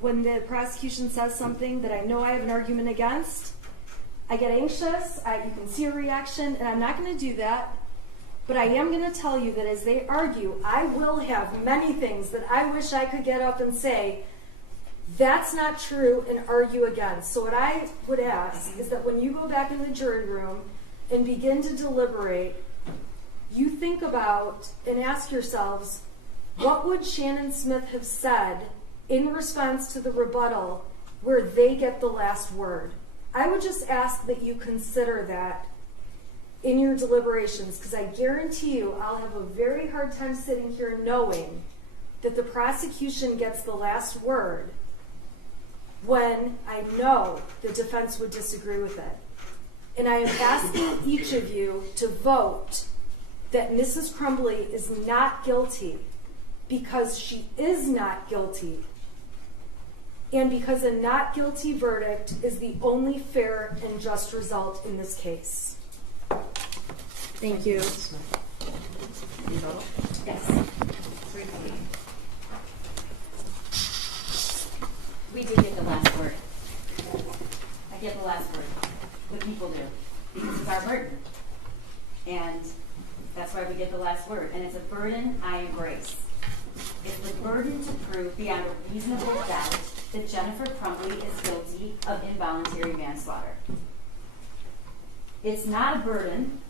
when the prosecution says something that I know I have an argument against, I get anxious, you can see a reaction, and I'm not going to do that. But I am going to tell you that as they argue, I will have many things that I wish I could get up and say, that's not true, and argue against. So what I would ask is that when you go back in the jury room and begin to deliberate, you think about and ask yourselves, what would Shannon Smith have said in response to the rebuttal where they get the last word? I would just ask that you consider that in your deliberations, because I guarantee you I'll have a very hard time sitting here knowing that the prosecution gets the last word when I know the defense would disagree with it. And I am asking each of you to vote that Mrs. Crumbley is not guilty, because she is not guilty, and because a not guilty verdict is the only fair and just result in this case. Thank you. Yes. We do get the last word. I get the last word. The people do. Because it's our burden. And that's why we get the last word. And it's a burden I embrace. It's the burden to prove beyond a reasonable doubt that Jennifer Crumbley is guilty of involuntary manslaughter. It's not a burden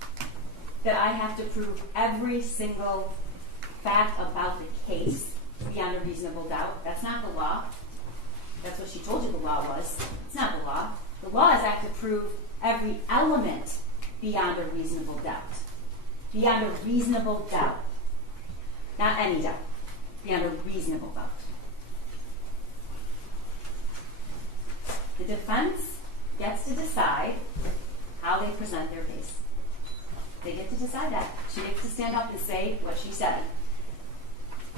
that I have to prove every single fact about the case beyond a reasonable doubt. That's not the law. That's what she told you the law was. It's not the law. The law is I have to prove every element beyond a reasonable doubt. Beyond a reasonable doubt. Not any doubt. Beyond a reasonable doubt. The defense gets to decide how they present their case. They get to decide that. She gets to stand up and say what she said.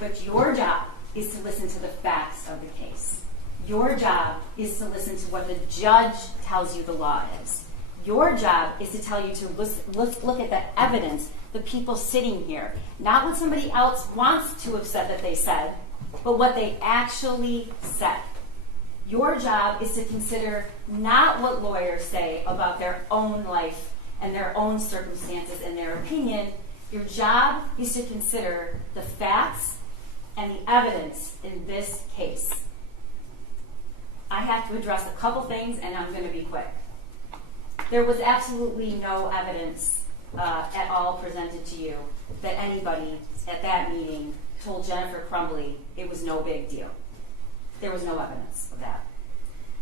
But your job is to listen to the facts of the case. Your job is to listen to what the judge tells you the law is. Your job is to tell you to look at the evidence, the people sitting here, not what somebody else wants to have said that they said, but what they actually said. Your job is to consider not what lawyers say about their own life and their own circumstances and their opinion. Your job is to consider the facts and the evidence in this case. I have to address a couple things, and I'm going to be quick. There was absolutely no evidence at all presented to you that anybody at that meeting told Jennifer Crumbley it was no big deal. There was no evidence of that.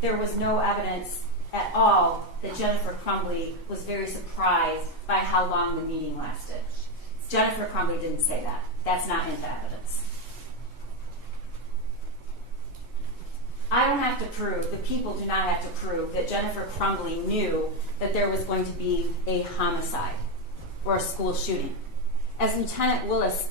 There was no evidence at all that Jennifer Crumbley was very surprised by how long the meeting lasted. Jennifer Crumbley didn't say that. That's not in the evidence. I don't have to prove, the people do not have to prove that Jennifer Crumbley knew that there was going to be a homicide or a school shooting. As Lieutenant Willis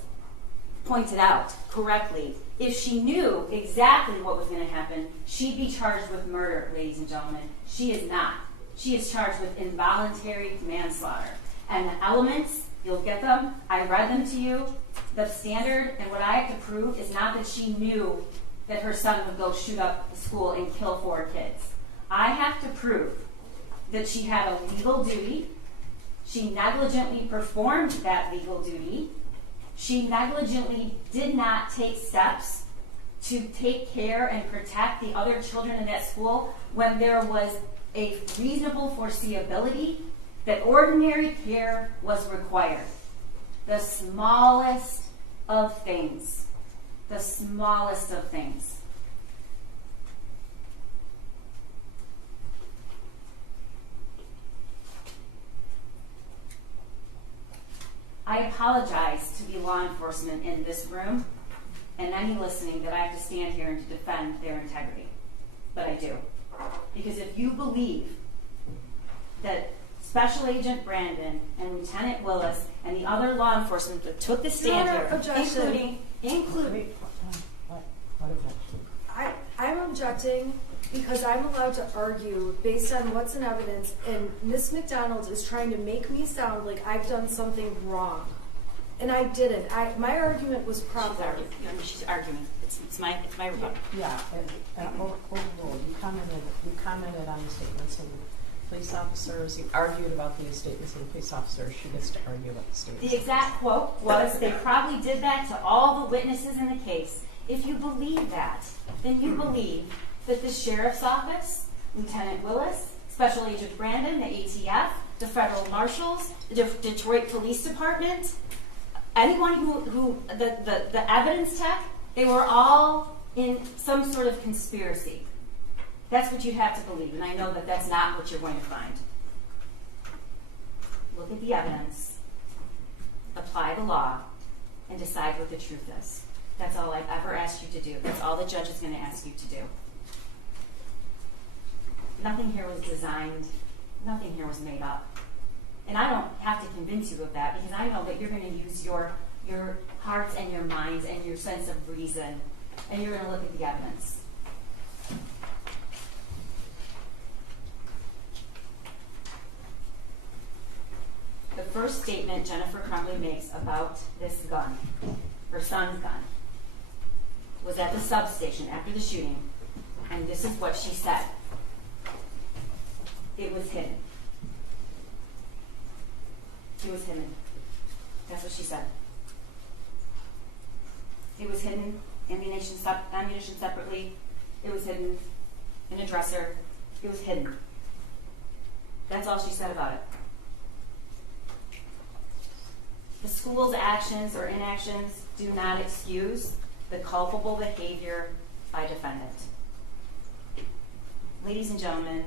pointed out correctly, if she knew exactly what was going to happen, she'd be charged with murder, ladies and gentlemen. She is not. She is charged with involuntary manslaughter. And the elements, you'll get them. I read them to you. The standard and what I have to prove is not that she knew that her son would go shoot up the school and kill 4 kids. I have to prove that she had a legal duty. She negligently performed that legal duty. She negligently did not take steps to take care and protect the other children in that school when there was a reasonable foreseeability that ordinary care was required. The smallest of things. The smallest of things. I apologize to the law enforcement in this room and any listening that I have to stand here and to defend their integrity. But I do. Because if you believe that Special Agent Brandon and Lieutenant Willis and the other law enforcement that took the stand Your Honor, here, objection. including What objection? I'm objecting because I'm allowed to argue based on what's in evidence, and Miss McDonald is trying to make me sound like I've done something wrong. And I didn't. My argument was proper. she's arguing. It's my rebuttal. Yeah, and overruled. You commented on the statements of the police officers. You argued about these statements of the police officers. She gets to argue about the statements. The exact quote was, "They probably did that to all the witnesses in the case." If you believe that, then you believe that the Sheriff's Office, Lieutenant Willis, Special Agent Brandon, the ATF, the Federal Marshals, the Detroit Police Department, anyone who the evidence tech, they were all in some sort of conspiracy. That's what you have to believe, and I know that that's not what you're going to find. Look at the evidence, apply the law, and decide what the truth is. That's all I've ever asked you to do. That's all the judge is going to ask you to do. Nothing here was designed. Nothing here was made up. And I don't have to convince you of that, because I know that you're going to use your hearts and your minds and your sense of reason, and you're going to look at the evidence. The first statement Jennifer Crumbley makes about this gun, her son's gun, was at the substation after the shooting, and this is what she said. It was hidden. It was hidden. That's what she said. It was hidden, ammunition separately. It was hidden in a dresser. It was hidden. That's all she said about it. The school's actions or inactions do not excuse the culpable behavior by defendant. Ladies and gentlemen,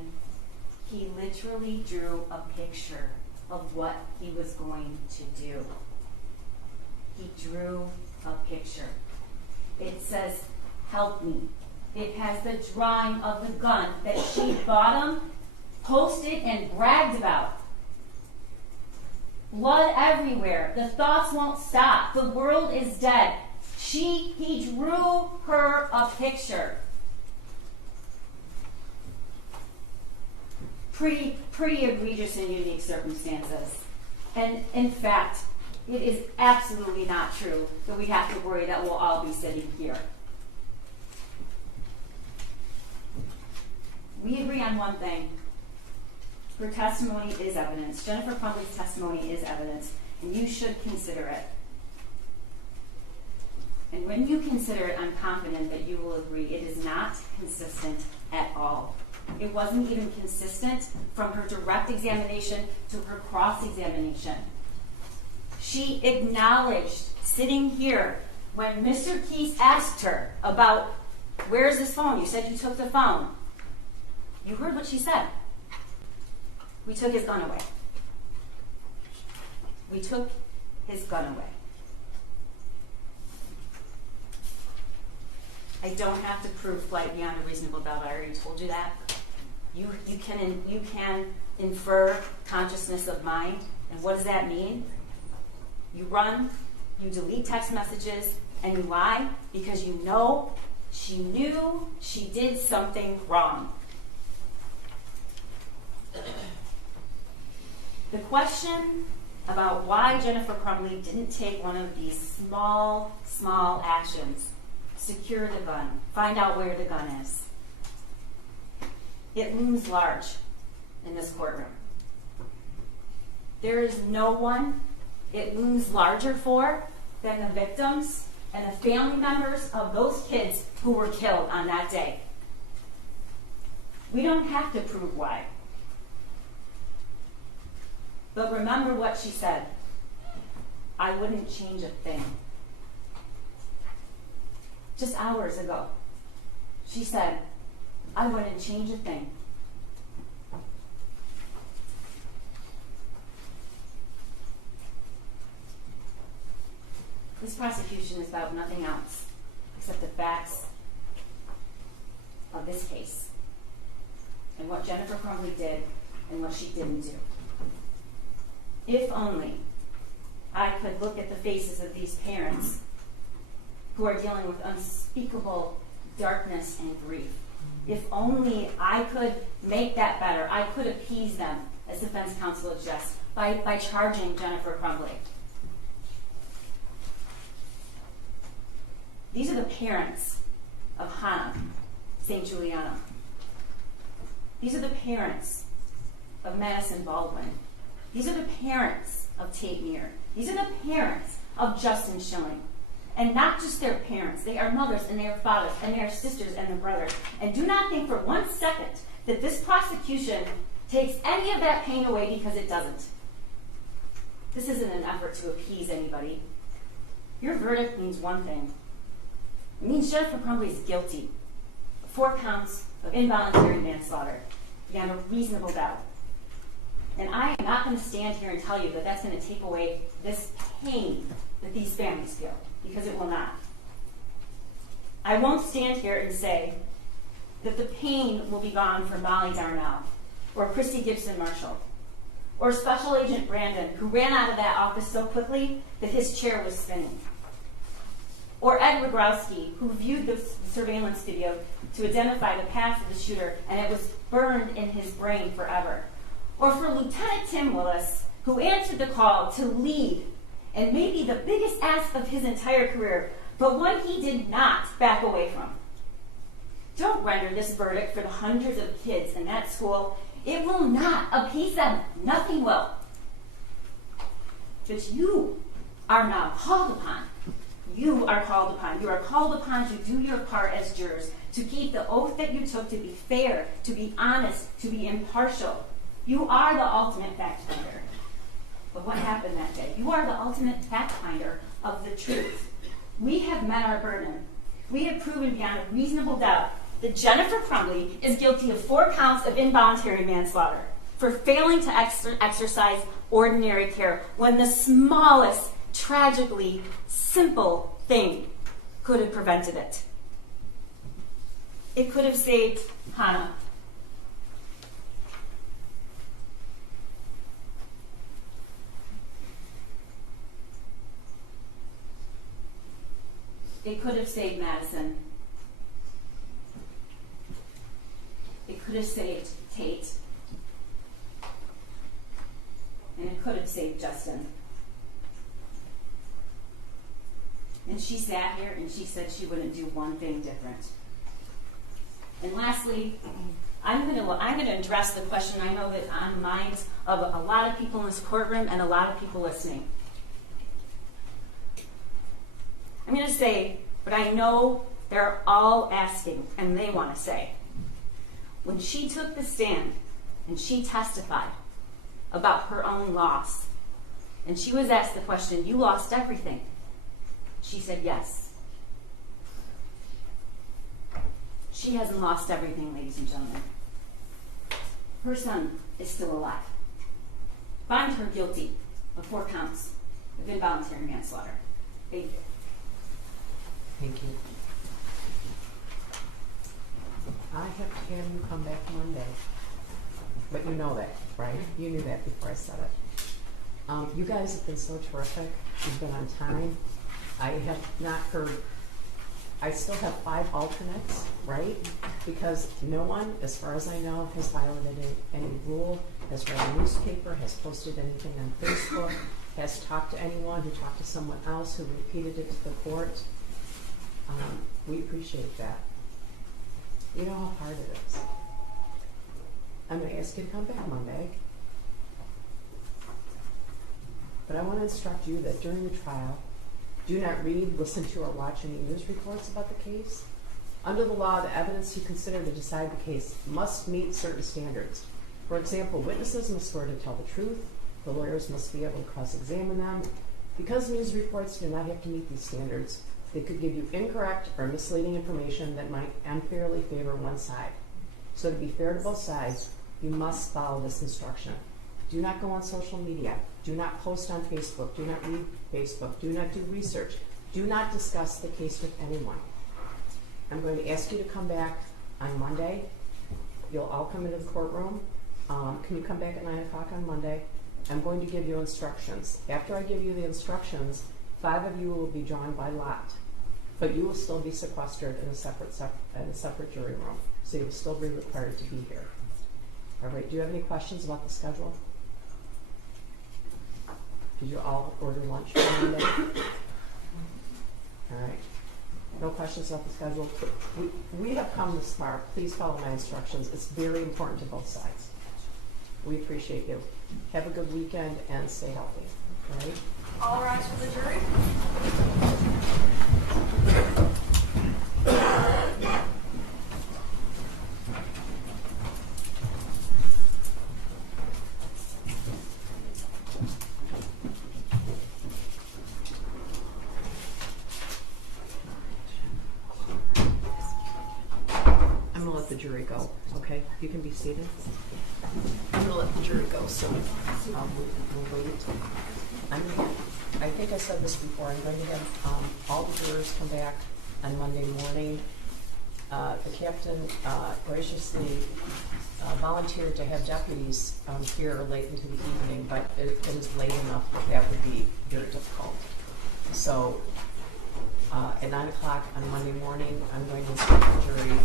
he literally drew a picture of what he was going to do. He drew a picture. It says, "Help me." It has the drawing of the gun that she bought him, posted, and bragged about. Blood everywhere. The thoughts won't stop. The world is dead. He drew her a picture. Pretty egregious and unique circumstances. And in fact, it is absolutely not true that we have to worry that we'll all be sitting here. We agree on one thing. Her testimony is evidence. Jennifer Crumbley's testimony is evidence, and you should consider it. And when you consider it, I'm confident that you will agree it is not consistent at all. It wasn't even consistent from her direct examination to her cross-examination. She acknowledged, sitting here, when Mr. Keese asked her about, "Where's this phone? You said you took the phone." You heard what she said. We took his gun away. We took his gun away. I don't have to prove flight beyond a reasonable doubt. I already told you that. You can infer consciousness of mind. And what does that mean? You run, you delete text messages, and you lie because you know she knew she did something wrong. The question about why Jennifer Crumbley didn't take one of these small actions, secure the gun, find out where the gun is, it looms large in this courtroom. There is no one it looms larger for than the victims and the family members of those kids who were killed on that day. We don't have to prove why. But remember what she said. I wouldn't change a thing. Just hours ago, she said, I wouldn't change a thing. This prosecution is about nothing else accept the facts of this case and what Jennifer Crumbley did and what she didn't do. If only I could look at the faces of these parents who are dealing with unspeakable darkness and grief. If only I could make that better. I could appease them, as defense counsel suggests, by charging Jennifer Crumbley. These are the parents of Hannah St. Juliana. These are the parents of Madison Baldwin. These are the parents of Tate Meir. These are the parents of Justin Schilling. And not just their parents. They are mothers and they are fathers and they are sisters and their brothers. And do not think for 1 second that this prosecution takes any of that pain away, because it doesn't. This isn't an effort to appease anybody. Your verdict means one thing. It means Jennifer Crumbley is guilty of 4 counts of involuntary manslaughter beyond a reasonable doubt. And I am not going to stand here and tell you that that's going to take away this pain that these families feel, because it will not. I won't stand here and say that the pain will be gone for Molly Darnell, or Christy Gibson Marshall, or Special Agent Brandon, who ran out of that office so quickly that his chair was spinning, or Ed Rogrowski, who viewed the surveillance video to identify the path of the shooter, and it was burned in his brain forever, or for Lieutenant Tim Willis, who answered the call to lead and maybe the biggest ask of his entire career, but one he did not back away from. Don't render this verdict for the hundreds of kids in that school. It will not appease them. Nothing will. But you are now called upon. You are called upon. You are called upon to do your part as jurors, to keep the oath that you took, to be fair, to be honest, to be impartial. You are the ultimate fact finder. But what happened that day? You are the ultimate fact finder of the truth. We have met our burden. We have proven beyond a reasonable doubt that Jennifer Crumbley is guilty of 4 counts of involuntary manslaughter for failing to exercise ordinary care when the smallest, tragically simple thing could have prevented it. It could have saved Hannah. It could have saved Madison. It could have saved Tate. And it could have saved Justin. And she sat here and she said she wouldn't do one thing different. And lastly, I'm going to address the question I know that's on the minds of a lot of people in this courtroom and a lot of people listening. I'm going to say what I know they're all asking and they want to say. When she took the stand and she testified about her own loss, and she was asked the question, "You lost everything?" She said yes. She hasn't lost everything, ladies and gentlemen. Her son is still alive. Find her guilty of 4 counts of involuntary manslaughter. Thank you. Thank you. I have to have you come back Monday. But you know that, right? You knew that before I said it. You guys have been so terrific. You've been on time. I have not heard, I still have 5 alternates, right? Because no one, as far as I know, has violated any rule, has read a newspaper, has posted anything on Facebook, has talked to anyone who talked to someone else who repeated it to the court. We appreciate that. You know how hard it is. I'm going to ask you to come back Monday. But I want to instruct you that during the trial, do not read, listen to, or watch any news reports about the case. Under the law, the evidence you consider to decide the case must meet certain standards. For example, witnesses must swear to tell the truth. The lawyers must be able to cross-examine them. Because news reports do not have to meet these standards, they could give you incorrect or misleading information that might unfairly favor one side. So to be fair to both sides, you must follow this instruction. Do not go on social media. Do not post on Facebook. Do not read Facebook. Do not do research. Do not discuss the case with anyone. I'm going to ask you to come back on Monday. You'll all come into the courtroom. Can you come back at 9 o'clock on Monday? I'm going to give you instructions. After I give you the instructions, 5 of you will be drawn by lot, but you will still be sequestered in a separate jury room. So you'll still be required to be here. All right, do you have any questions about the schedule? Did you all order lunch for Monday? All right. No questions about the schedule. We have come this far. Please follow my instructions. It's very important to both sides. We appreciate you. Have a good weekend and stay healthy. All right? All rise for the jury. I'm going to let the jury go, okay? You can be seated. I'm going to let the jury go, so we'll wait. I think I said this before. I'm going to have all the jurors come back on Monday morning. The captain graciously volunteered to have deputies here late into the evening, but it is late enough that would be very difficult. So at 9 o'clock on Monday morning, I'm going to instruct the jury.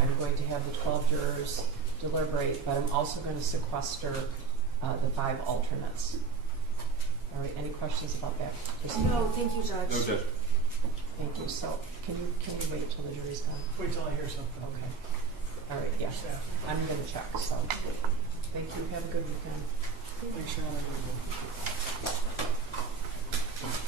I'm going to have the 12 jurors deliberate, but I'm also going to sequester the 5 alternates. All right, any questions about that? No, thank you, Judge. No, Judge. Thank you. So can you wait till the jury's done? Wait till I hear something. Okay. All right, yeah. I'm going to check, so thank you. Have a good weekend. Make sure I'm